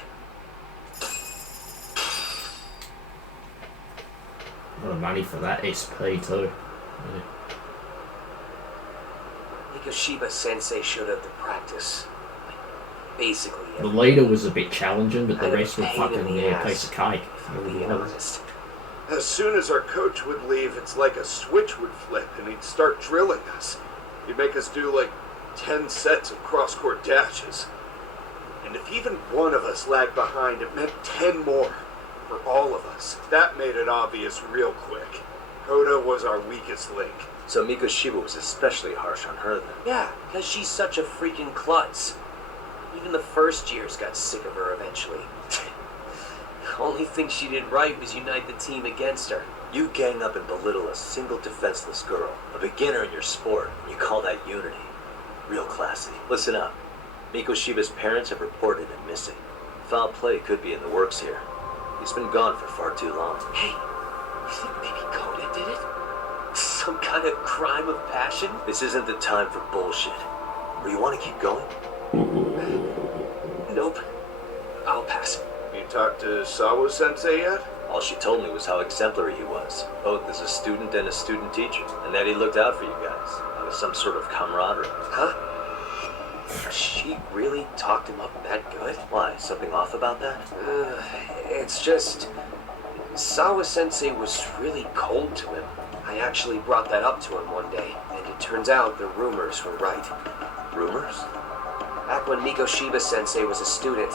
A lot of money for that SP too. Yeah. Mikoshiba Sensei showed up to practice. Basically, The leader was a bit challenging, but the And a rest were pain fucking in the a ass, piece of cake. to be honest. As soon as our coach would leave, it's like a switch would flip and he'd start drilling us. He'd make us do like 10 sets of cross-court dashes. And if even one of us lagged behind, it meant 10 more. For all of us. That made it obvious real quick. Hoda was our weakest link. So Mikoshiba was especially harsh on her then. Yeah, because she's such a freaking klutz. Even the first years got sick of her eventually. The only thing she did right was unite the team against her. You gang up and belittle a single defenseless girl, a beginner in your sport, and you call that unity. Real classy. Listen up. Mikoshiba's parents have reported him missing. Foul play could be in the works here. He's been gone for far too long. Hey, you think maybe Coda did it? Some kind of crime of passion? This isn't the time for bullshit. Or you want to keep going? Nope. I'll pass. You talked to Sawa-sensei yet? All she told me was how exemplary he was, both as a student and a student teacher, and that he looked out for you guys. It was some sort of camaraderie. Huh? She really talked him up that good? Why? Something off about that? It's just... Sawa-sensei was really cold to him. I actually brought that up to him one day, and it turns out the rumors were right. Rumors? Back when Mikoshiba-sensei was a student,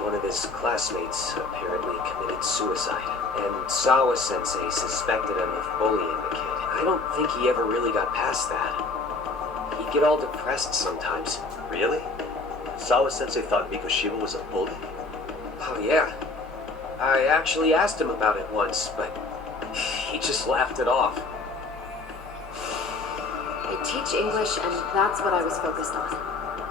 one of his classmates apparently committed suicide, and Sawa-sensei suspected him of bullying the kid. I don't think he ever really got past that. He'd get all depressed sometimes. Really? Sawa-sensei thought Mikoshiba was a bully? Oh yeah. I actually asked him about it once, but he just laughed it off. I teach English, and that's what I was focused on.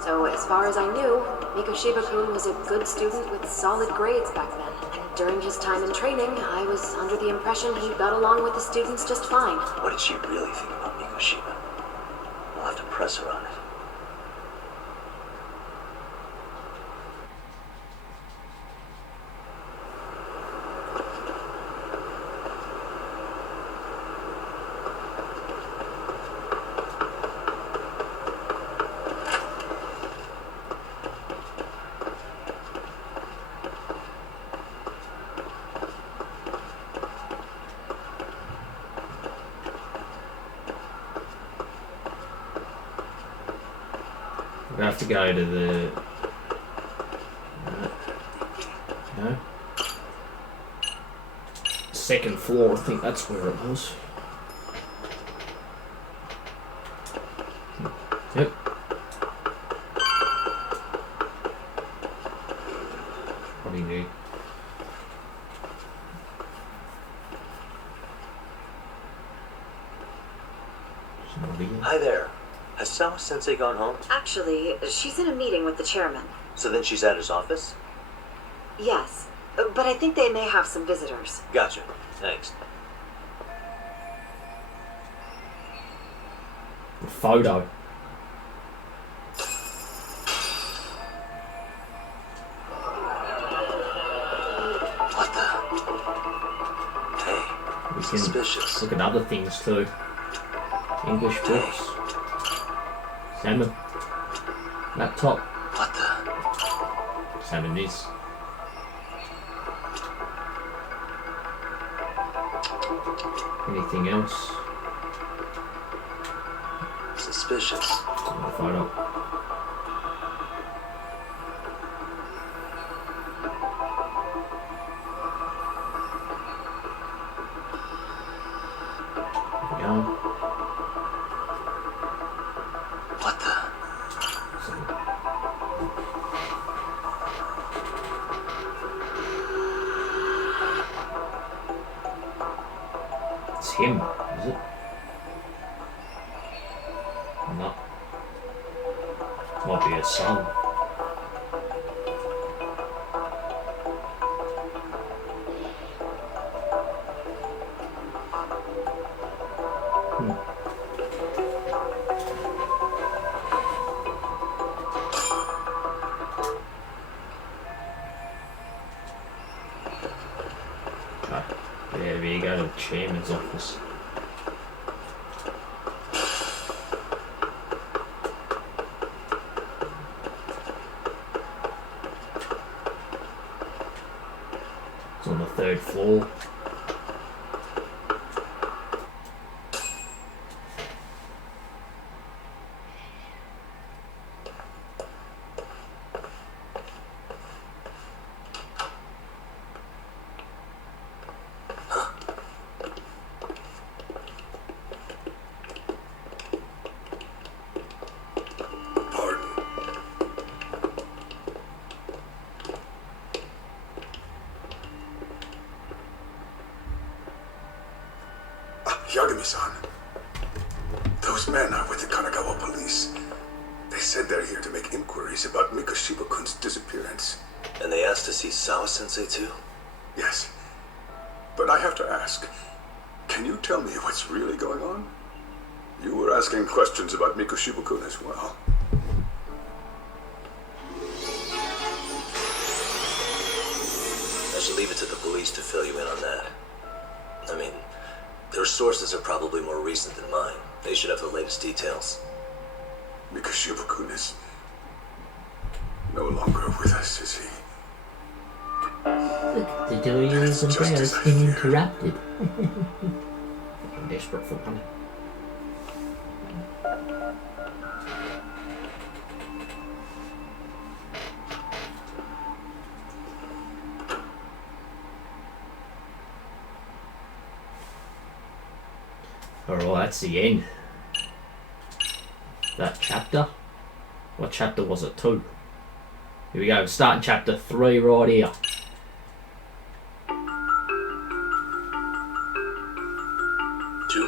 So as far as I knew, Mikoshiba-kun was a good student with solid grades back then. And during his time in training, I was under the impression he got along with the students just fine. What did she really think about Mikoshiba? I'll have to press her on it. We have to go to the... No? Second floor, I think that's where it was. Yep. What do you need? Hi there. Has Sawa-sensei gone home? Actually, she's in a meeting with the chairman. So then she's at his office? Yes, but I think they may have some visitors. Gotcha. Thanks. A photo. What the? Hey, We can suspicious. look at other things too. English books. Salmon. Laptop. What the? Salmon is. Anything else? Suspicious. Photo. Yeah. What the? It's him, is it? No. Might be his son. There we go, to the chairman's office. It's on the 3rd floor. Yagami-san. Those men are with the Kanagawa police. They said they're here to make inquiries about Mikoshiba-kun's disappearance. And they asked to see Sawa-sensei too? Yes. But I have to ask, can you tell me what's really going on? You were asking questions about Mikoshiba-kun as well. I should leave it to the police to fill you in on that. I mean, their sources are probably more recent than mine. They should have the latest details. Mikoshiba-kun is no longer with us, is he? Look, the doilies and bears been corrupted. I'm desperate for money. Alright, that's the end. That chapter. What chapter was it? 2. Here we go, starting chapter 3 right here.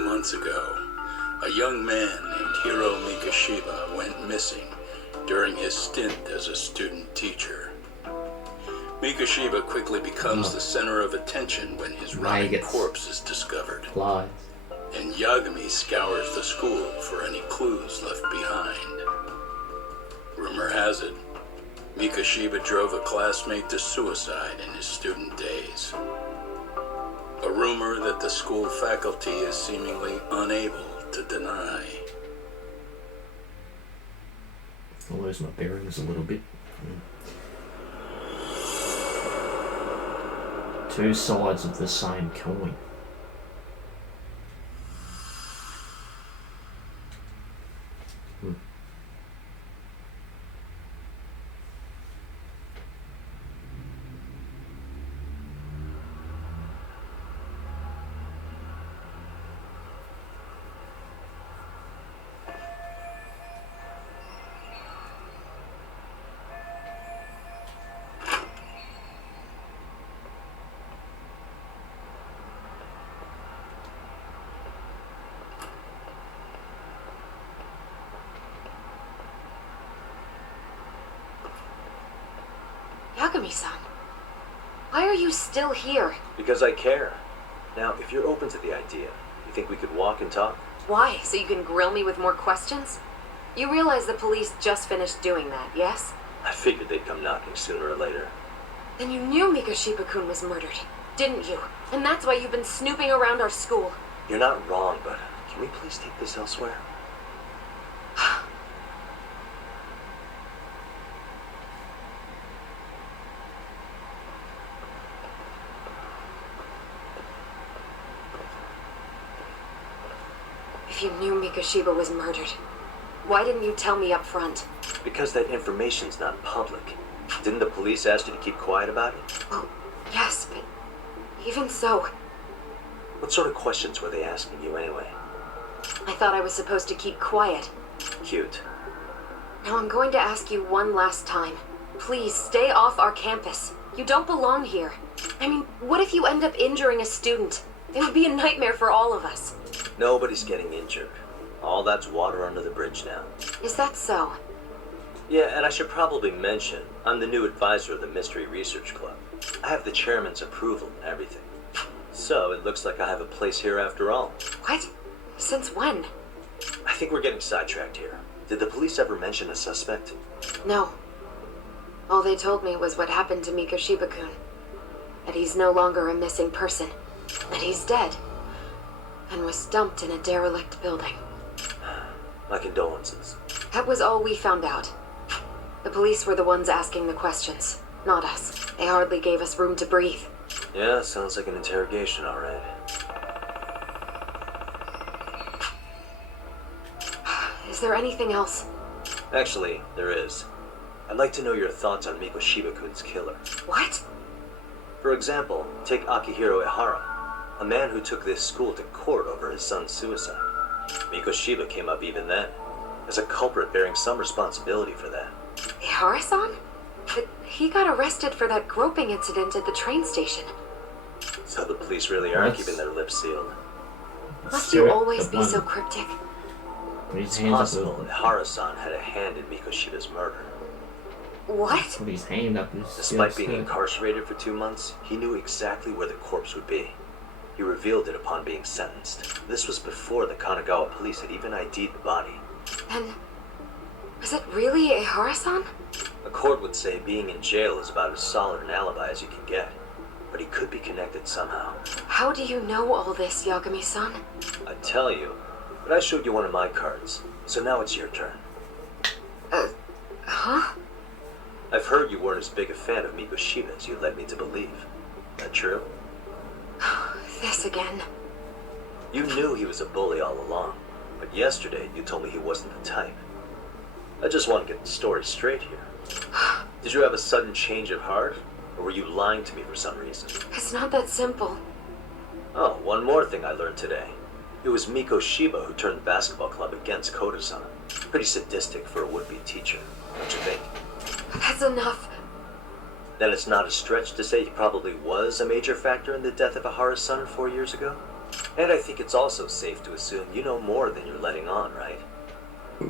Months ago, a young man named Hiro Mikoshiba went missing during his stint as a student teacher. Mikoshiba quickly becomes the center of attention when his rotting corpse is discovered. And Yagami scours the school for any clues left behind. Rumor has it, Mikoshiba drove a classmate to suicide in his student days. A rumor that the school faculty is seemingly unable to deny. I'll lose my bearings a little bit. Two sides of the same coin. Yagami-san, why are you still here? Because I care. Now, if you're open to the idea, you think we could walk and talk? Why? So you can grill me with more questions? You realize the police just finished doing that, yes? I figured they'd come knocking sooner or later. Then you knew Mikoshiba-kun was murdered, didn't you? And that's why you've been snooping around our school. You're not wrong, but can we please take this elsewhere? If you knew Mikoshiba was murdered, why didn't you tell me up front? Because that information's not public. Didn't the police ask you to keep quiet about it? Well, yes, but even so... What sort of questions were they asking you anyway? I thought I was supposed to keep quiet. Cute. Now I'm going to ask you one last time. Please, stay off our campus. You don't belong here. I mean, what if you end up injuring a student? It would be a nightmare for all of us. Nobody's getting injured. All that's water under the bridge now. Is that so? Yeah, and I should probably mention, I'm the new advisor of the Mystery Research Club. I have the chairman's approval and everything. So, it looks like I have a place here after all. What? Since when? I think we're getting sidetracked here. Did the police ever mention a suspect? No. All they told me was what happened to Mikoshiba-kun. That he's no longer a missing person. That he's dead. And was dumped in a derelict building. My condolences. That was all we found out. The police were the ones asking the questions, not us. They hardly gave us room to breathe. Yeah, sounds like an interrogation, all right. Is there anything else? Actually, there is. I'd like to know your thoughts on Mikoshiba-kun's killer. What? For example, take Akihiro Ehara, a man who took this school to court over his son's suicide. Mikoshiba came up even then, as a culprit bearing some responsibility for that. Ehara-san? But he got arrested for that groping incident at the train station. So the police really are keeping their lips sealed. Must you always be so cryptic? It's possible Ehara-san had a hand in Mikoshiba's murder. What? Put his hand up his Despite being incarcerated for 2 months, he knew exactly where the corpse would be. He revealed it upon being sentenced. This was before the Kanagawa police had even ID'd the body. Then, was it really Ehara-san? A court would say being in jail is about as solid an alibi as you can get. But he could be connected somehow. How do you know all this, Yagami-san? I'd tell you, but I showed you one of my cards, so now it's your turn. Huh? I've heard you weren't as big a fan of Mikoshiba as you led me to believe. That true? This again. You knew he was a bully all along, but yesterday you told me he wasn't the type. I just want to get the story straight here. Did you have a sudden change of heart, or were you lying to me for some reason? It's not that simple. Oh, one more thing I learned today. It was Mikoshiba who turned the basketball club against Koda-san. Pretty sadistic for a would-be teacher, don't you think? That's enough. Then it's not a stretch to say he probably was a major factor in the death of Ehara's son 4 years ago? And I think it's also safe to assume you know more than you're letting on, right?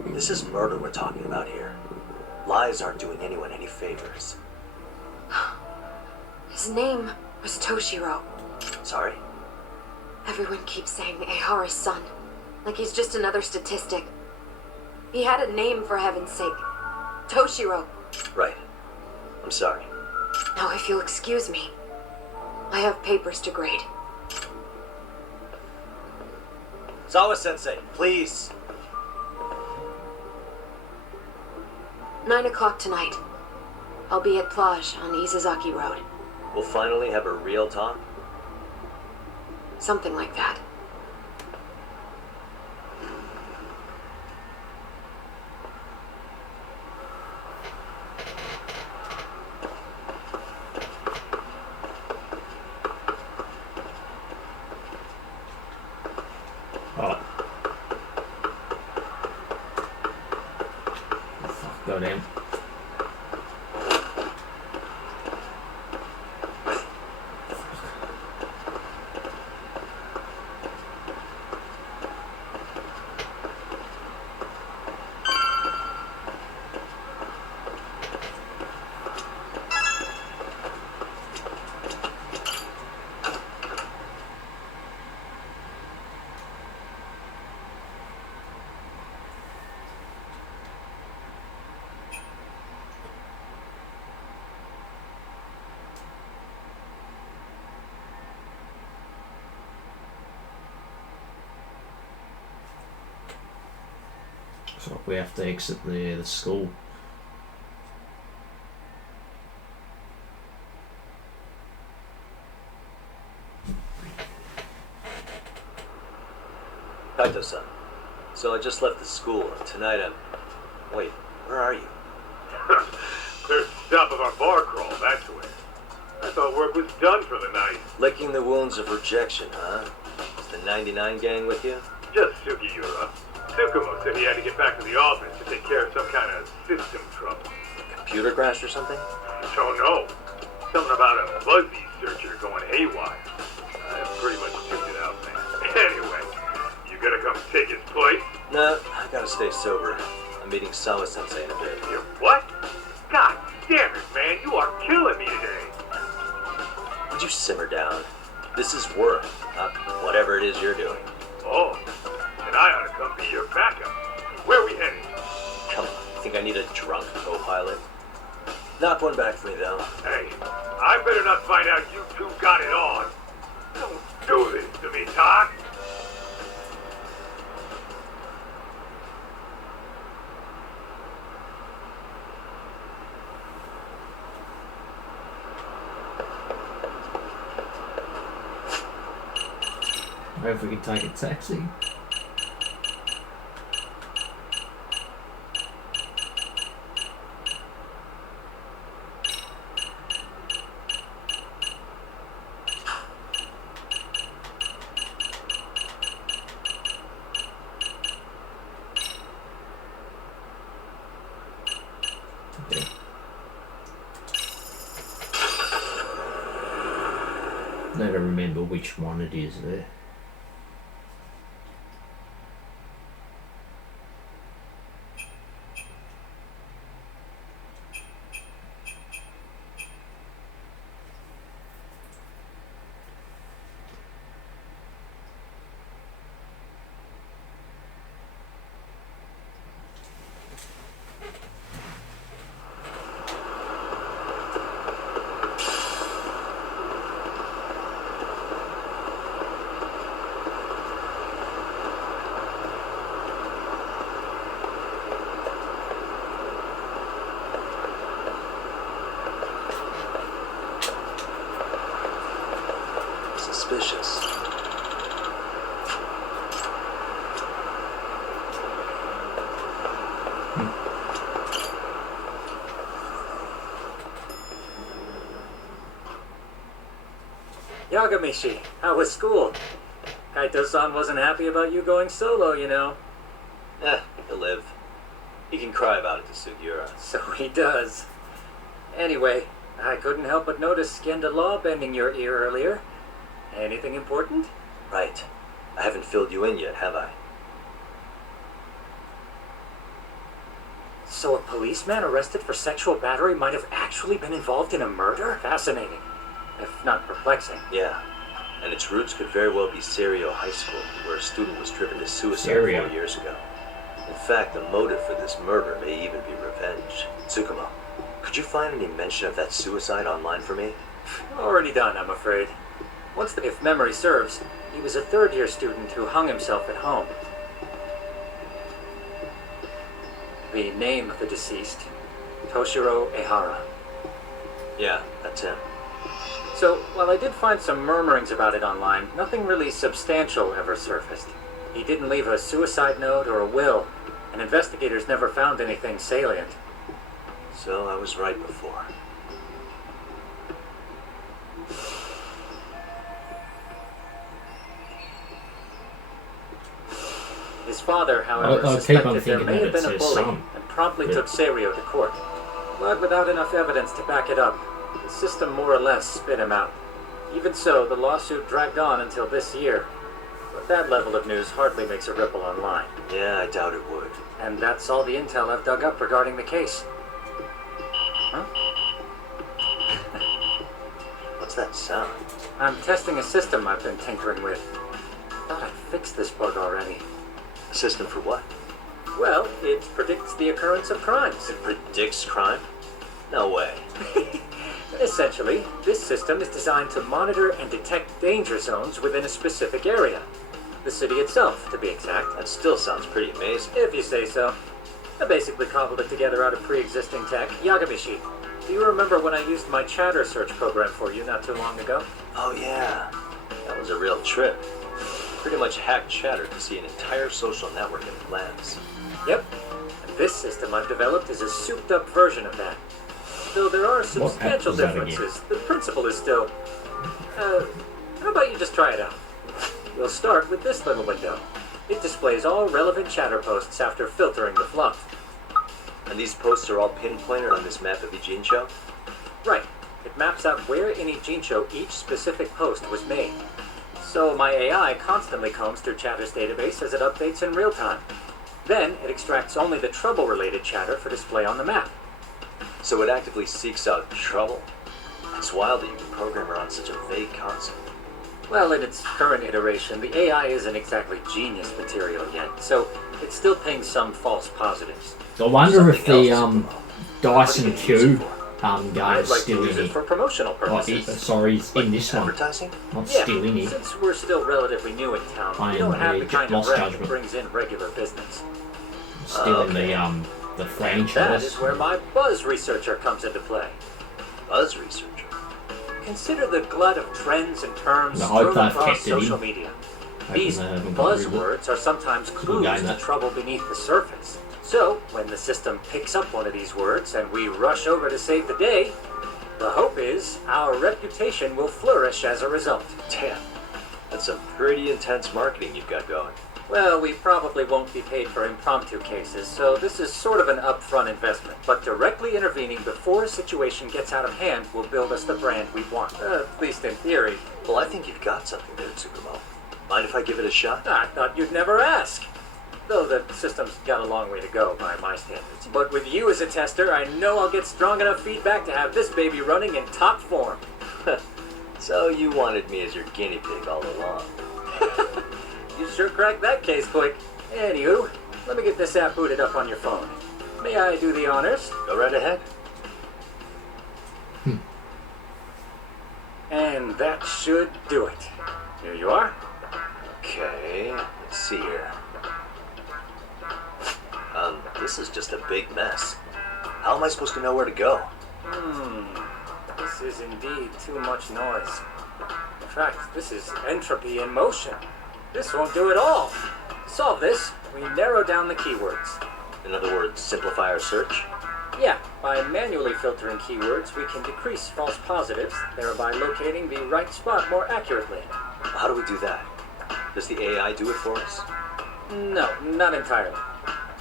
This is murder we're talking about here. Lies aren't doing anyone any favors. His name was Toshiro. Sorry? Everyone keeps saying Ehara's son, like he's just another statistic. He had a name, for heaven's sake. Toshiro. Right. I'm sorry. Now, if you'll excuse me, I have papers to grade. Sawa-sensei, please. 9 o'clock tonight. I'll be at Plage on Izazaki Road. We'll finally have a real talk? Something like that. Goddamn. So we have to exit the school. Kaito-san, so I just left the school, and tonight I'm... Wait, where are you? There's the stop of our bar crawl, that's where. I thought work was done for the night. Licking the wounds of rejection, huh? Is the 99 gang with you? Just Sugiura. Tsukumo said he had to get back to the office to take care of some kind of system trouble. Computer crash or something? Don't know. Something about a fuzzy searcher going haywire. I pretty much tuned it fight? No, I gotta stay sober. I'm meeting Sawa-sensei in a bit. You what? God damn it, man. You are killing me today. Would you simmer down? This is work, not whatever it is you're doing. Oh, and I ought to come be your backup. Where are we headed? Come on, you think I need a drunk co-pilot? Knock one back for me, though. Hey, I better not find out you two got it on. Don't do this to me, Todd. I don't know if we can take a taxi. Okay. I don't remember which one it is there. Suspicious. Yagami, how was school? Kaito-san wasn't happy about you going solo, you know. He'll live. He can cry about it to Sugiura. So he does. Anyway, I couldn't help but notice Skenda Law bending your ear earlier. Anything important? Right. I haven't filled you in yet, have I? So a policeman arrested for sexual battery might have actually been involved in a murder? Fascinating. If not perplexing. Yeah. And its roots could very well be Serio High School, where a student was driven to suicide Serio. 4 years ago. In fact, the motive for this murder may even be revenge. Tsukumo, could you find any mention of that suicide online for me? Already done, I'm afraid. If memory serves, he was a third-year student who hung himself at home. The name of the deceased, Toshiro Ehara. Yeah, that's him. So, while I did find some murmurings about it online, nothing really substantial ever surfaced. He didn't leave a suicide note or a will, and investigators never found anything salient. So I was right before. His father, however, I'll keep on suspected there thinking may that have it been a says bully son. and promptly Yeah. took Serio to court. But without enough evidence to back it up, the system more or less spit him out. Even so, the lawsuit dragged on until this year. But that level of news hardly makes a ripple online. Yeah, I doubt it would. And that's all the intel I've dug up regarding the case. Huh? What's that sound? I'm testing a system I've been tinkering with. Thought I'd fixed this bug already. A system for what? Well, it predicts the occurrence of crimes. It predicts crime? No way. Essentially, this system is designed to monitor and detect danger zones within a specific area. The city itself, to be exact. That still sounds pretty amazing. If you say so. I basically cobbled it together out of pre-existing tech. Yagami, do you remember when I used my chatter search program for you not too long ago? Oh yeah, that was a real trip. Pretty much hacked Chatter to see an entire social network at a glance. Yep. And this system I've developed is a souped-up version of that. Though there are substantial was that again? differences, the principle is still... how about you just try it out? We'll start with this little window. It displays all relevant chatter posts after filtering the fluff. And these posts are all pinpointed on this map of Ijincho? Right. It maps out where in Ijincho each specific post was made. So my AI constantly combs through Chatter's database as it updates in real time. Then it extracts only the trouble-related chatter for display on the map. So it actively seeks out trouble? It's wild that you can program around such a vague concept. Well, in its current iteration, the AI isn't exactly genius material yet, so it's still paying some false positives. I wonder if the Dyson Q guy's like still to use in it it. for promotional purposes. Sorry, it's in this one. Advertising? Not Yeah, still in it. since we're still relatively new in town, I we don't am have a the kind of lost rep judgment. that brings in regular business. Still in the That franchise. is where my buzz researcher comes into play. Buzz researcher? Consider the glut of trends and terms I hope strewn they've across kept it in. social media. Hope These they haven't got rid of it. buzzwords are sometimes clues game, to that. trouble beneath the surface. So, when the system picks up one of these words and we rush over to save the day, the hope is our reputation will flourish as a result. Damn, that's some pretty intense marketing you've got going. Well, we probably won't be paid for impromptu cases, so this is sort of an upfront investment. But directly intervening before a situation gets out of hand will build us the brand we want, at least in theory. Well, I think you've got something there, Tsukumo. Mind if I give it a shot? I thought you'd never ask. Though the system's got a long way to go by my standards. But with you as a tester, I know I'll get strong enough feedback to have this baby running in top form. So you wanted me as your guinea pig all along. You sure cracked that case quick. Anywho, let me get this app booted up on your phone. May I do the honors? Go right ahead. And that should do it. Here you are. Okay, let's see here. This is just a big mess. How am I supposed to know where to go? This is indeed too much noise. In fact, this is entropy in motion. This won't do it all. To solve this, we narrow down the keywords. In other words, simplify our search? Yeah, by manually filtering keywords, we can decrease false positives, thereby locating the right spot more accurately. How do we do that? Does the AI do it for us? No, not entirely.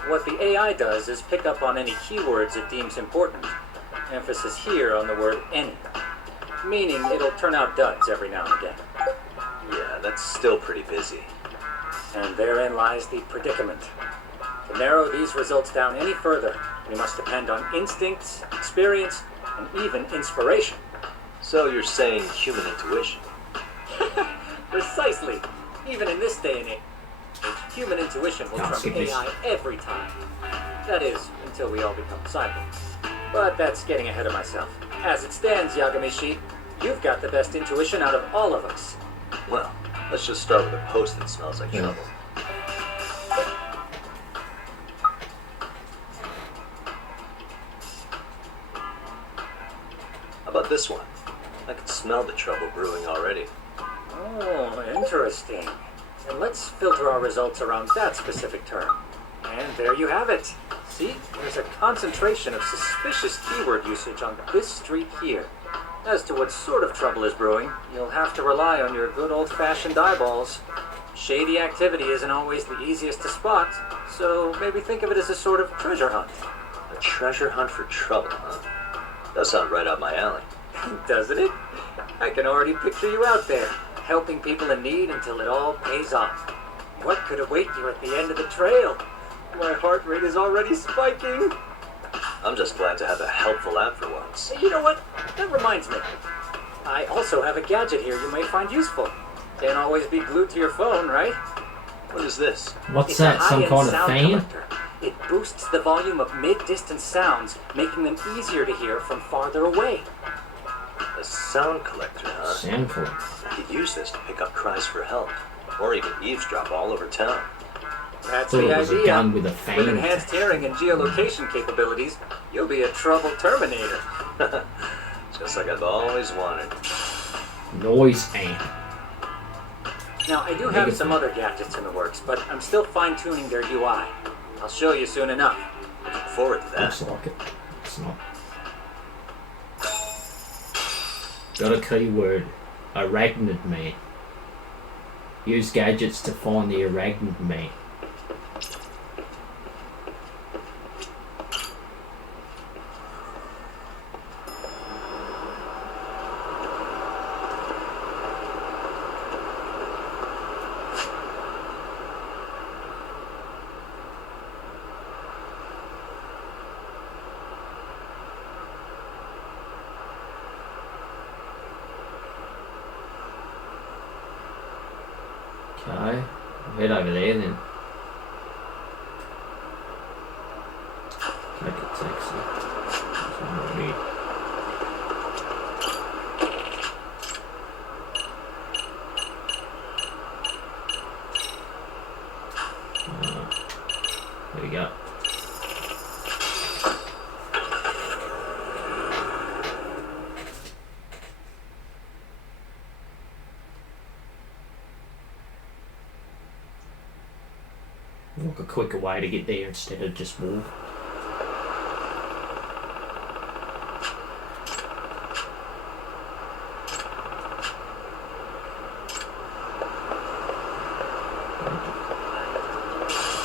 What the AI does is pick up on any keywords it deems important. Emphasis here on the word any. Meaning it'll turn out duds every now and again. Yeah, that's still pretty busy. And therein lies the predicament. To narrow these results down any further, we must depend on instincts, experience, and even inspiration. So you're saying human intuition? Precisely. Even in this day and age, human intuition will trump skip this. AI every time. That is, until we all become cyborgs. But that's getting ahead of myself. As it stands, Yagami Sheep, you've got the best intuition out of all of us. Well, let's just start with a post that smells like trouble. How about this one? I can smell the trouble brewing already. Oh, interesting. And let's filter our results around that specific term. And there you have it. See, there's a concentration of suspicious keyword usage on this street here. As to what sort of trouble is brewing, you'll have to rely on your good old-fashioned eyeballs. Shady activity isn't always the easiest to spot, so maybe think of it as a sort of treasure hunt. A treasure hunt for trouble, huh? That sounds right up my alley. Doesn't it? I can already picture you out there, helping people in need until it all pays off. What could await you at the end of the trail? My heart rate is already spiking. I'm just glad to have a helpful app for once. You know what? That reminds me. I also have a gadget here you may find useful. Can't always be glued to your phone, right? What is this? What's It's that? a Some high-end kind of sound fan? collector. It boosts the volume of mid-distance sounds, making them easier to hear from farther away. A sound collector, huh? Sound collector. I could use this to pick up cries for help, or even eavesdrop all over town. That's Thought the it was a idea. gun with a fan. With enhanced hearing and geolocation capabilities, you'll be a trouble terminator. Just like I've always wanted. Noise amp. Now, I do have some other gadgets in the works, but I'm still fine-tuning their UI. I'll show you soon enough. Looking forward to that. Looks like it. It's not. Got a keyword. Arachnid man. Use gadgets to find the arachnid man. Okay, I'll head over there then. Take a taxi. Somewhere. There we go. Look a quicker way to get there instead of just walk.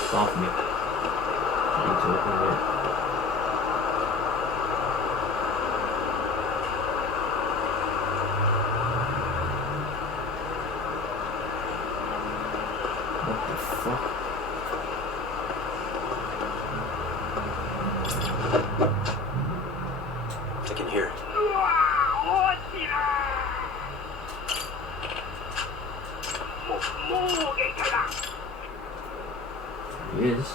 Stop me. What are you talking about? What the fuck? I can hear it. He is.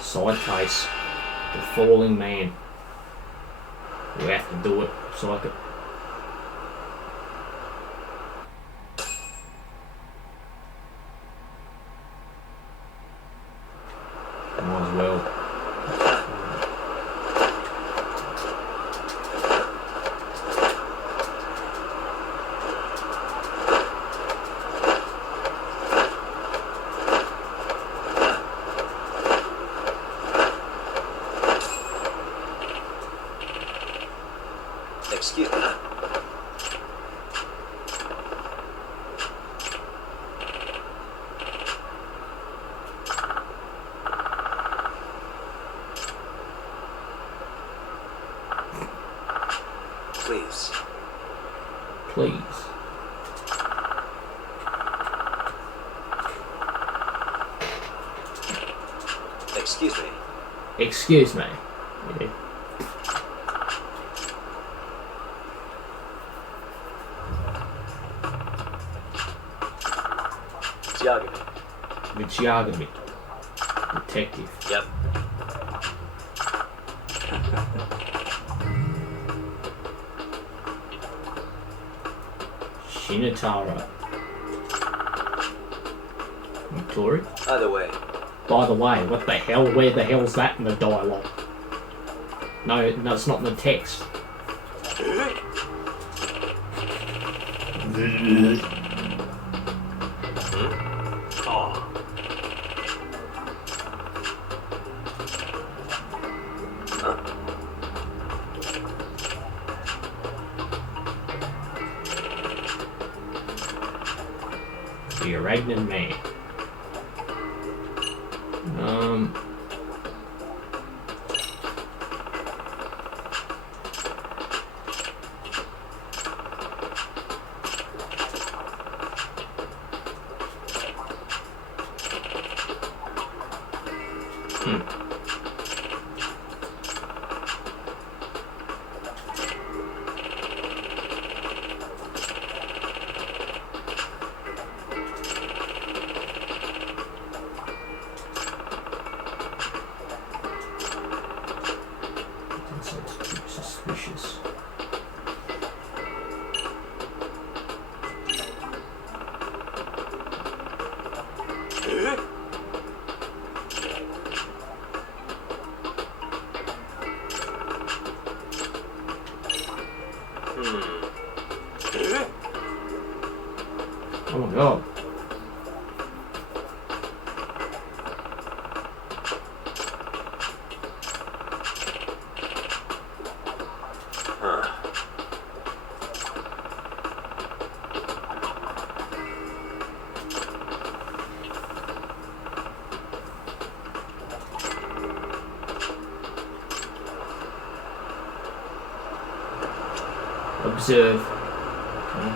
Side case. The falling man. We have to do it. Psych it. Might as well. Excuse me. Please. Please. Excuse me. Excuse me. Yeah. It's Yagami. It's Yagami. Detective. Yep. Shinataro. Tori? Either way. By the way, what the hell? Where the hell's that in the dialogue? No, it's not in the text. Oh. Huh? The Aragnan Man. Suspicious. Oh my god. Observe. Okay.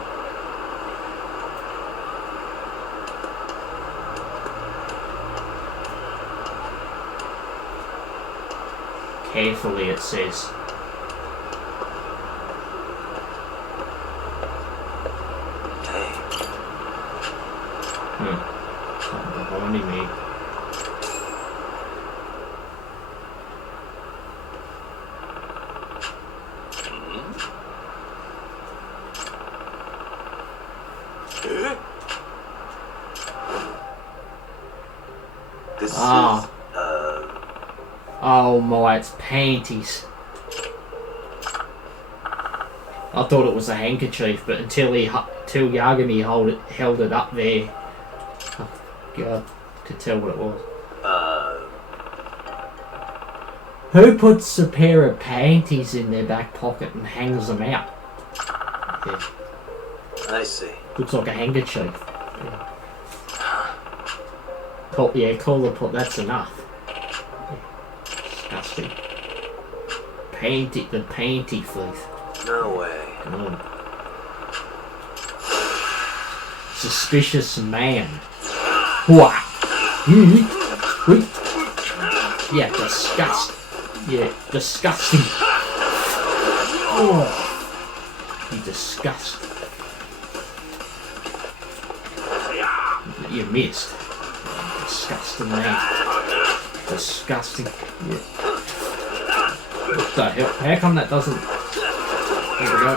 Carefully, it says. Something behind me. This Ah. is, Oh my, it's panties. I thought it was a handkerchief, but until Yagami held it up there, oh God, could tell what it was. Who puts a pair of panties in their back pocket and hangs them out? Yeah. I see. Looks like a handkerchief. Yeah. Call the pot. That's enough. Yeah. Disgusting. The panty thief. No way. Oh. Suspicious man. What? Yeah, disgusting. Oh, you disgust. You missed. Disgusting man. Disgusting. Yeah. What the hell? How come that doesn't... There we go.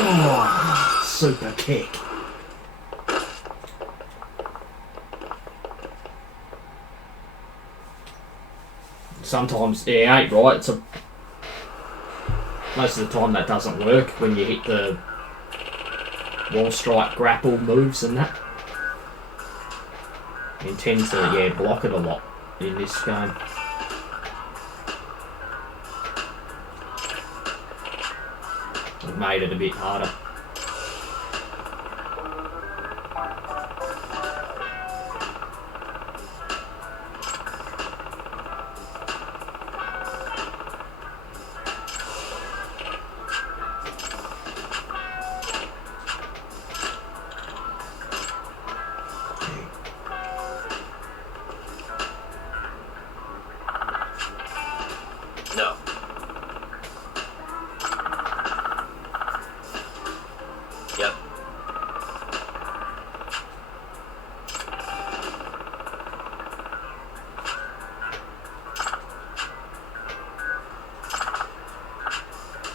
Oh, super kick. Sometimes, yeah, it ain't right. Most of the time that doesn't work when you hit the wall strike grapple moves and that. You tend to, block it a lot in this game. I've made it a bit harder. No. Yep.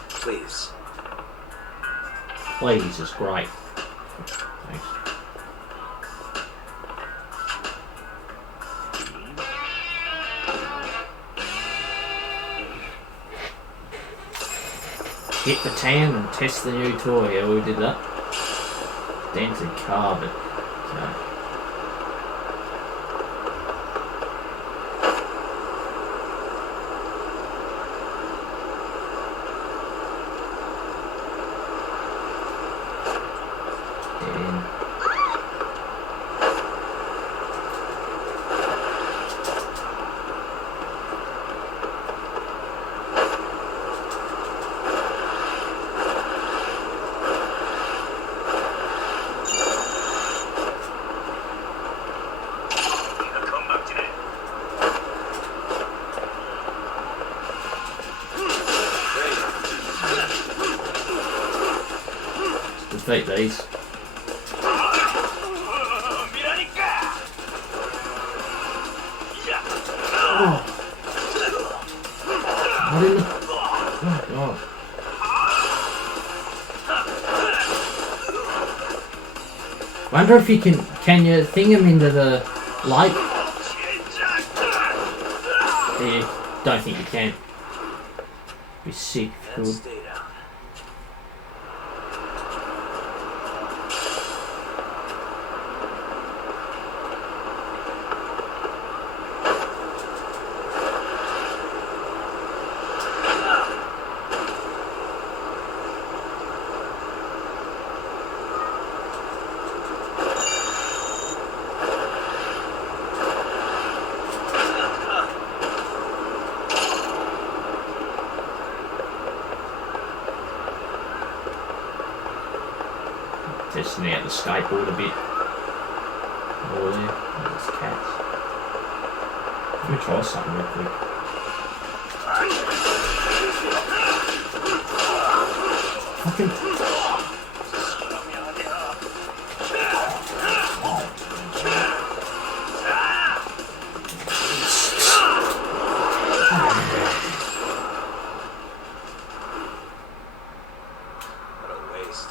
Please. Please is great. Thanks. Hit the town and test the new toy. Yeah, we did that. Dented carpet. So. Defeat these. Oh. What in the... Oh, God. Wonder if you can you thing him into the lake? Yeah, don't think you can. Be sick. Cool. Testing out the skateboard a bit. Oh there, there's cats. Let me try something real quick. Fucking. What a waste.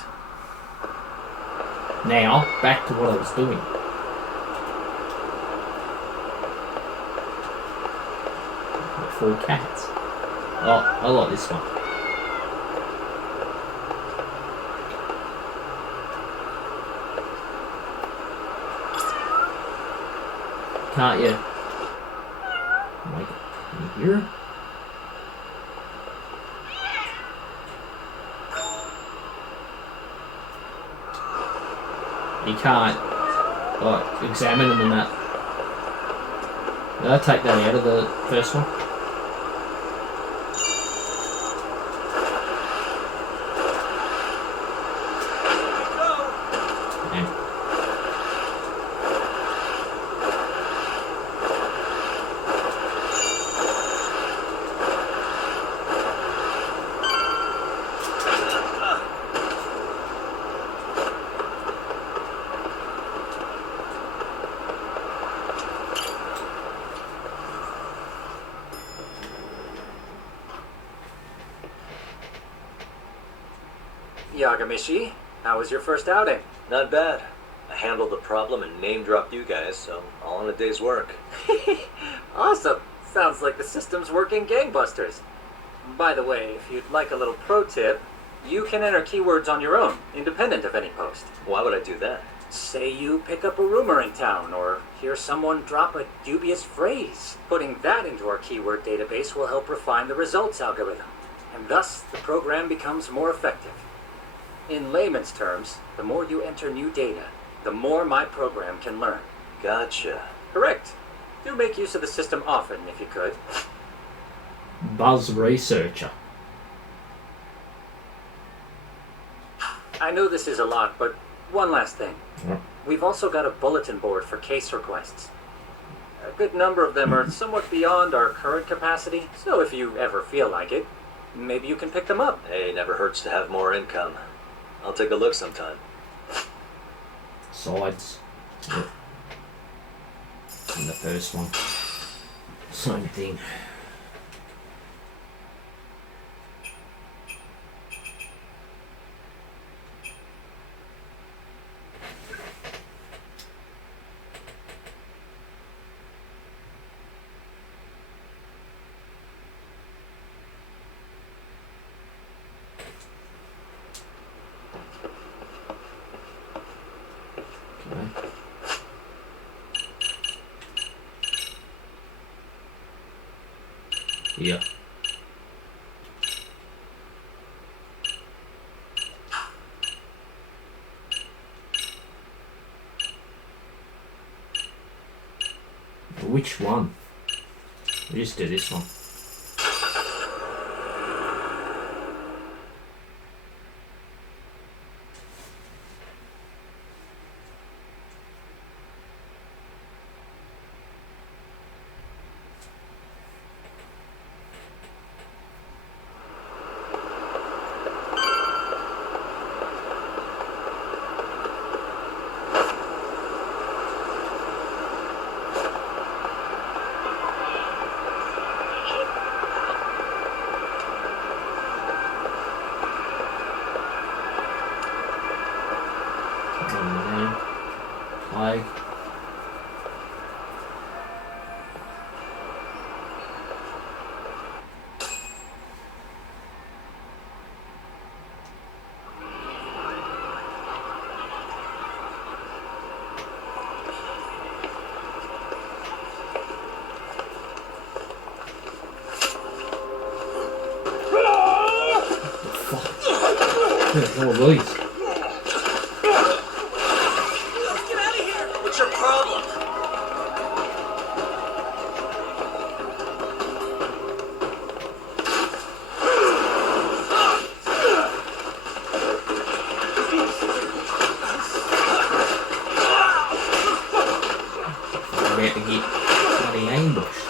Now, back to what I was doing. Four cats. Oh, I like this one. Can't you? Oh my God. Can you hear her? You can't, like, examine them and that. Did I take that out of the first one? Yagami, how was your first outing? Not bad. I handled the problem and name-dropped you guys, so all in a day's work. Awesome. Sounds like the system's working gangbusters. By the way, if you'd like a little pro tip, you can enter keywords on your own, independent of any post. Why would I do that? Say you pick up a rumor in town, or hear someone drop a dubious phrase. Putting that into our keyword database will help refine the results algorithm, and thus the program becomes more effective. In layman's terms, the more you enter new data, the more my program can learn. Gotcha. Correct. Do make use of the system often, if you could. Buzz researcher. I know this is a lot, but one last thing. Yeah. We've also got a bulletin board for case requests. A good number of them are somewhat beyond our current capacity, so if you ever feel like it, maybe you can pick them up. Hey, never hurts to have more income. I'll take a look sometime. Sides. Yep. And the first one. Same thing. Yeah. Which one? We just did this one. Flag. What are these? What's your problem? I'm about to get bloody ambushed.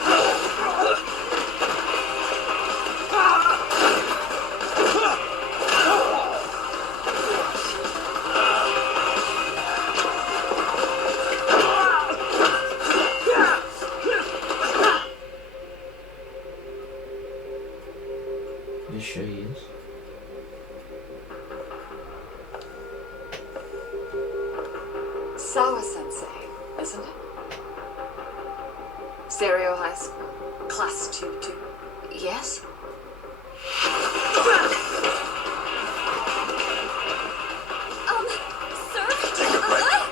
Yes, she is. Sawa-sensei, isn't it? Stereo High School, Class 2-2. Yes? Sir? Take a breath.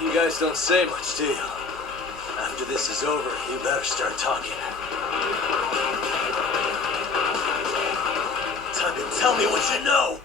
You guys don't say much, do you? After this is over, you better start talking. Time to tell me what you know!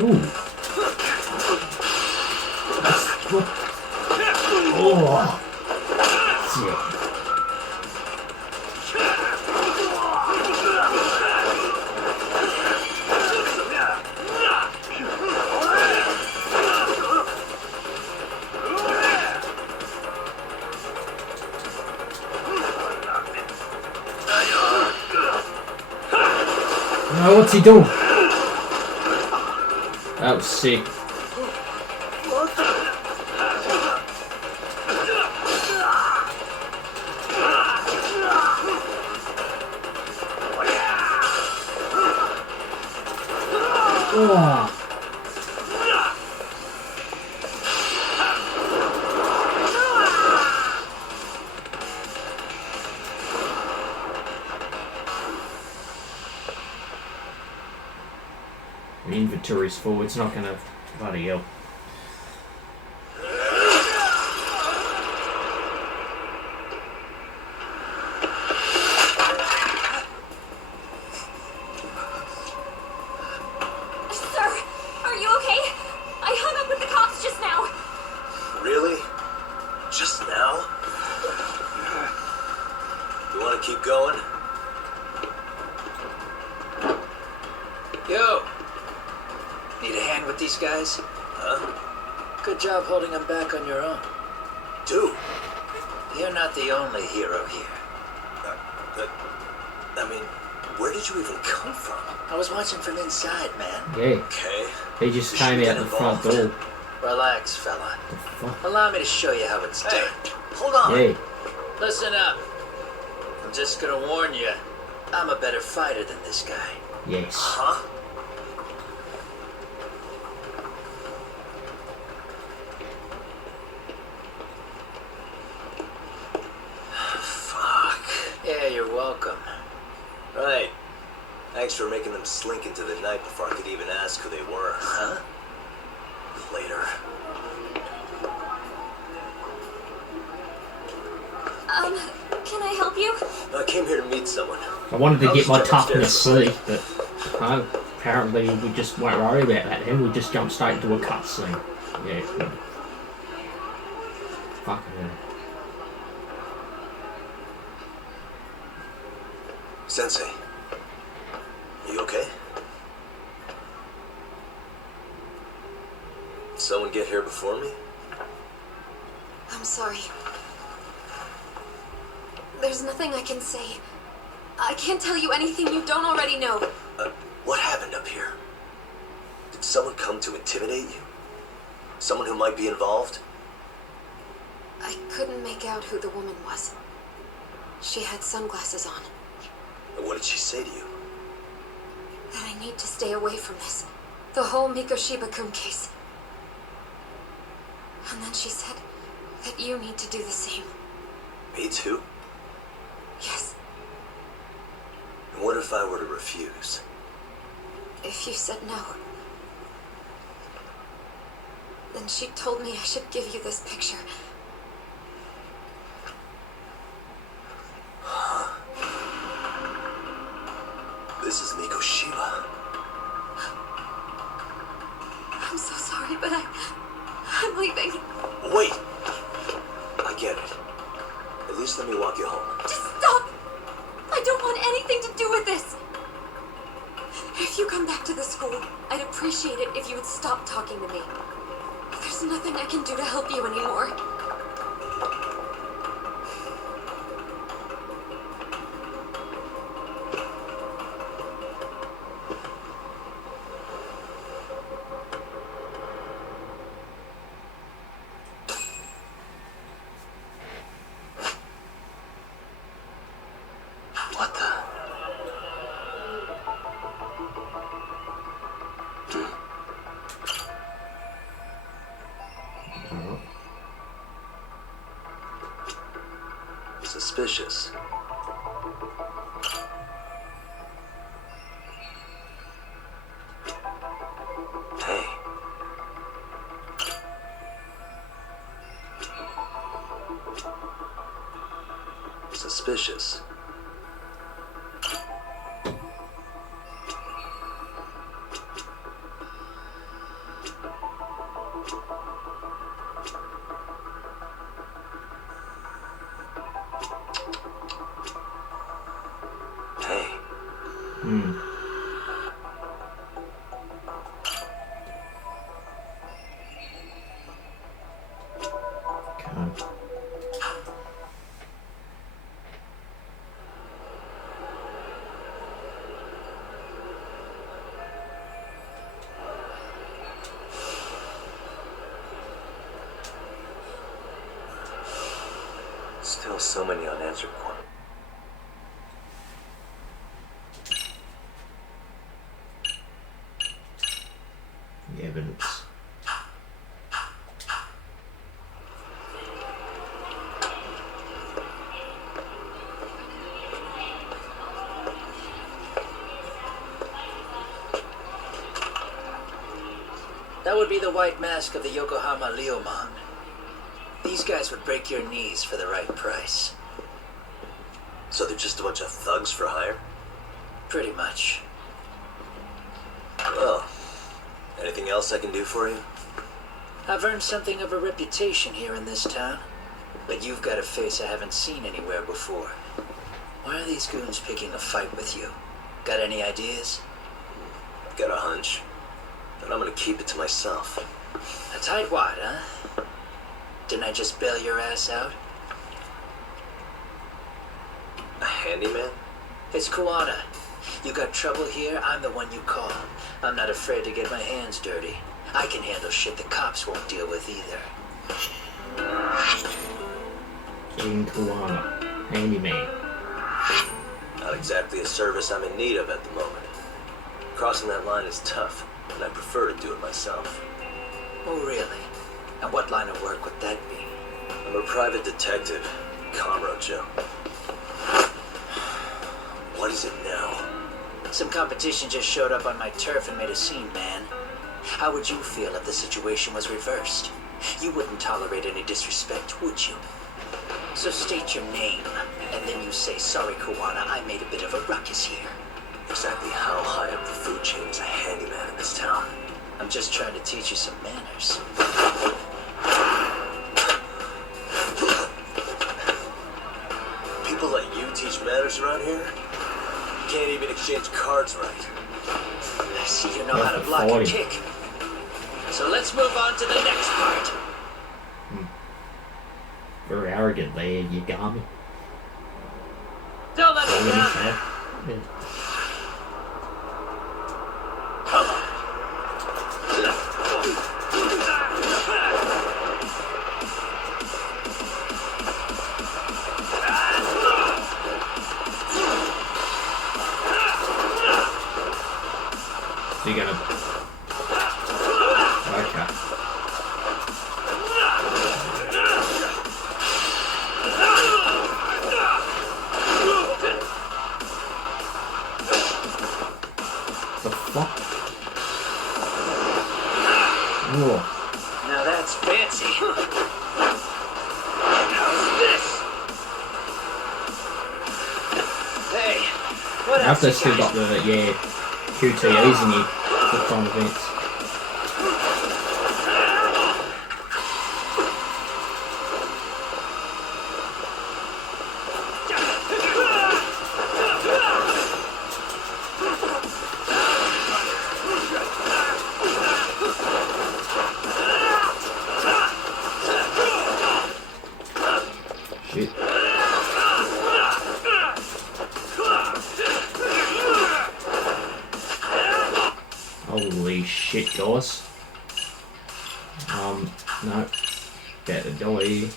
Ooh. Oh. Shit. Oh, what's he doing? That was sick. Oh. The inventory's full, it's not gonna bloody hell. Sir, are you okay? I hung up with the cops just now. Really? Just now? You want to keep going? Yo! Need a hand with these guys? Huh? Good job holding them back on your own. Dude! You're not the only hero here. I mean, where did you even come from? I was watching from inside, man. Yeah. Okay. He just came out the front door. Relax, fella. Fuck. Allow me to show you how it's done. Hold on. Yeah. Listen up. I'm just gonna warn you. I'm a better fighter than this guy. Yes. Huh? Yeah, you're welcome. Right. Thanks for making them slink into the night before I could even ask who they were. Huh? Later. Can I help you? I came here to meet someone. I wanted to get my Just toughness upstairs. C, but apparently we just won't worry about that then. We just jump straight into a cutscene. Yeah. Fucking hell. Sensei. You okay? Someone get here before me? I'm sorry. There's nothing I can say. I can't tell you anything you don't already know. What happened up here? Did someone come to intimidate you? Someone who might be involved? I couldn't make out who the woman was. She had sunglasses on. What did she say to you? That I need to stay away from this. The whole Mikoshiba-kun case. And then she said that you need to do the same. Me too? Yes. And what if I were to refuse? If you said no, then she told me I should give you this picture. Huh? This is Mikoshiba. I'm so sorry, but I'm leaving. Wait! I get it. At least let me walk you home. Just stop! I come back to the school, I'd appreciate it if you would stop talking to me. There's nothing I can do to help you anymore. What the? Suspicious. Hey. Suspicious. Hey. Okay. Still so many unanswered questions. The evidence. That would be the white mask of the Yokohama Leomon. These guys would break your knees for the right price. So they're just a bunch of thugs for hire? Pretty much. Well, anything else I can do for you? I've earned something of a reputation here in this town, but you've got a face I haven't seen anywhere before. Why are these goons picking a fight with you? Got any ideas? Got a hunch, but I'm gonna keep it to myself. A tightwad, huh? Didn't I just bail your ass out? A handyman? It's Kuwana. You got trouble here, I'm the one you call. I'm not afraid to get my hands dirty. I can handle shit the cops won't deal with either. King Kuwana. Handyman. Not exactly a service I'm in need of at the moment. Crossing that line is tough, and I prefer to do it myself. Oh, really? And what line of work would that be? I'm a private detective, Kamurocho. What is it now? Some competition just showed up on my turf and made a scene, man. How would you feel if the situation was reversed? You wouldn't tolerate any disrespect, would you? So state your name, and then you say, sorry, Kuwana, I made a bit of a ruckus here. Exactly how high up the food chain is a handyman in this town? I'm just trying to teach you some manners. People like you teach manners around here? You can't even exchange cards right. I see you know how to block a kick. So let's move on to the next part. Very arrogant there, Yagami. Don't let me down. Come on. So you're gonna... Okay. The fuck? Whoa. Now that's fancy. How's this? Hey, what else? After still got the QTEs in you for fun events. shit, guys. No. Better die.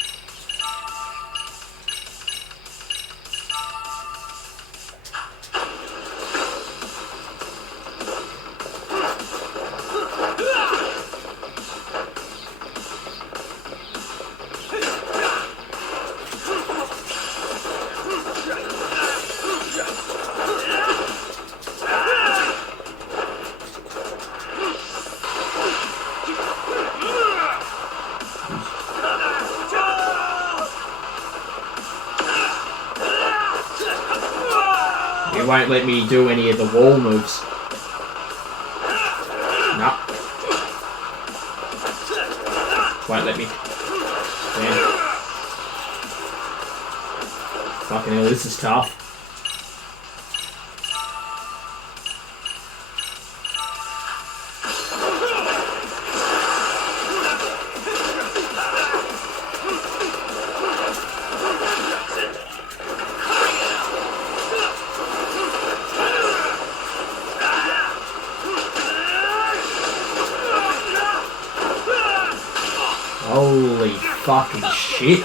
It won't let me do any of the wall moves. No. Won't let me. Damn. Fucking hell, this is tough. Holy fucking shit.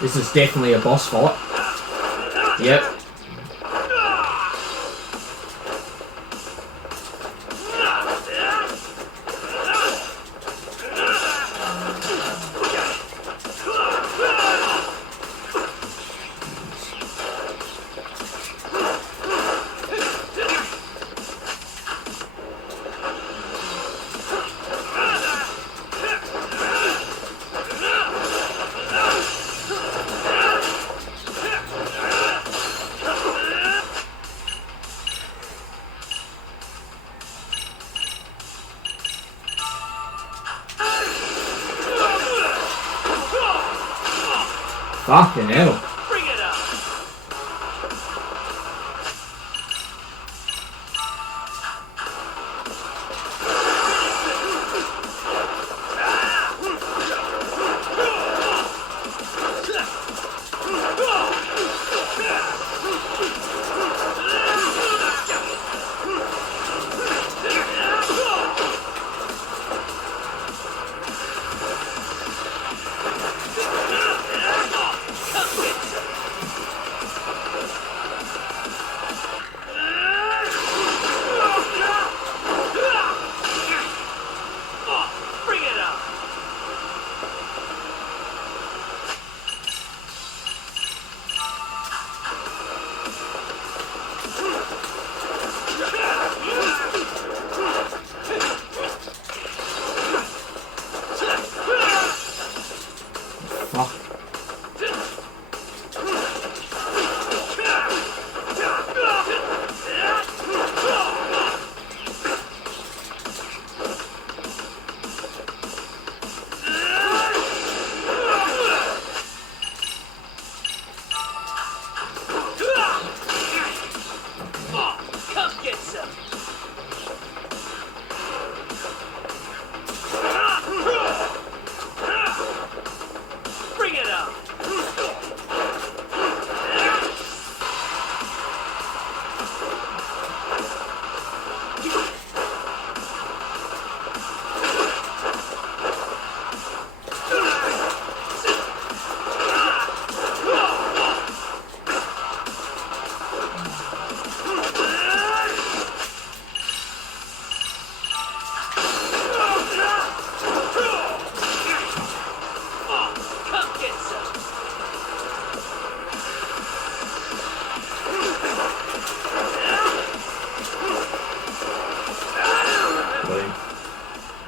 This is definitely a boss fight. Yep. Fucking hell. Bring it up.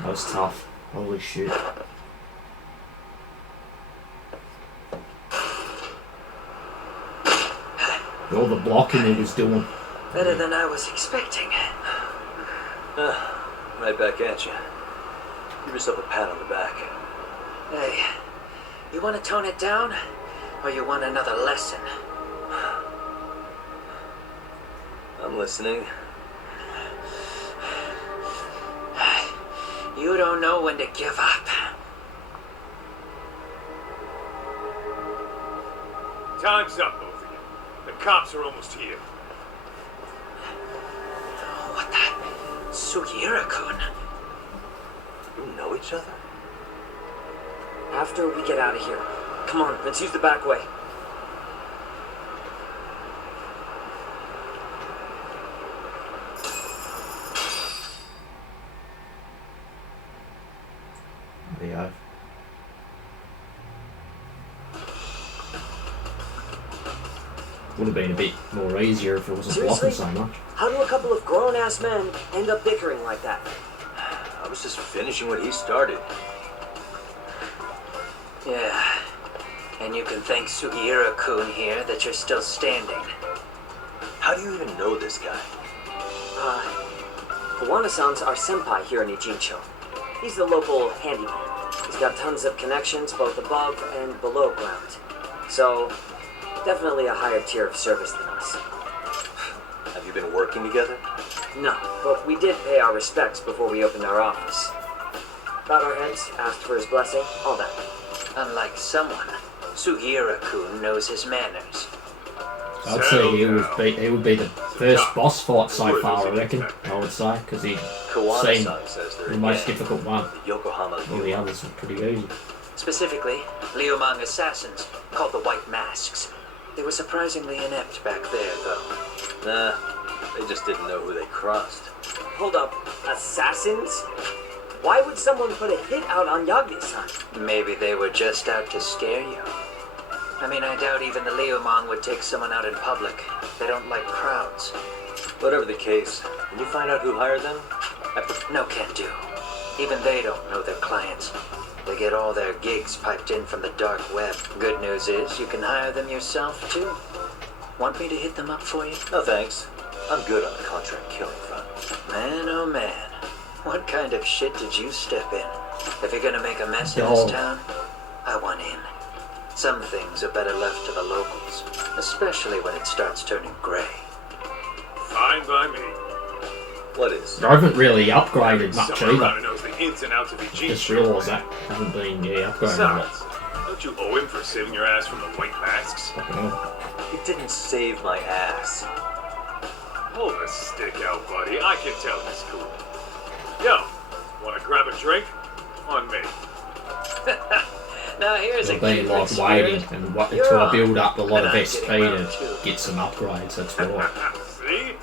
That was tough. Holy shit. All the blocking he was doing. Better than I was expecting. Right back at you. Give yourself a pat on the back. Hey, you want to tone it down? Or you want another lesson? I'm listening. You don't know when to give up. Time's up, both of you. The cops are almost here. What the? Sugiura-kun. You know each other? After we get out of here, come on, let's use the back way. There you go. Would have been a bit more easier if it wasn't blocking so much. How do a couple of grown-ass men end up bickering like that? I was just finishing what he started. Yeah. And you can thank Sugiura-kun here that you're still standing. How do you even know this guy? Kawana-san's our senpai here in Ijincho. He's the local handyman. He's got tons of connections both above and below ground. So, definitely a higher tier of service than us. Have you been working together? No, but we did pay our respects before we opened our office. Bowed our heads, asked for his blessing, all that. Unlike someone, Sugiura-kun knows his manners. I'd say he would be the first boss fight so far, I reckon. I would say, because he seemed the most difficult one. All the others were pretty easy. Specifically, Liumang assassins, called the White Masks. They were surprisingly inept back there, though. Nah, they just didn't know who they crossed. Hold up, assassins? Why would someone put a hit out on Yagami-san? Maybe they were just out to scare you. I mean, I doubt even the Liumang would take someone out in public. They don't like crowds. Whatever the case, can you find out who hired them? No can do. Even they don't know their clients. They get all their gigs piped in from the dark web. Good news is, you can hire them yourself, too. Want me to hit them up for you? No thanks. I'm good on the contract killing front. Man, oh man. What kind of shit did you step in? If you're gonna make a mess in this town, I want in. Some things are better left to the locals, especially when it starts turning grey. Fine by me. What is? I haven't really upgraded much Someone either. who knows the ins and outs of Ijincho. Just realised that. Haven't been upgraded a lot. Besides, don't you owe him for saving your ass from the White Masks? He didn't save my ass. Hold the stick out, buddy. I can tell he's cool. Yo, wanna grab a drink? On me. Now here's It'll a be cute like waiting and until I build up a lot of XP to get some upgrades, that's why. See?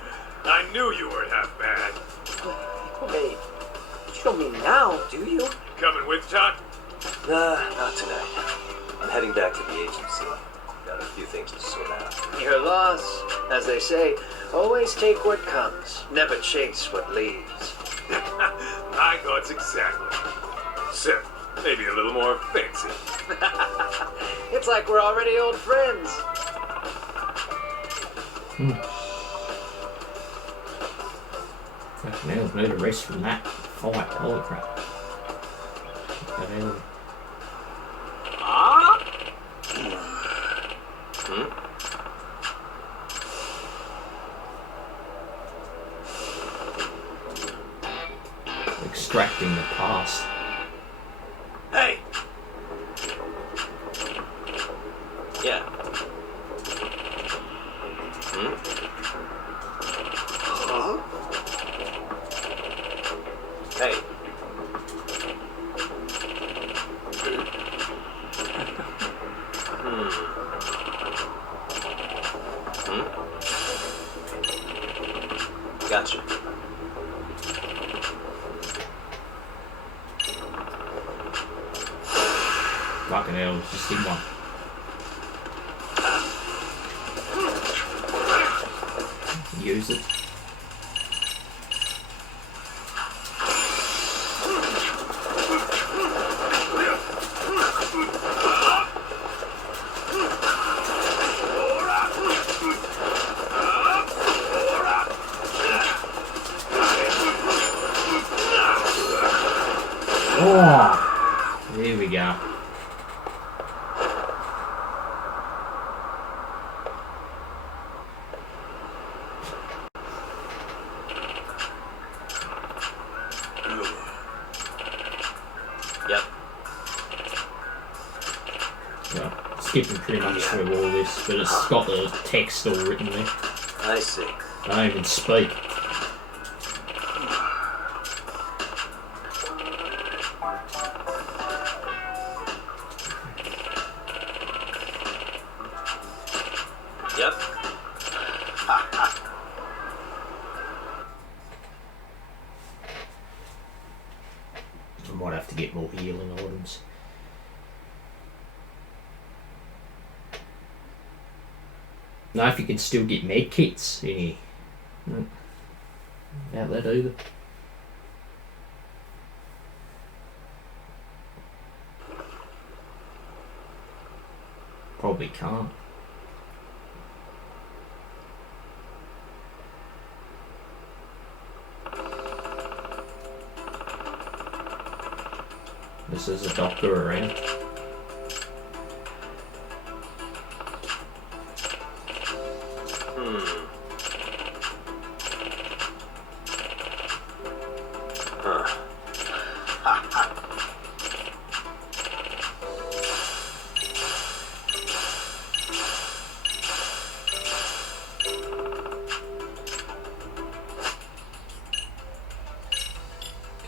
I knew you weren't half bad. Wait, you don't mean now, do you? Coming with, John? Nah, not tonight. I'm heading back to the agency. Got a few things to sort out. Your loss, as they say, always take what comes, never chase what leaves. My thoughts exactly. Except maybe a little more fancy. It's like we're already old friends. Fucking hell, no rest from that fight, holy crap. Extracting the past. Hey! Yeah. Huh? Hey. Gotcha. Fucking hell, it's just in one. Use it. Oh, there we go. Yep. Yeah, skipping pretty much through all this, but it's got the text all written there. I see. I don't even speak. Yep. I might have to get more healing items. Know if you can still get med kits in here. About that either. Probably can't. This is a doctor around.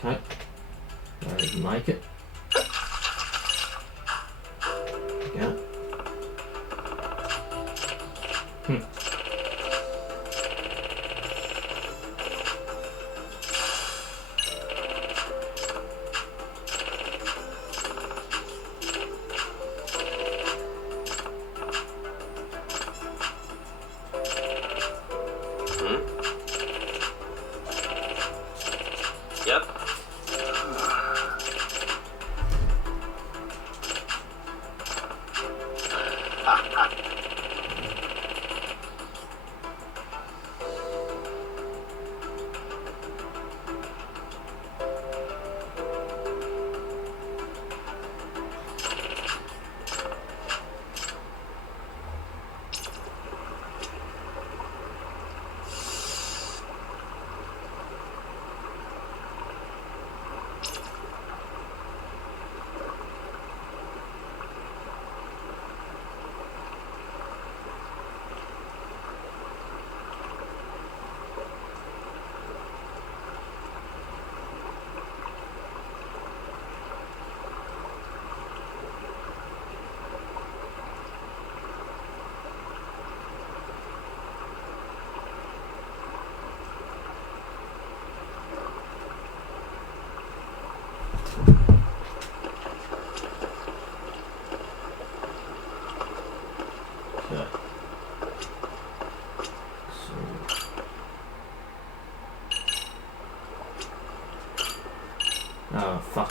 Okay. I didn't make it. Yeah. Yep. Oh, fuck.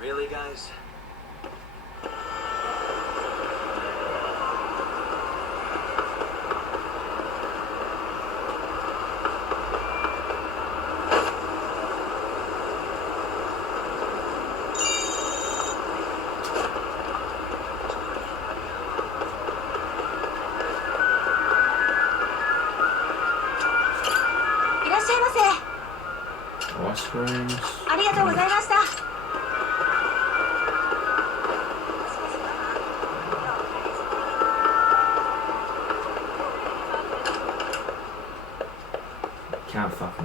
Really, guys? Washrooms. ありがとうございました。 Can't fucking.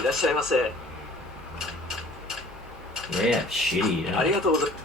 いらっしゃいませ。 Yeah, shitty. You know? ありがとうございます。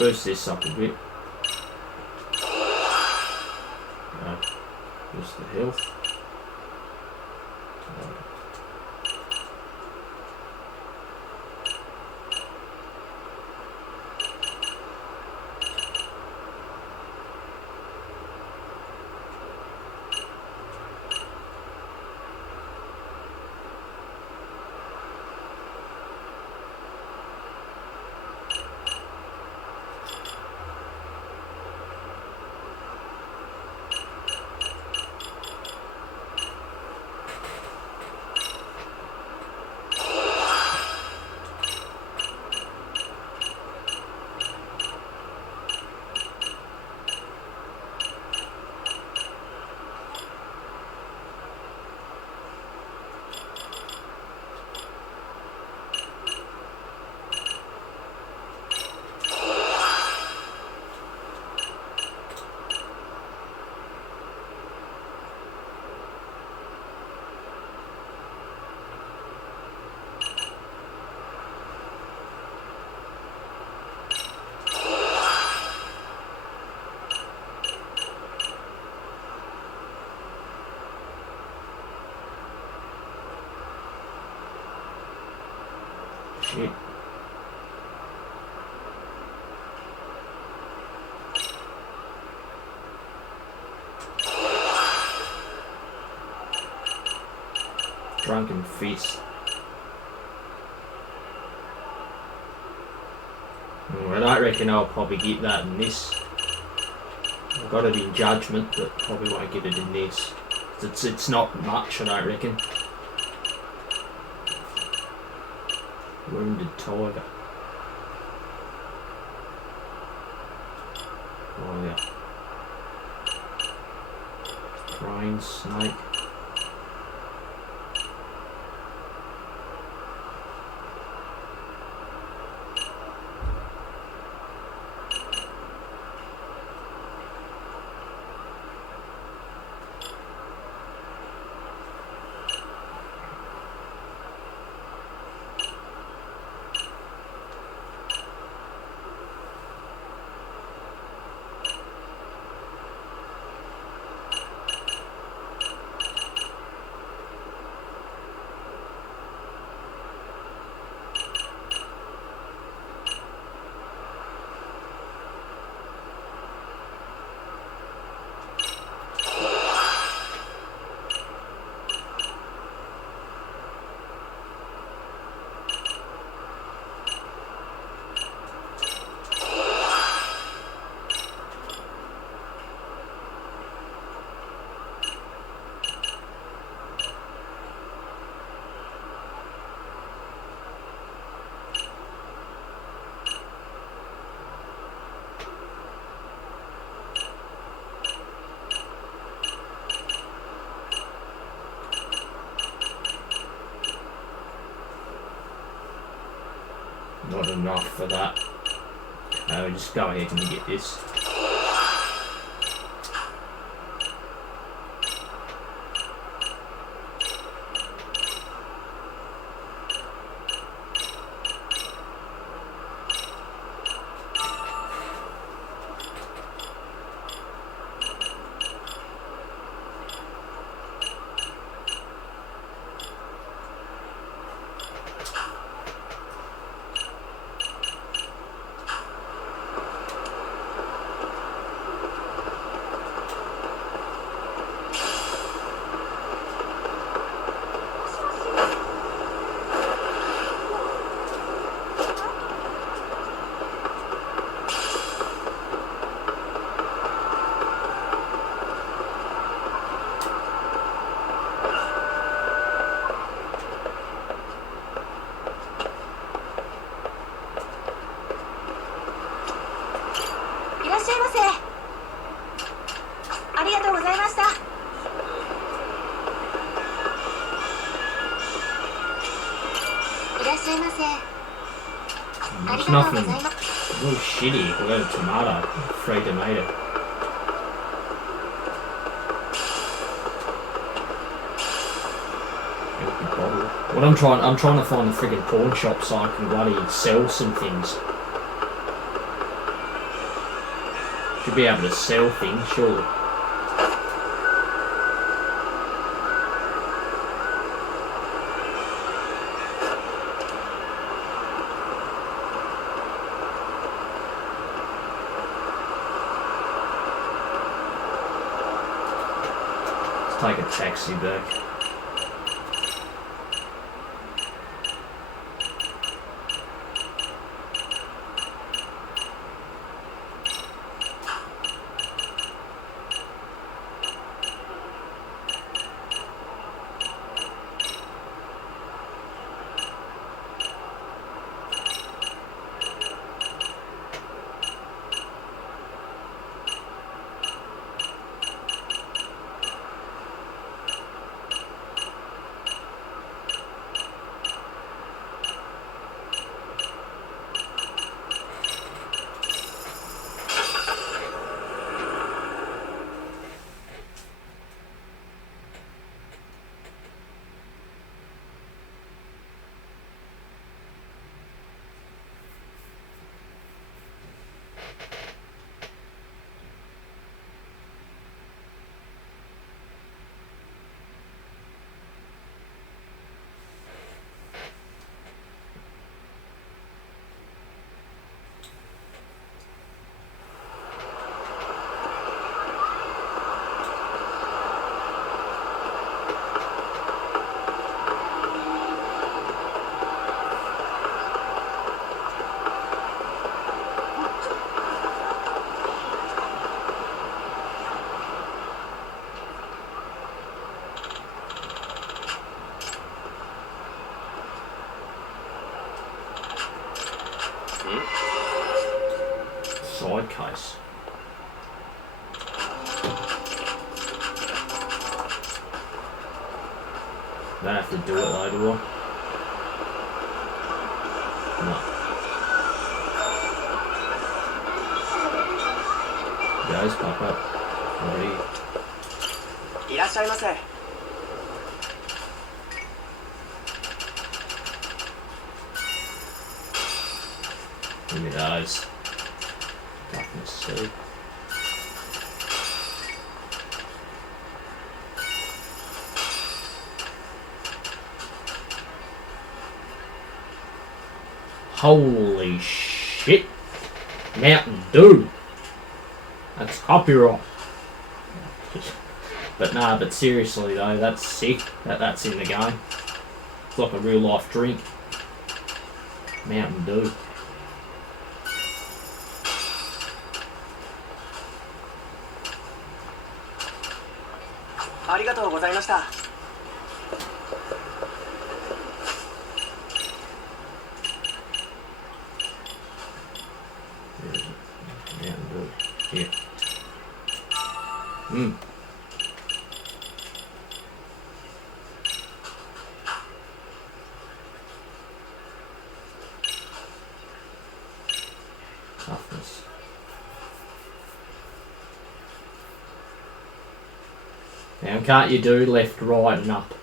boost this up a bit. Boost the health. Shit. Drunken Fist. I don't reckon I'll probably get that in this. I've got it in Judgment, but probably won't get it in this. It's not much, I don't reckon. Wounded Tiger. Oh yeah. Crying Snake. Not enough for that. We'll just go ahead and get this. It's nothing. A little shitty. We got a tomato. Free tomato. What I'm trying to find a friggin' pawn shop so I can bloody sell some things. Should be able to sell things, surely. Let's take a taxi back. Side case. Don't have to do it though, do I? No. Guys, pop up. Already. いらっしゃいませ。 Look at those. Darkness sea. Holy shit! Mountain Dew! That's copyright. But nah, but seriously though, that's sick that that's in the game. It's like a real life drink. Mountain Dew. Here. Toughness. Now can't you do left, right and up?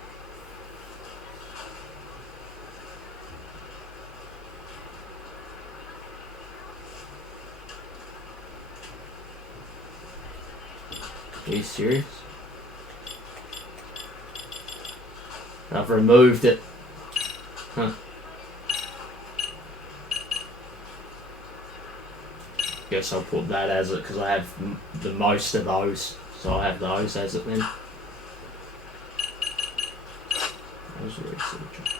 Are you serious? I've removed it. Huh. Guess I'll put that as it because I have the most of those. So I have those as it then. There's research.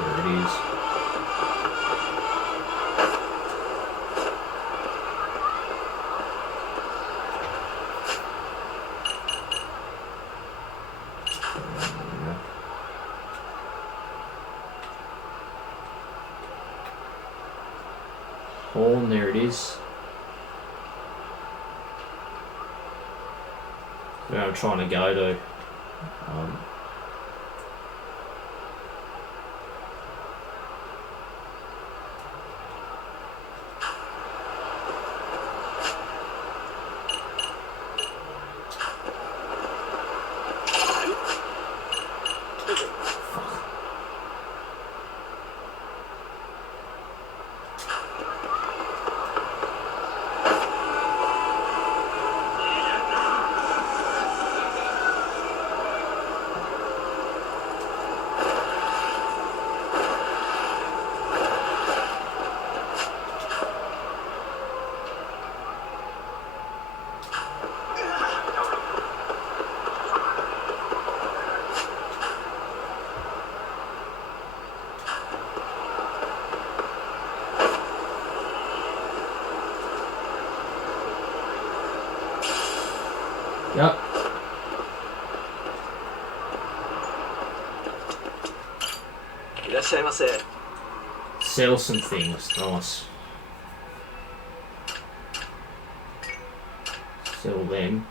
There it is. Horn, there it is. Where I'm trying to go to. いらっしゃいませ。 Sell some things. Nice. Sell them.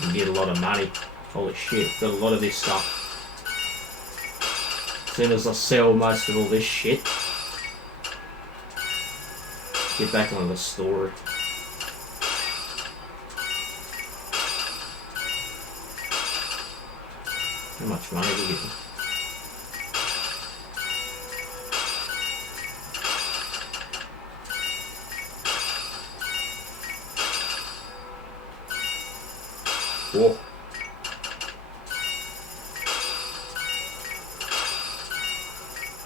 You get a lot of money. Holy shit, got a lot of this stuff. As soon as I sell most of all this shit, get back on the story. How much money do we get? Whoa.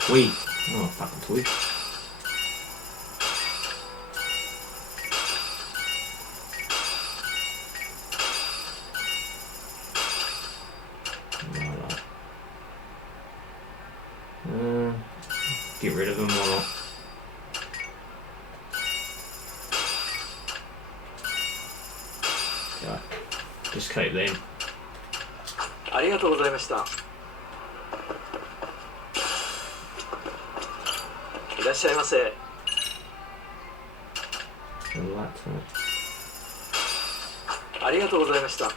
Tweet. Oh, fucking tweet. Get rid of them or not. Okay. Just keep them. ありがとうございました。いらっしゃいませ。 ありがとうございました。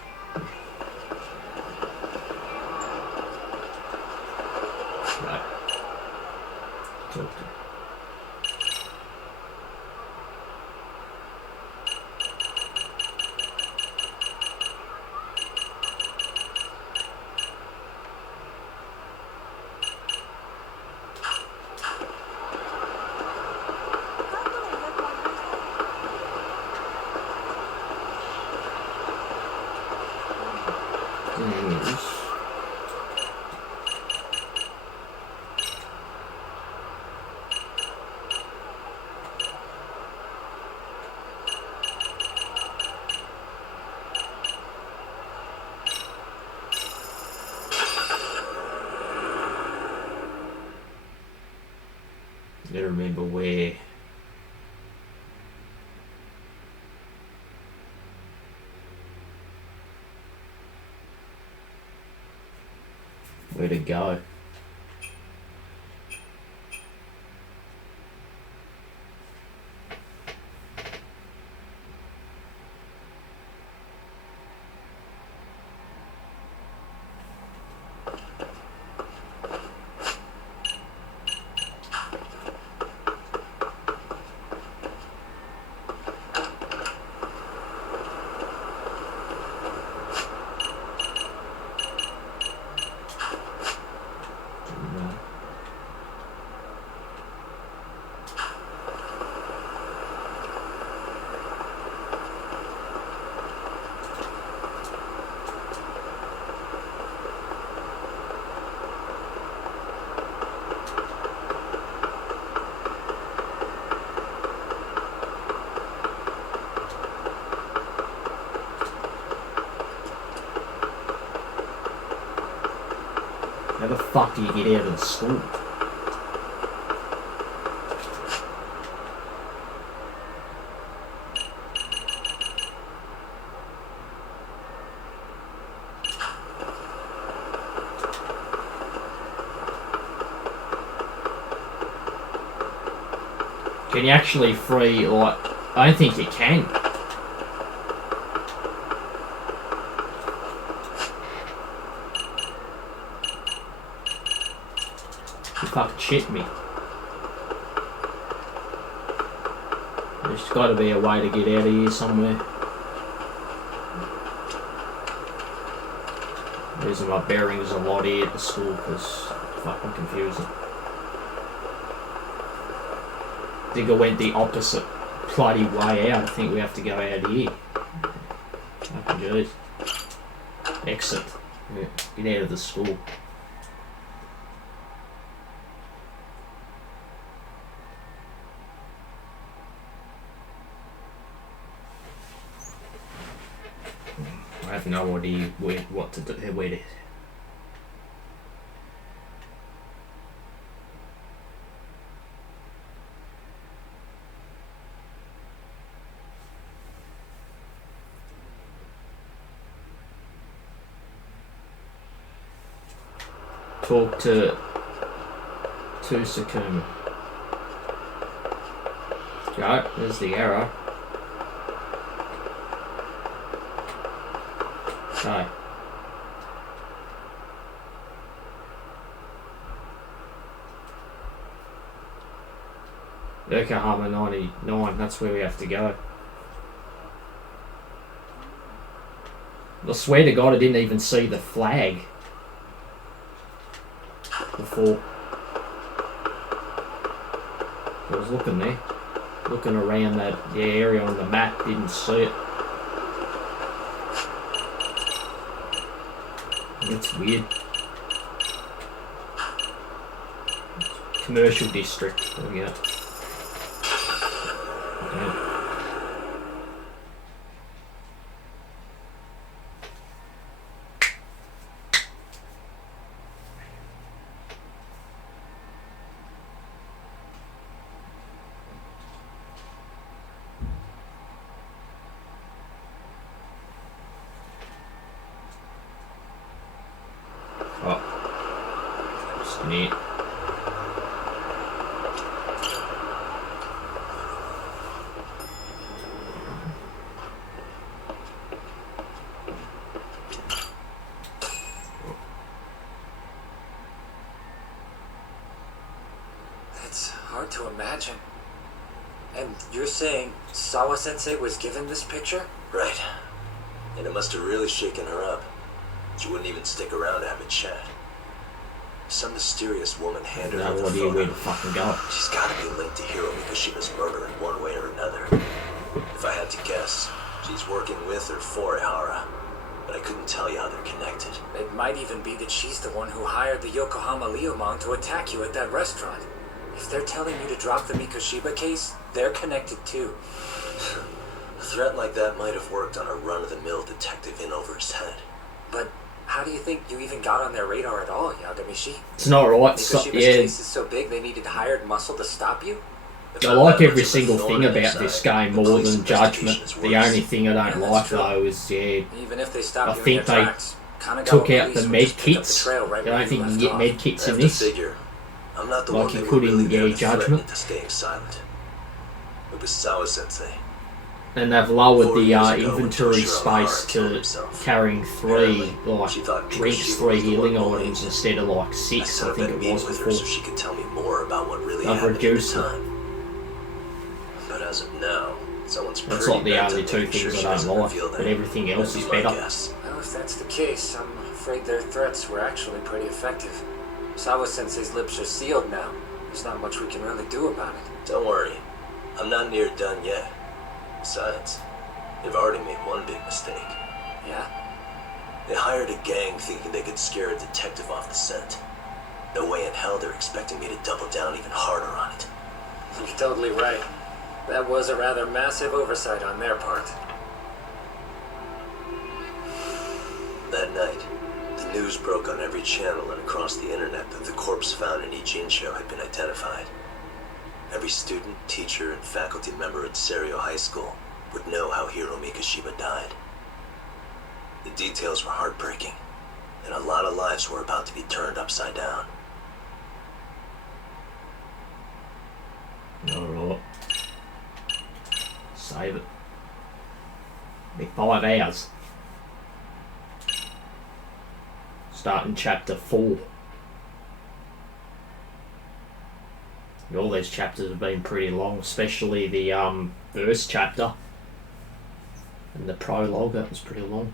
Gotta remember where to go. How the fuck do you get out of the school? Can you actually free, like, I don't think you can. You fucking shit me. There's got to be a way to get out of here somewhere. Losing my bearings a lot here at the school because it's fucking confusing. I think I went the opposite bloody way out. I think we have to go out here. Fucking jeez. Exit. Yeah, get out of the school. I have no idea what to do, where to. talk to Sakuma. Go, there's the arrow. Okay. Yokohama 99, that's where we have to go. I swear to God I didn't even see the flag before. I was looking there. Looking around that area on the map, didn't see it. That's weird. Commercial district. There we go. Okay. Neat. That's hard to imagine. And you're saying Sawa-sensei was given this picture? Right. And it must have really shaken her up. She wouldn't even stick around to have a chat. Some mysterious woman handed her the photo. Where to fucking go. She's got to be linked to Hiro Mikoshiba's murder in one way or another. If I had to guess, she's working with or for Ihara, but I couldn't tell you how they're connected. It might even be that she's the one who hired the Yokohama Leomon to attack you at that restaurant. If they're telling you to drop the Mikoshiba case, they're connected too. A threat like that might have worked on a run-of-the-mill detective in over his head. But how do you think you even got on their radar at all, Yagami? It's not right. Mikoshiba's case is so big they needed hired muscle to stop you? I like every single thing about this game more than Judgment. The only thing I don't like though is, Even if they stop I you in think your they tracks, took out the med kits. I don't think you can get med kits in this. I'm not the like one you they could were in really Judgment. into staying silent. It was Sawa-sensei. And they've lowered the inventory space to carrying 3 drinks, 3 healing items instead of like 6. I think it was before. So she could tell me more about what really They've happened reduced at it. the time. But as of now, someone's That's pretty like the bent only on 2 making sure things she I doesn't don't like, reveal but that. everything else That'd is be my better. guess. Well, if that's the case, I'm afraid their threats were actually pretty effective. Sawa-sensei's lips are sealed now. There's not much we can really do about it. Don't worry, I'm not near done yet. Besides, they've already made one big mistake. Yeah? They hired a gang thinking they could scare a detective off the scent. No way in hell they're expecting me to double down even harder on it. You're totally right. That was a rather massive oversight on their part. That night, the news broke on every channel and across the internet that the corpse found in Ijincho had been identified. Every student, teacher, and faculty member at Serio High School would know how Hiro Mikoshiba died. The details were heartbreaking, and a lot of lives were about to be turned upside down. Alright. Save it. Be 5 hours. Starting chapter 4. All these chapters have been pretty long, especially the first chapter. And the prologue, that was pretty long.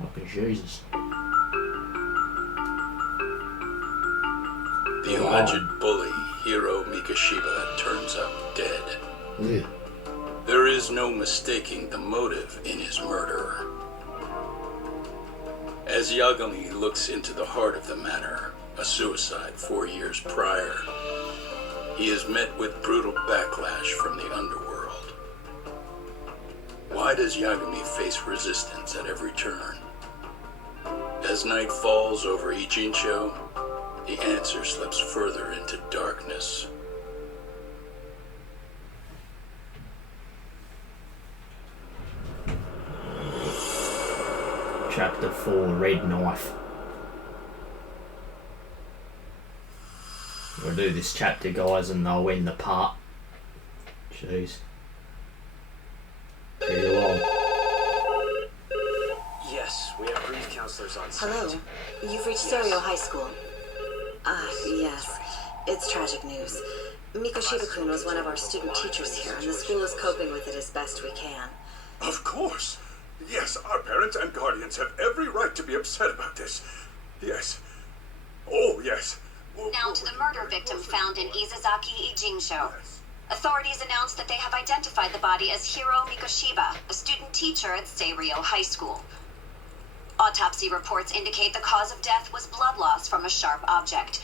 Fucking Jesus. The alleged bully, Hiro Mikoshiba, turns up dead. Yeah. There is no mistaking the motive in his murder. As Yagami looks into the heart of the matter, a suicide 4 years prior, he is met with brutal backlash from the underworld. Why does Yagami face resistance at every turn? As night falls over Ijincho, the answer slips further into darkness. Chapter 4, Red Knife. to do this chapter, guys, and I'll end the part. Jeez. Pretty long. Yes, we have grief counselors on site. Hello. You've reached Stereo High School. Yes. It's tragic news. Mikoshiba-kun was one of our student teachers here, and the school is coping with it as best we can. Of course. Yes, our parents and guardians have every right to be upset about this. Yes. Oh, yes. Now to the murder victim found in Izazaki Ijinsho. Authorities announced that they have identified the body as Hiro Mikoshiba, a student teacher at Seiryo High School. Autopsy reports indicate the cause of death was blood loss from a sharp object.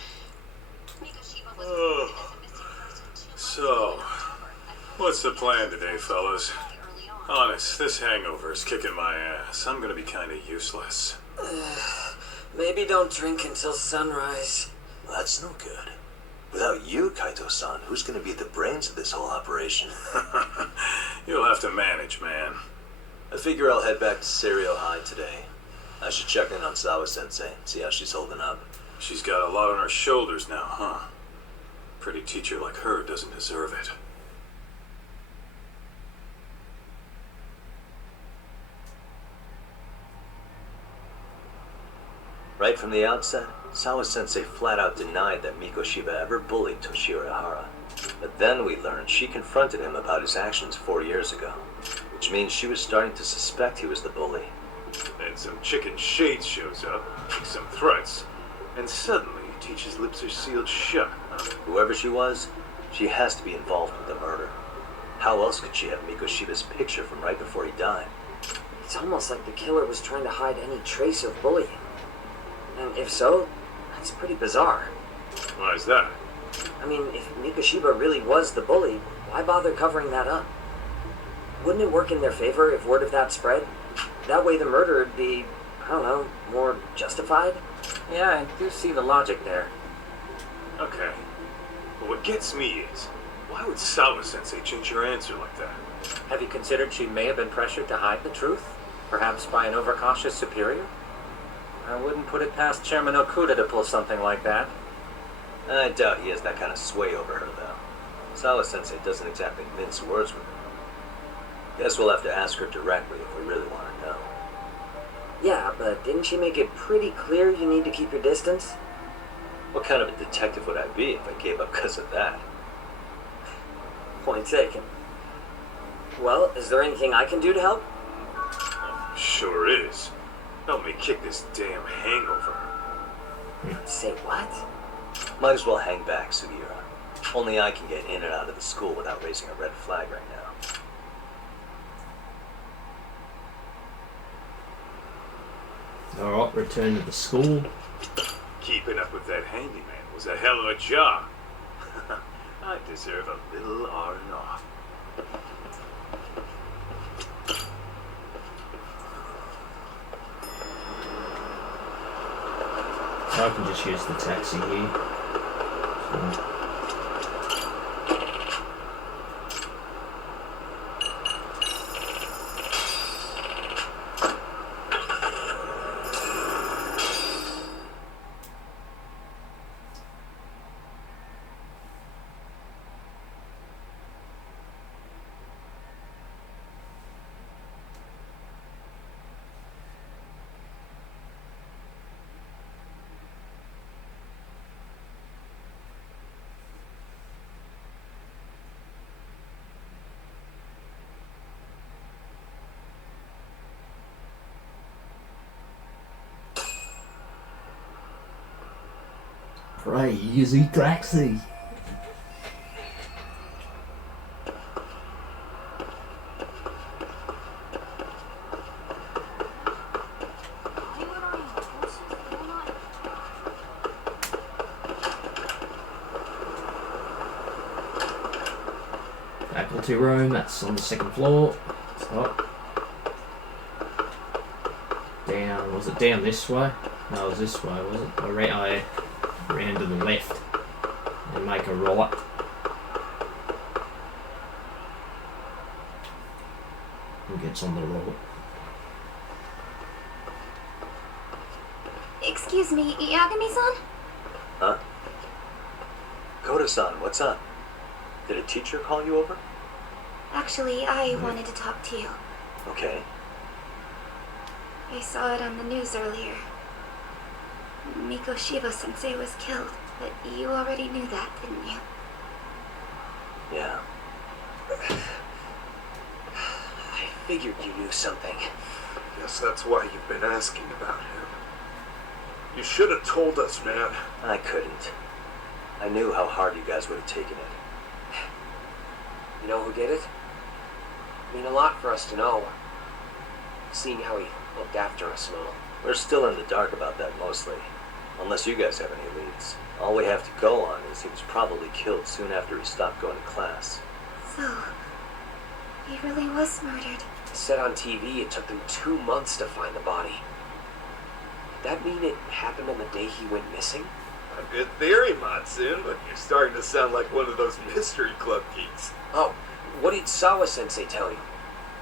Mikoshiba was reported as a missing person 2 months So, what's the plan today, fellas? Honest, this hangover is kicking my ass. I'm gonna be kinda useless. Maybe don't drink until sunrise. That's no good. Without you, Kaito-san, who's gonna be the brains of this whole operation? You'll have to manage, man. I figure I'll head back to Seiryo High today. I should check in on Sawa-sensei, see how she's holding up. She's got a lot on her shoulders now, huh? Pretty teacher like her doesn't deserve it. Right from the outset, Sawa-sensei flat out denied that Mikoshiba ever bullied Toshiro Ihara. But then we learned she confronted him about his actions 4 years ago, which means she was starting to suspect he was the bully. Then some chicken shade shows up, makes some threats, and suddenly Teach's lips are sealed shut. Whoever she was, she has to be involved with the murder. How else could she have Mikoshiba's picture from right before he died? It's almost like the killer was trying to hide any trace of bullying. And if so, that's pretty bizarre. Why is that? I mean, if Mikoshiba really was the bully, why bother covering that up? Wouldn't it work in their favor if word of that spread? That way the murder would be, I don't know, more justified? Yeah, I do see the logic there. Okay. But what gets me is, why would Sawa-sensei change her answer like that? Have you considered she may have been pressured to hide the truth? Perhaps by an overcautious superior? I wouldn't put it past Chairman Okuda to pull something like that. I doubt he has that kind of sway over her, though. Sawa-sensei doesn't exactly mince words with her. Guess we'll have to ask her directly if we really want to know. Yeah, but didn't she make it pretty clear you need to keep your distance? What kind of a detective would I be if I gave up because of that? Point taken. Well, is there anything I can do to help? Sure is. Help me kick this damn hangover. Say what? Might as well hang back, Sugiura. Only I can get in and out of the school without raising a red flag right now. Alright, return to the school. Keeping up with that handyman was a hell of a job. I deserve a little R&R. So I can just use the taxi here. So. Crazy taxi. Faculty room, that's on the second floor. Up. Down, was it down this way? No, it was this way, was it? I ran to the left and make a right. Who gets on the right? Excuse me, Yagami-san? Huh? Makoto-san, what's up? Did a teacher call you over? Actually, I wanted to talk to you. Okay. I saw it on the news earlier. Mikoshiba-sensei was killed, but you already knew that, didn't you? Yeah. I figured you knew something. Guess that's why you've been asking about him. You should have told us, man. I couldn't. I knew how hard you guys would have taken it. You know who did it? I mean a lot for us to know. Seeing how he looked after us and all. We're still in the dark about that mostly. Unless you guys have any leads. All we have to go on is he was probably killed soon after he stopped going to class. So, he really was murdered. It said on TV it took them 2 months to find the body. Did that mean it happened on the day he went missing? A good theory, Matsun, but you're starting to sound like one of those mystery club geeks. Oh, what did Sawa-sensei tell you?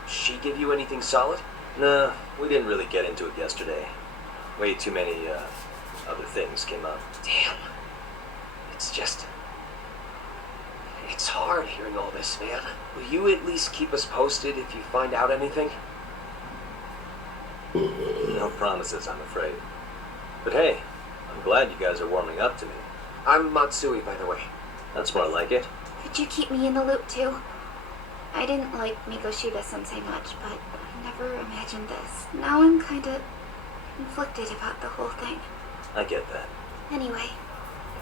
She give you anything solid? Nah, we didn't really get into it yesterday. Way too many, other things came up. Damn. It's just... It's hard hearing all this, man. Will you at least keep us posted if you find out anything? No promises, I'm afraid. But hey, I'm glad you guys are warming up to me. I'm Matsui, by the way. That's more like it. Could you keep me in the loop, too? I didn't like Mikoshiba-sensei much, but I never imagined this. Now I'm kinda conflicted about the whole thing. I get that. Anyway,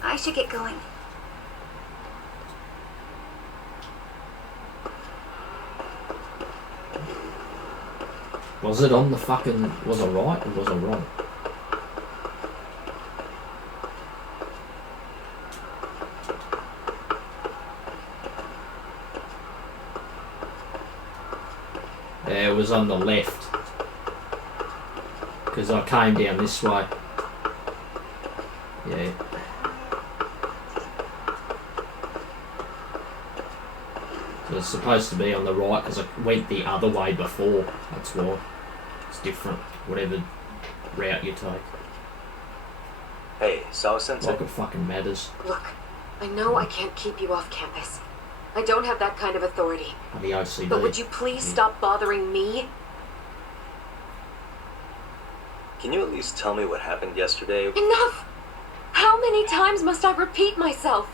I should get going. Was it on the fucking... Was it right or was it wrong? Yeah, it was on the left. Because I came down this way. Yeah. So it's supposed to be on the right because I went the other way before. That's why. It's different. Whatever route you take. Hey, Sawa-sensei. Like it fucking matters. Look, I know I can't keep you off campus. I don't have that kind of authority. The OCD. But would you please stop bothering me? Can you at least tell me what happened yesterday? Enough! How many times must I repeat myself?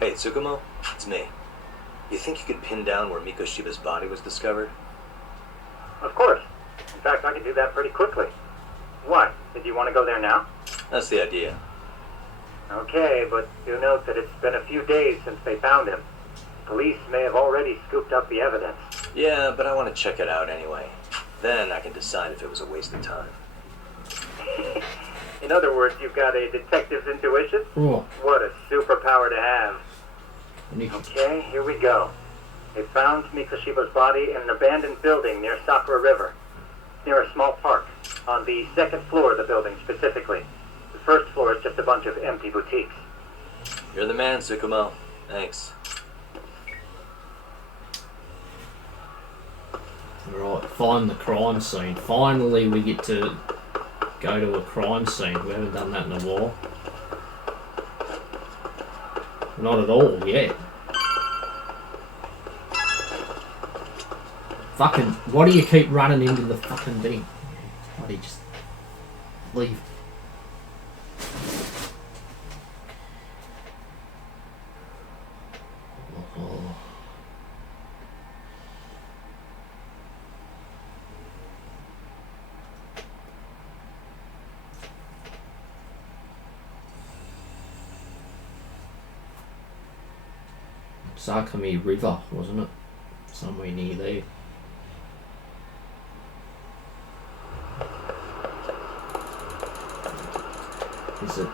Hey, Tsukumo, it's me. You think you could pin down where Mikoshiba's body was discovered? Of course. In fact, I can do that pretty quickly. What? Did you want to go there now? That's the idea. Okay, but do note that it's been a few days since they found him. Police may have already scooped up the evidence. Yeah, but I want to check it out anyway. Then I can decide if it was a waste of time. In other words, you've got a detective's intuition? Oh. What a superpower to have. Okay, here we go. They found Mikoshiba's body in an abandoned building near Sakura River, near a small park, on the second floor of the building specifically. The first floor is just a bunch of empty boutiques. You're the man, Tsukumo. Thanks. Right, find the crime scene. Finally we get to go to a crime scene. We haven't done that in a while. Not at all yet. Fucking, why do you keep running into the fucking thing? Why do you just leave? Oh. Yagami River, wasn't it? Somewhere near there. Is it?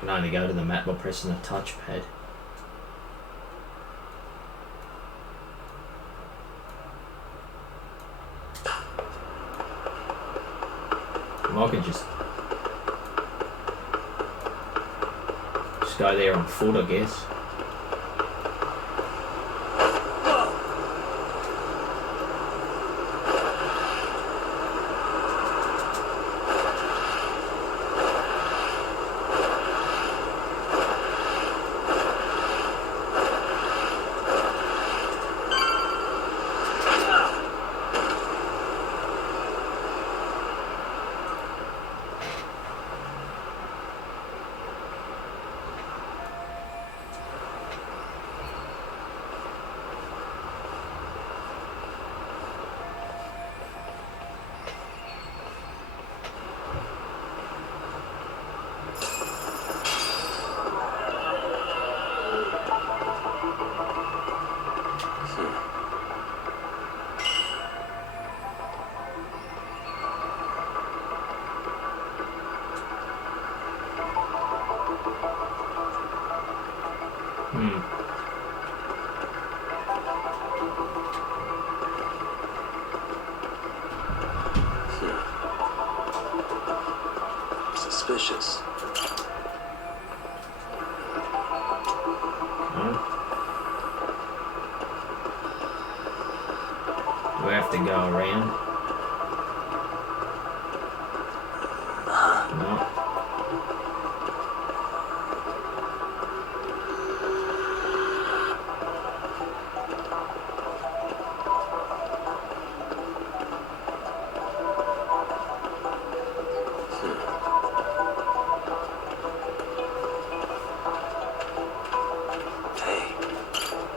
can only go to the map by pressing the touchpad. Well, I can just go there on foot, I guess. Suspicious. Do we have to go around? No.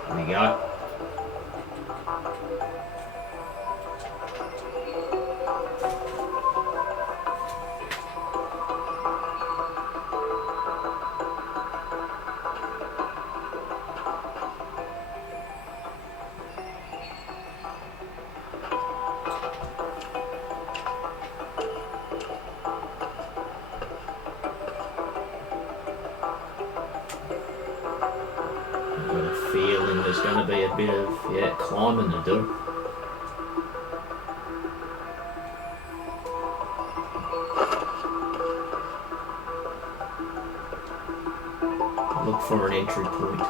Here we go. Feeling there's going to be a bit of climbing to do. Look for an entry point.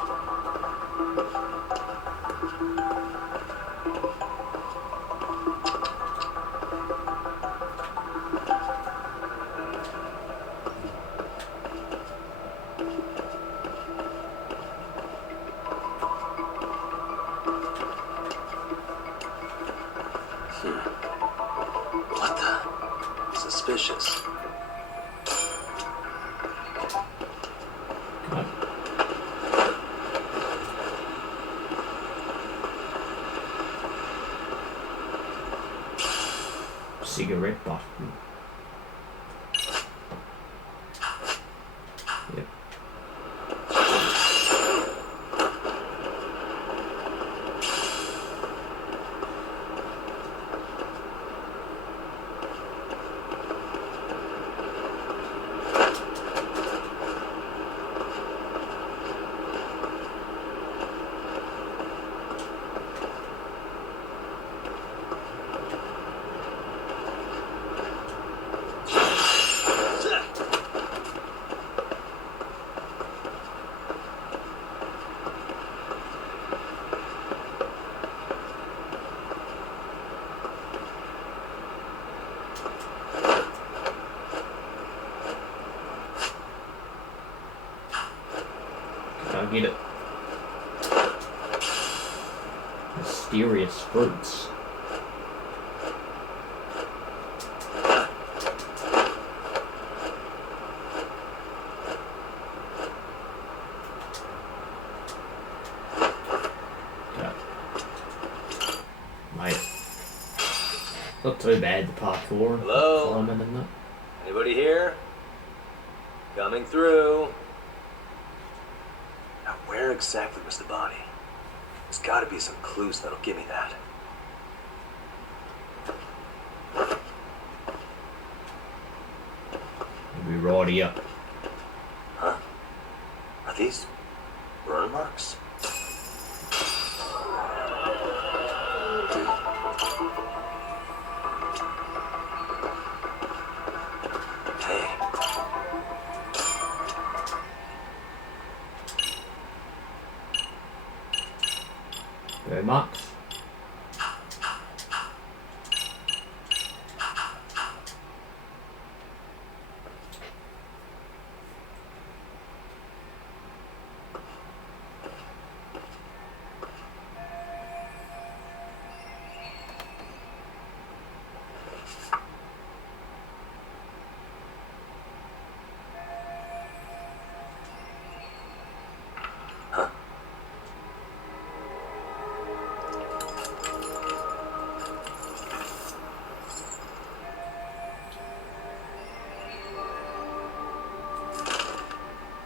What the? Suspicious. Cigarette butt. Yep. Go get it. Mysterious fruits. Mate. Not too bad, the parkour. Hello? Climbing and that. Anybody here? Coming through. Now, where exactly was the body? There's gotta be some clues that'll give me that. It'll be right here. Huh? Are these burn marks? Hey. Burn marks.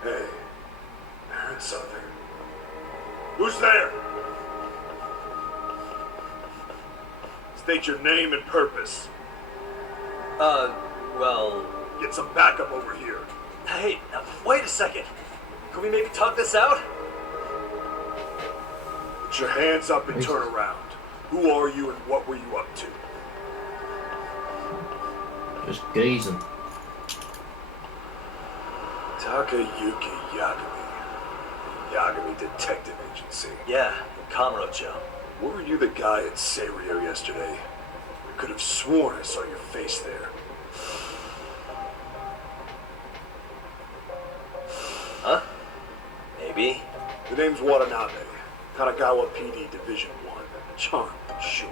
Hey, I heard something. Who's there? State your name and purpose. Well... Get some backup over here. Hey, now, wait a second. Can we maybe talk this out? Put your hands up and turn around. Who are you and what were you up to? Just gazing. Takayuki Yagami. Yagami Detective Agency. Yeah, in Kamurocho. Were you the guy at Seirio yesterday? I could have sworn I saw your face there. Huh? Maybe. The name's Watanabe. Kanagawa PD Division 1. Charm, sure.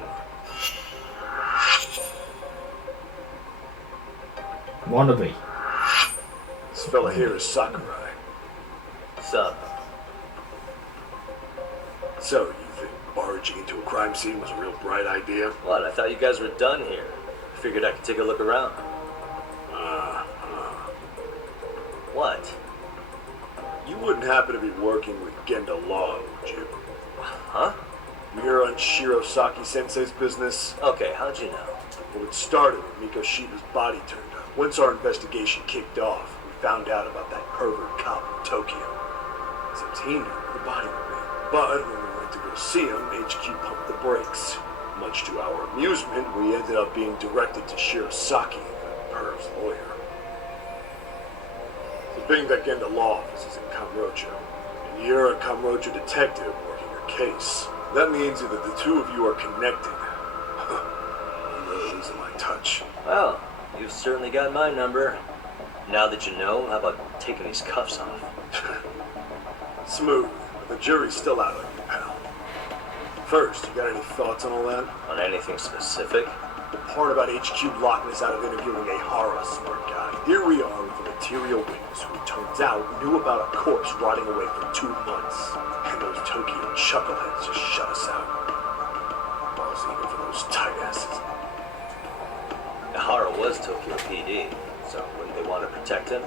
Wannabe. This fella here is Sakurai. Sup? So, you think barging into a crime scene was a real bright idea? What? I thought you guys were done here. Figured I could take a look around. What? You wouldn't happen to be working with Genda Law, would you? Huh? You hear on Shirosaki Sensei's business? Okay, how'd you know? Well, it started when Miko Shiba's body turned up. Once our investigation kicked off, we found out about that pervert cop in Tokyo. Seems he knew where the body would be. But when we went to go see him, HQ pumped the brakes. Much to our amusement, we ended up being directed to Shirosaki, the perv's lawyer. So being that Genda Law office is in Kamurocho, and you're a Kamurocho detective working your case, that means that the two of you are connected. I'm really losing my touch. Well, you've certainly got my number. Now that you know, how about taking these cuffs off? Smooth, but the jury's still out on you, pal. First, you got any thoughts on all that? On anything specific? The part about HQ locking us out of interviewing a Hara, smart guy. Here we are with a material witness who turns out knew about a corpse rotting away for 2 months. And those Tokyo chuckleheads just shut us out. Balls even for those tight asses. Hara was Tokyo PD, so wouldn't they want to protect him?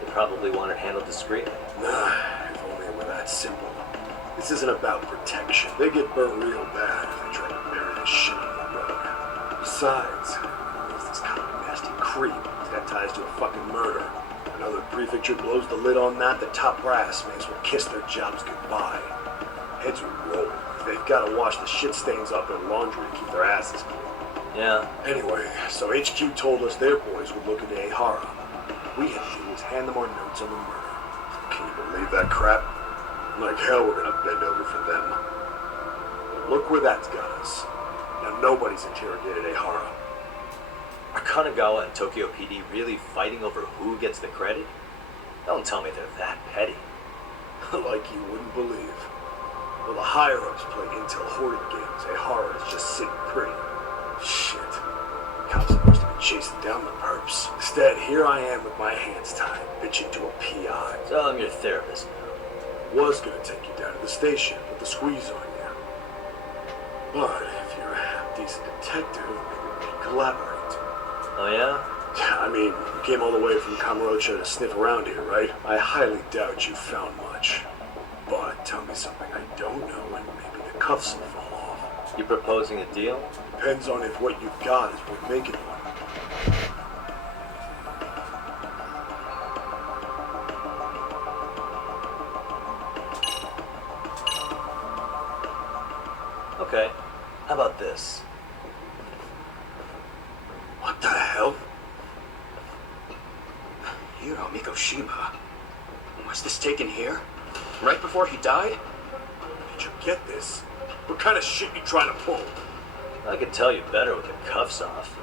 They probably want it handled discreetly. Nah, if only it were that simple. This isn't about protection. They get burnt real bad if they try to bury this shit on the road. Besides, there's this kind of nasty creep. He's got ties to a fucking murder. Another prefecture blows the lid on that, the top brass may as well kiss their jobs goodbye. Heads will roll. They've got to wash the shit stains off their laundry to keep their asses clean. Yeah. Anyway, so HQ told us their boys would look into Ehara. What we had to do was hand them our notes on the murder. Can you believe that crap? Like hell we're gonna bend over for them. But look where that's got us. Now nobody's interrogated Ehara. Are Kanagawa and Tokyo PD really fighting over who gets the credit? Don't tell me they're that petty. Like you wouldn't believe. Well, the higher-ups play intel hoarding games. Ehara is just sitting pretty. Shit. Cops are supposed to be chasing down the perps. Instead, here I am with my hands tied, bitching to a PI. So I'm your therapist now. Was gonna take you down to the station, put the squeeze on you. But if you're a decent detective, maybe we can collaborate. Oh yeah? I mean, you came all the way from Kamurocho to sniff around here, right? I highly doubt you found much. But tell me something I don't know and maybe the cuffs will fall off. You proposing a deal? Depends on if what you've got is worth making one. Mikoshiba? Was this taken here? Right before he died? Did you get this? What kind of shit you trying to pull? I could tell you better with the cuffs off.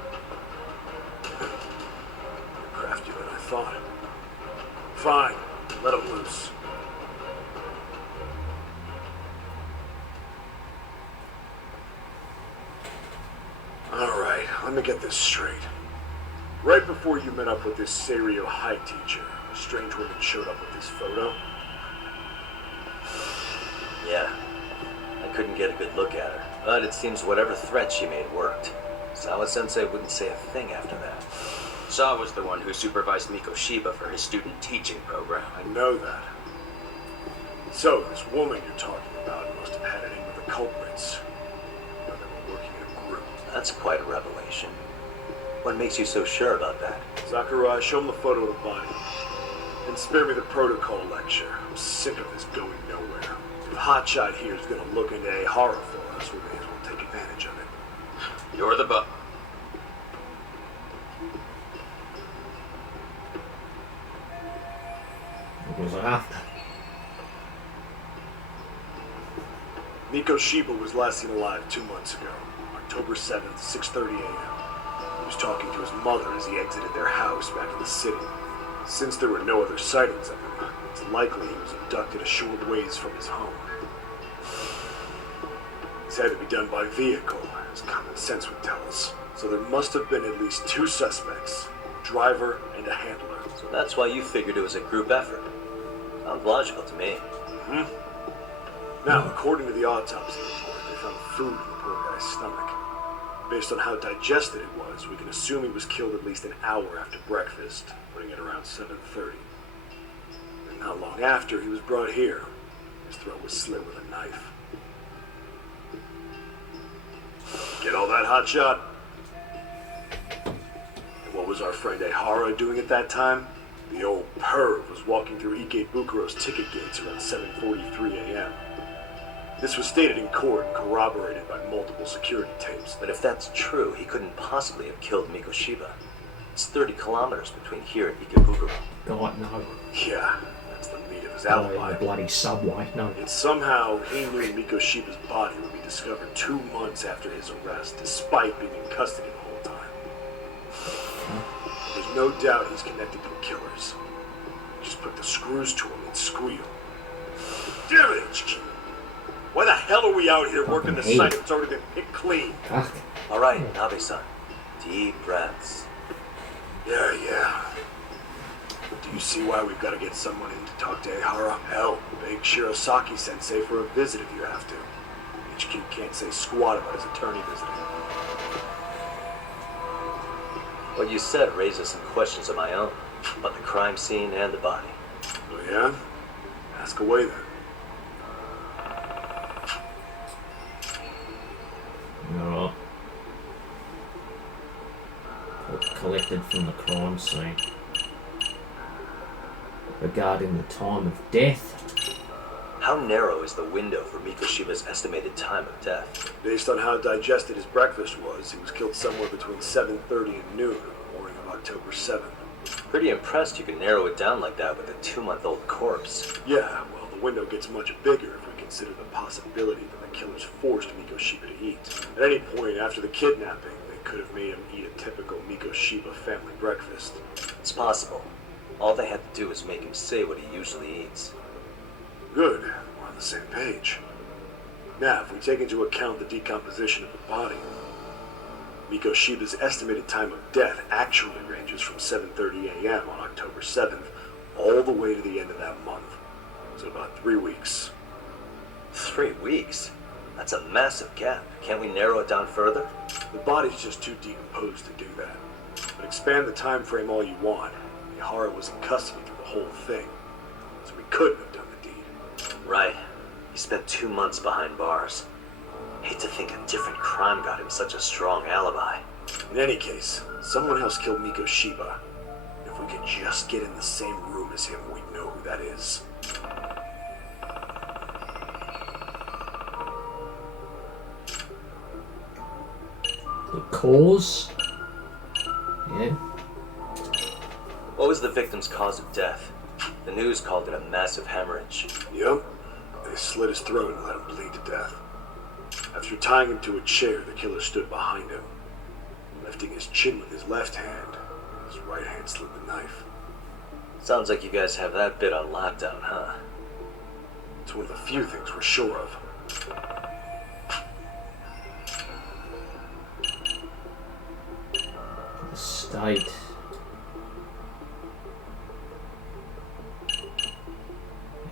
You're craftier than I thought. Fine, let him loose. Alright, let me get this straight. Right before you met up with this Seiryo High teacher, a strange woman showed up with this photo. Yeah. I couldn't get a good look at her, but it seems whatever threat she made worked. Sawa-sensei wouldn't say a thing after that. Saw was the one who supervised Mikoshiba for his student teaching program. I know that. So, this woman you're talking about must have had it in with the culprits. But they were working in a group. That's quite a revelation. What makes you so sure about that? Sakurai, show him the photo of the body. And spare me the protocol lecture. I'm sick of this going nowhere. If Hotshot here is gonna look into a horror for us, we may as well take advantage of it. You're the butt. What was I after? Mikoshiba was last seen alive 2 months ago, October 7th, 6:30 a.m. He was talking to his mother as he exited their house back in the city. Since there were no other sightings of him, it's likely he was abducted a short ways from his home. This had to be done by vehicle, as common sense would tell us. So there must have been at least 2 suspects, a driver and a handler. So that's why you figured it was a group effort. Sounds logical to me. Now, according to the autopsy report, they found food in the poor guy's stomach. Based on how digested it was, we can assume he was killed at least an hour after breakfast, putting it around 7:30. And not long after, he was brought here. His throat was slit with a knife. Get all that, Hotshot? And what was our friend Ehara doing at that time? The old perv was walking through Ikebukuro's ticket gates around 7:43 a.m. This was stated in court and corroborated by multiple security tapes. But if that's true, he couldn't possibly have killed Mikoshiba. It's 30 kilometers between here and Ikebukuro. God, no. Yeah, that's the meat of his Oh, alibi. the bloody subway, no. Yet somehow he knew Mikoshiba's body would be discovered 2 months after his arrest, despite being in custody the whole time. There's no doubt he's connected to the killers. Just put the screws to him and squeal. Damn it, HQ! Why the hell are we out here working the site if it's already been picked clean? All right, Nabe-san. Deep breaths. Yeah. Do you see why we've got to get someone in to talk to Ehara? Hell, beg Shirosaki-sensei for a visit if you have to. HQ can't say squat about his attorney visiting. What you said raises some questions of my own about the crime scene and the body. Oh yeah? Ask away then. Alright. Collected from the crime scene. Regarding the time of death. How narrow is the window for Mikoshiba's estimated time of death? Based on how digested his breakfast was, he was killed somewhere between 7:30 and noon on the morning of October 7th. Pretty impressed you can narrow it down like that with a 2-month-old corpse. Yeah, well, the window gets much bigger if we consider the possibility that the killers forced Mikoshiba to eat. At any point after the kidnapping, they could have made him eat a typical Mikoshiba family breakfast. It's possible. All they had to do was make him say what he usually eats. Good, we're on the same page. Now, if we take into account the decomposition of the body, Mikoshiba's estimated time of death actually ranges from 7:30 a.m. on October 7th all the way to the end of that month. So about 3 weeks. 3 weeks? That's a massive gap. Can't we narrow it down further? The body's just too decomposed to do that. But expand the time frame all you want. Ehara was in custody through the whole thing, so we couldn't have done the deed. Right. He spent 2 months behind bars. Hate to think a different crime got him such a strong alibi. In any case, someone else killed Mikoshiba. If we could just get in the same room as him, we'd know who that is. The cause? Yeah. What was the victim's cause of death? The news called it a massive hemorrhage. Yep. They slit his throat and let him bleed to death. After tying him to a chair, the killer stood behind him, lifting his chin with his left hand. His right hand slid the knife. Sounds like you guys have that bit on lockdown, huh? It's one of the few things we're sure of. The state.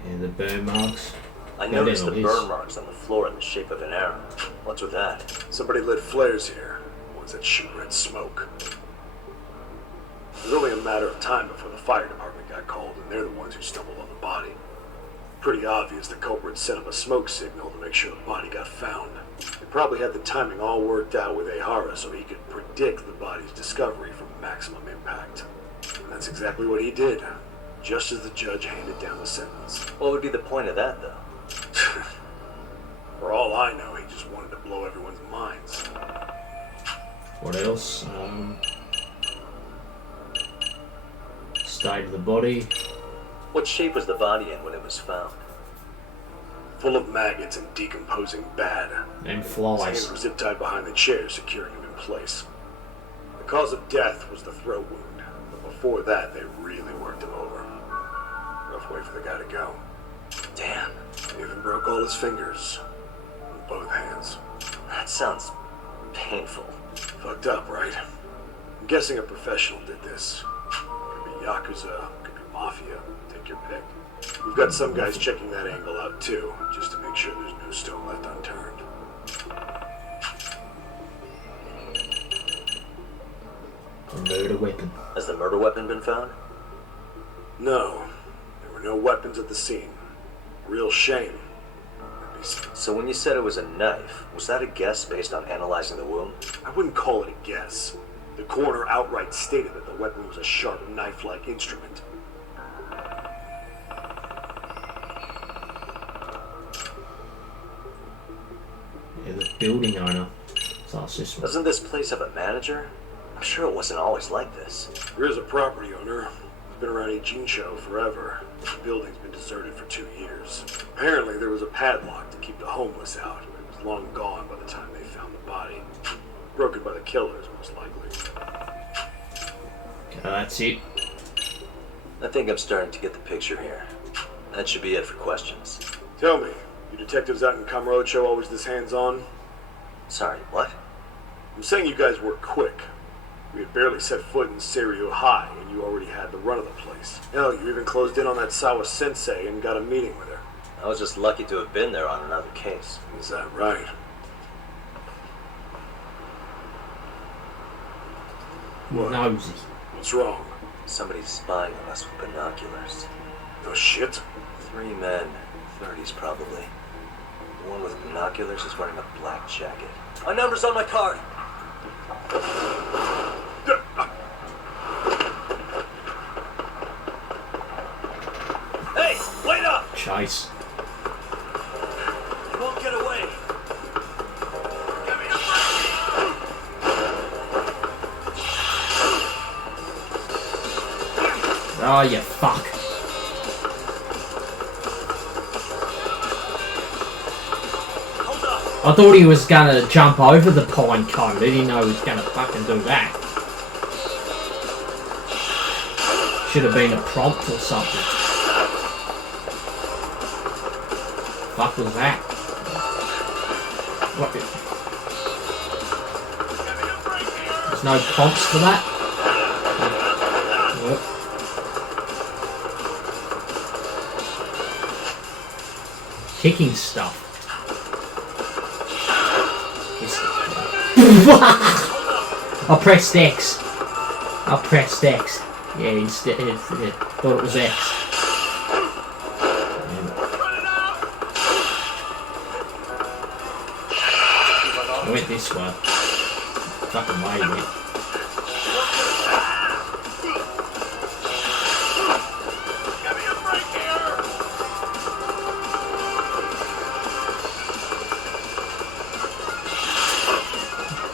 Yeah, the burn marks. I noticed the burn marks on the floor in the shape of an arrow. What's with that? Somebody lit flares here, ones that shoot red smoke. It was only a matter of time before the fire department got called, and they're the ones who stumbled on the body. Pretty obvious the culprit set up a smoke signal to make sure the body got found. They probably had the timing all worked out with Ehara so he could predict the body's discovery from maximum impact. And that's exactly what he did, just as the judge handed down the sentence. What would be the point of that, though? For all I know, he just wanted to blow everyone's minds. What else? State of the body. What shape was the body in when it was found? Full of maggots and decomposing bad. And His flies. hands were zip-tied behind the chair, securing him in place. The cause of death was the throat wound, but before that, they really worked him over. Rough way for the guy to go. Damn. He even broke all his fingers. On both hands. That sounds painful. Fucked up, right? I'm guessing a professional did this. Could be Yakuza, could be Mafia. Take your pick. We've got some guys checking that angle out too, just to make sure there's no stone left unturned. A murder weapon. Has the murder weapon been found? No. There were no weapons at the scene. Real shame. So when you said it was a knife, was that a guess based on analyzing the wound? I wouldn't call it a guess. The coroner outright stated that the weapon was a sharp knife-like instrument. Yeah, the building owner. So it's this one. Doesn't this place have a manager? I'm sure it wasn't always like this. There is a property owner. He's been around Ijincho forever. The building's been deserted for 2 years. Apparently there was a padlock to keep the homeless out, but it was long gone by the time they found the body. Broken by the killers, most likely. Okay, that's it. I think I'm starting to get the picture here. That should be it for questions. Tell me, you detectives out in Kamurocho always this hands-on? Sorry, what? I'm saying you guys work quick. We had barely set foot in Seiryu High, and you already had the run of the place. Hell, you even closed in on that Sawa Sensei and got a meeting with her. I was just lucky to have been there on another case. Is that right? What? Nosy. What's wrong? Somebody's spying on us with binoculars. No shit. 3 men, 30s probably. The one with binoculars is wearing a black jacket. My number's on my card! Hey, wait up! Chase. You won't get away. Oh, you fuck. I thought he was gonna jump over the pine cone. I didn't know he was gonna fucking do that. Should have been a prompt or something. Fuck was that? What? There's no prompts for that? What? Kicking stuff. I pressed X. I pressed X. Yeah, instead, thought it was X. I went this way. Fucking way, mate.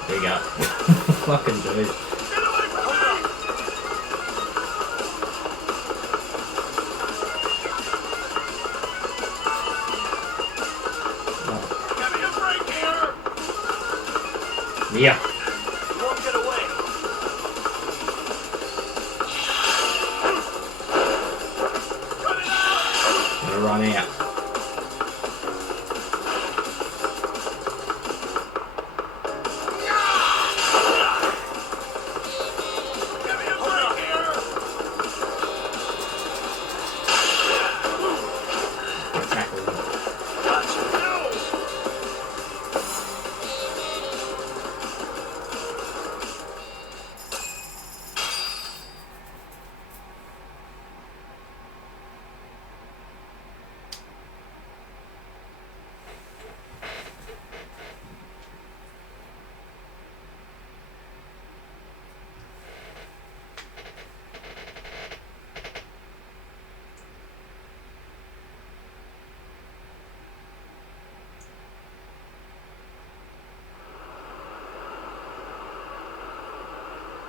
There you go. Fucking dude. here. You won't get away. Gonna run out.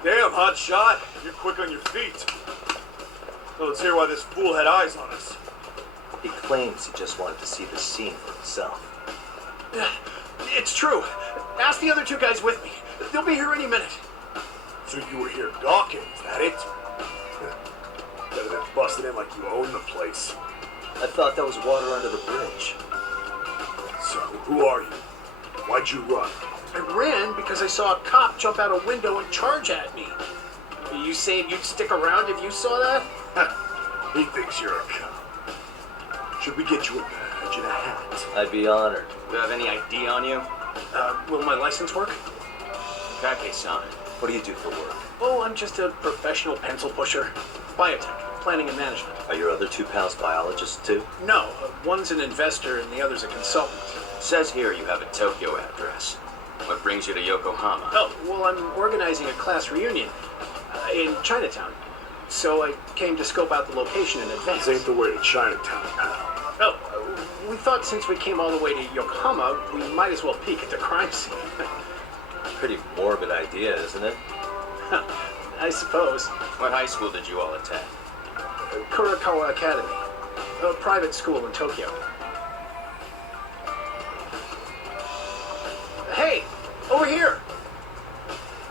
Damn, hot shot. You're quick on your feet. So let's hear why this fool had eyes on us. He claims he just wanted to see the scene for himself. It's true. Ask the other two guys with me. They'll be here any minute. So you were here gawking, is that it? Better than busting in like you own the place. I thought that was water under the bridge. So, who are you? Why'd you run? I ran because I saw a cop jump out a window and charge at me. Are you saying you'd stick around if you saw that? He thinks you're a cop. Should we get you a badge and a hat? I'd be honored. Do you have any ID on you? Will my license work? Kake-san. What do you do for work? Oh, I'm just a professional pencil pusher. Biotech, planning and management. Are your other two pals biologists too? No, one's an investor and the other's a consultant. Says here you have a Tokyo address. What brings you to Yokohama? Oh, well, I'm organizing a class reunion in Chinatown. So I came to scope out the location in advance. This ain't the way to Chinatown, pal. Oh, we thought since we came all the way to Yokohama, we might as well peek at the crime scene. Pretty morbid idea, isn't it? I suppose. What high school did you all attend? Kurakawa Academy, a private school in Tokyo. Hey, over here!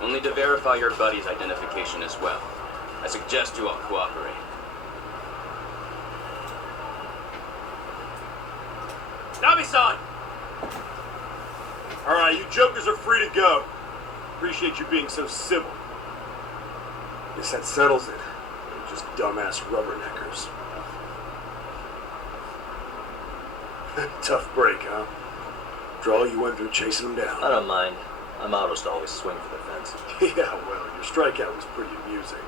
Only to verify your buddy's identification as well. I suggest you all cooperate. Nabi-san! Alright, you jokers are free to go. Appreciate you being so civil. Guess that settles it. You're just dumbass rubberneckers. Tough break, huh? After all you went through chasing them down. I don't mind. I'm almost always swing for the fence. Yeah, well, your strikeout was pretty amusing.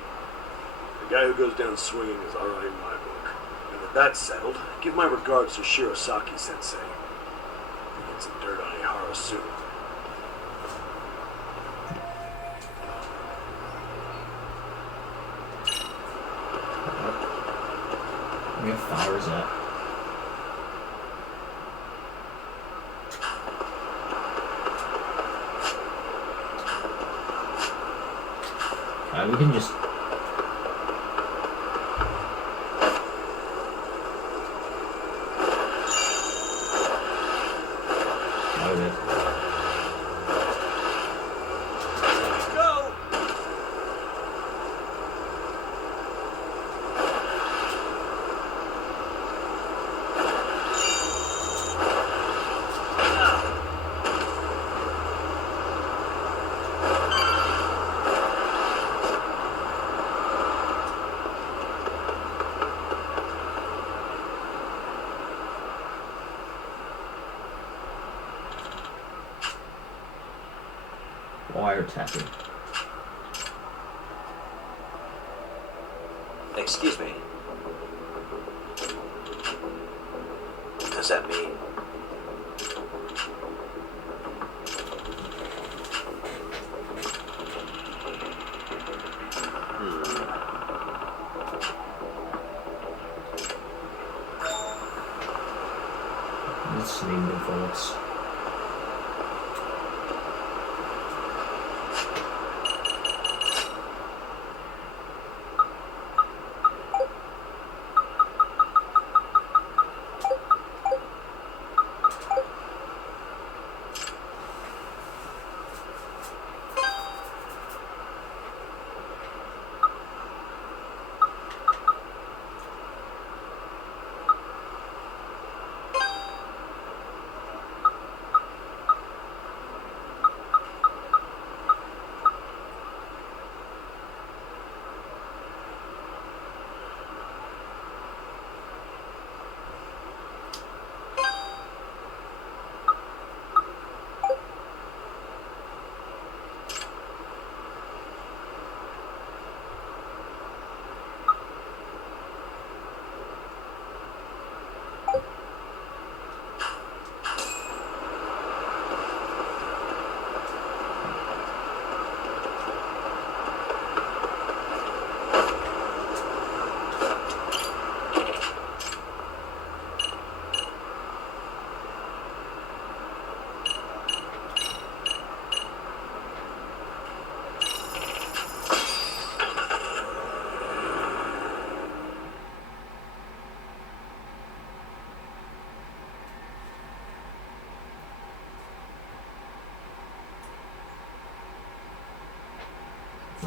The guy who goes down swinging is alright in my book. And with that settled, give my regards to Shirosaki-sensei. Get some dirt on Ihara soon. How far is that? We can just... Load it. Go! Wiretapping. Excuse me. What does that mean? Listening to thoughts.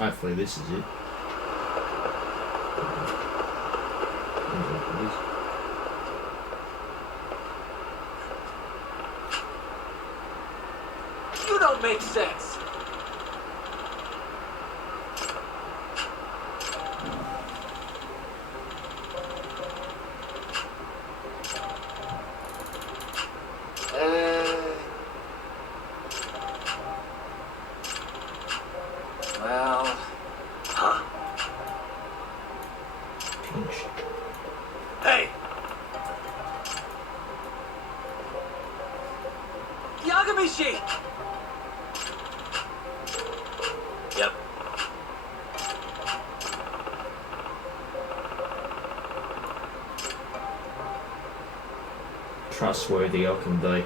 Hopefully this is it. You don't make sense. Well... Huh? Pinch. Hey! Yagami-shi! Yep. Trustworthy I can be.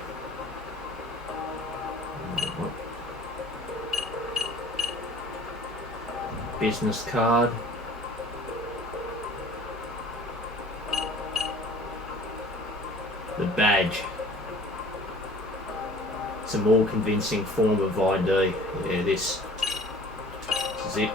Business card. The badge. It's a more convincing form of ID. Yeah, this is it.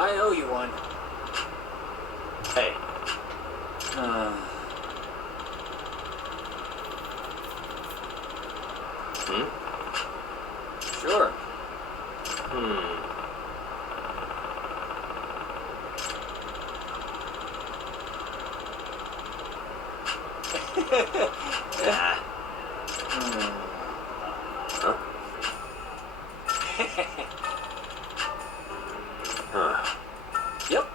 I owe you one. Hey. Sure. Nah. Huh? Huh. Yep.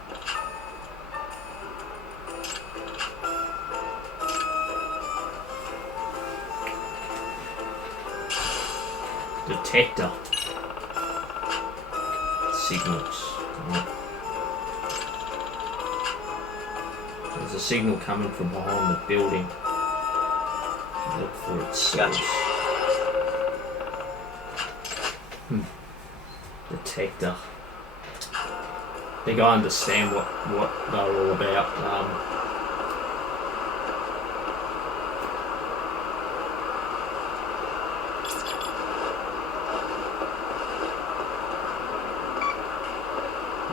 Detector. Signals. Oh. There's a signal coming from behind the building. Look for its source. Gotcha. Detector. I think I understand what they're all about.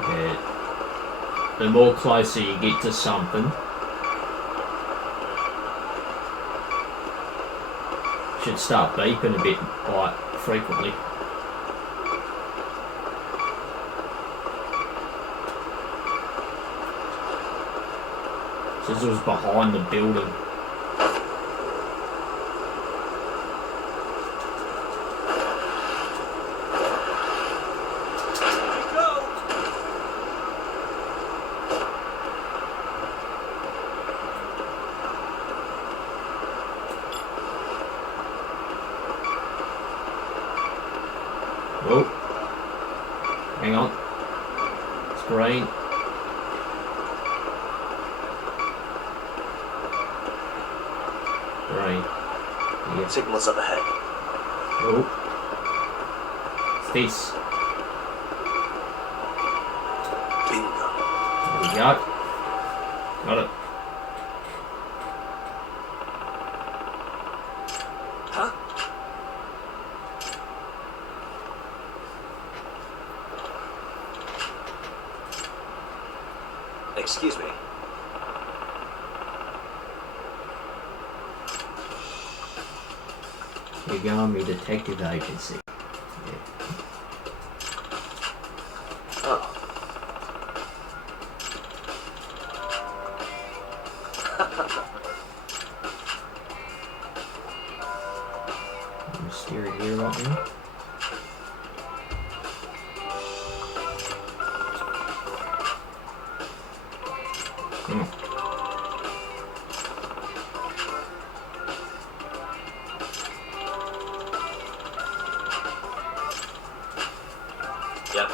Yeah. The more closer you get to something, should start beeping a bit quite frequently. Says it was behind the building. Oh, hang on. It's green. Green. Yeah. Signals up ahead. Oh. It's this. Bingo. There we go. Got it. Huh? Excuse me. Yagami Detective Agency. Oh. I'm steer it here right now. Yep.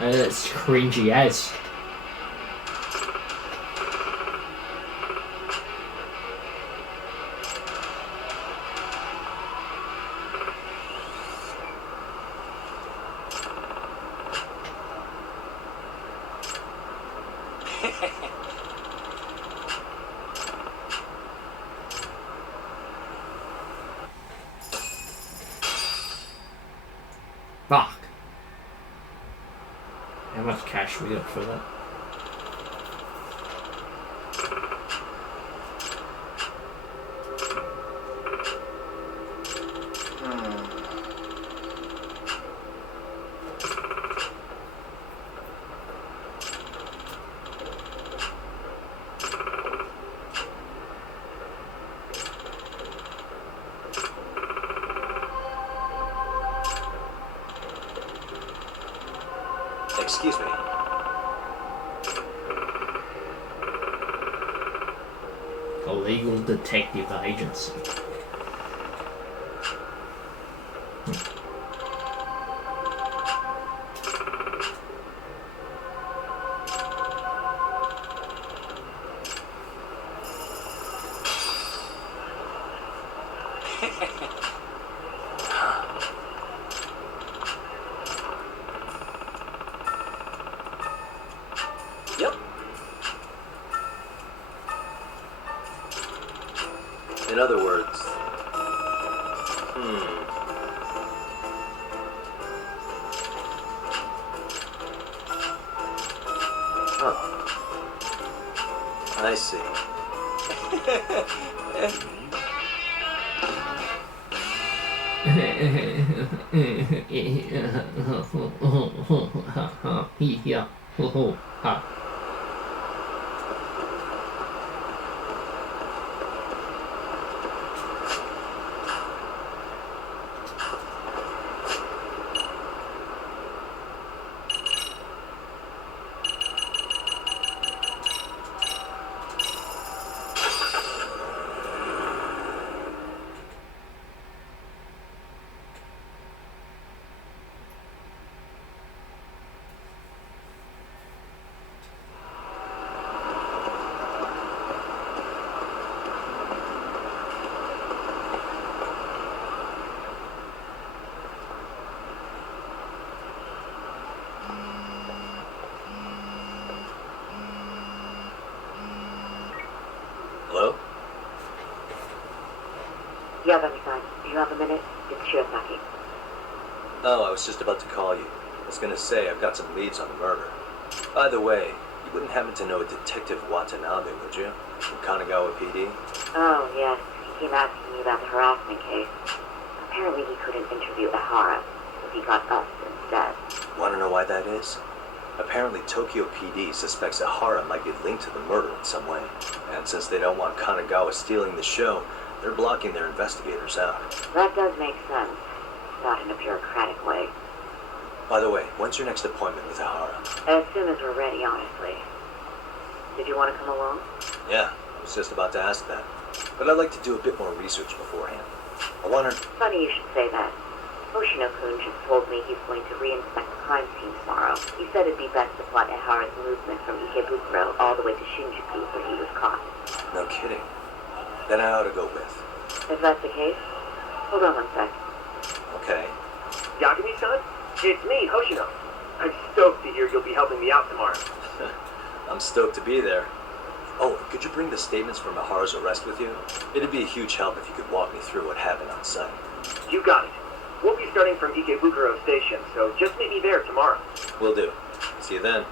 It's cringy as. Fuck. How much cash we got for that? Excuse me. Illegal detective agency. Yep. In other words, Huh. I see. Hello? Yagami-san, do you have a minute? It's Shiozaki. Oh, I was just about to call you. I was gonna say I've got some leads on the murder. By the way, you wouldn't happen to know a Detective Watanabe, would you? From Kanagawa PD? Oh, yes. He came asking me about the harassment case. Apparently he couldn't interview Ahara, so he got us instead. Wanna know why that is? Apparently Tokyo PD suspects Ahara might be linked to the murder in some way. And since they don't want Kanagawa stealing the show, they're blocking their investigators out. That does make sense. Not in a bureaucratic way. By the way, when's your next appointment with Ahara? As soon as we're ready, honestly. Did you want to come along? Yeah, I was just about to ask that. But I'd like to do a bit more research beforehand. I wanna... Funny you should say that. Hoshino-kun just told me he's going to re-inspect the crime scene tomorrow. He said it'd be best to plot Ahara's movement from Ikebukuro all the way to Shinjuku where he was caught. No kidding. Then I ought to go with. If that's the case, hold on one sec. Okay. Yagami-san? It's me, Hoshino. I'm stoked to hear you'll be helping me out tomorrow. I'm stoked to be there. Oh, could you bring the statements from Ahara's arrest with you? It'd be a huge help if you could walk me through what happened on site. You got it. We'll be starting from Ikebukuro Station, so just meet me there tomorrow. Will do. See you then.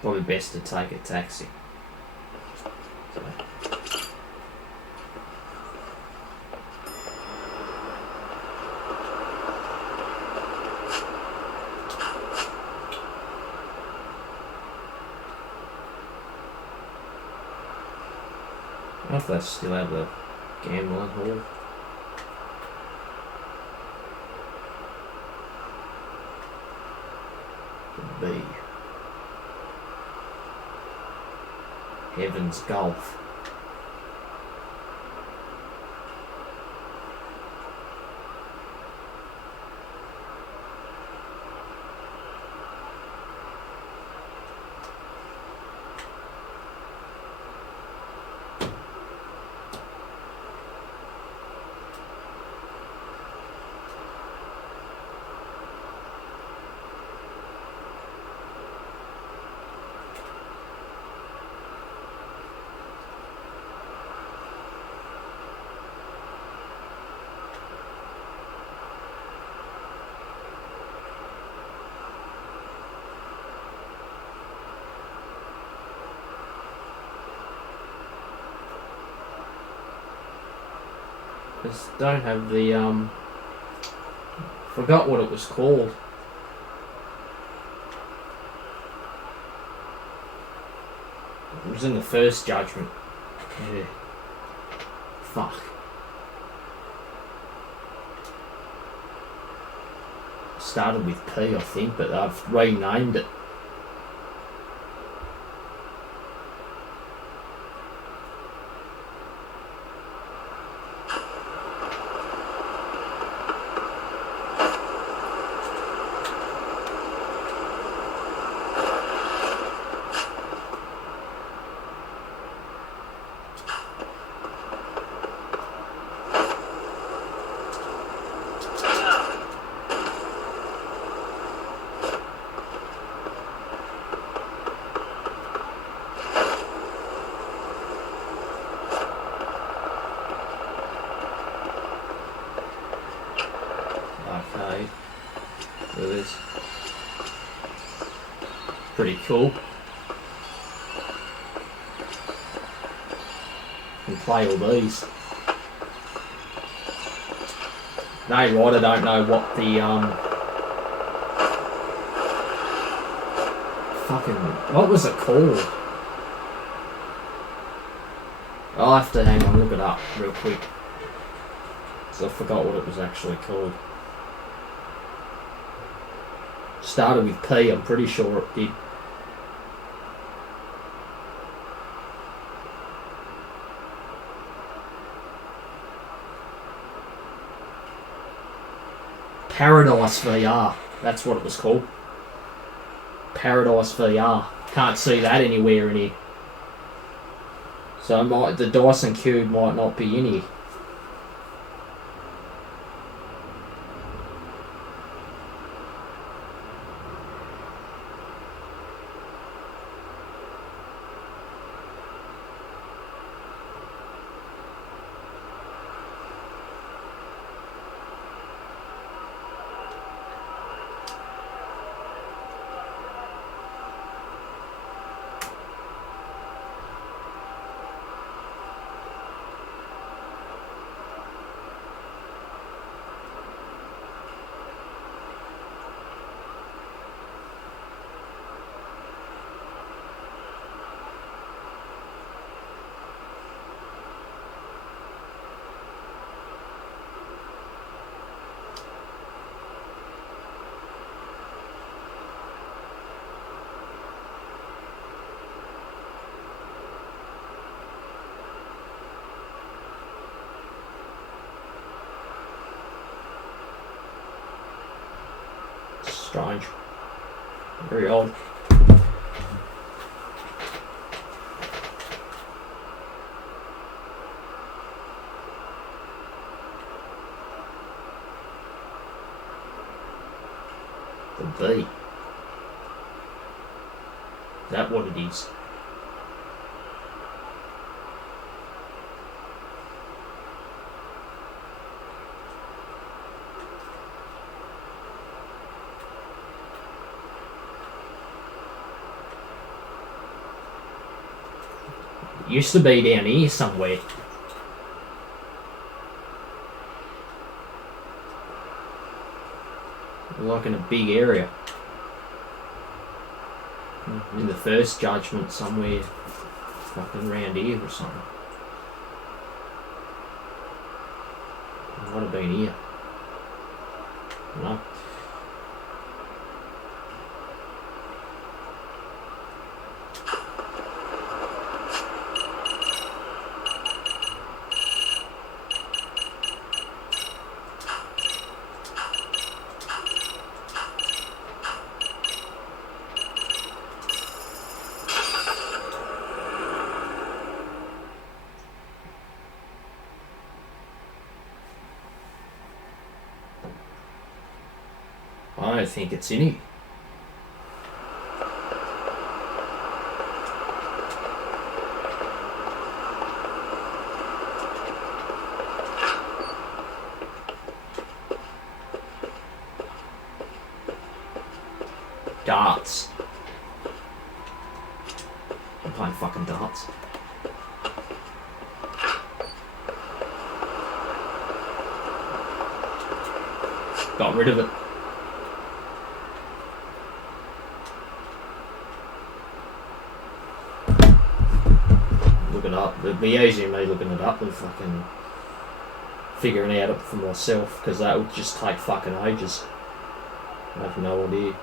Probably best to take a taxi. I don't know if they still have the gambling hall. Could be. Heaven's Golf. Just don't have the forgot what it was called. It was in the first Judgment. Yeah. Fuck. Started with P, I think, but I've renamed it. Okay. There it is. Pretty cool. Can play all these. No, right, I don't know what the fucking, what was it called? I'll have to hang on, look it up real quick. So I forgot what it was actually called. Started with P, I'm pretty sure it did. Paradise VR, that's what it was called. Paradise VR. Can't see that anywhere in here. So the Dyson Cube might not be in here. Strange. Very odd. The V. Is that what it is? It used to be down here somewhere. Like in a big area. In the first judgment somewhere fucking round here or something. It might have been here. No. I don't think it's in here. Darts. I'm playing fucking darts. Got rid of it. Look it up. It'd be easier me looking it up than fucking figuring it out for myself, because that would just take fucking ages. I have no idea.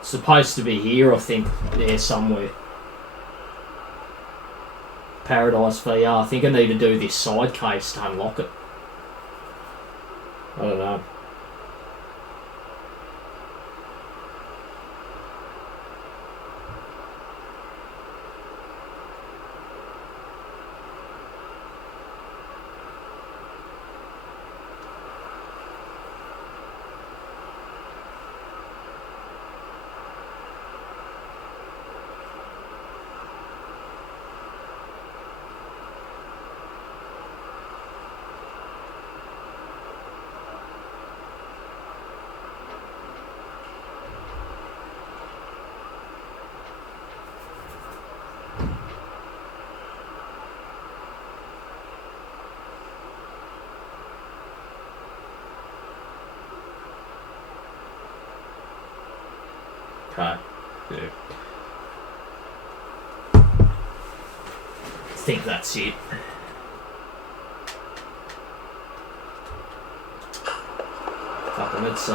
Supposed to be here, I think, there somewhere. Paradise VR. I think I need to do this side case to unlock it. I don't know. Okay. Yeah. I think that's it. Fucking let's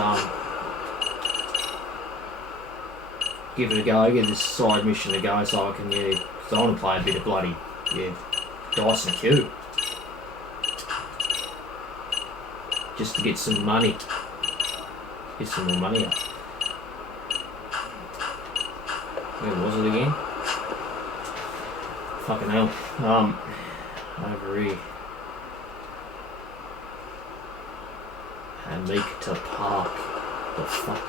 give it a go, give this side mission a go so I can, yeah, because I want to play a bit of bloody, yeah, dice and Q. Just to get some money. Get some more money up. Where was it again? Fucking hell. Over here. And Meekta Park. The fuck?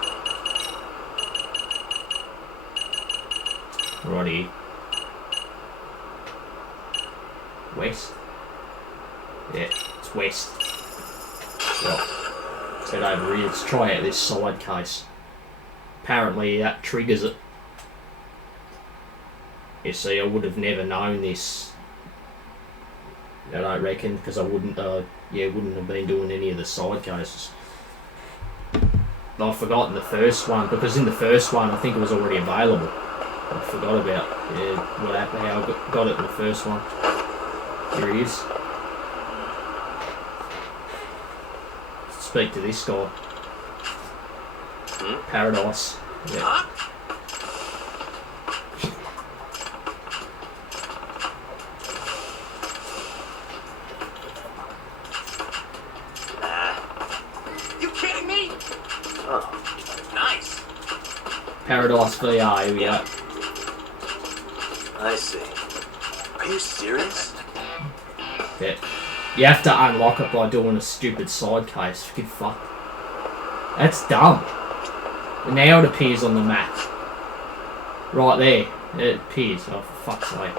Righty. West? Yeah, it's west. Well, let's head over here. Let's try out this side case. Apparently that triggers it. You see, I would have never known this. I don't reckon, because I wouldn't, wouldn't have been doing any of the side cases. I've forgotten the first one, because in the first one I think it was already available. I forgot about what happened, how I got it in the first one. Here he is. Speak to this guy. Paradise. Yeah. You kidding me? Oh, Nice. Paradise VR, here we go. I see. Are you serious? Yeah. You have to unlock it by doing a stupid side case. Give fuck. That's dumb. Now it appears on the map. Right there. It appears. Oh, for fuck's sake.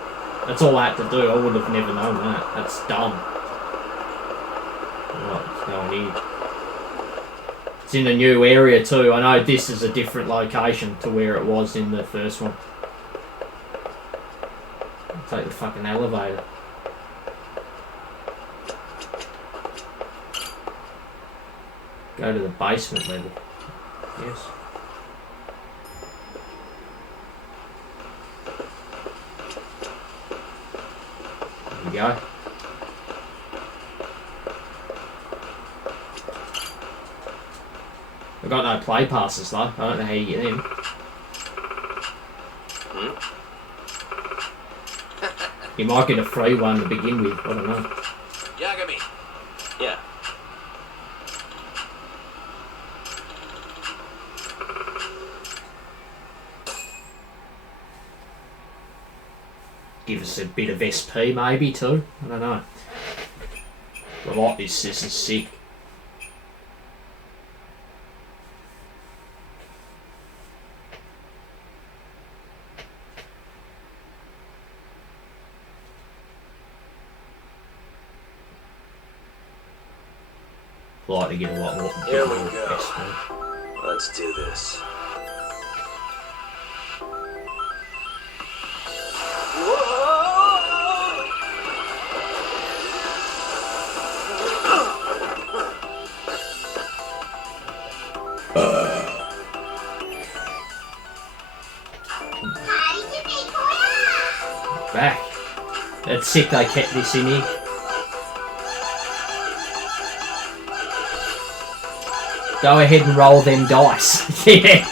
That's all I had to do. I would have never known that. That's dumb. Right, let's go in here. It's in a new area too. I know this is a different location to where it was in the first one. I'll take the fucking elevator. Go to the basement level. Yes. There we go. I've got no play passes though. I don't know how you get in. You might get a free one to begin with. I don't know. Yagami. Yeah. Give us a bit of SP maybe too. I don't know. I like this. This is sick. I like to get a lot more. Here we go. Let's do this. Back. That's sick they kept this in here. Go ahead and roll them dice. Yeah.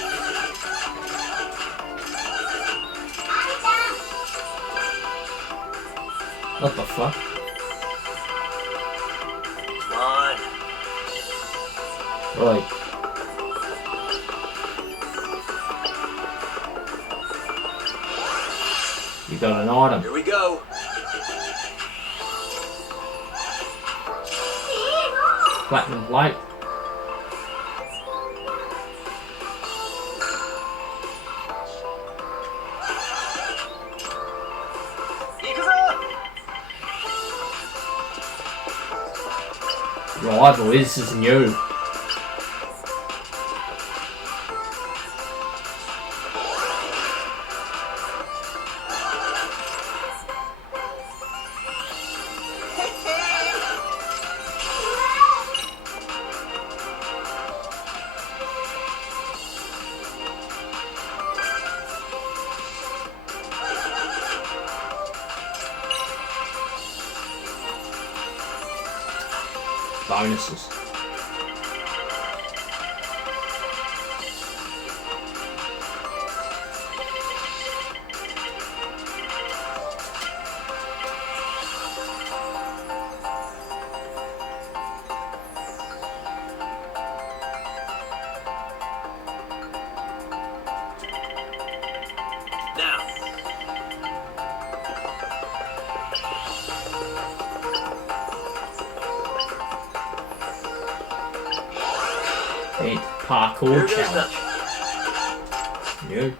What the fuck? Come on. Right. You got an item. Here we go. Platinum plate. Rival, this is new. Bonuses. Hit parkour challenge. Nope.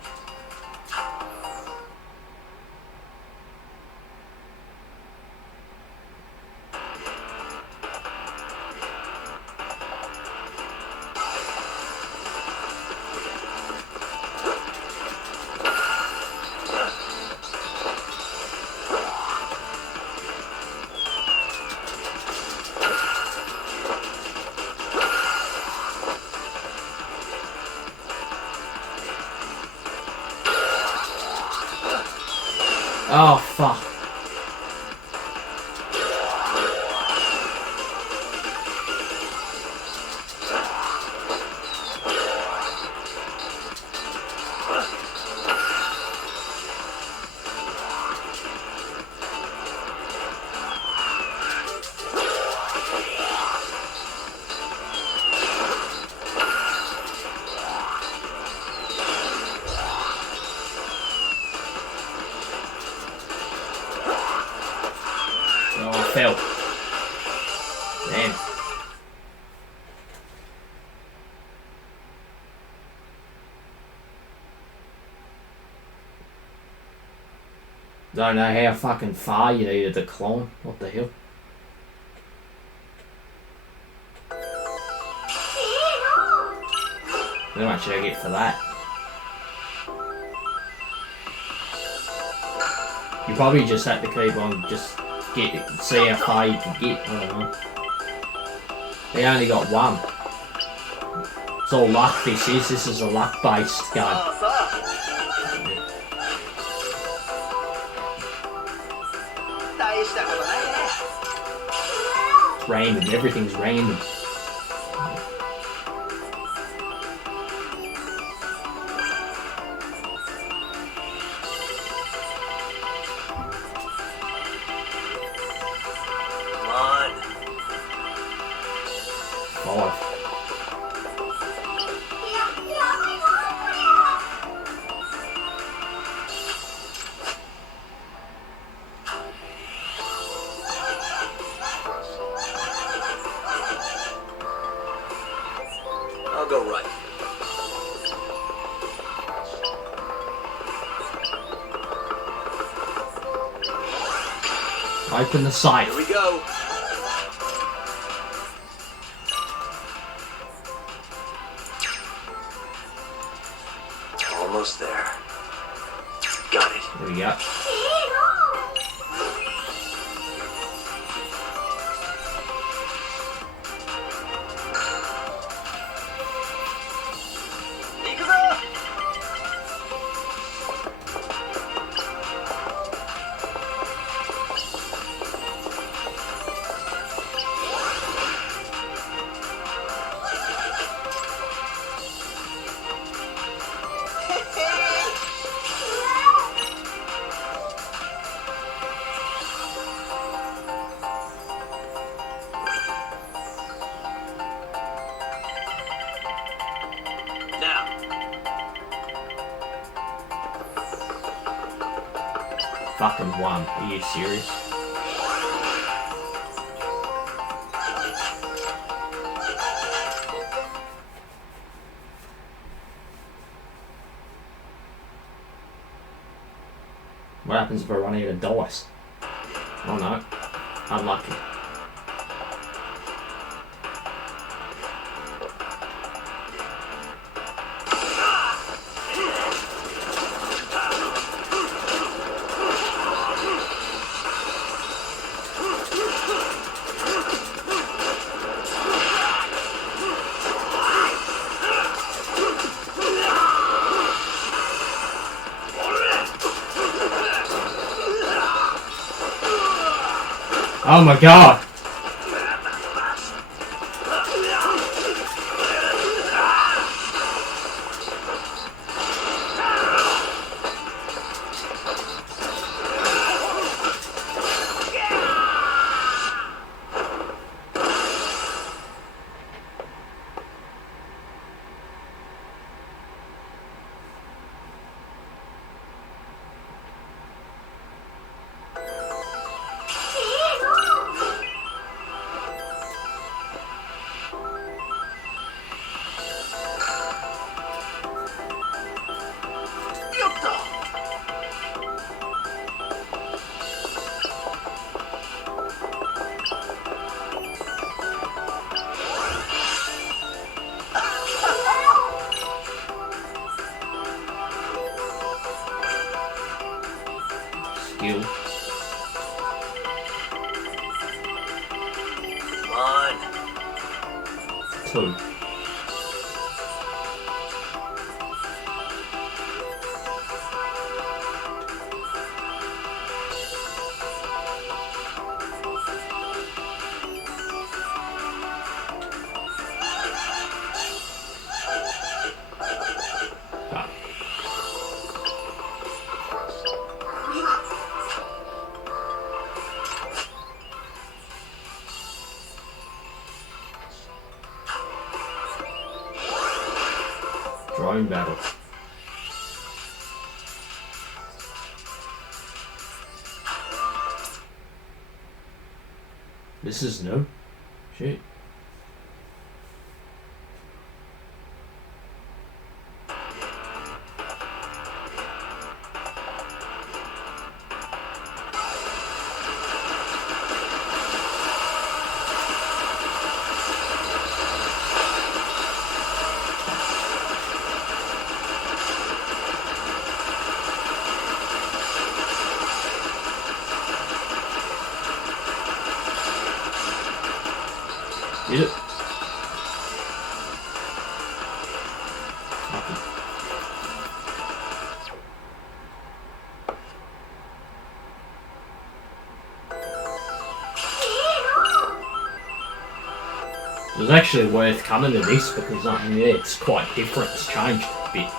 Oh, fuck. Oh, I fell. Damn. Don't know how fucking far you needed to climb. What the hell? How much did I get for that? You probably just have to keep on just see how far you can get. I don't know. They only got one. It's all luck this is. This is a luck based game. Random, everything's random. I'll go right. Open the safe. Here we go. Almost there. Got it. There we go. Fucking one. Are you serious? What happens if I run out of dice? Oh no. Unlucky. Oh my god! heal. Come on. 2. Drone battle. This is new. Shit. Did it? It was actually worth coming to this because yeah, it's quite different. It's changed a bit.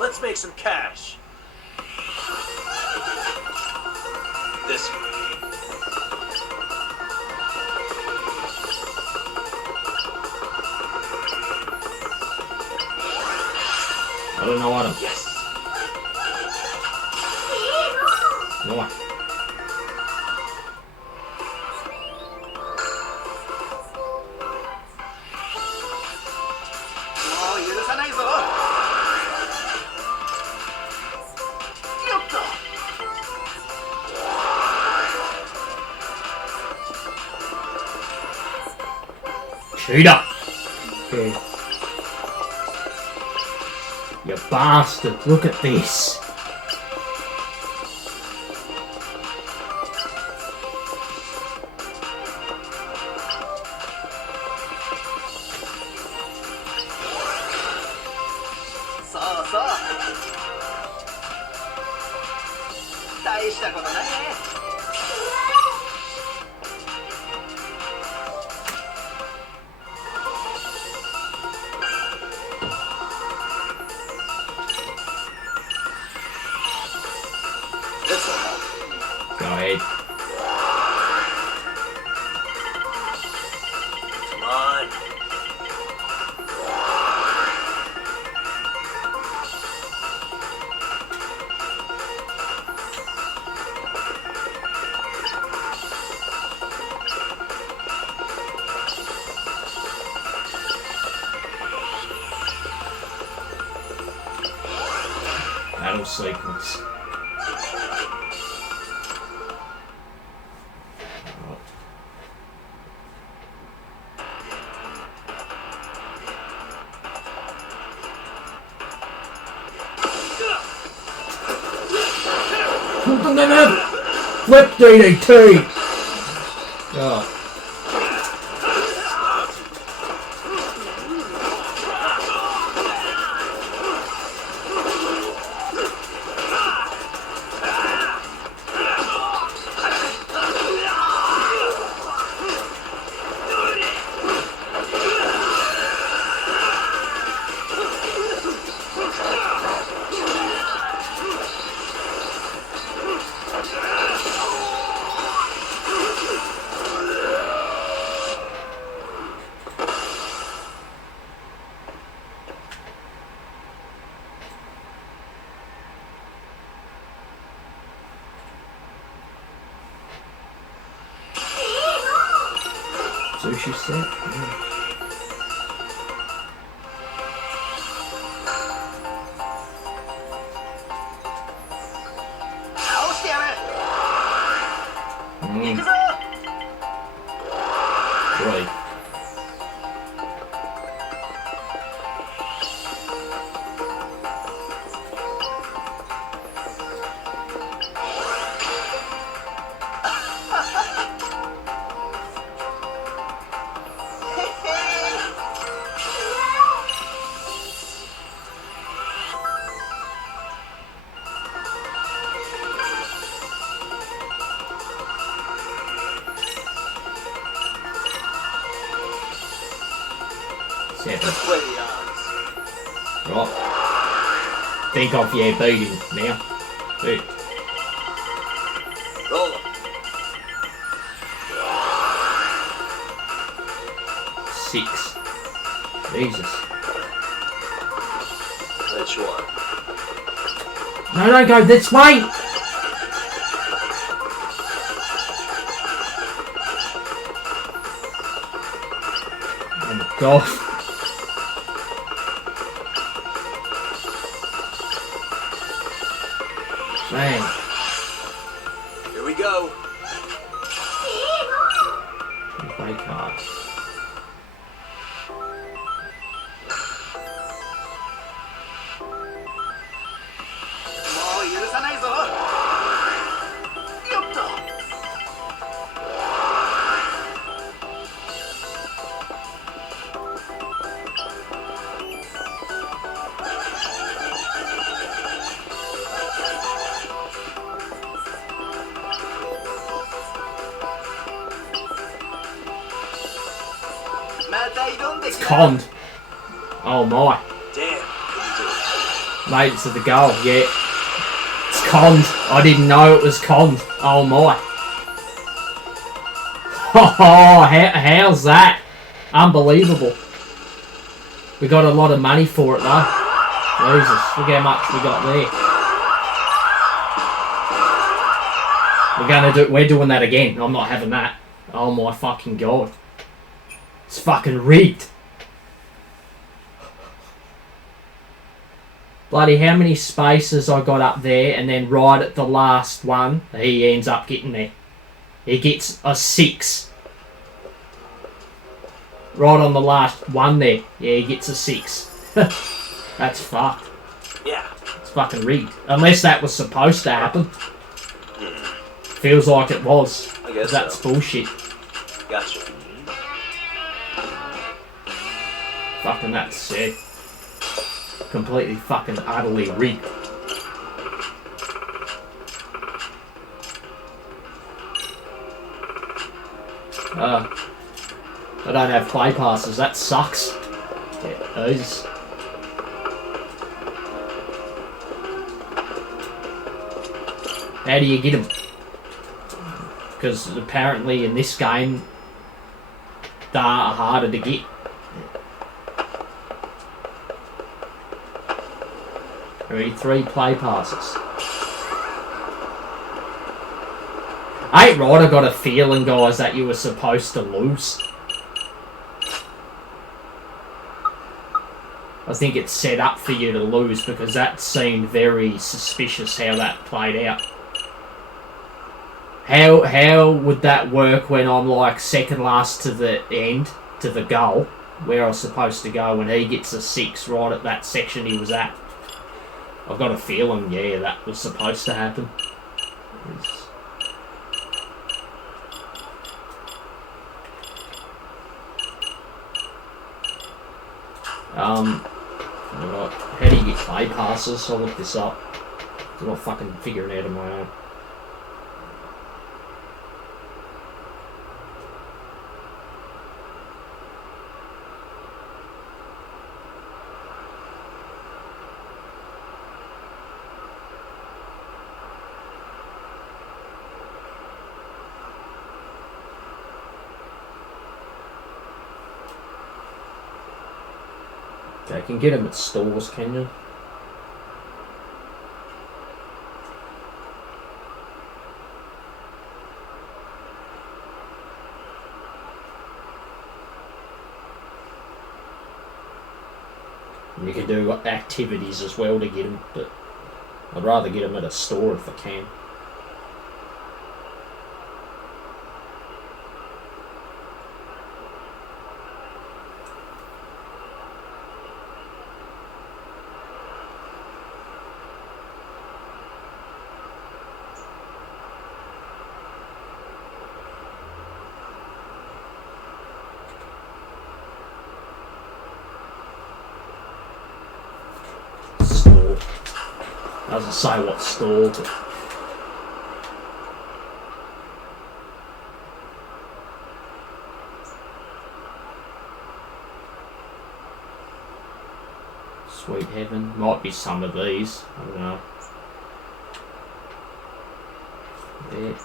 Let's make some cash. This way. I don't know what I'm. Yes. No. Cheater! Okay. You bastard, look at this! Go ahead. Come on. Battle sequence. Flip DDT! Oh. Sushi set. Mm. Right. Let's play the odds. Right. Think of your beating now. Hey. Roll 'em. 6. Jesus. Which one? No, don't go this way! Oh my god. Man. Here we go. Play cards. It's conned. Oh my. Damn. Made it to the goal, yeah. It's conned. I didn't know it was conned. Oh my. Oh, how's that? Unbelievable. We got a lot of money for it though. Jesus, look how much we got there. We're doing that again. I'm not having that. Oh my fucking god. It's fucking rigged. Bloody how many spaces I got up there, and then right at the last one, he ends up getting there. He gets a 6. Right on the last one there. Yeah, he gets a 6. That's fucked. Yeah. It's fucking rigged. Unless that was supposed to happen. Feels like it was. I guess that's so. bullshit. Gotcha. Fucking that's sick. Completely fucking utterly rigged. I don't have play passes. That sucks. Yeah, Jesus. How do you get them? Because apparently in this game, they are harder to get. I need 3 play passes. Ain't right, I got a feeling, guys, that you were supposed to lose. I think it's set up for you to lose because that seemed very suspicious how that played out. How would that work when I'm like second last to the end, to the goal, where I was supposed to go, when he gets a 6 right at that section he was at? I've got a feeling, yeah, that was supposed to happen. Right. How do you get play passes? I'll look this up. I'm not fucking figuring it out on my own. I can get them at stores, can you? And you can do activities as well to get them, but I'd rather get them at a store if I can. Doesn't say what store, but Sweet Heaven. Might be some of these. I don't know. There.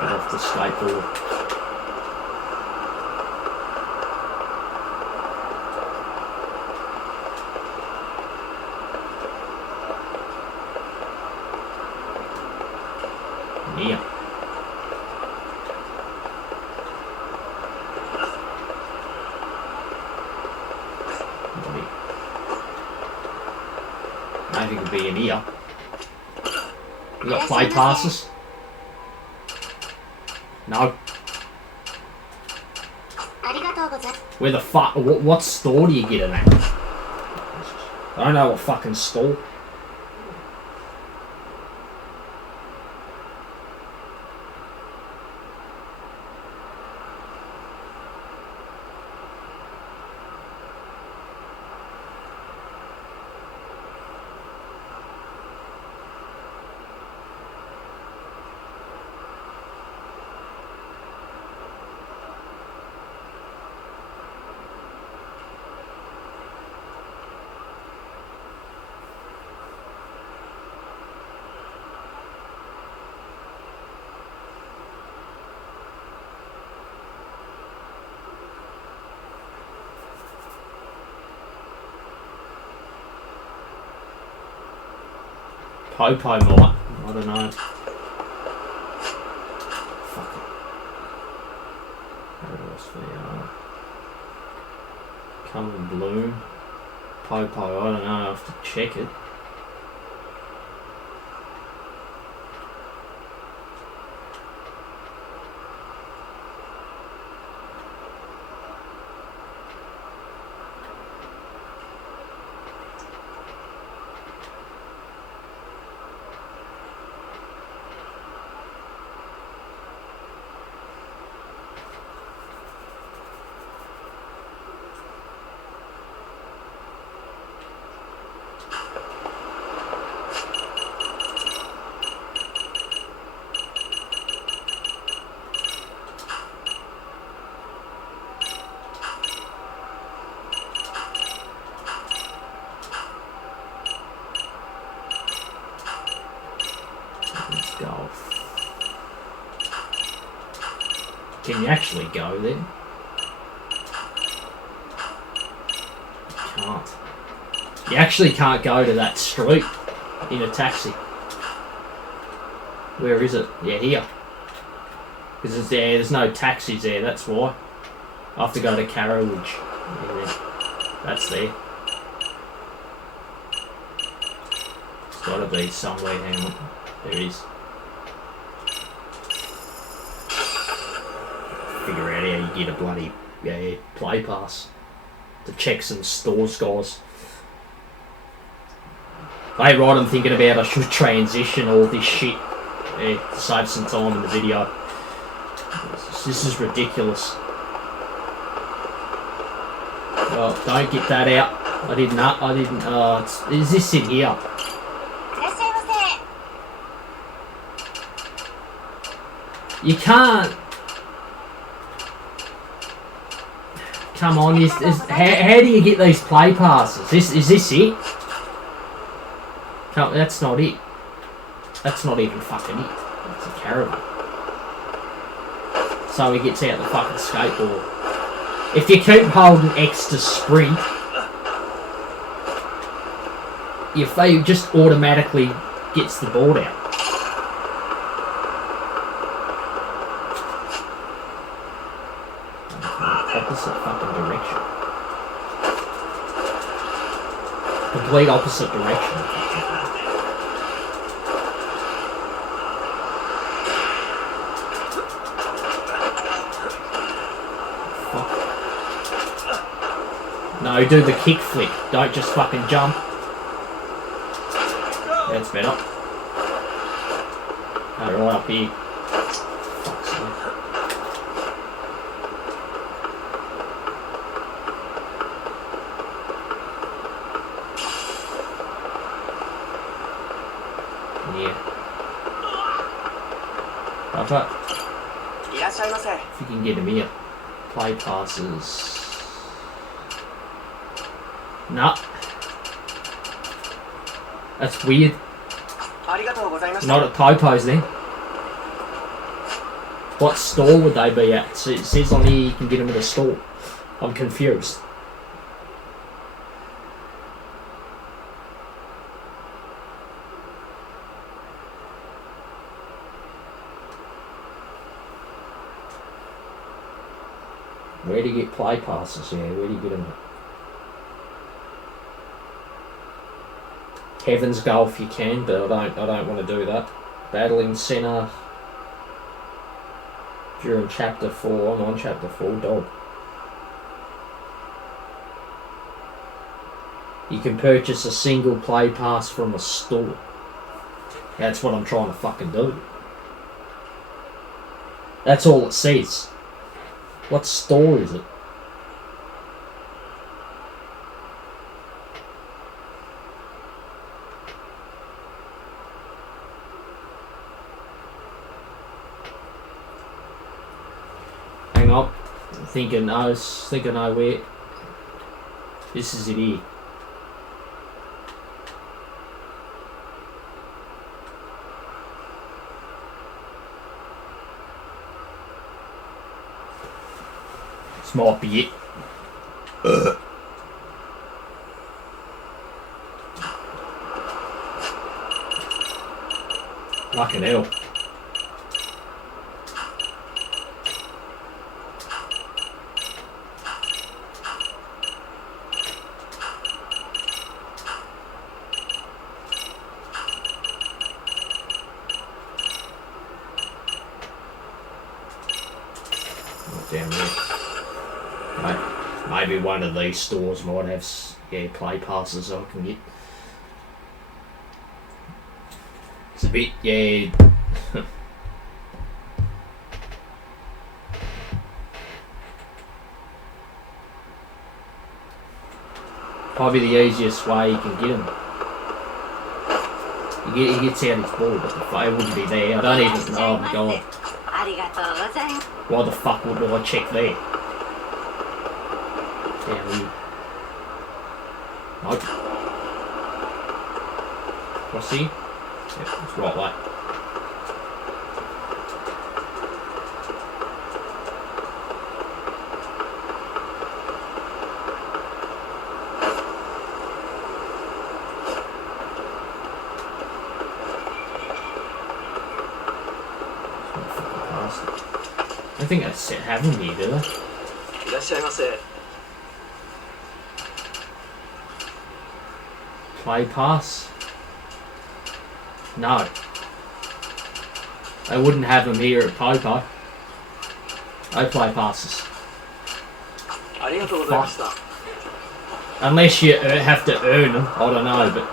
Off the skateboard. Yeah. Maybe it could be in here. You got play passes? No. Where the fuck? What store do you get in at? I don't know what fucking store. Popo might. I don't know. Fuck it. What else we are? Come and Bloom. Popo, I don't know. I have to check it. Can you actually go there? Can't. You actually can't go to that street in a taxi. Where is it? Yeah, here. Because there's no taxis there, that's why. I have to go to Carrowridge. Yeah, that's there. It's gotta be somewhere, hang on. There is. Figure out how you get a bloody play pass to check some stores, guys. Hey, right, I'm thinking about I should transition all this shit to save some time in the video. This is ridiculous. Oh, don't get that out. I didn't. Is this in here? You can't. Come on, how do you get these play passes? Is this it? No, that's not it. That's not even fucking it. It's a caravan. So he gets out the fucking skateboard. If you keep holding X to sprint, Your fave just automatically gets the board out. Opposite fucking direction. Complete opposite direction. Fuck. No, do the kick flick. Don't just fucking jump. That's better. No, right up here. Fuck's sake. Yeah. Papa. If you can get him here. Play passes. Nah. That's weird. Not at Popo's then. What store would they be at? So it says on here you can get them at a store. I'm confused. Where do you get play passes? Yeah, where do you get them? Heaven's Golf you can, but I don't want to do that. Battling Centre during Chapter 4. I'm on Chapter 4, dog. You can purchase a single play pass from a store. That's what I'm trying to fucking do. That's all it says. What store is it? Hang on. I was thinking I wait. This is it here. This might be it. Fucking hell. Down there. Maybe one of these stores might have play passes I can get. It's a bit, probably the easiest way you can get them. He gets out his ball, but the phone wouldn't be there. I don't even know. Oh my god. Why the fuck would I check there? Down here. Nope. What's he? Yep, it's right way. I think I said having me, did I? Play pass? No. They wouldn't have them here at Popo. No play passes. Fuck. Unless you have to earn them, I don't know, but...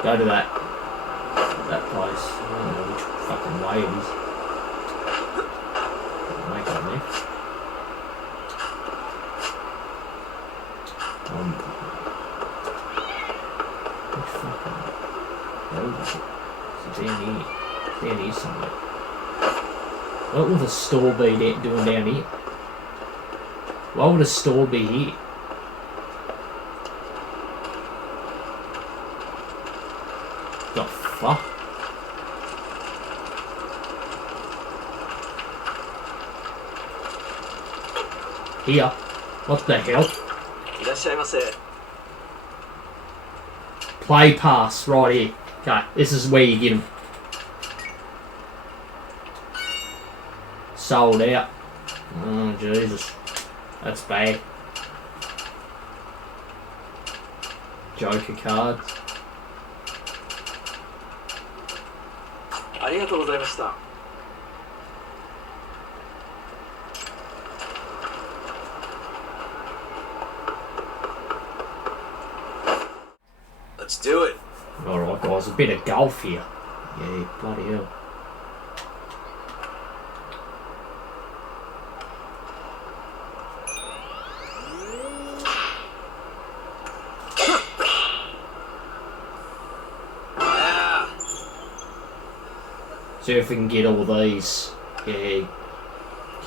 Go to that place. I don't know which fucking way it is. Make it left. Which fucking road is it? It's down here. It's down here somewhere. What would a store be doing down here? Why would a store be here? The fuck? Here? What the hell? いらっしゃいませ。 Play pass right here. Okay, this is where you get them. Sold out. Oh, Jesus. That's bad. Joker cards. ありがとうございました。 Let's do it. Alright guys, a bit of golf here. Yeah, bloody hell. See if we can get all these. Yeah,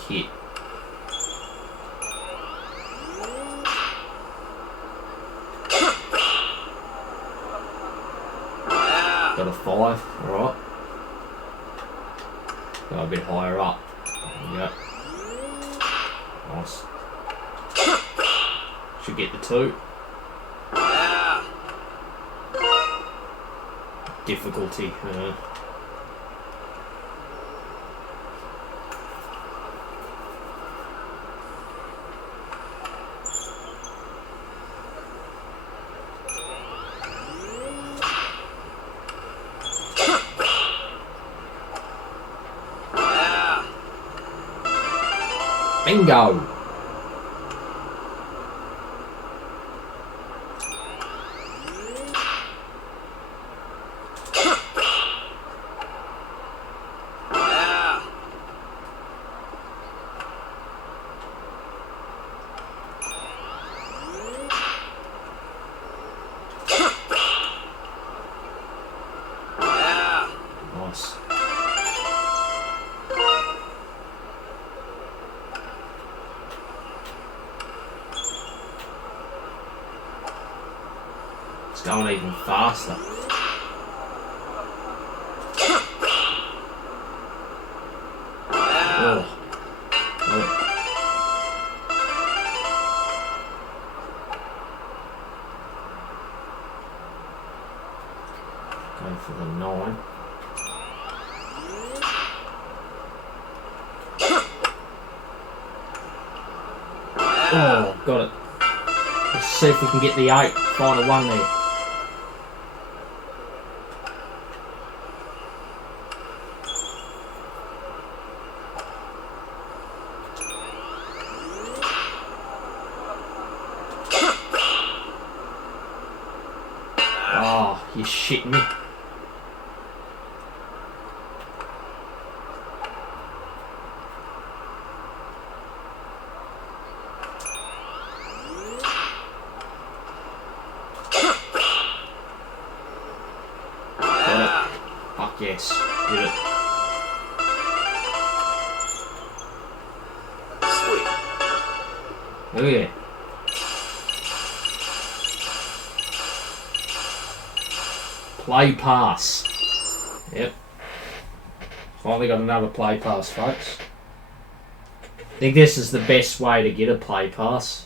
hit. Got a 5, alright. Go a bit higher up. There we go. Nice. Should get the 2. Difficulty. Bingo! Nice. It's going even faster. Oh. Oh. Go for the 9. Oh, got it. Let's see if we can get the 8. Final one there. Oh, you're shitting me. Fuck yes, did it. Sweet. Oh yeah. Play pass. Yep. Finally got another play pass, folks. I think this is the best way to get a play pass.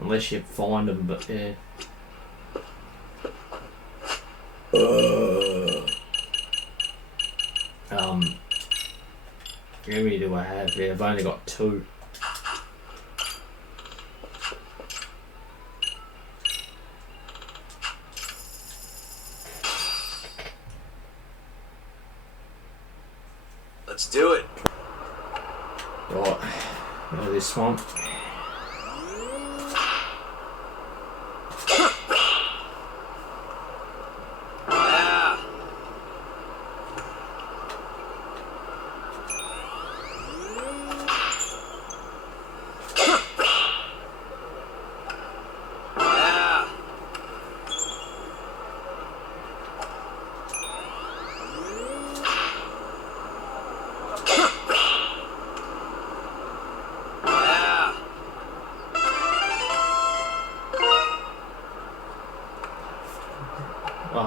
Unless you find them, but yeah. How many do I have? Yeah, I've only got 2. Let's do it. Right, go this one.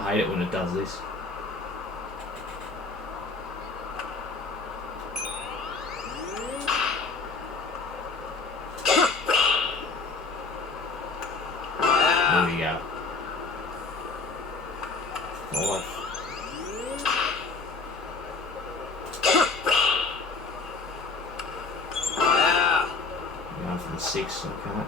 hate it when it does this. There we go. 5. Going for the 6, okay.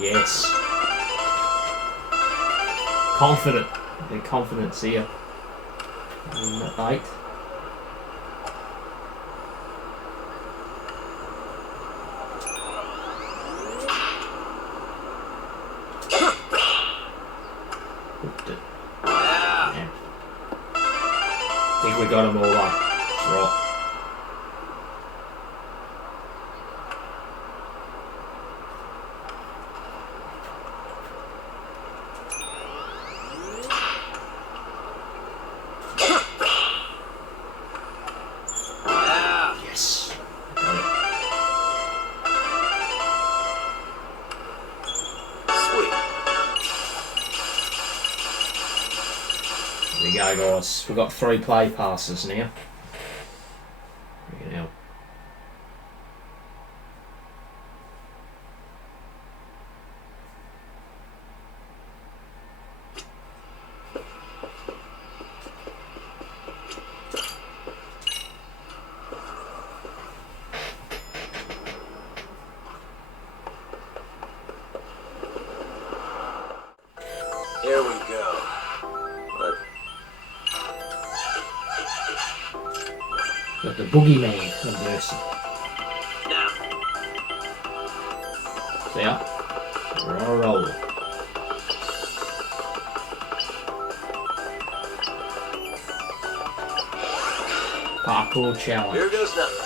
Yes. Confident. The confidence here. And 8. Hooked it. Yeah. I think we got them all up. That's right. Guys, we've got 3 play passes now. Here we go. Got the boogeyman of mercy. Now. See ya. Roll. Parkour challenge. Here goes nothing.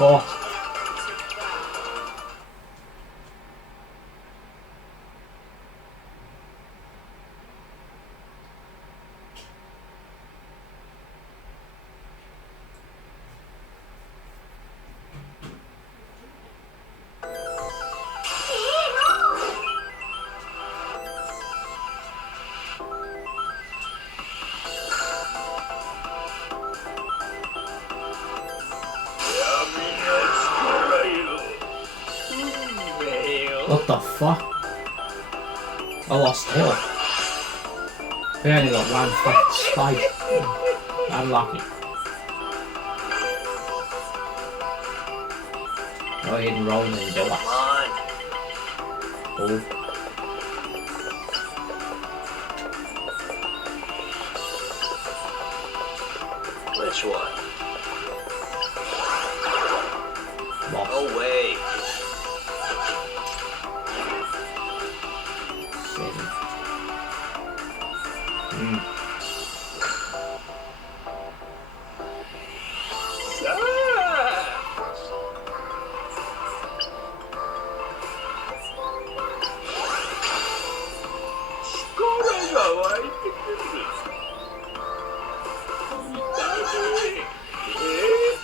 Oh. What the fuck? I lost health. We only got 1 fucking space. Unlucky. Go ahead and roll and then do it. Ball. Which one? Lost. No way. 7.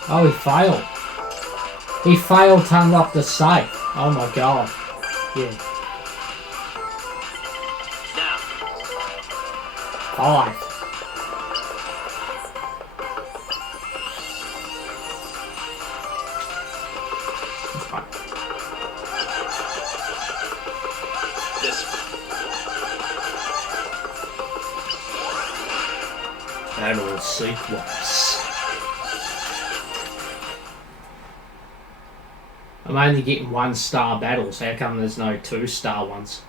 Oh, he failed. He failed to unlock the safe. Oh my god. Yeah. Now. 5. This Battle sequence. I'm only getting 1-star battles. How come there's no 2-star ones?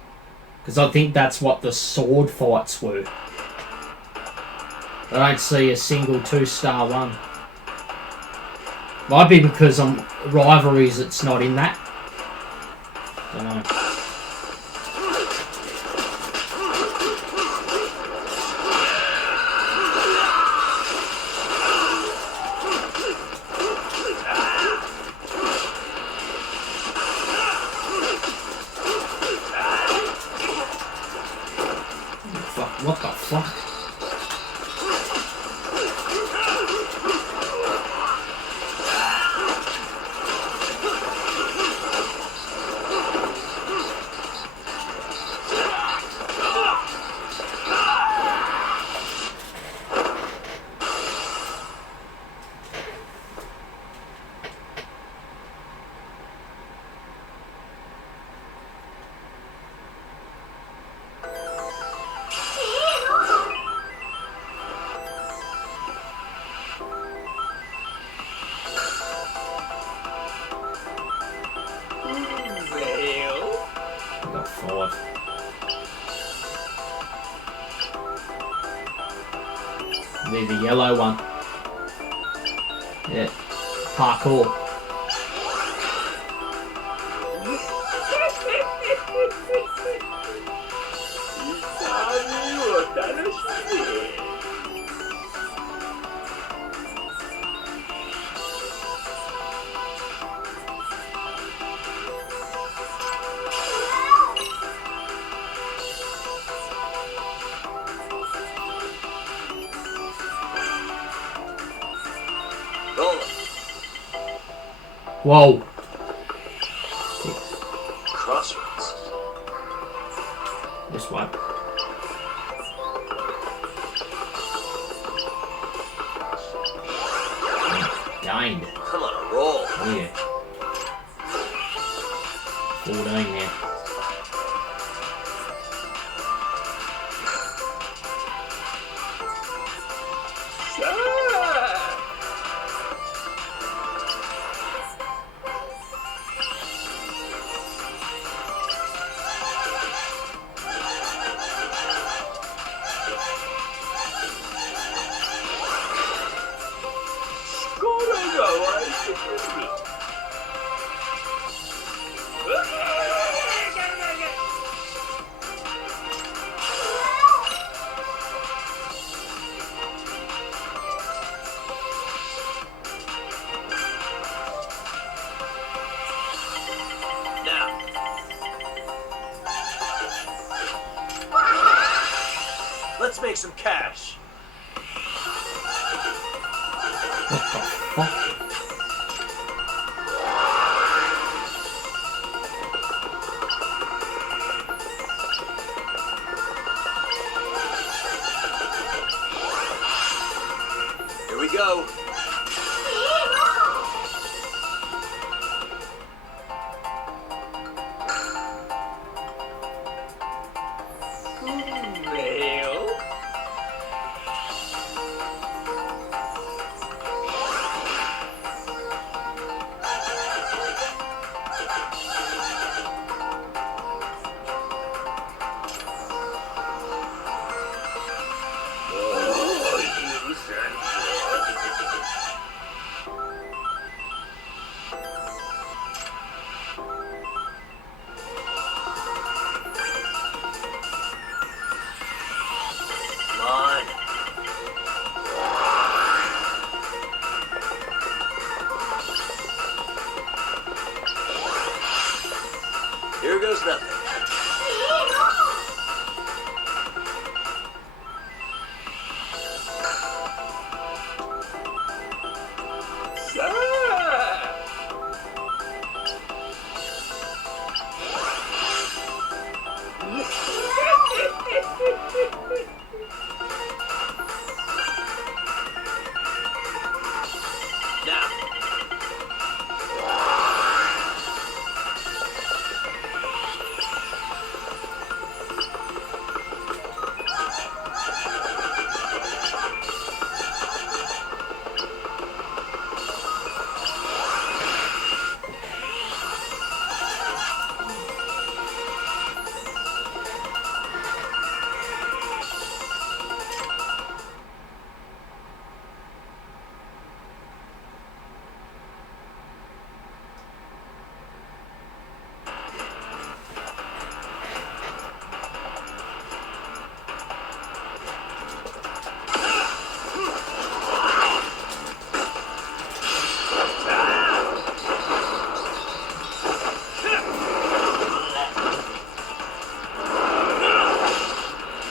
Because I think that's what the sword fights were. I don't see a single 2-star one. Might be because I'm rivalries. It's not in that. Don't know. What the fuck? Got 5. Need the yellow one. Yeah. Parkour. Whoa. Crossroads. This one. Gained. I'm on a roll. Oh yeah. 14 now. Let's make some cash. Here we go. Here goes nothing.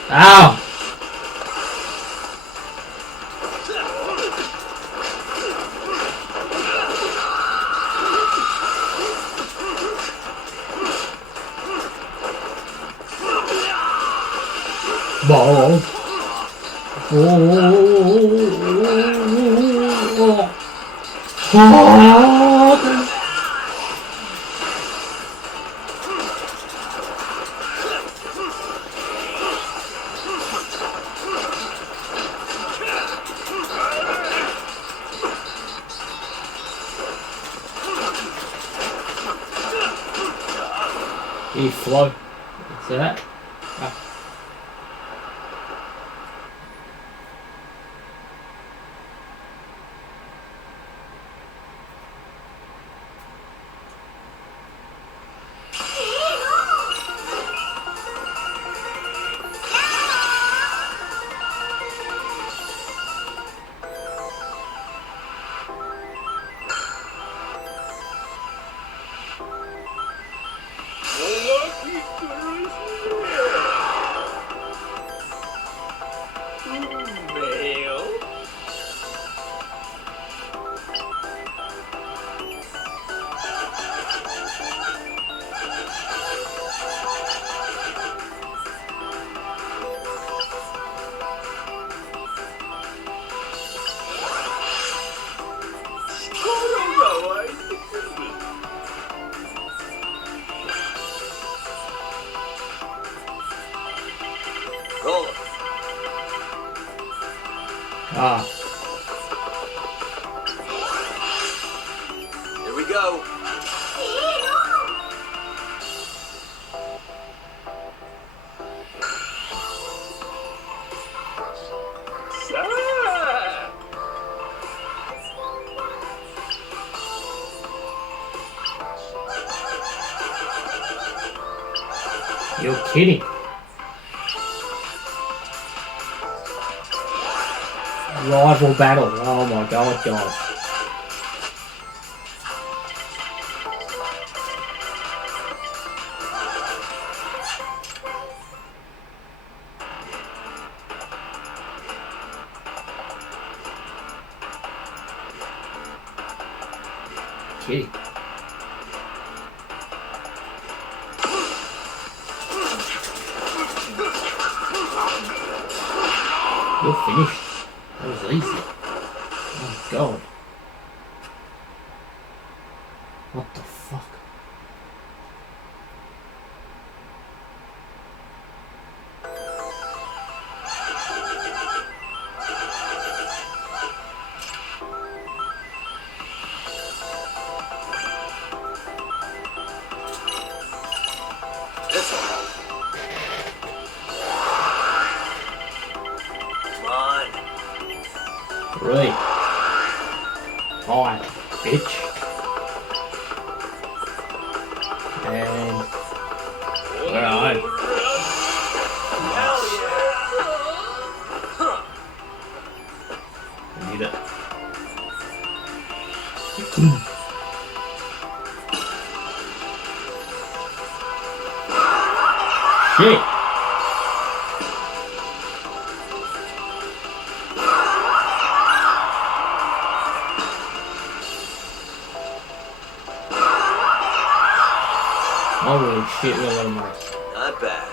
Ow! Ball. He flow. See that? Ah. Ah. Here we go. You're kidding. Rival battle. Oh my god, guys. Kidding. You're finished. That was easy. Oh god. What the fuck? Right. Hi, bitch. And where are I? I need it. Shit. Holy shit, what a nice. Not bad.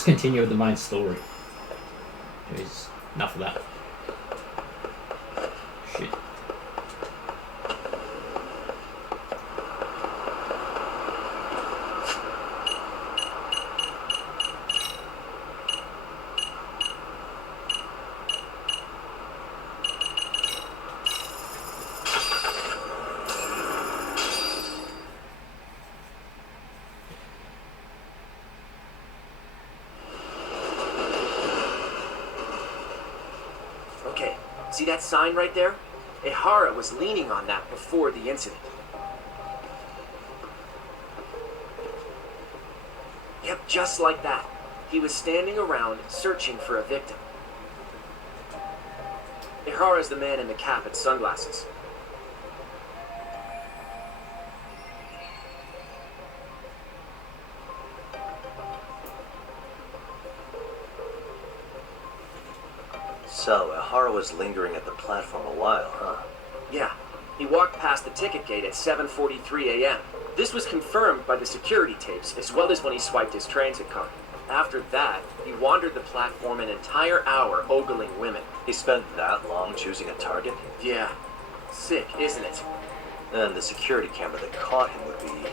let's continue with the main story. Jeez, enough of that. Shit. Okay, see that sign right there? Ihara was leaning on that before the incident. Yep, just like that. He was standing around searching for a victim. Ihara's the man in the cap and sunglasses. So, Ihara was lingering at the platform a while, huh? Yeah, he walked past the ticket gate at 7:43 a.m. This was confirmed by the security tapes, as well as when he swiped his transit card. After that, he wandered the platform an entire hour ogling women. He spent that long choosing a target? Yeah. Sick, isn't it? And the security camera that caught him would be...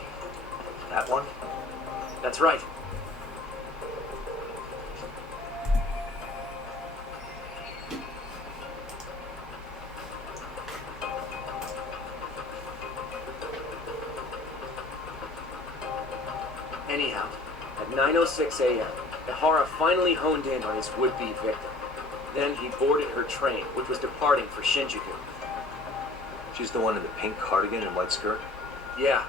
that one? That's right. Anyhow, at 9:06 a.m., Ihara finally honed in on his would-be victim. Then he boarded her train, which was departing for Shinjuku. She's the one in the pink cardigan and white skirt? Yeah,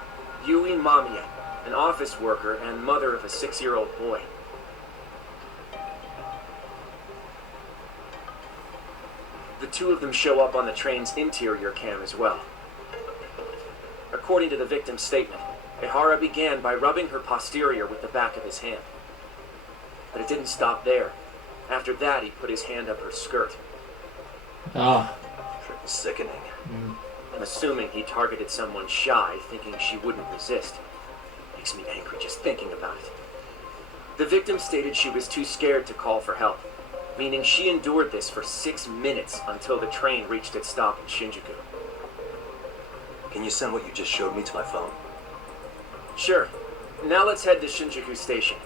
Yui Mamiya, an office worker and mother of a 6-year-old boy. The two of them show up on the train's interior cam as well. According to the victim's statement, Ihara began by rubbing her posterior with the back of his hand. But it didn't stop there. After that, he put his hand up her skirt. Ah. Pretty sickening. I'm assuming he targeted someone shy, thinking she wouldn't resist. Makes me angry just thinking about it. The victim stated she was too scared to call for help, meaning she endured this for 6 minutes until the train reached its stop in Shinjuku. Can you send what you just showed me to my phone? Sure. Now let's head to Shinjuku Station.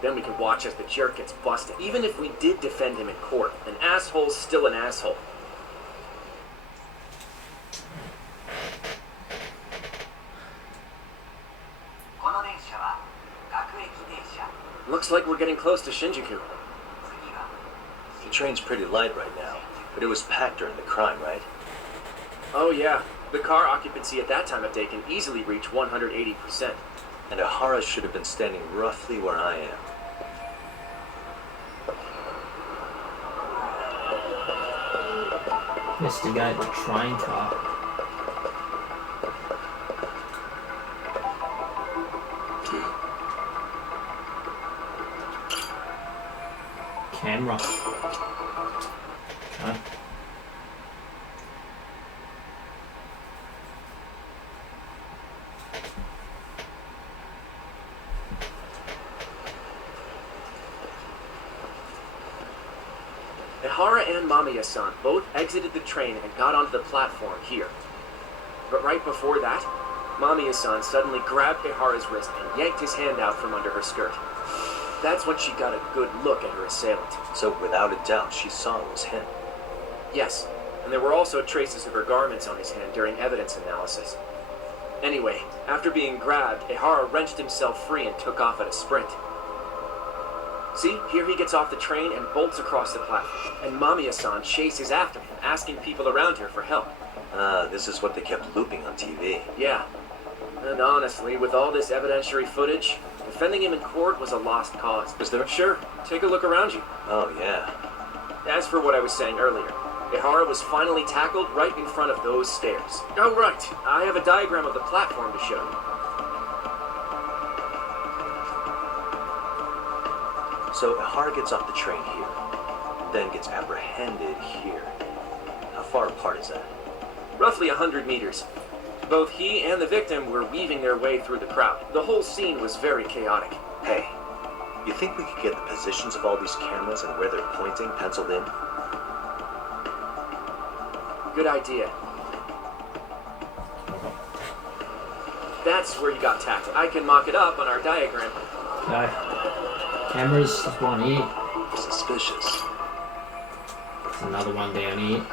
Then we can watch as the jerk gets busted. Even if we did defend him in court, an asshole's still an asshole. Looks like we're getting close to Shinjuku. The train's pretty light right now, but it was packed during the crime, right? Oh yeah. The car occupancy at that time of day can easily reach 180%. And Ihara should have been standing roughly where I am. Investigate the train car. Camera. Okay. Ihara and Mamiya-san both exited the train and got onto the platform here. But right before that, Mamiya-san suddenly grabbed Ihara's wrist and yanked his hand out from under her skirt. That's when she got a good look at her assailant. So without a doubt, she saw it was him. Yes, and there were also traces of her garments on his hand during evidence analysis. Anyway, after being grabbed, Ihara wrenched himself free and took off at a sprint. See, here he gets off the train and bolts across the platform, and Mamiya-san chases after him, asking people around here for help. This is what they kept looping on TV. Yeah. And honestly, with all this evidentiary footage, defending him in court was a lost cause. Was there? Sure. Take a look around you. Oh, yeah. As for what I was saying earlier, Ihara was finally tackled right in front of those stairs. Oh, right. I have a diagram of the platform to show you. So Ihara gets off the train here, then gets apprehended here. How far apart is that? Roughly 100 meters. Both he and the victim were weaving their way through the crowd. The whole scene was very chaotic. Hey, You think we could get the positions of all these cameras and where they're pointing penciled in? Good idea. That's where you got tacked. I can mock it up on our diagram. Okay. Cameras, there's one here. Suspicious. There's another one down here.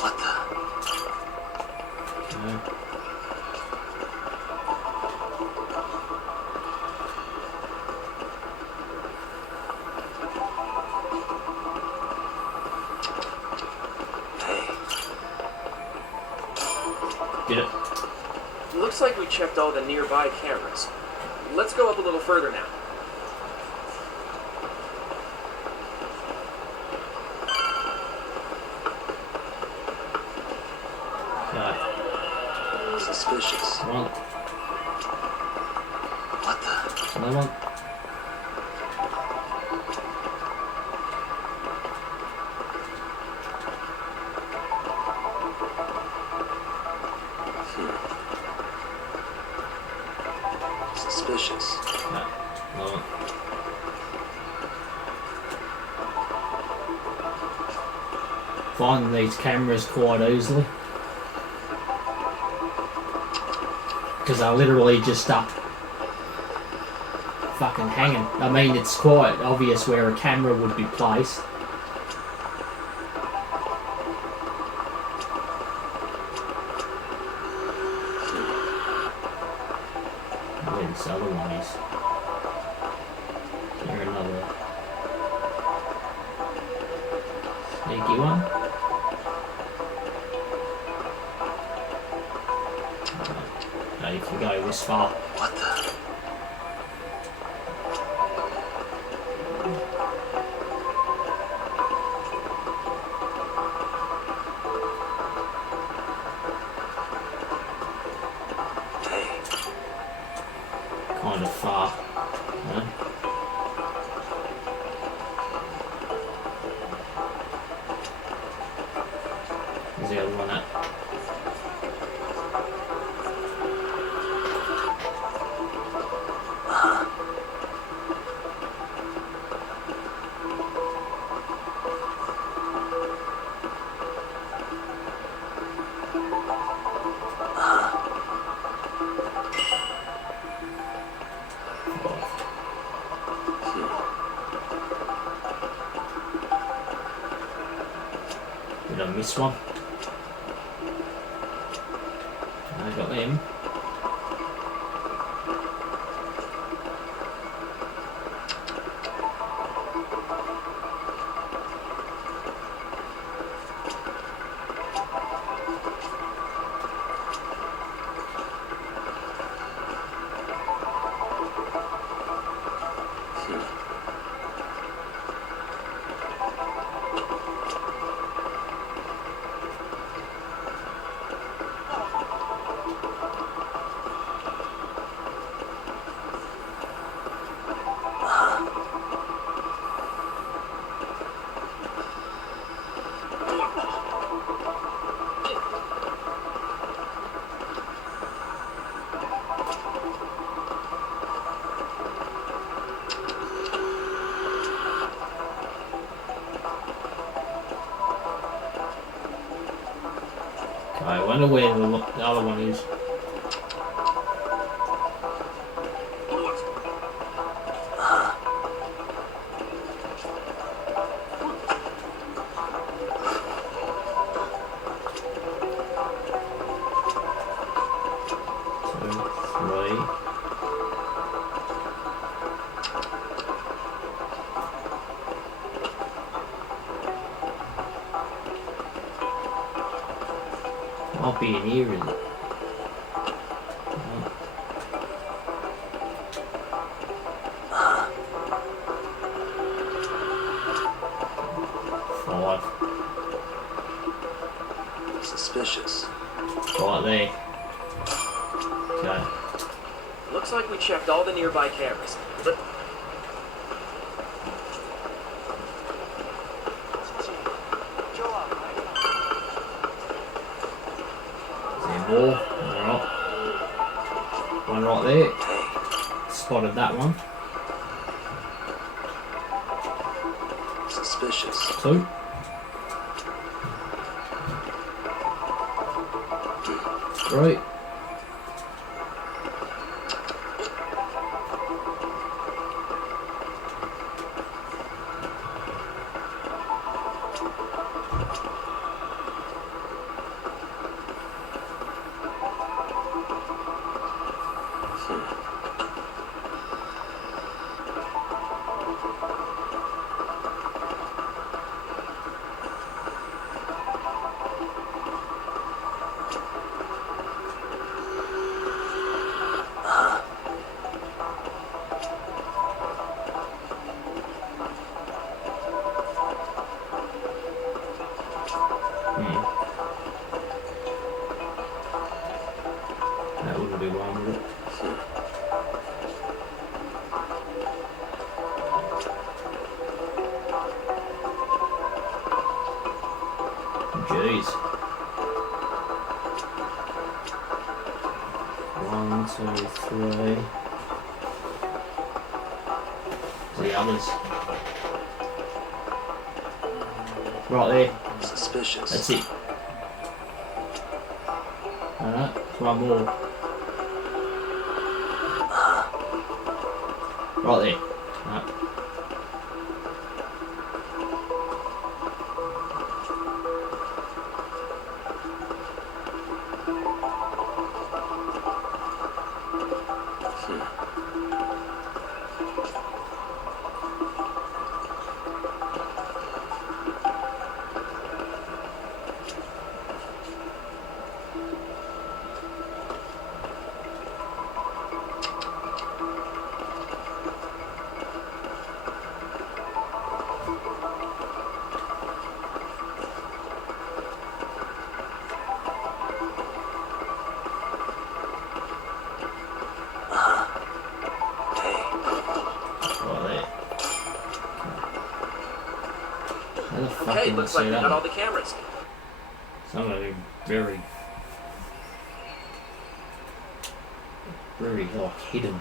What the? Did it? Looks like we checked all the nearby cameras. Let's go up a little further now. Suspicious. Come on. What the? Another one. Suspicious. No. Another one. Finding these cameras quite easily. Because they're literally just up fucking hanging. I mean, it's quite obvious where a camera would be placed. Where this other one is. Is there another sneaky one? You can go this far. What the? Hey. Kind of far. No? Where's the other one at? Did I miss one? I got him. I wonder where the other one is. Might be in here, is it? Five. Suspicious. Right there. Okay. Looks like we checked all the nearby cameras. more. Alright. One right there. Spotted that one. Suspicious. 2. Right. That wouldn't be one, would it? Jeez. 1, 2, 3. The others. Right there. Suspicious. That's it. Alright, one more. Right there. Right. Okay, looks like we got all the cameras. Some of them very like hidden.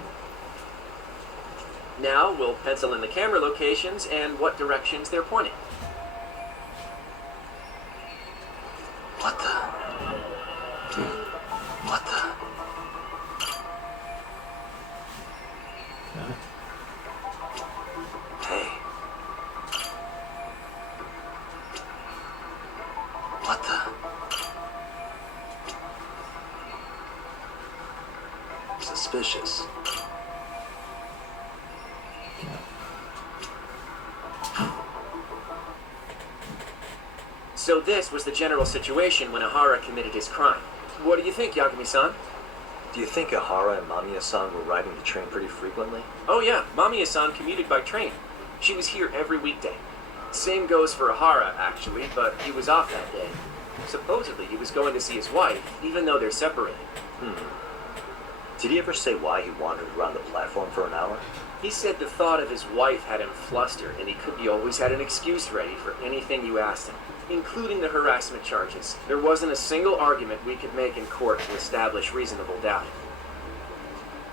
Now we'll pencil in the camera locations and what directions they're pointing. What the? What the? Hey. What the? Suspicious. So this was the general situation when Ahara committed his crime. What do you think, Yagami-san? Do you think Ahara and Mamiya-san were riding the train pretty frequently? Oh yeah, Mamiya-san commuted by train. She was here every weekday. Same goes for Ahara, actually, but he was off that day. Supposedly he was going to see his wife, even though they're separated. Did he ever say why he wandered around the platform for an hour? He said the thought of his wife had him flustered, and he always had an excuse ready for anything you asked him, including the harassment charges. There wasn't a single argument we could make in court to establish reasonable doubt.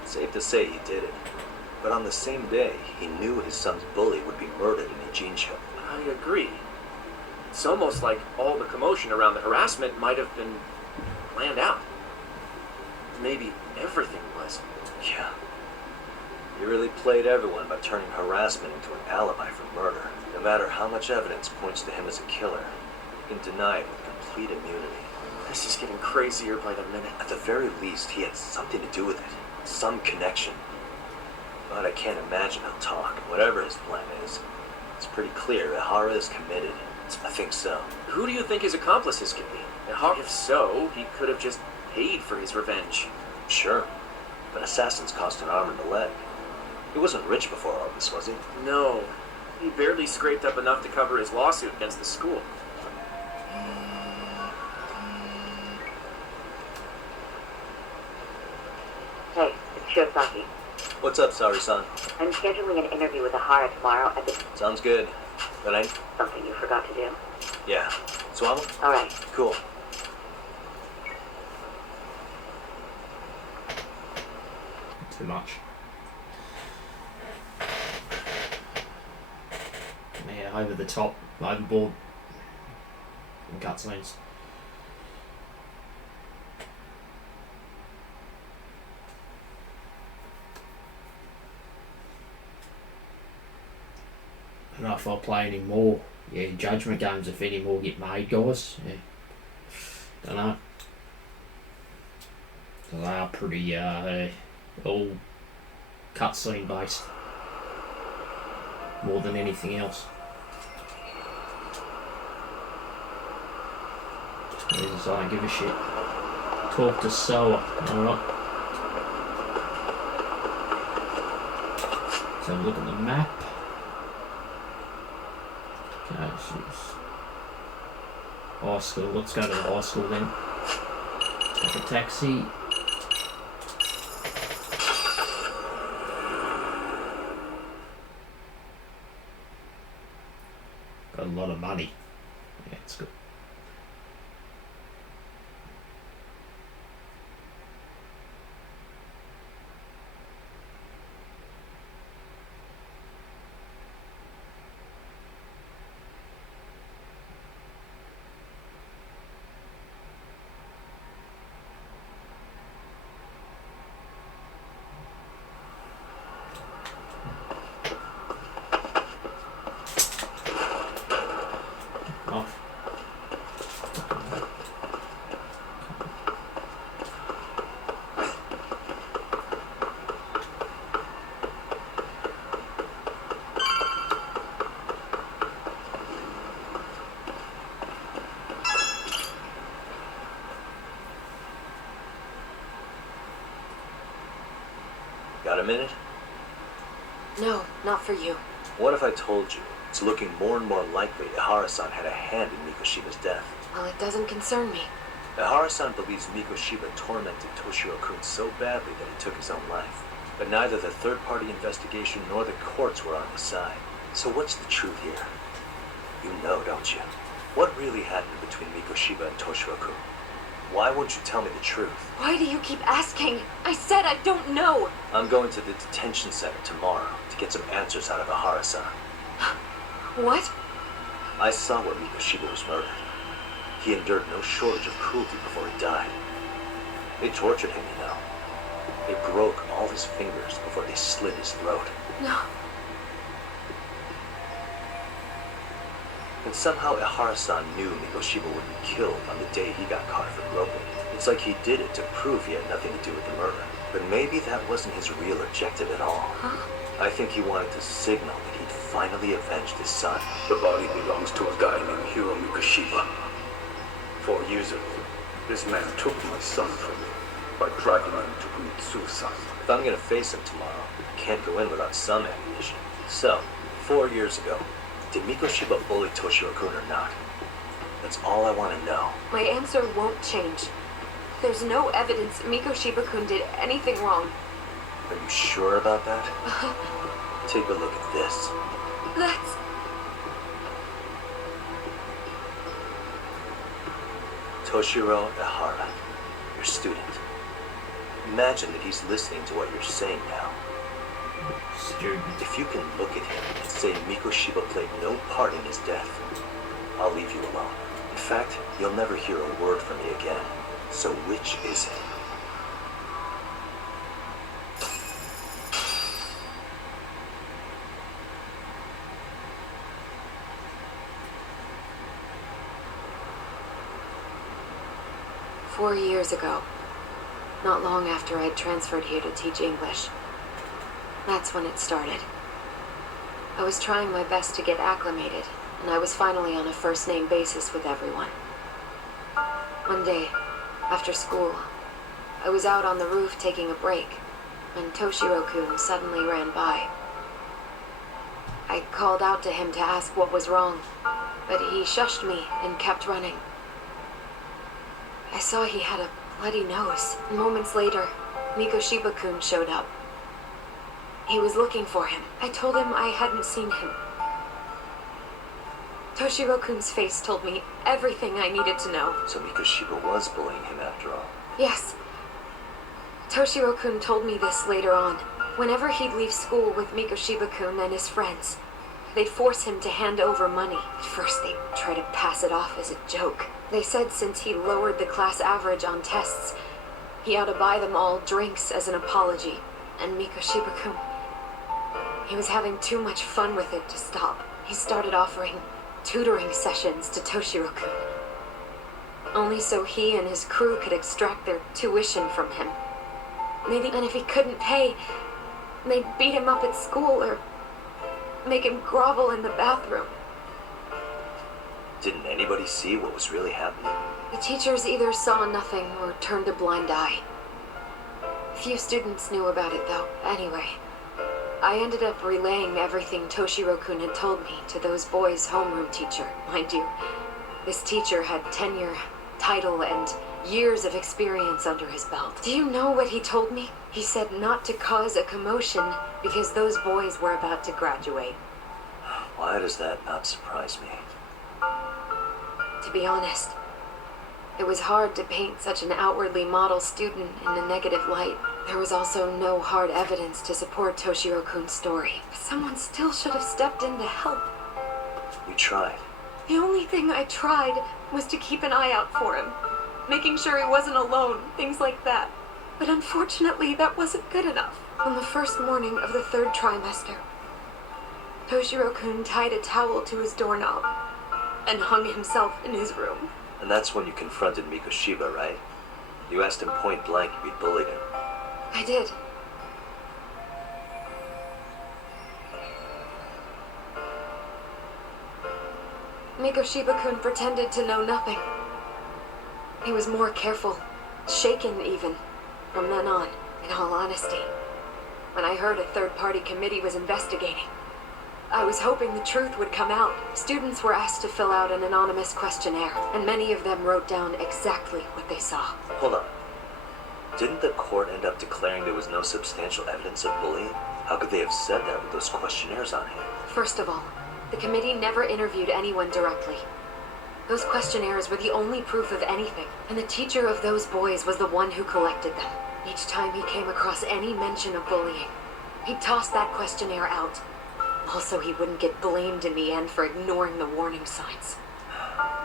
Safe to say he did it. But on the same day, he knew his son's bully would be murdered in Ijincho. I agree. It's almost like all the commotion around the harassment might have been planned out. Maybe everything was. Yeah. He really played everyone by turning harassment into an alibi for murder. No matter how much evidence points to him as a killer, he can deny it with complete immunity. This is getting crazier by the minute. At the very least, he had something to do with it. Some connection. But I can't imagine he'll talk. Whatever his plan is, it's pretty clear Ahara is committed. I think so. Who do you think his accomplices could be? If so, he could have just paid for his revenge. Sure. But assassins cost an arm and a leg. He wasn't rich before all this, was he? No. He barely scraped up enough to cover his lawsuit against the school. Hey, it's Shiosaki. What's up, Sari-san? I'm scheduling an interview with Ahara tomorrow at the... Sounds good. But I... Something you forgot to do? Yeah. Swallow? Alright. Cool. too much. Yeah, over the top, overboard, and cutscenes. I don't know if I'll play any more. Yeah, Judgment games, if any more get made, guys. Yeah. Don't know. They are pretty all cutscene based, more than anything else. Jesus, I don't give a shit. Talk to Soa. Alright. Let's have a look at the map. Okay, she's high school. Let's go to the high school then. Take a taxi. Got a lot of money. Yeah, it's good. Got a minute? No, not for you. What if I told you it's looking more and more likely Ihara-san had a hand in Mikoshiba's death? Well, it doesn't concern me. Ihara-san believes Mikoshiba tormented Toshiro-kun so badly that he took his own life. But neither the third-party investigation nor the courts were on his side. So what's the truth here? You know, don't you? What really happened between Mikoshiba and Toshiro-kun? Why won't you tell me the truth? Why do you keep asking? I said I don't know. I'm going to the detention center tomorrow to get some answers out of Ihara-san. What? I saw where Mikoshiba was murdered. He endured no shortage of cruelty before he died. They tortured him, you know. They broke all his fingers before they slit his throat. No. And somehow Ihara-san knew Mikoshiba would be killed on the day he got caught for groping. It's like he did it to prove he had nothing to do with the murder. But maybe that wasn't his real objective at all. Huh? I think he wanted to signal that he'd finally avenged his son. The body belongs to a guy named Hiro Mikoshiba. 4 years ago, this man took my son from me by dragging him to commit suicide. If I'm gonna face him tomorrow, I can't go in without some ammunition. So, 4 years ago, did Mikoshiba bully Toshiro-kun or not? That's all I want to know. My answer won't change. There's no evidence Mikoshiba-kun did anything wrong. Are you sure about that? Take a look at this. That's... Toshiro Ihara, your student. Imagine that he's listening to what you're saying now. Student. If you can look at him and say Mikoshiba played no part in his death, I'll leave you alone. In fact, you'll never hear a word from me again. So which is it? "4 years ago, not long after I'd transferred here to teach English. That's when it started. I was trying my best to get acclimated, and I was finally on a first-name basis with everyone. One day, after school, I was out on the roof taking a break, when Toshiro-kun suddenly ran by. I called out to him to ask what was wrong, but he shushed me and kept running. I saw he had a bloody nose. Moments later, Mikoshiba-kun showed up. He was looking for him. I told him I hadn't seen him. Toshiro-kun's face told me everything I needed to know. So Mikoshiba was bullying him after all. Yes. Toshiro-kun told me this later on. Whenever he'd leave school with Mikoshiba-kun and his friends, they'd force him to hand over money. At first, they'd try to pass it off as a joke. They said since he lowered the class average on tests, he ought to buy them all drinks as an apology. And Mikoshiba-kun, he was having too much fun with it to stop. He started offering tutoring sessions to Toshiro-kun, only so he and his crew could extract their tuition from him. And if he couldn't pay, they'd beat him up at school or make him grovel in the bathroom. Didn't anybody see what was really happening? The teachers either saw nothing or turned a blind eye. Few students knew about it, though. Anyway, I ended up relaying everything Toshiro-kun had told me to those boys' homeroom teacher. Mind you, this teacher had tenure, title, and years of experience under his belt. Do you know what he told me? He said not to cause a commotion because those boys were about to graduate. Why does that not surprise me? To be honest, it was hard to paint such an outwardly model student in a negative light. There was also no hard evidence to support Toshiro-kun's story. But someone still should have stepped in to help. You tried. The only thing I tried was to keep an eye out for him, making sure he wasn't alone, things like that. But unfortunately, that wasn't good enough. On the first morning of the 3rd trimester, Toshiro-kun tied a towel to his doorknob and hung himself in his room. And that's when you confronted Mikoshiba, right? You asked him point blank if he'd bullied him. I did. Mikoshiba-kun pretended to know nothing. He was more careful, shaken even, from then on. In all honesty, when I heard a third-party committee was investigating, I was hoping the truth would come out. Students were asked to fill out an anonymous questionnaire, and many of them wrote down exactly what they saw. Hold on. Didn't the court end up declaring there was no substantial evidence of bullying? How could they have said that with those questionnaires on hand? First of all, the committee never interviewed anyone directly. Those questionnaires were the only proof of anything, and the teacher of those boys was the one who collected them. Each time he came across any mention of bullying, he'd toss that questionnaire out. Also, he wouldn't get blamed in the end for ignoring the warning signs.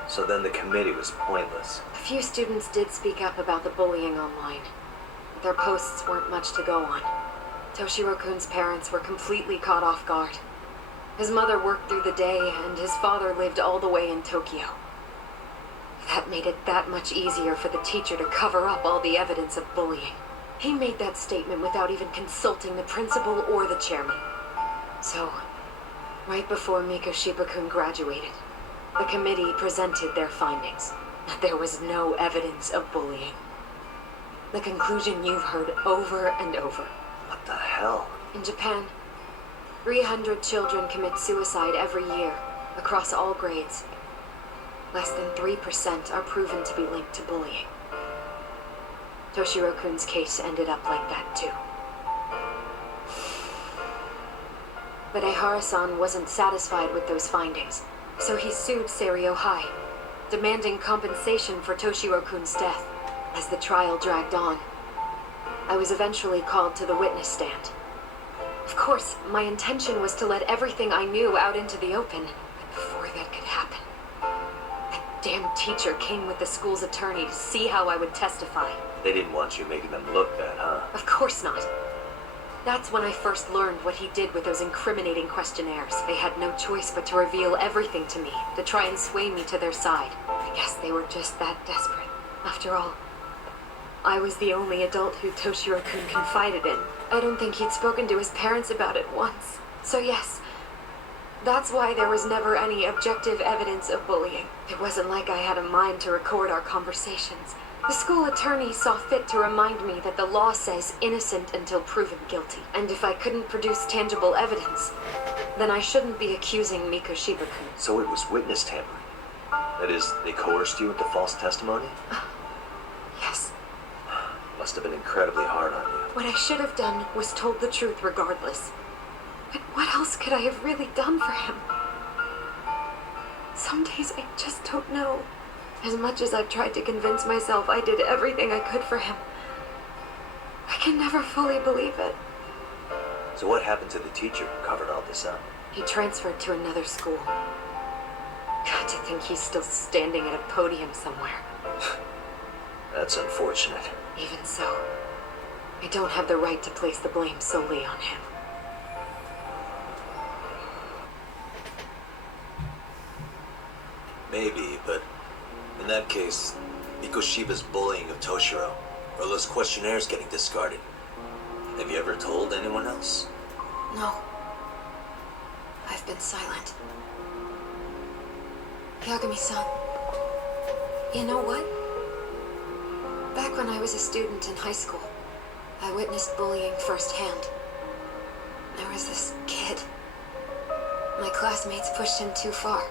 So then the committee was pointless. A few students did speak up about the bullying online, but their posts weren't much to go on. Toshiro-kun's parents were completely caught off guard. His mother worked through the day, and his father lived all the way in Tokyo. That made it that much easier for the teacher to cover up all the evidence of bullying. He made that statement without even consulting the principal or the chairman. So, right before Mikoshiba-kun graduated, the committee presented their findings, that there was no evidence of bullying. The conclusion you've heard over and over. What the hell? In Japan, 300 children commit suicide every year, across all grades. Less than 3% are proven to be linked to bullying. Toshiro-kun's case ended up like that too. But Ehara-san wasn't satisfied with those findings, so he sued Seiryo High, demanding compensation for Toshiro-kun's death. As the trial dragged on, I was eventually called to the witness stand. Of course, my intention was to let everything I knew out into the open, but before that could happen, that damn teacher came with the school's attorney to see how I would testify. They didn't want you making them look bad, huh? Of course not. That's when I first learned what he did with those incriminating questionnaires. They had no choice but to reveal everything to me, to try and sway me to their side. I guess they were just that desperate. After all, I was the only adult who Toshiro-kun confided in. I don't think he'd spoken to his parents about it once. So yes, that's why there was never any objective evidence of bullying. It wasn't like I had a mind to record our conversations. The school attorney saw fit to remind me that the law says innocent until proven guilty. And if I couldn't produce tangible evidence, then I shouldn't be accusing Mikoshiba-kun. So it was witness tampering. That is, they coerced you into false testimony? Yes. Must have been incredibly hard on you. What I should have done was told the truth regardless. But what else could I have really done for him? Some days I just don't know. As much as I've tried to convince myself I did everything I could for him, I can never fully believe it. So what happened to the teacher who covered all this up? He transferred to another school. God, to think he's still standing at a podium somewhere. That's unfortunate. Even so, I don't have the right to place the blame solely on him. Maybe, but in that case, Mikoshiba's bullying of Toshiro, or those questionnaires getting discarded. Have you ever told anyone else? No. I've been silent. Yagami-san, you know what? Back when I was a student in high school, I witnessed bullying firsthand. There was this kid. My classmates pushed him too far.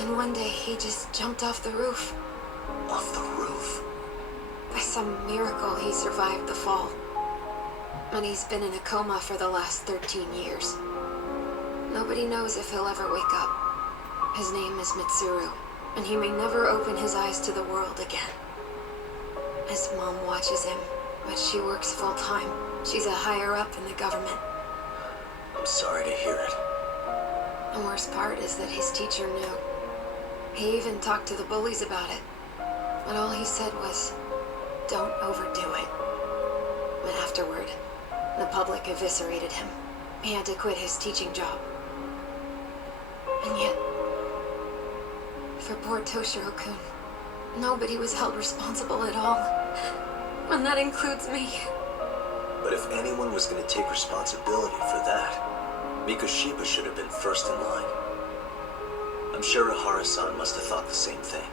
And one day he just jumped off the roof. Off the roof? By some miracle, he survived the fall. And he's been in a coma for the last 13 years. Nobody knows if he'll ever wake up. His name is Mitsuru, and he may never open his eyes to the world again. His mom watches him, but she works full-time. She's a higher-up in the government. I'm sorry to hear it. The worst part is that his teacher knew. He even talked to the bullies about it. But all he said was, don't overdo it. But afterward, the public eviscerated him. He had to quit his teaching job. And yet, for poor Toshiro-kun, nobody was held responsible at all. And that includes me. But if anyone was going to take responsibility for that, Mikoshiba should have been first in line. I'm sure Ihara-san must have thought the same thing.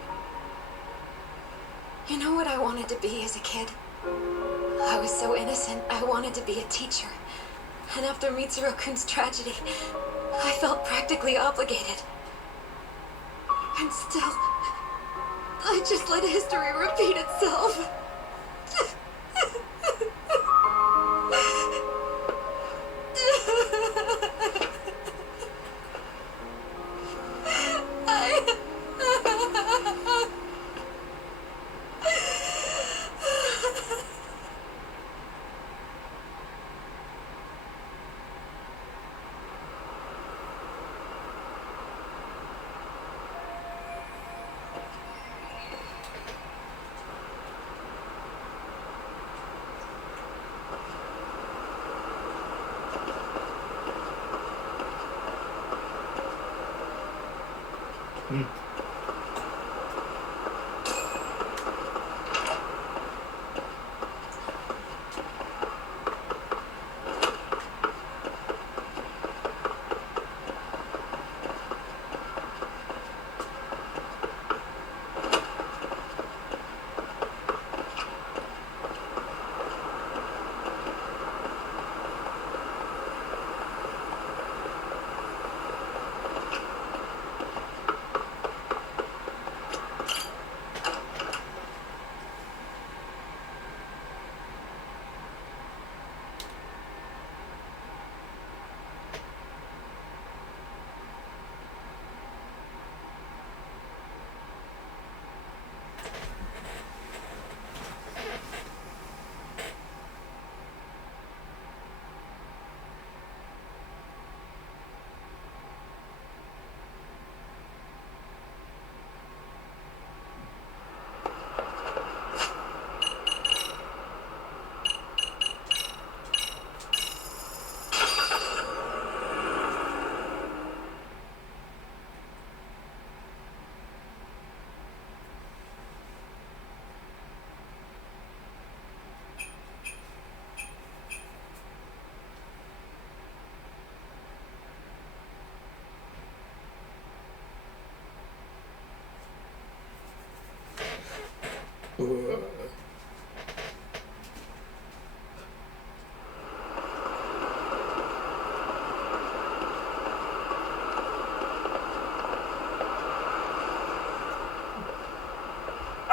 You know what I wanted to be as a kid? I was so innocent, I wanted to be a teacher. And after Mitsuru-kun's tragedy, I felt practically obligated. And still, I just let history repeat itself.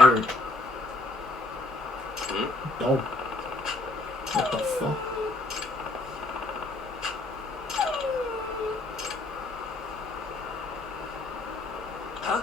Weird. Dog. What the fuck? Huh?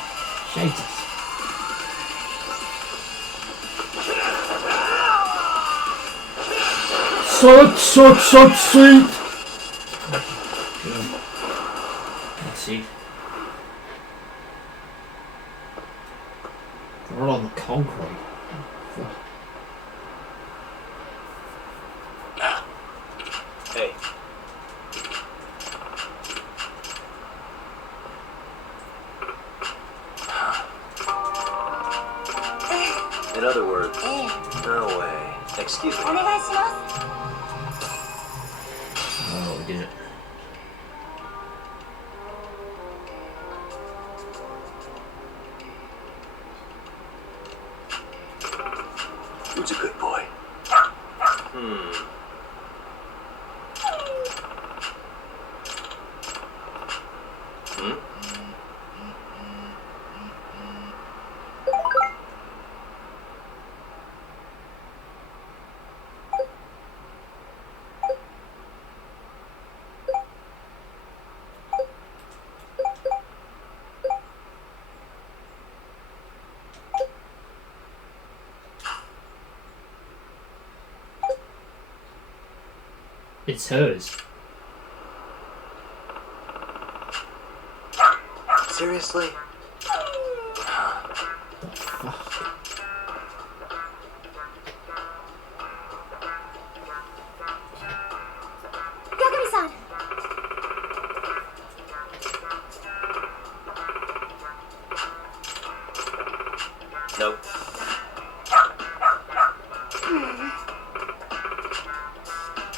Jesus. Such sweet. That's it. Right on the concrete. Hey. In other words, no way. Excuse me. Oh, we did it. Who's a good boy? It's hers. Seriously? Yagami-san! Nope.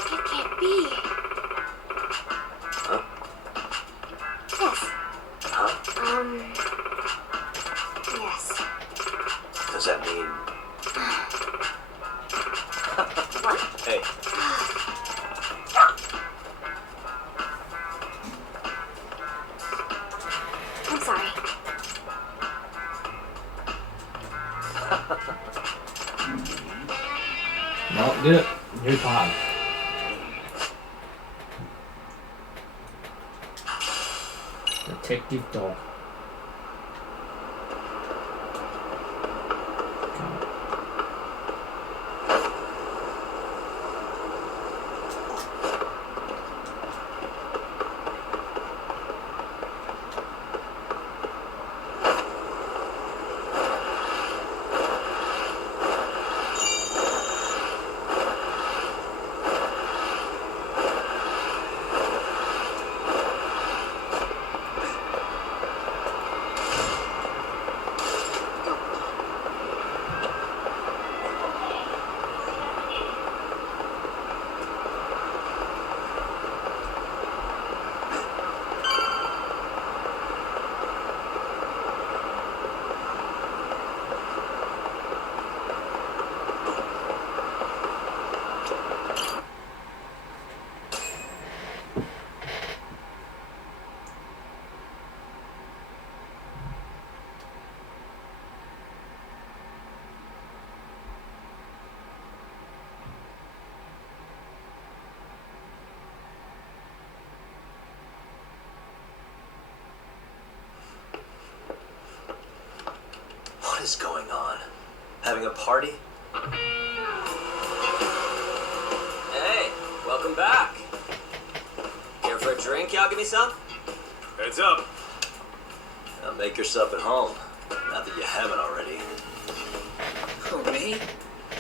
It can't be. Huh? Yes. Huh? Yes. Does that mean... What? Hey. I'm sorry. No, did it. New part. Detective dog. What is going on? Having a party? Hey, welcome back. Here for a drink, Yagami-san? Heads up. Now make yourself at home. Not that you haven't already. Who, me?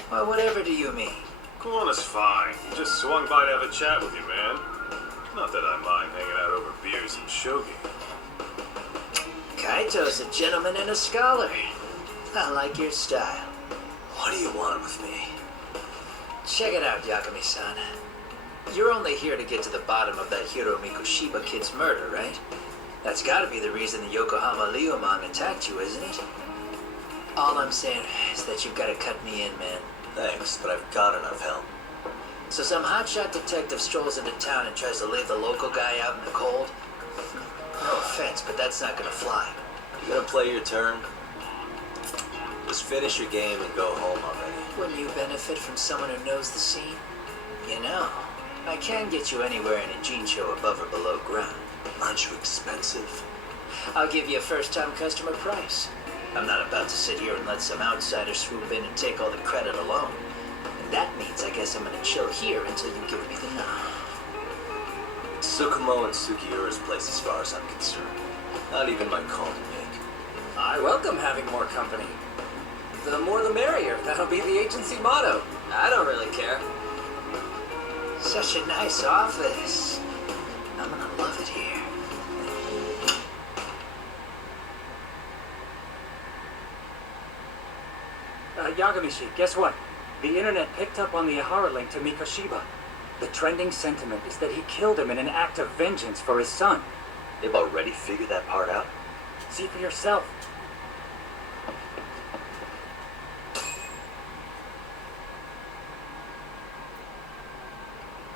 Well, whatever do you mean? Come on, it's fine. Just swung by to have a chat with you, man. Not that I mind hanging out over beers and shogi. Kaito's a gentleman and a scholar. I like your style. What do you want with me? Check it out, Yagami-san. You're only here to get to the bottom of that Hiro Mikoshiba kid's murder, right? That's gotta be the reason the Yokohama Leomon attacked you, isn't it? All I'm saying is that you've gotta cut me in, man. Thanks, but I've got enough help. So some hotshot detective strolls into town and tries to leave the local guy out in the cold? No offense, but that's not gonna fly. You gonna play your turn? Just finish your game and go home already. Wouldn't you benefit from someone who knows the scene? You know, I can get you anywhere in a jean show above or below ground. Aren't you expensive? I'll give you a first-time customer price. I'm not about to sit here and let some outsider swoop in and take all the credit alone. And that means I guess I'm gonna chill here until you give me the nod. Tsukumo and Sugiura's place as far as I'm concerned. Not even my call to make. I welcome having more company. The more the merrier. That'll be the agency motto. I don't really care. Such a nice office. I'm gonna love it here. Yagami-shi, guess what? The internet picked up on the Ihara link to Mikoshiba. The trending sentiment is that he killed him in an act of vengeance for his son. They've already figured that part out? See for yourself.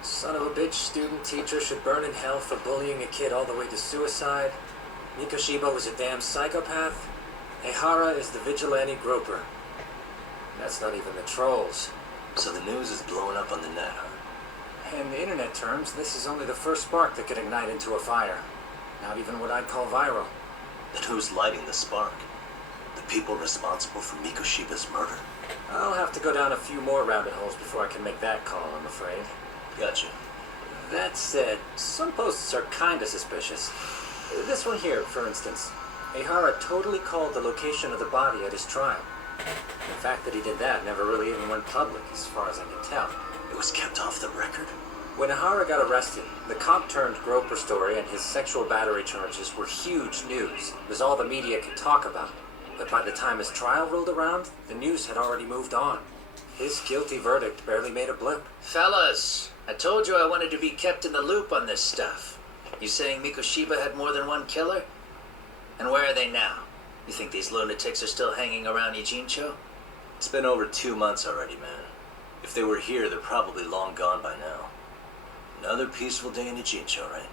Son of a bitch student teacher should burn in hell for bullying a kid all the way to suicide. Mikoshiba was a damn psychopath. Ihara is the vigilante groper. That's not even the trolls. So the news is blowing up on the net, huh? In internet terms, this is only the first spark that could ignite into a fire. Not even what I'd call viral. Then who's lighting the spark? The people responsible for Mikoshiba's murder? I'll have to go down a few more rabbit holes before I can make that call, I'm afraid. Gotcha. That said, some posts are kinda suspicious. This one here, for instance. Ihara totally called the location of the body at his trial. The fact that he did that never really even went public, as far as I can tell. It was kept off the record? When Ihara got arrested, the cop-turned-groper story and his sexual battery charges were huge news. It was all the media could talk about. But by the time his trial rolled around, the news had already moved on. His guilty verdict barely made a blip. Fellas, I told you I wanted to be kept in the loop on this stuff. You saying Mikoshiba had more than one killer? And where are they now? You think these lunatics are still hanging around Ijincho? It's been over 2 months already, man. If they were here, they're probably long gone by now. Another peaceful day in Ijincho, right?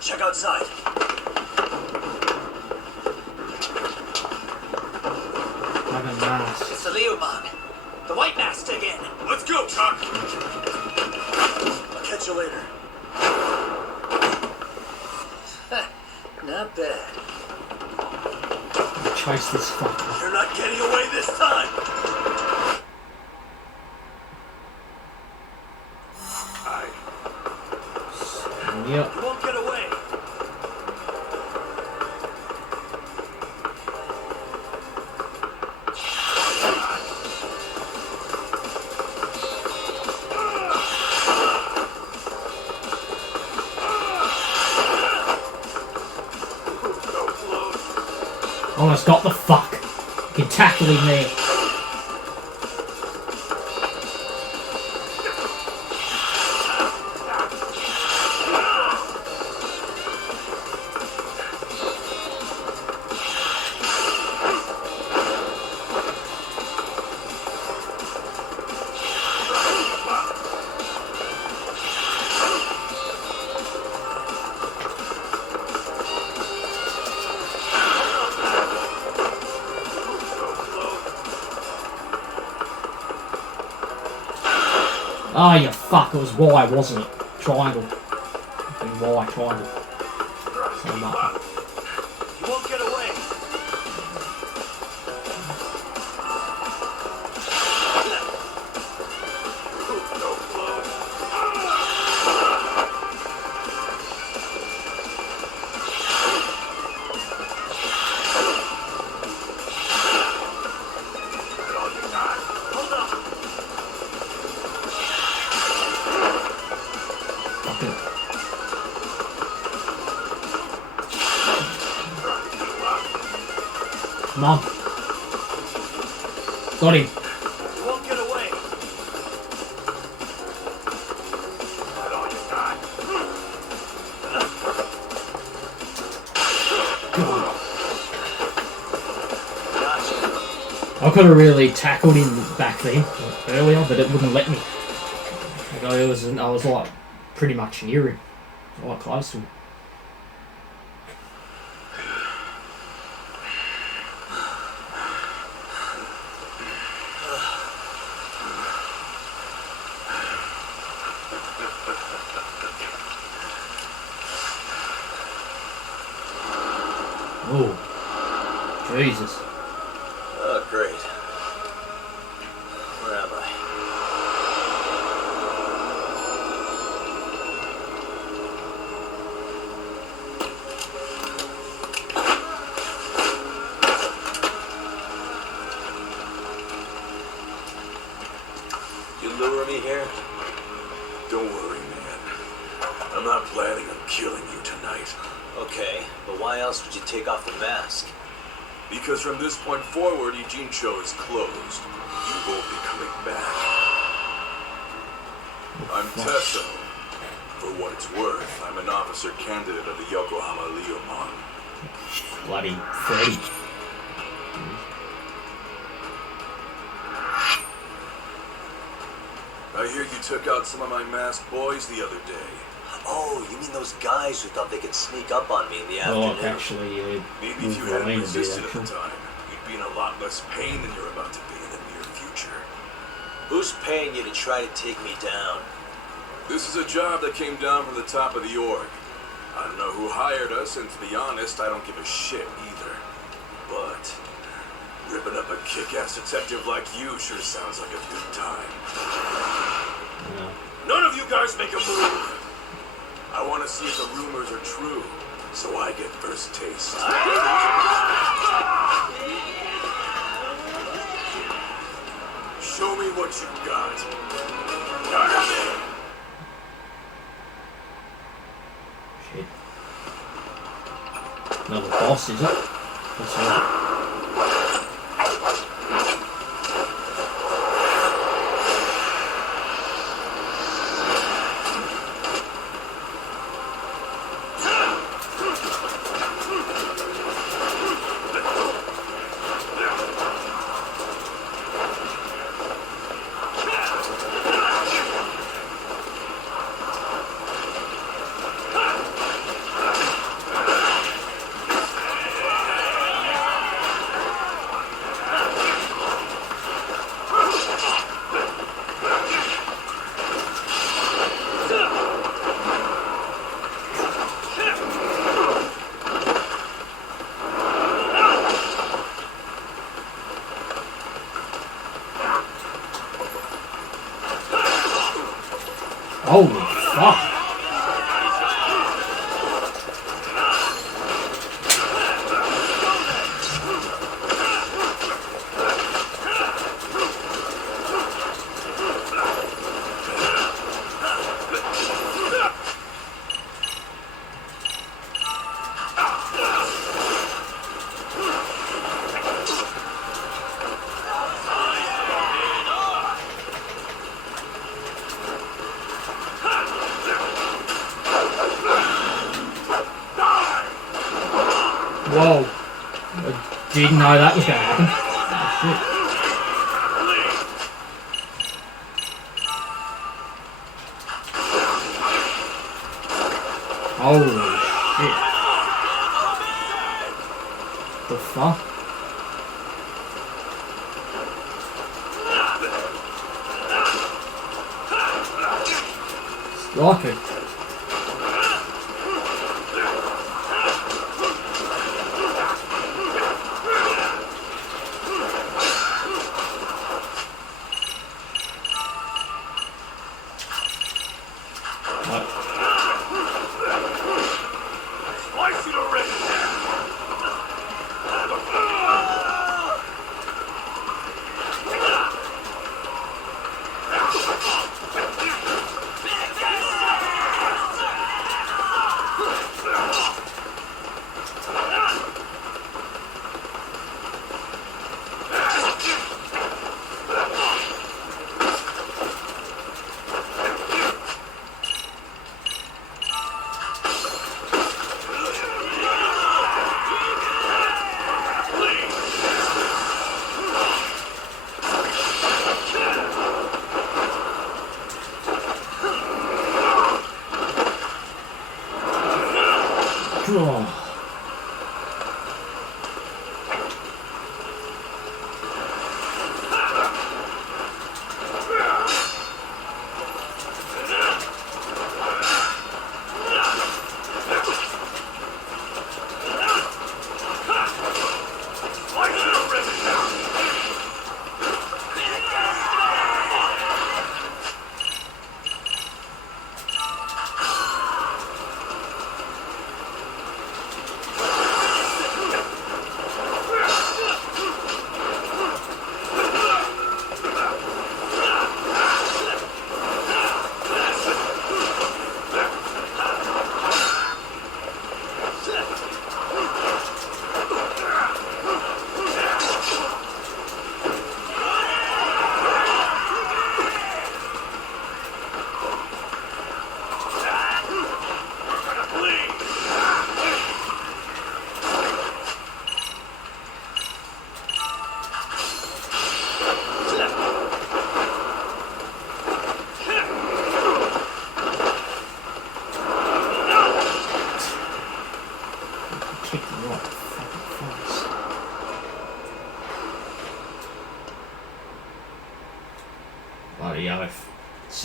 Check outside. Have a mask. It's the Leomon. The White Mask again. Let's go, Chuck! I'll catch you later. Not bad. Chase this fucker. You're not getting away this time! Yep. You won't get away! Almost got the fuck. You're tackling me. Oh, you fuck, it was Y, wasn't it? Triangle. Y, triangle. Same up. You won't get away! Come on. Got him. You won't get away! That's all you got. I could have really tackled him back then, earlier, but it wouldn't let me. Like, I was like pretty much near him, like close to him. Oh, Jesus. Oh, great. Where am I? You lure me here? Don't worry, man. I'm not planning on killing you tonight. Okay, but why else would you take off the mask? Because from this point forward, Ijincho is closed. You won't be coming back. I'm Tesso. For what it's worth, I'm an officer candidate of the Yokohama Leomon. Bloody Freddy. I hear you took out some of my masked boys the other day. Oh, you mean those guys who thought they could sneak up on me in the Oh, afternoon? actually, Maybe if you hadn't resisted at the time, you'd be in a lot less pain than you're about to be in the near future. Who's paying you to try to take me down? This is a job that came down from the top of the org. I don't know who hired us, and to be honest, I don't give a shit either. But ripping up a kick-ass detective like you sure sounds like a good time. None of you guys make a move! I want to see if the rumors are true, so I get first taste. Show me what you got. Yagami! Shit. Another boss, is it? That's right. Holy fuck! Whoa. I didn't know that was going to happen. Oh, shit. Holy shit. The fuck? Strike it.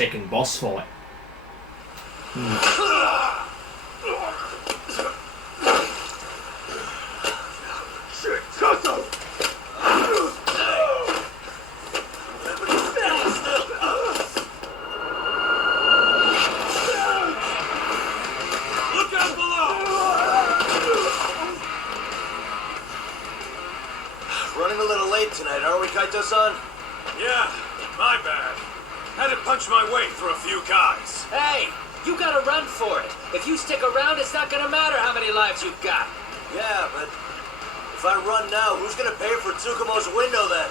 second boss fight. Running a little late tonight, are we, Kaito-san? Yeah, my bad. Had to punch my way through a few guys. Hey, you gotta run for it. If you stick around, it's not gonna matter how many lives you've got. Yeah, but if I run now, who's gonna pay for Tsukumo's window then?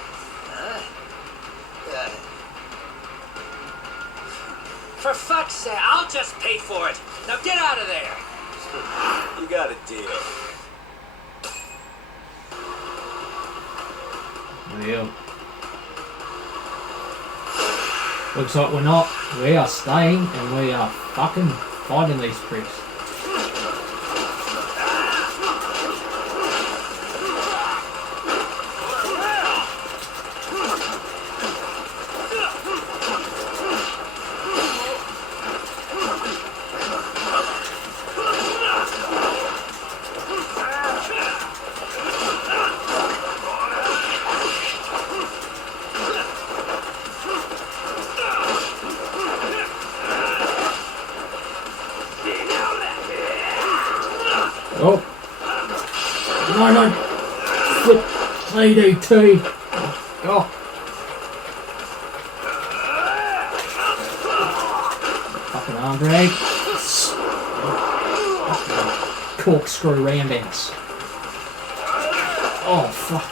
For fuck's sake, I'll just pay for it. Now get out of there. You got a deal. Well, looks like we're not. We are staying and we are fucking fighting these pricks. Oh. No. Flip ADT. Oh. Fucking arm drag. Corkscrew roundhouse. Oh, fuck.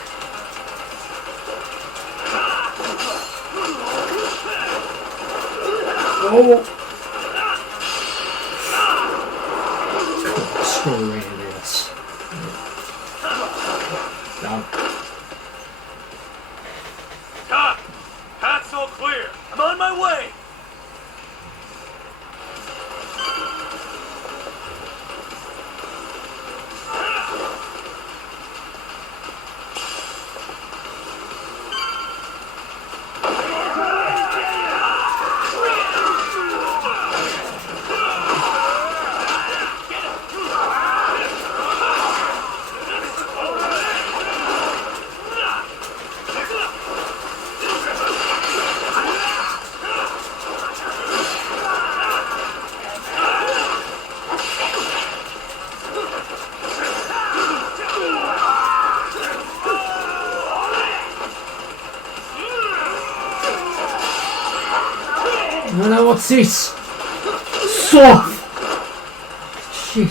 Oh. Corkscrew roundhouse. Done. Cut! Path's all clear. I'm on my way. No, what's this? Soft! Shit.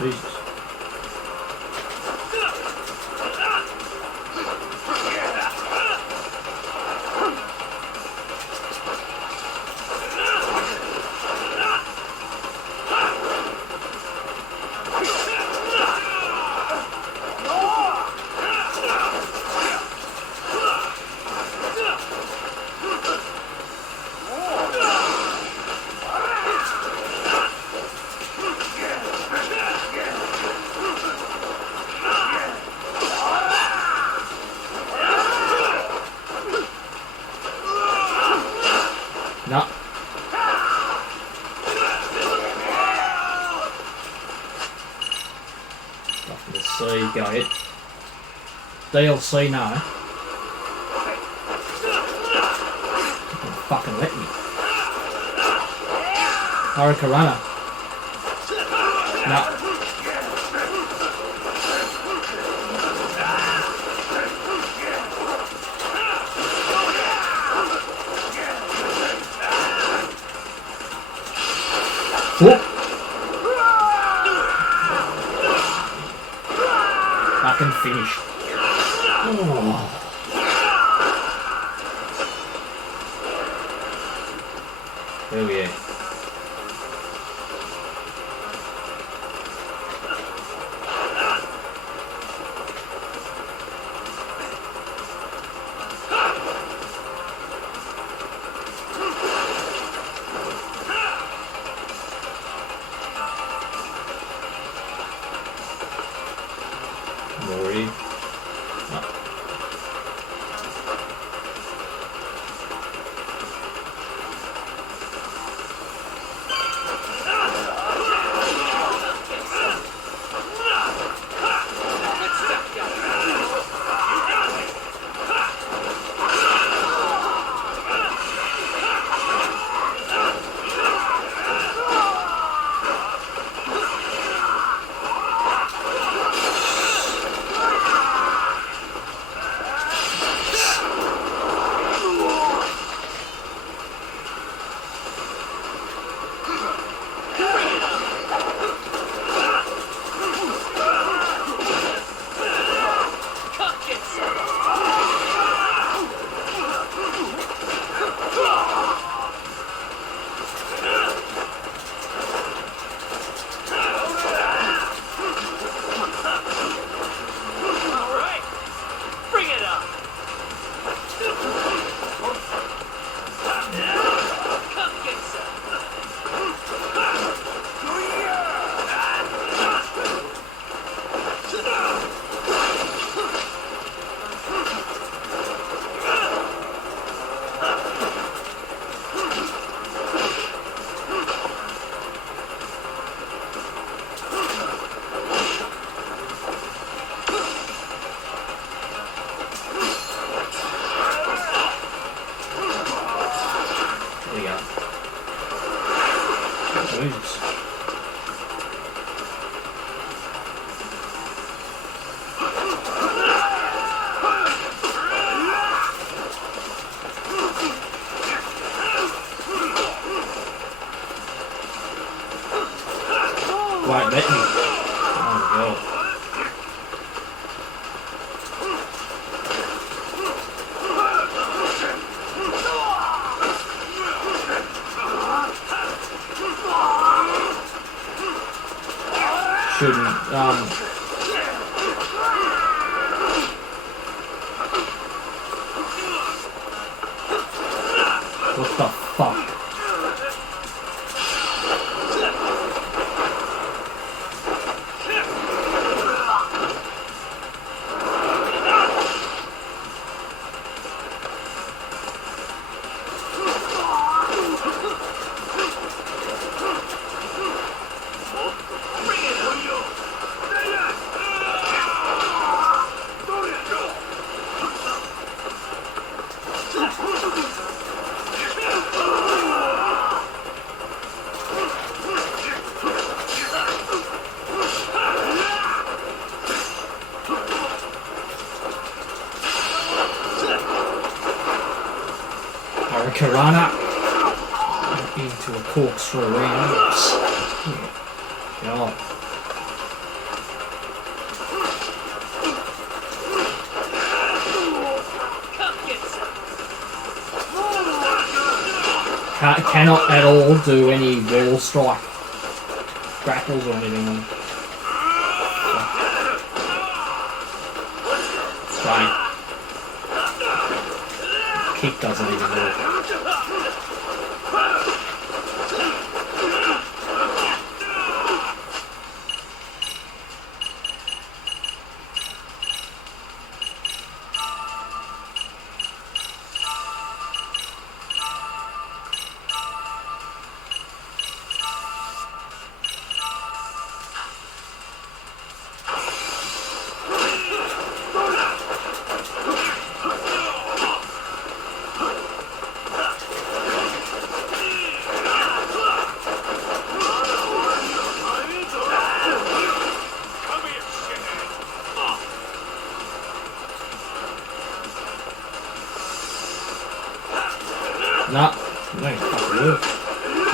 These. No. Nothing to see, go ahead. DLC no. Fucking let me. Hurricanrana. No. Fucking finished. Oh. Oh yeah. Jesus. Wait, let me. Oh, God. Shouldn't, what the fuck? Karana into a corkscrew around. God. Cannot at all do any wall strike grapples or anything. Right. Kick doesn't even work.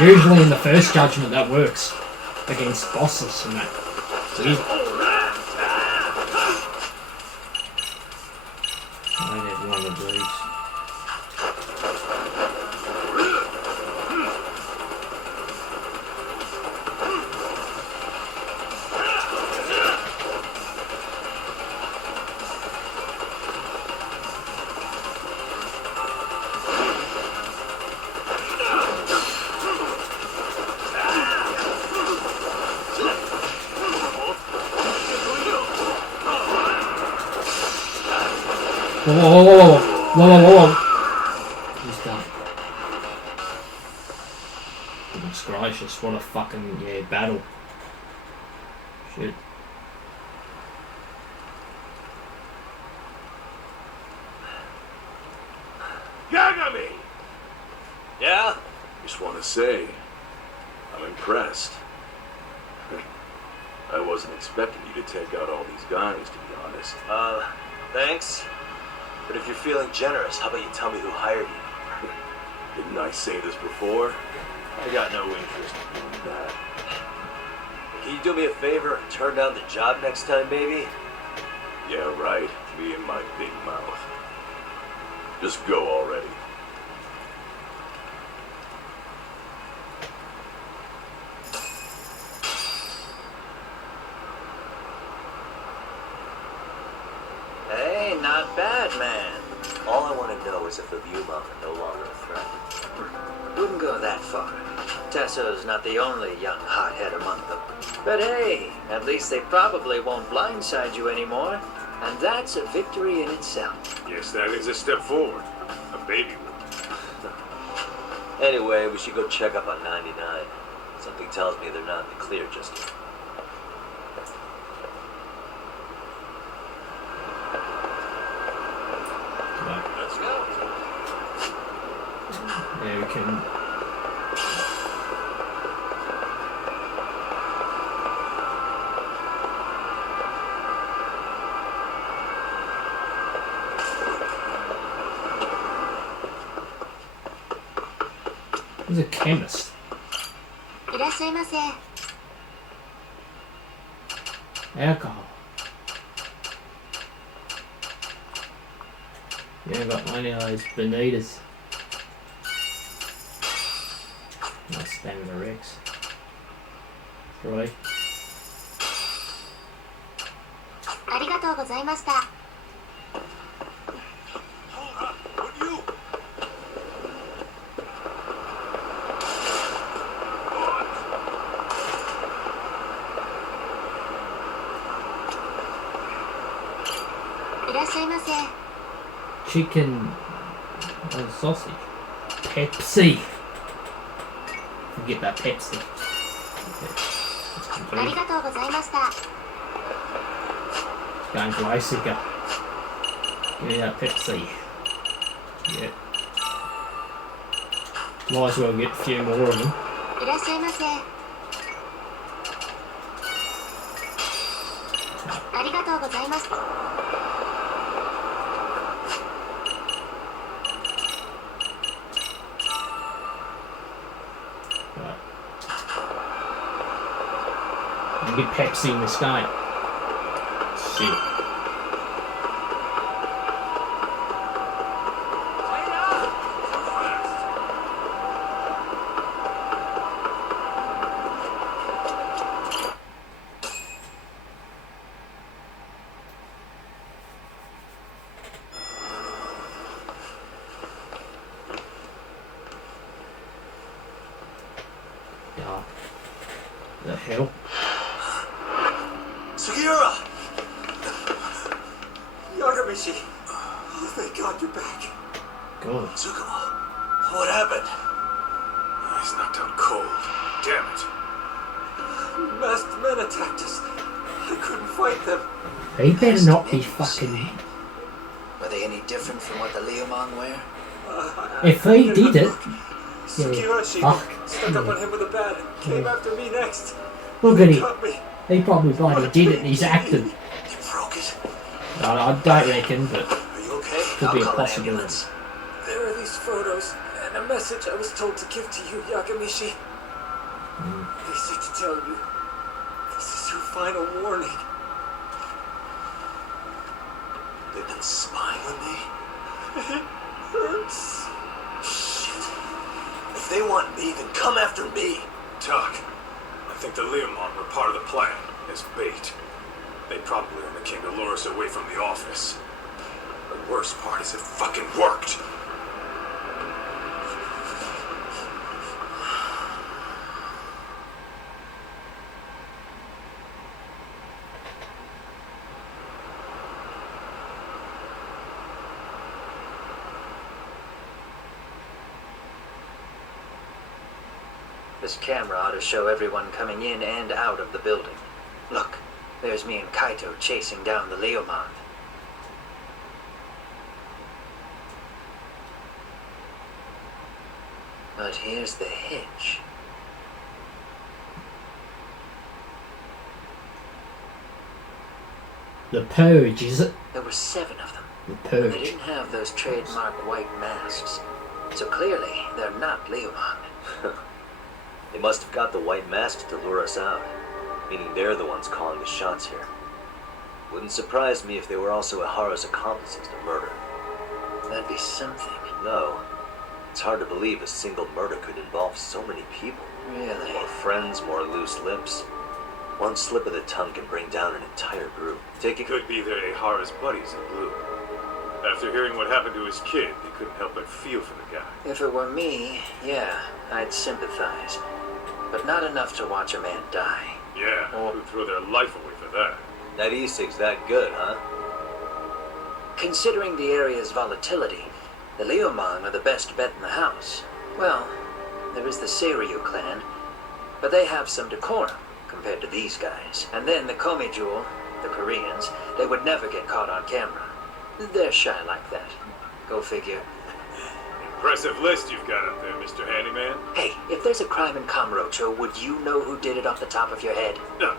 Usually in the first judgment that works against bosses and that. Weird. I need one of these. Whoa. He's done. Goodness gracious, what a fucking, battle. Shit. Yagami! Yeah? Just want to say, I'm impressed. I wasn't expecting you to take out all these guys, to be honest. Thanks. But if you're feeling generous, how about you tell me who hired you? Didn't I say this before? I got no interest in doing that. Can you do me a favor and turn down the job next time, baby? Yeah, right. Me and my big mouth. Just go already. Hey, not bad, man. All I want to know is if the Yuma are no longer a threat. Wouldn't go that far. Tesso's not the only young hothead among them. But hey, at least they probably won't blindside you anymore. And that's a victory in itself. Yes, that is a step forward. A baby one. Anyway, we should go check up on 99. Something tells me they're not in the clear just yet. Let's go. Yeah, we can. He's a chemist. いらっしゃいませ。 Alcohol. Yeah, I got one of those bonitas. Nice stamina Rex. 3. ありがとうございました。 いらっしゃいませ。 Chicken sausage. Pepsi. Forget that Pepsi. Okay. ありがとうございました。 Going for Icica. Give me that Pepsi. Yeah. Might as well get a few more of them. いらっしゃいませ。ありがとうございます。 You get Pepsi in this game. Shit. Yeah. The hell? Sugiura! Yagami, thank God you're back. God. Tsukumo, what happened? He's knocked out cold. Damn it. Masked men attacked us. I couldn't fight them. He better not be fucking. Were they any different from what the Leomon were? If he did it, Sugiura fuck. stuck up on him with a bat and came after me next. Look at him. Got me. He probably bloody did it and he's acting. You broke it. I don't reckon, but Are you okay? could be a I'll call an possibility. ambulance. There are these photos and a message I was told to give to you, Yagami. They say to tell you, this is your final warning. They've been spying on me? It hurts. Shit. If they want me, then come after me. Doc, I think the Leomon were part of the plan, as bait. They probably only came to lure us away from the office. The worst part is it fucking worked. This camera ought to show everyone coming in and out of the building. Look, there's me and Kaito chasing down the Leomon. But here's the hitch. The Purge, is it? There were 7 of them. The And they Purge. didn't have those trademark white masks. So clearly, they're not Leomon. They must have got the white masks to lure us out, meaning they're the ones calling the shots here. Wouldn't surprise me if they were also Ihara's accomplices to murder. That'd be something. No, it's hard to believe a single murder could involve so many people. Really? More friends, more loose lips. One slip of the tongue can bring down an entire group. Take it. Could be they're Ihara's buddies in blue. After hearing what happened to his kid, he couldn't help but feel for the guy. If it were me, yeah, I'd sympathize. But not enough to watch a man die. Yeah, who'd throw their life away for that? That e-cig's that good, huh? Considering the area's volatility, the Leomon are the best bet in the house. Well, there is the Seiryu clan, but they have some decorum compared to these guys. And then the Komi Jewel, the Koreans, they would never get caught on camera. They're shy like that. Go figure. Impressive list you've got up there, Mr. Handyman. Hey, if there's a crime in Kamurocho, would you know who did it off the top of your head? No.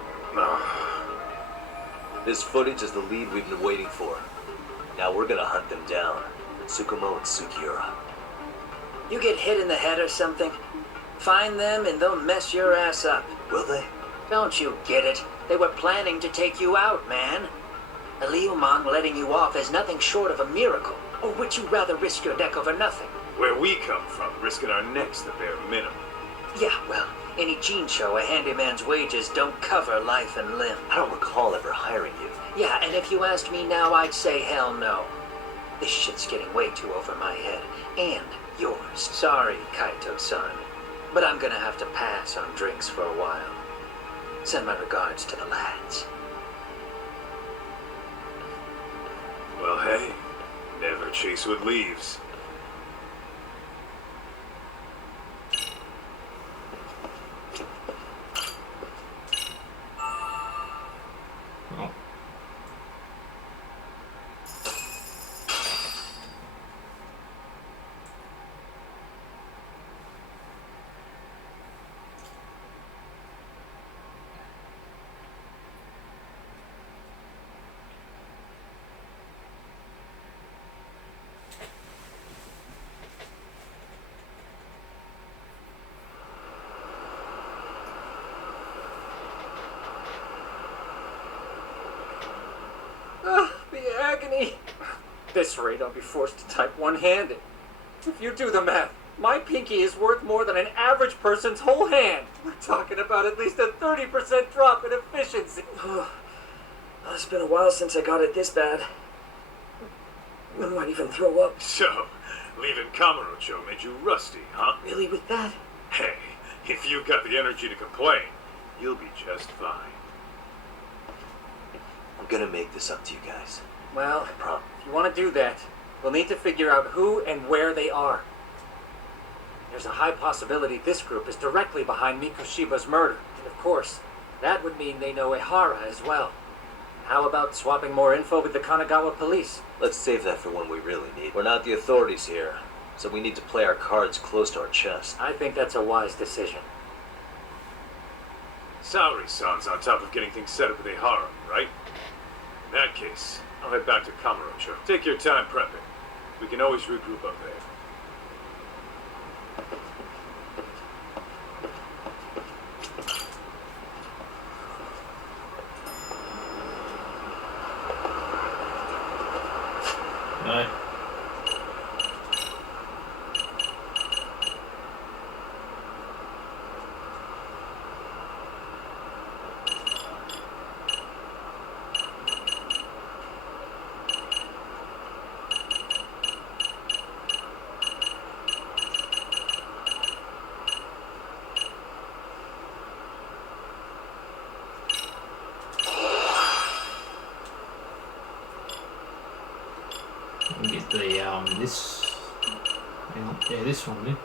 This footage is the lead we've been waiting for. Now we're gonna hunt them down. Tsukumo and Sugiura. You get hit in the head or something, find them and they'll mess your ass up. Will they? Don't you get it? They were planning to take you out, man. A Liumang letting you off is nothing short of a miracle. Or would you rather risk your neck over nothing? Where we come from, risking our necks the bare minimum. Yeah, well, any gene show, a handyman's wages don't cover life and limb. I don't recall ever hiring you. Yeah, and if you asked me now, I'd say hell no. This shit's getting way too over my head. And yours. Sorry, Kaito-san. But I'm gonna have to pass on drinks for a while. Send my regards to the lads. Well, hey, never chase what leaves. Oh. The agony. At this rate, I'll be forced to type one-handed. If you do the math, my pinky is worth more than an average person's whole hand. We're talking about at least a 30% drop in efficiency. It's been a while since I got it this bad. I might even throw up. So, leaving Kamurocho made you rusty, huh? Really with that? Hey, if you've got the energy to complain, you'll be just fine. I'm gonna make this up to you guys. Well, I promise. if you want to do that, we'll need to figure out who and where they are. There's a high possibility this group is directly behind Mikoshiba's murder. And of course, that would mean they know Ehara as well. How about swapping more info with the Kanagawa police? Let's save that for when we really need. We're not the authorities here, so we need to play our cards close to our chest. I think that's a wise decision. Saori-san's on top of getting things set up with Ehara, right? In that case, I'll head back to Kamurocho. Take your time prepping. We can always regroup up there. No. And get the this, yeah, this one then.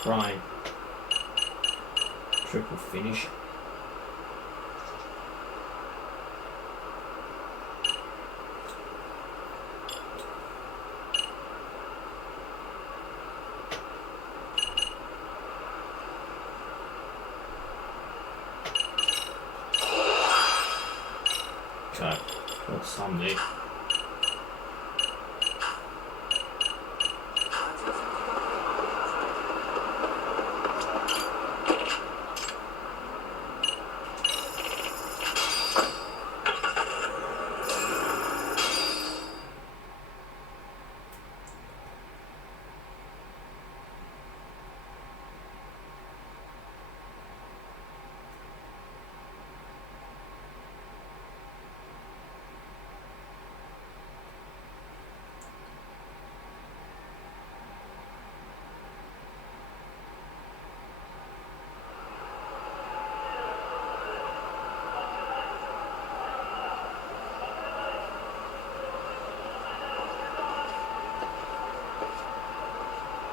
Prime. Triple finish. Okay, got some there.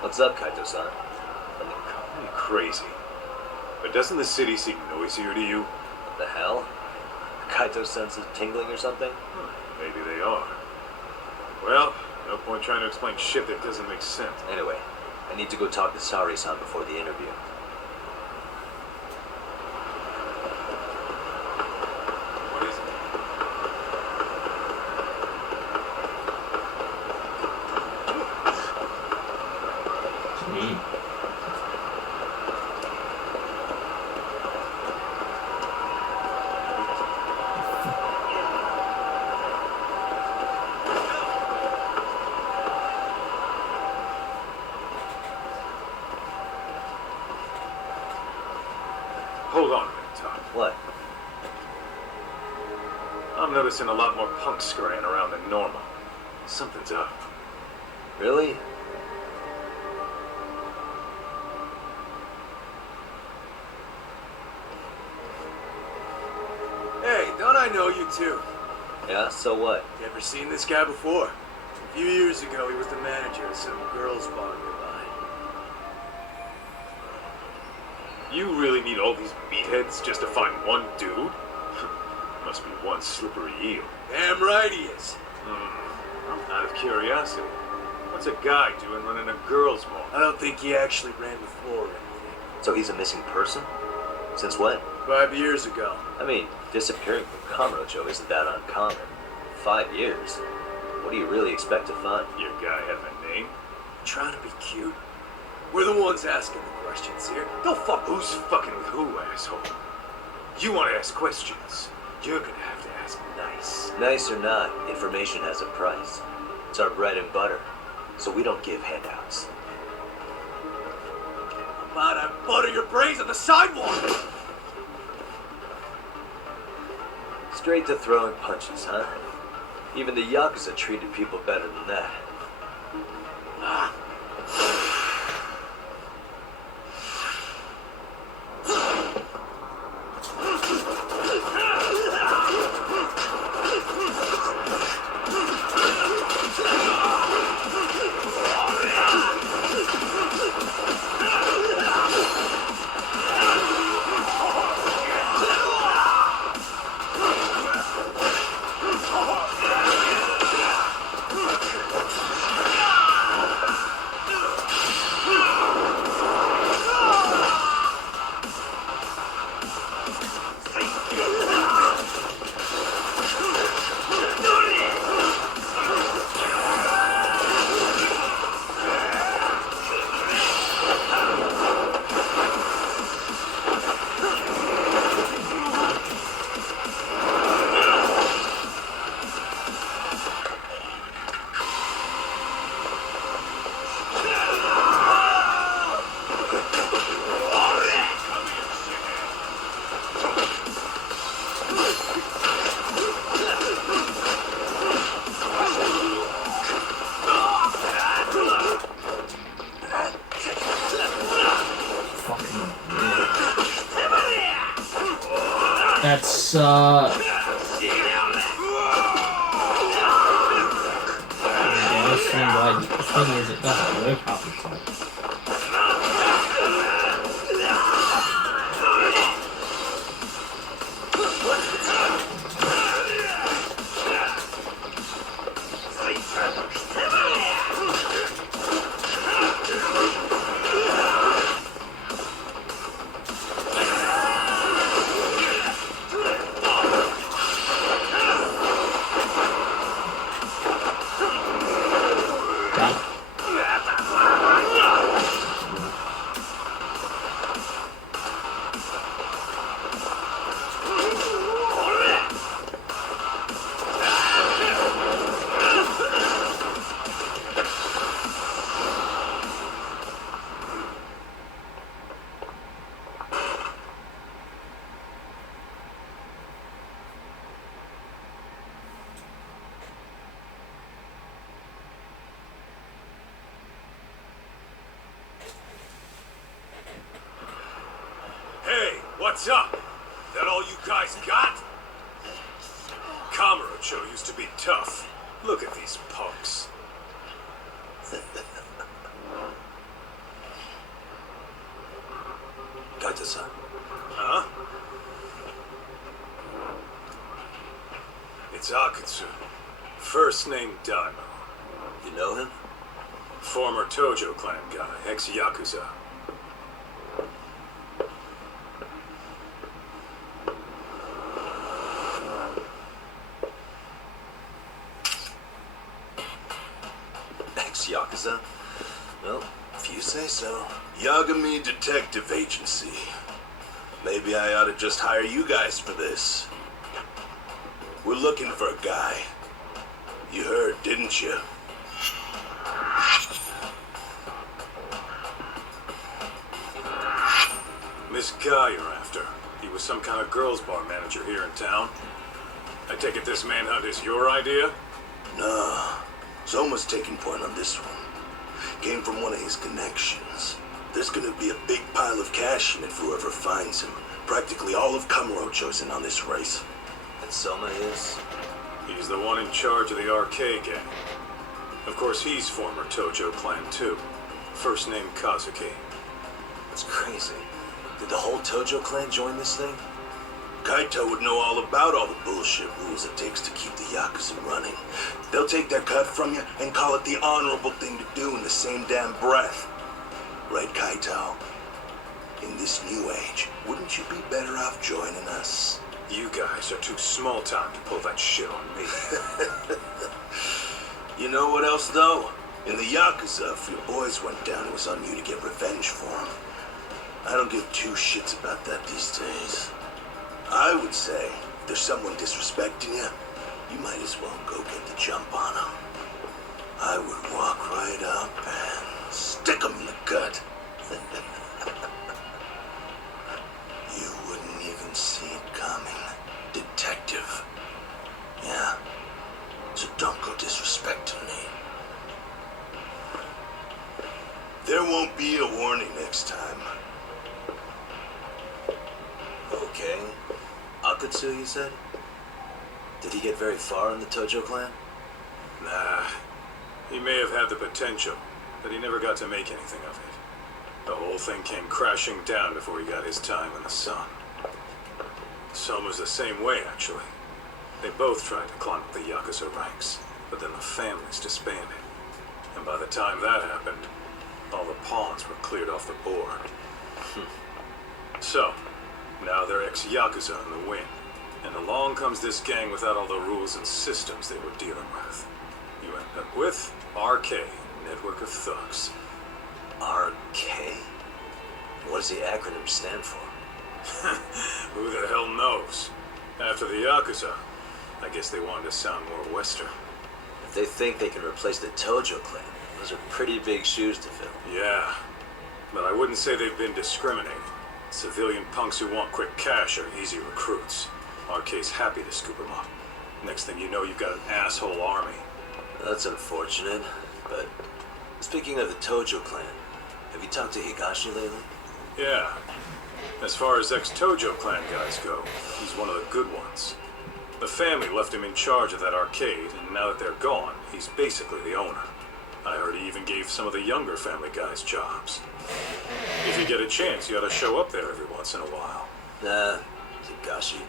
What's up, Kaito-san? Call me crazy, but doesn't the city seem noisier to you? What the hell? Kaito senses tingling or something? Maybe they are. Well, no point trying to explain shit that doesn't make sense. Anyway, I need to go talk to Sari-san before the interview. What is it? Hold on a minute, Tom. What? I'm noticing a lot more punks scurrying around than normal. Something's up. Really? Hey, don't I know you too? Yeah, so what? You ever seen this guy before? A few years ago, he was the manager of some girls' bar nearby. You really need all these meatheads just to find one dude? Must be one slippery eel. Damn right he is. I'm out of curiosity. What's a guy doing running a girls' bar? I don't think he actually ran the floor or anything. So he's a missing person? Since when? 5 years ago. I mean, disappearing from Kamurocho isn't that uncommon. 5 years? What do you really expect to find? Your guy have a name? Trying to be cute? We're the ones asking the questions here. Don't fuck. Who's fucking with who, asshole? You want to ask questions? You're gonna have to ask nice. Nice or not, information has a price. It's our bread and butter, so we don't give handouts. I'm about to butter your brains on the sidewalk! Straight to throwing punches, huh? Even the Yakuza treated people better than that. That's yeah, the thing is, it doesn't work half the time. What's up? That all you guys got? Kamurocho used to be tough. Look at these punks. Kaito-san. Huh? It's Akutsu. First name Daimo. You know him? Former Tojo clan guy, ex-Yakuza. Ex-Yakuza? Well, if you say so. Yagami Detective Agency. Maybe I ought to just hire you guys for this. We're looking for a guy. You heard, didn't you? This guy you're after, he was some kind of girls' bar manager here in town. I take it this manhunt is your idea? No. Soma's taking point on this one. Came from one of his connections. There's gonna be a big pile of cash in it for whoever finds him. Practically all of Kamurocho's in on this race. And Soma is? He's the one in charge of the arcade gang. Of course, he's former Tojo clan too. First name Kazuki. That's crazy. Did the whole Tojo clan join this thing? Kaito would know all about all the bullshit rules it takes to keep the Yakuza running. They'll take their cut from you and call it the honorable thing to do in the same damn breath. Right, Kaito? In this new age, wouldn't you be better off joining us? You guys are too small time to pull that shit on me. You know what else, though? In the Yakuza, if your boys went down, it was on you to get revenge for them. I don't give two shits about that these days. I would say, if there's someone disrespecting you, you might as well go get the jump on them. I would walk right up and stick them in the gut. You wouldn't even see it coming, detective. Yeah, so don't go disrespecting me. There won't be a warning next time. Okay. Akutsu, you said? Did he get very far in the Tojo clan? Nah. He may have had the potential, but he never got to make anything of it. The whole thing came crashing down before he got his time in the sun. Soma's the same way, actually. They both tried to climb up the Yakuza ranks, but then the families disbanded. And by the time that happened, all the pawns were cleared off the board. So, now they're ex-Yakuza in the wind. And along comes this gang without all the rules and systems they were dealing with. You end up with RK, Network of Thugs. RK? What does the acronym stand for? Who the hell knows? After the Yakuza, I guess they wanted to sound more Western. If they think they can replace the Tojo clan, those are pretty big shoes to fill. Yeah, but I wouldn't say they've been discriminating. Civilian punks who want quick cash are easy recruits. RK's happy to scoop them up. Next thing you know, you've got an asshole army. That's unfortunate, but speaking of the Tojo clan, have you talked to Higashi lately? Yeah. As far as ex-Tojo clan guys go, he's one of the good ones. The family left him in charge of that arcade, and now that they're gone, he's basically the owner. I heard he even gave some of the younger family guys jobs. If you get a chance, you ought to show up there every once in a while. Nah, Higashi.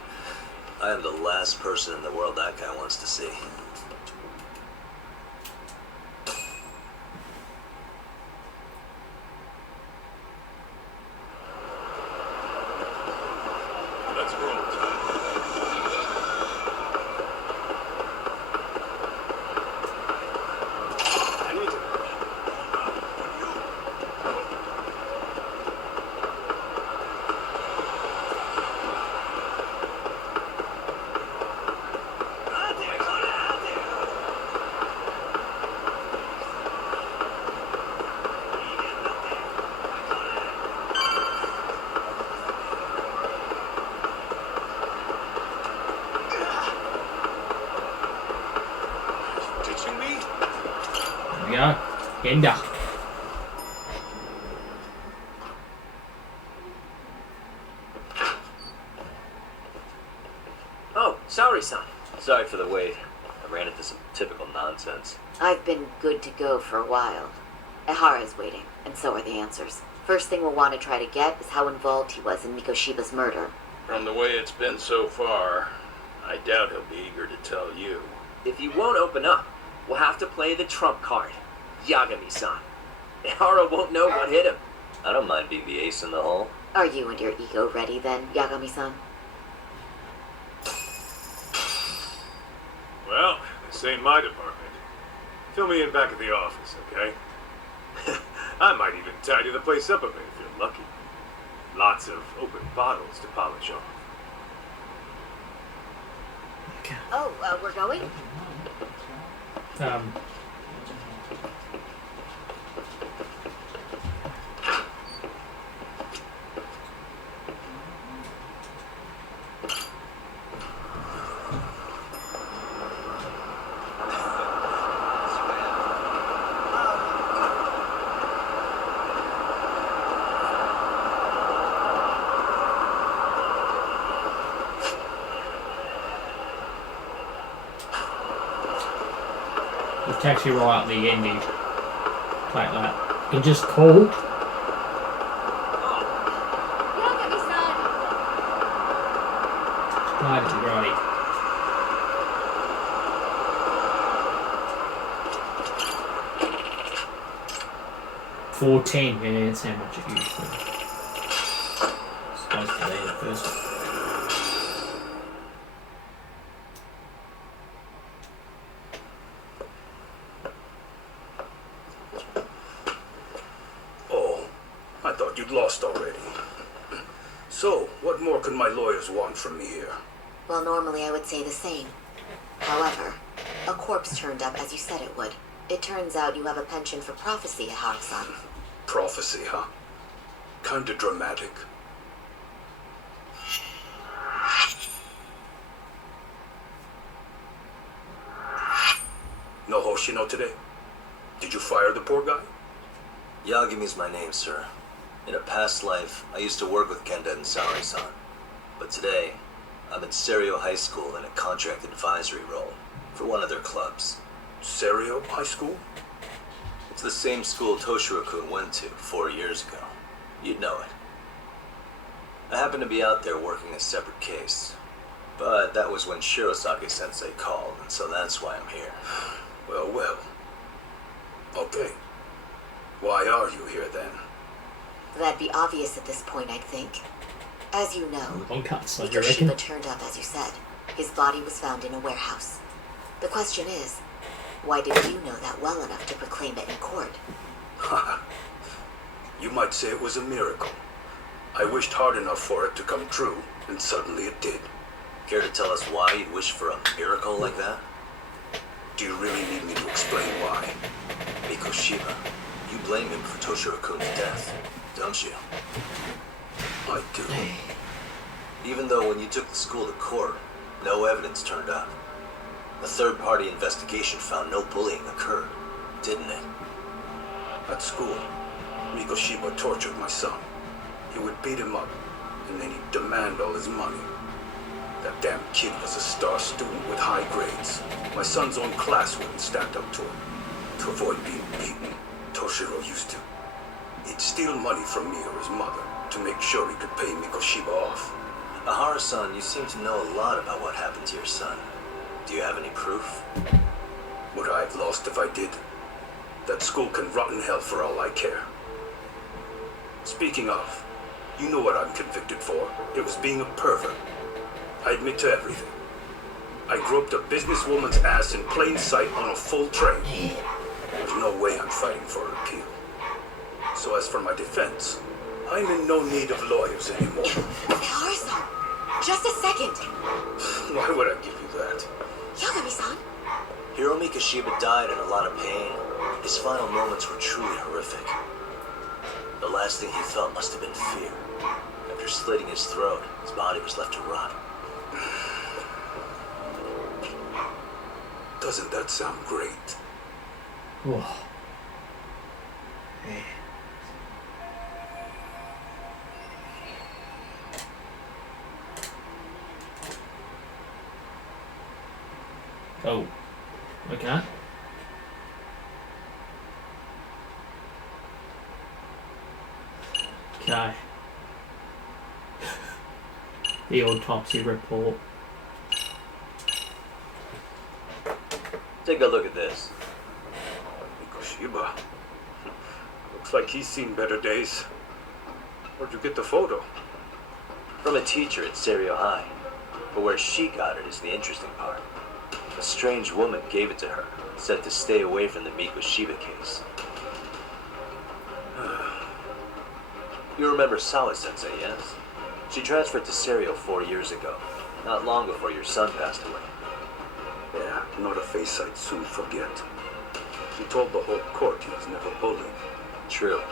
I am the last person in the world that guy wants to see. Let's roll. There we go. Gender. Yagami-san. Sorry for the wait. I ran into some typical nonsense. I've been good to go for a while. Ehara's waiting, and so are the answers. First thing we'll want to try to get is how involved he was in Mikoshiba's murder. From the way it's been so far, I doubt he'll be eager to tell you. If you won't open up, we'll have to play the trump card. Yagami-san. Ehara won't know what hit him. I don't mind being the ace in the hole. Are you and your ego ready then, Yagami-san? Well, this ain't my department. Fill me in back at the office, okay? I might even tidy the place up a bit if you're lucky. Lots of open bottles to polish off. Oh, we're going? The taxi right at the ending. Like that. And just call. Right. 14, yeah, that's how much it usually. Supposed to be the first one. Oh, I thought you'd lost already. So, what more can my lawyers want from me here? Well, normally I would say the same. However, a corpse turned up as you said it would. It turns out you have a penchant for prophecy, Ehara-san. Prophecy, huh? Kinda dramatic. No Hoshino today? Did you fire the poor guy? Yagami's my name, sir. In a past life, I used to work with Kenda and Sari-san. But today, I'm at Serio High School in a contract advisory role for one of their clubs. Serio High School? It's the same school Toshiro-kun went to 4 years ago. You'd know it. I happened to be out there working a separate case. But that was when Shirosake-sensei called, and so that's why I'm here. Well, well. Okay. Why are you here then? That'd be obvious at this point, I think. As you know, One cut, so you reckon? Mikoshiba turned up as you said. His body was found in a warehouse. The question is, why did you know that well enough to proclaim it in court? Haha. You might say it was a miracle. I wished hard enough for it to come true, and suddenly it did. Care to tell us why you'd wish for a miracle like that? Do you really need me to explain why? Mikoshiba, you blame him for Toshiro-kun's death, don't you? I do. Even though when you took the school to court, no evidence turned up. A third-party investigation found no bullying occurred, didn't it? At school, Mikoshiba tortured my son. He would beat him up, and then he'd demand all his money. That damn kid was a star student with high grades. My son's own class wouldn't stand up to him. To avoid being beaten, Toshiro used to. He'd steal money from me or his mother to make sure he could pay Mikoshiba off. Ehara-san, you seem to know a lot about what happened to your son. Do you have any proof? Would I have lost if I did? That school can rot in hell for all I care. Speaking of, you know what I'm convicted for. It was being a pervert. I admit to everything. I groped a businesswoman's ass in plain sight on a full train. There's no way I'm fighting for an appeal. So as for my defense, I'm in no need of lawyers anymore. Ehara-san, just a second. Why would I give you that? Yagami-san. Hiro Mikoshiba died in a lot of pain. His final moments were truly horrific. The last thing he felt must have been fear. After slitting his throat, his body was left to rot. Doesn't that sound great? Whoa. Oh, okay. Okay. The autopsy report. Take a look at this. Mikoshiba. Looks like he's seen better days. Where'd you get the photo? From a teacher at Serio High. But where she got it is the interesting part. A strange woman gave it to her, said to stay away from the Mikoshiba case. You remember Sawa-sensei, yes? She transferred to Serio 4 years ago, not long before your son passed away. Yeah, not a face I'd soon forget. He told the whole court he was never bullied. True.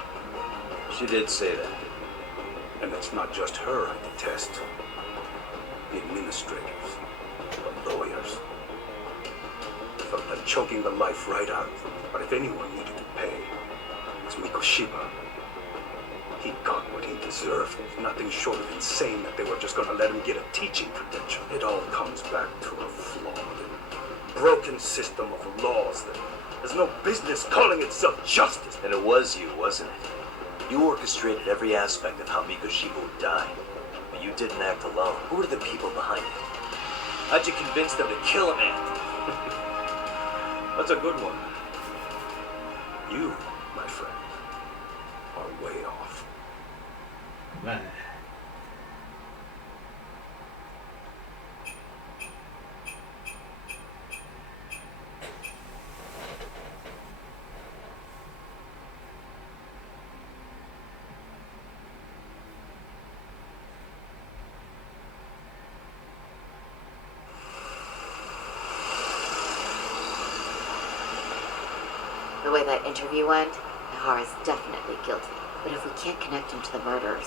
She did say that. And it's not just her I detest. The administrators, the lawyers. Felt like choking the life right out of them. But if anyone needed to pay, it was Mikoshiba. He got what he deserved. Nothing short of insane that they were just gonna let him get a teaching credential. It all comes back to a flawed and broken system of laws that has no business calling itself justice. And it was you, wasn't it? You orchestrated every aspect of how Mikoshiba would die. But you didn't act alone. Who were the people behind it? How'd you convince them to kill a man? That's a good one. You, my friend, are way off. Man. The way that interview went, Ihara's definitely guilty. But if we can't connect him to the murders,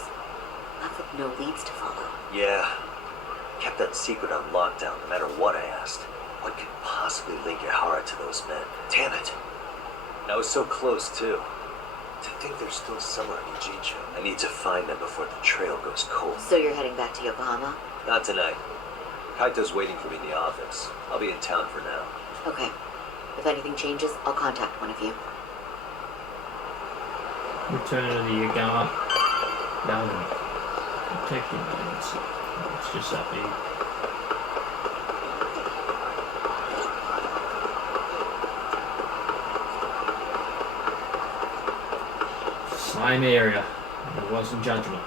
left with no leads to follow. Yeah. Kept that secret on lockdown no matter what I asked. What could possibly link Ihara to those men? Damn it. And I was so close, too. To think they're still somewhere in Ijincho. I need to find them before the trail goes cold. So you're heading back to Yokohama? Not tonight. Kaito's waiting for me in the office. I'll be in town for now. Okay. If anything changes, I'll contact one of you. Return to the Yagami. Detective agency. It's just that big. Same area. It wasn't Judgment.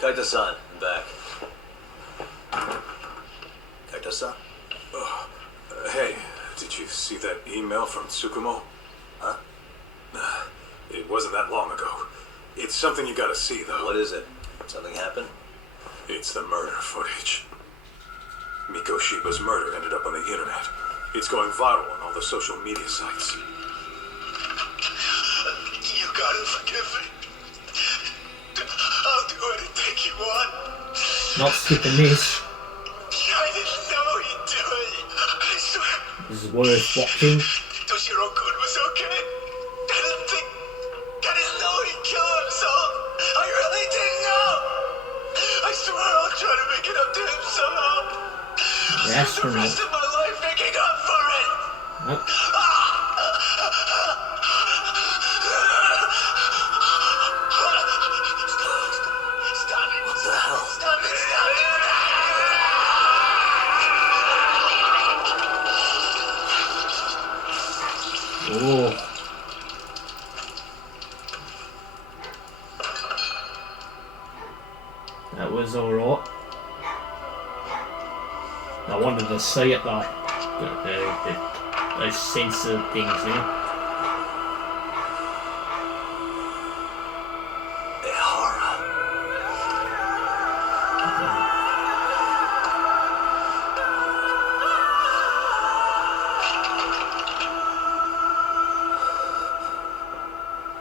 Kaito-san, I'm back. Kaito-san? Hey, did you see that email from Tsukumo? Huh? It wasn't that long ago. It's something you gotta see, though. What is it? Something happened? It's the murder footage. Mikoshiba's murder ended up on the internet. It's going viral on all the social media sites. You gotta forgive me. I'll do anything you want. Not skipping this. I didn't know he'd do it. I swear. This is worth watching. Toshiro-kun was okay. I didn't know he'd kill himself. I really didn't know. I swear I'll try to make it up to him somehow. I'll spend the rest of my life making up for it. Nope. Stop it. What the hell? Stop it. Stop it. Oh. That was alright. I wanted to see it though. Those censored things there.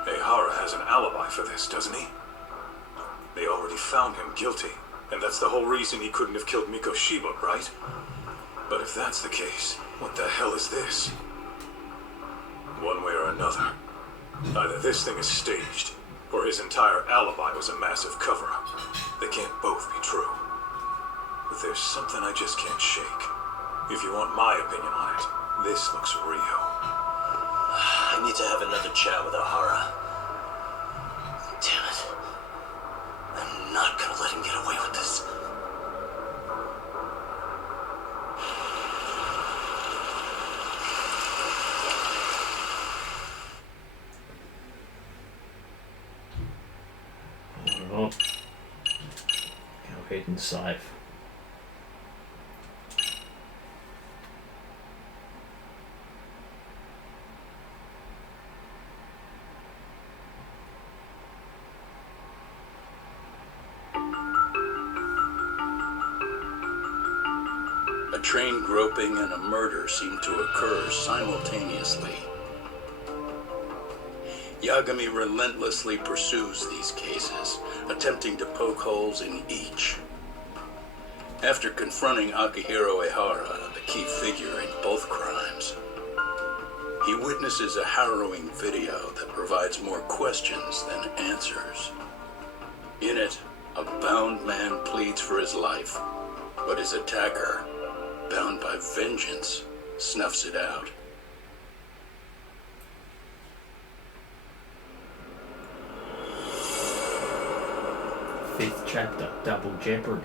Ihara has an alibi for this, doesn't he? They already found him guilty, and that's the whole reason he couldn't have killed Mikoshiba, right? But if that's the case, what the hell is this? One way or another, either this thing is staged, or his entire alibi was a massive cover-up. They can't both be true. But there's something I just can't shake. If you want my opinion on it, this looks real. I need to have another chat with O'Hara. Damn it. I'm not gonna let him get away with this. Alright. Go ahead and save. A train groping and a murder seem to occur simultaneously. Yagami relentlessly pursues these cases, attempting to poke holes in each. After confronting Akihiro Ehara, the key figure in both crimes, he witnesses a harrowing video that provides more questions than answers. In it, a bound man pleads for his life, but his attacker, bound by vengeance, snuffs it out. Fifth chapter, Double Jeopardy.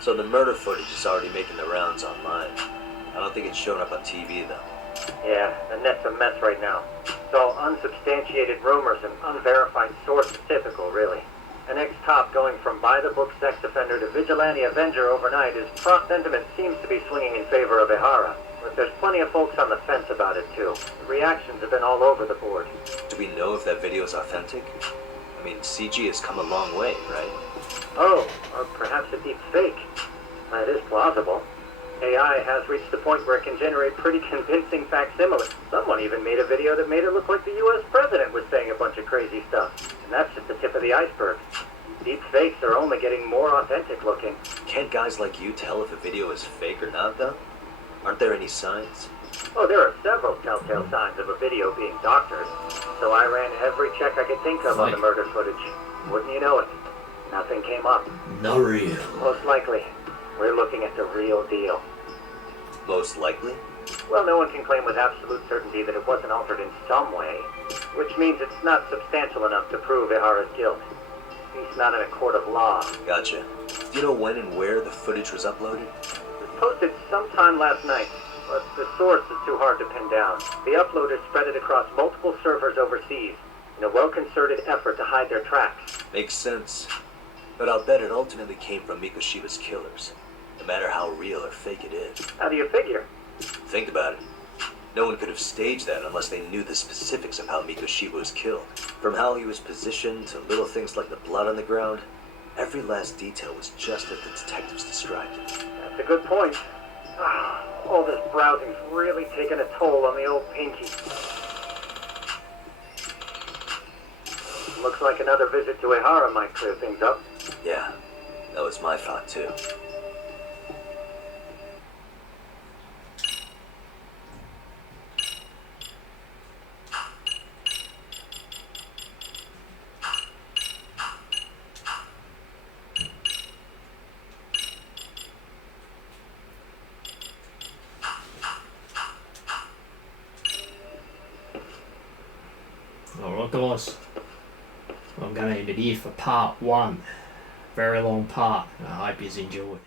So the murder footage is already making the rounds online. I don't think it's showing up on TV, though. Yeah, the net's a mess right now. It's all unsubstantiated rumors and unverified sources, typical, really. An ex-cop going from by-the-book sex offender to vigilante avenger overnight, his sentiment seems to be swinging in favor of Ehara. But there's plenty of folks on the fence about it, too. The reactions have been all over the board. Do we know if that video is authentic? I mean, CG has come a long way, right? Oh, or perhaps a deep fake. That is plausible. AI has reached the point where it can generate pretty convincing facsimiles. Someone even made a video that made it look like the US president was saying a bunch of crazy stuff. And that's just the tip of the iceberg. Deep fakes are only getting more authentic looking. Can't guys like you tell if a video is fake or not, though? Aren't there any signs? Oh, there are several telltale signs of a video being doctored. So I ran every check I could think of on the murder footage. Wouldn't you know it? Nothing came up. No real. Most likely. We're looking at the real deal. Most likely? Well, no one can claim with absolute certainty that it wasn't altered in some way, which means it's not substantial enough to prove Ehara's guilt. He's not in a court of law. Gotcha. Do you know when and where the footage was uploaded? It was posted sometime last night, but the source is too hard to pin down. The uploaders spread it across multiple servers overseas in a well-concerted effort to hide their tracks. Makes sense. But I'll bet it ultimately came from Mikoshiba's killers, no matter how real or fake it is. How do you figure? Think about it. No one could have staged that unless they knew the specifics of how Mikoshiba was killed. From how he was positioned to little things like the blood on the ground, every last detail was just as the detectives described it. That's a good point. All this browsing's really taken a toll on the old pinky. Looks like another visit to Ehara might clear things up. Yeah, that was my thought too. Alright guys, I'm going to end it here for part 1. Very long part, and I hope you enjoyed.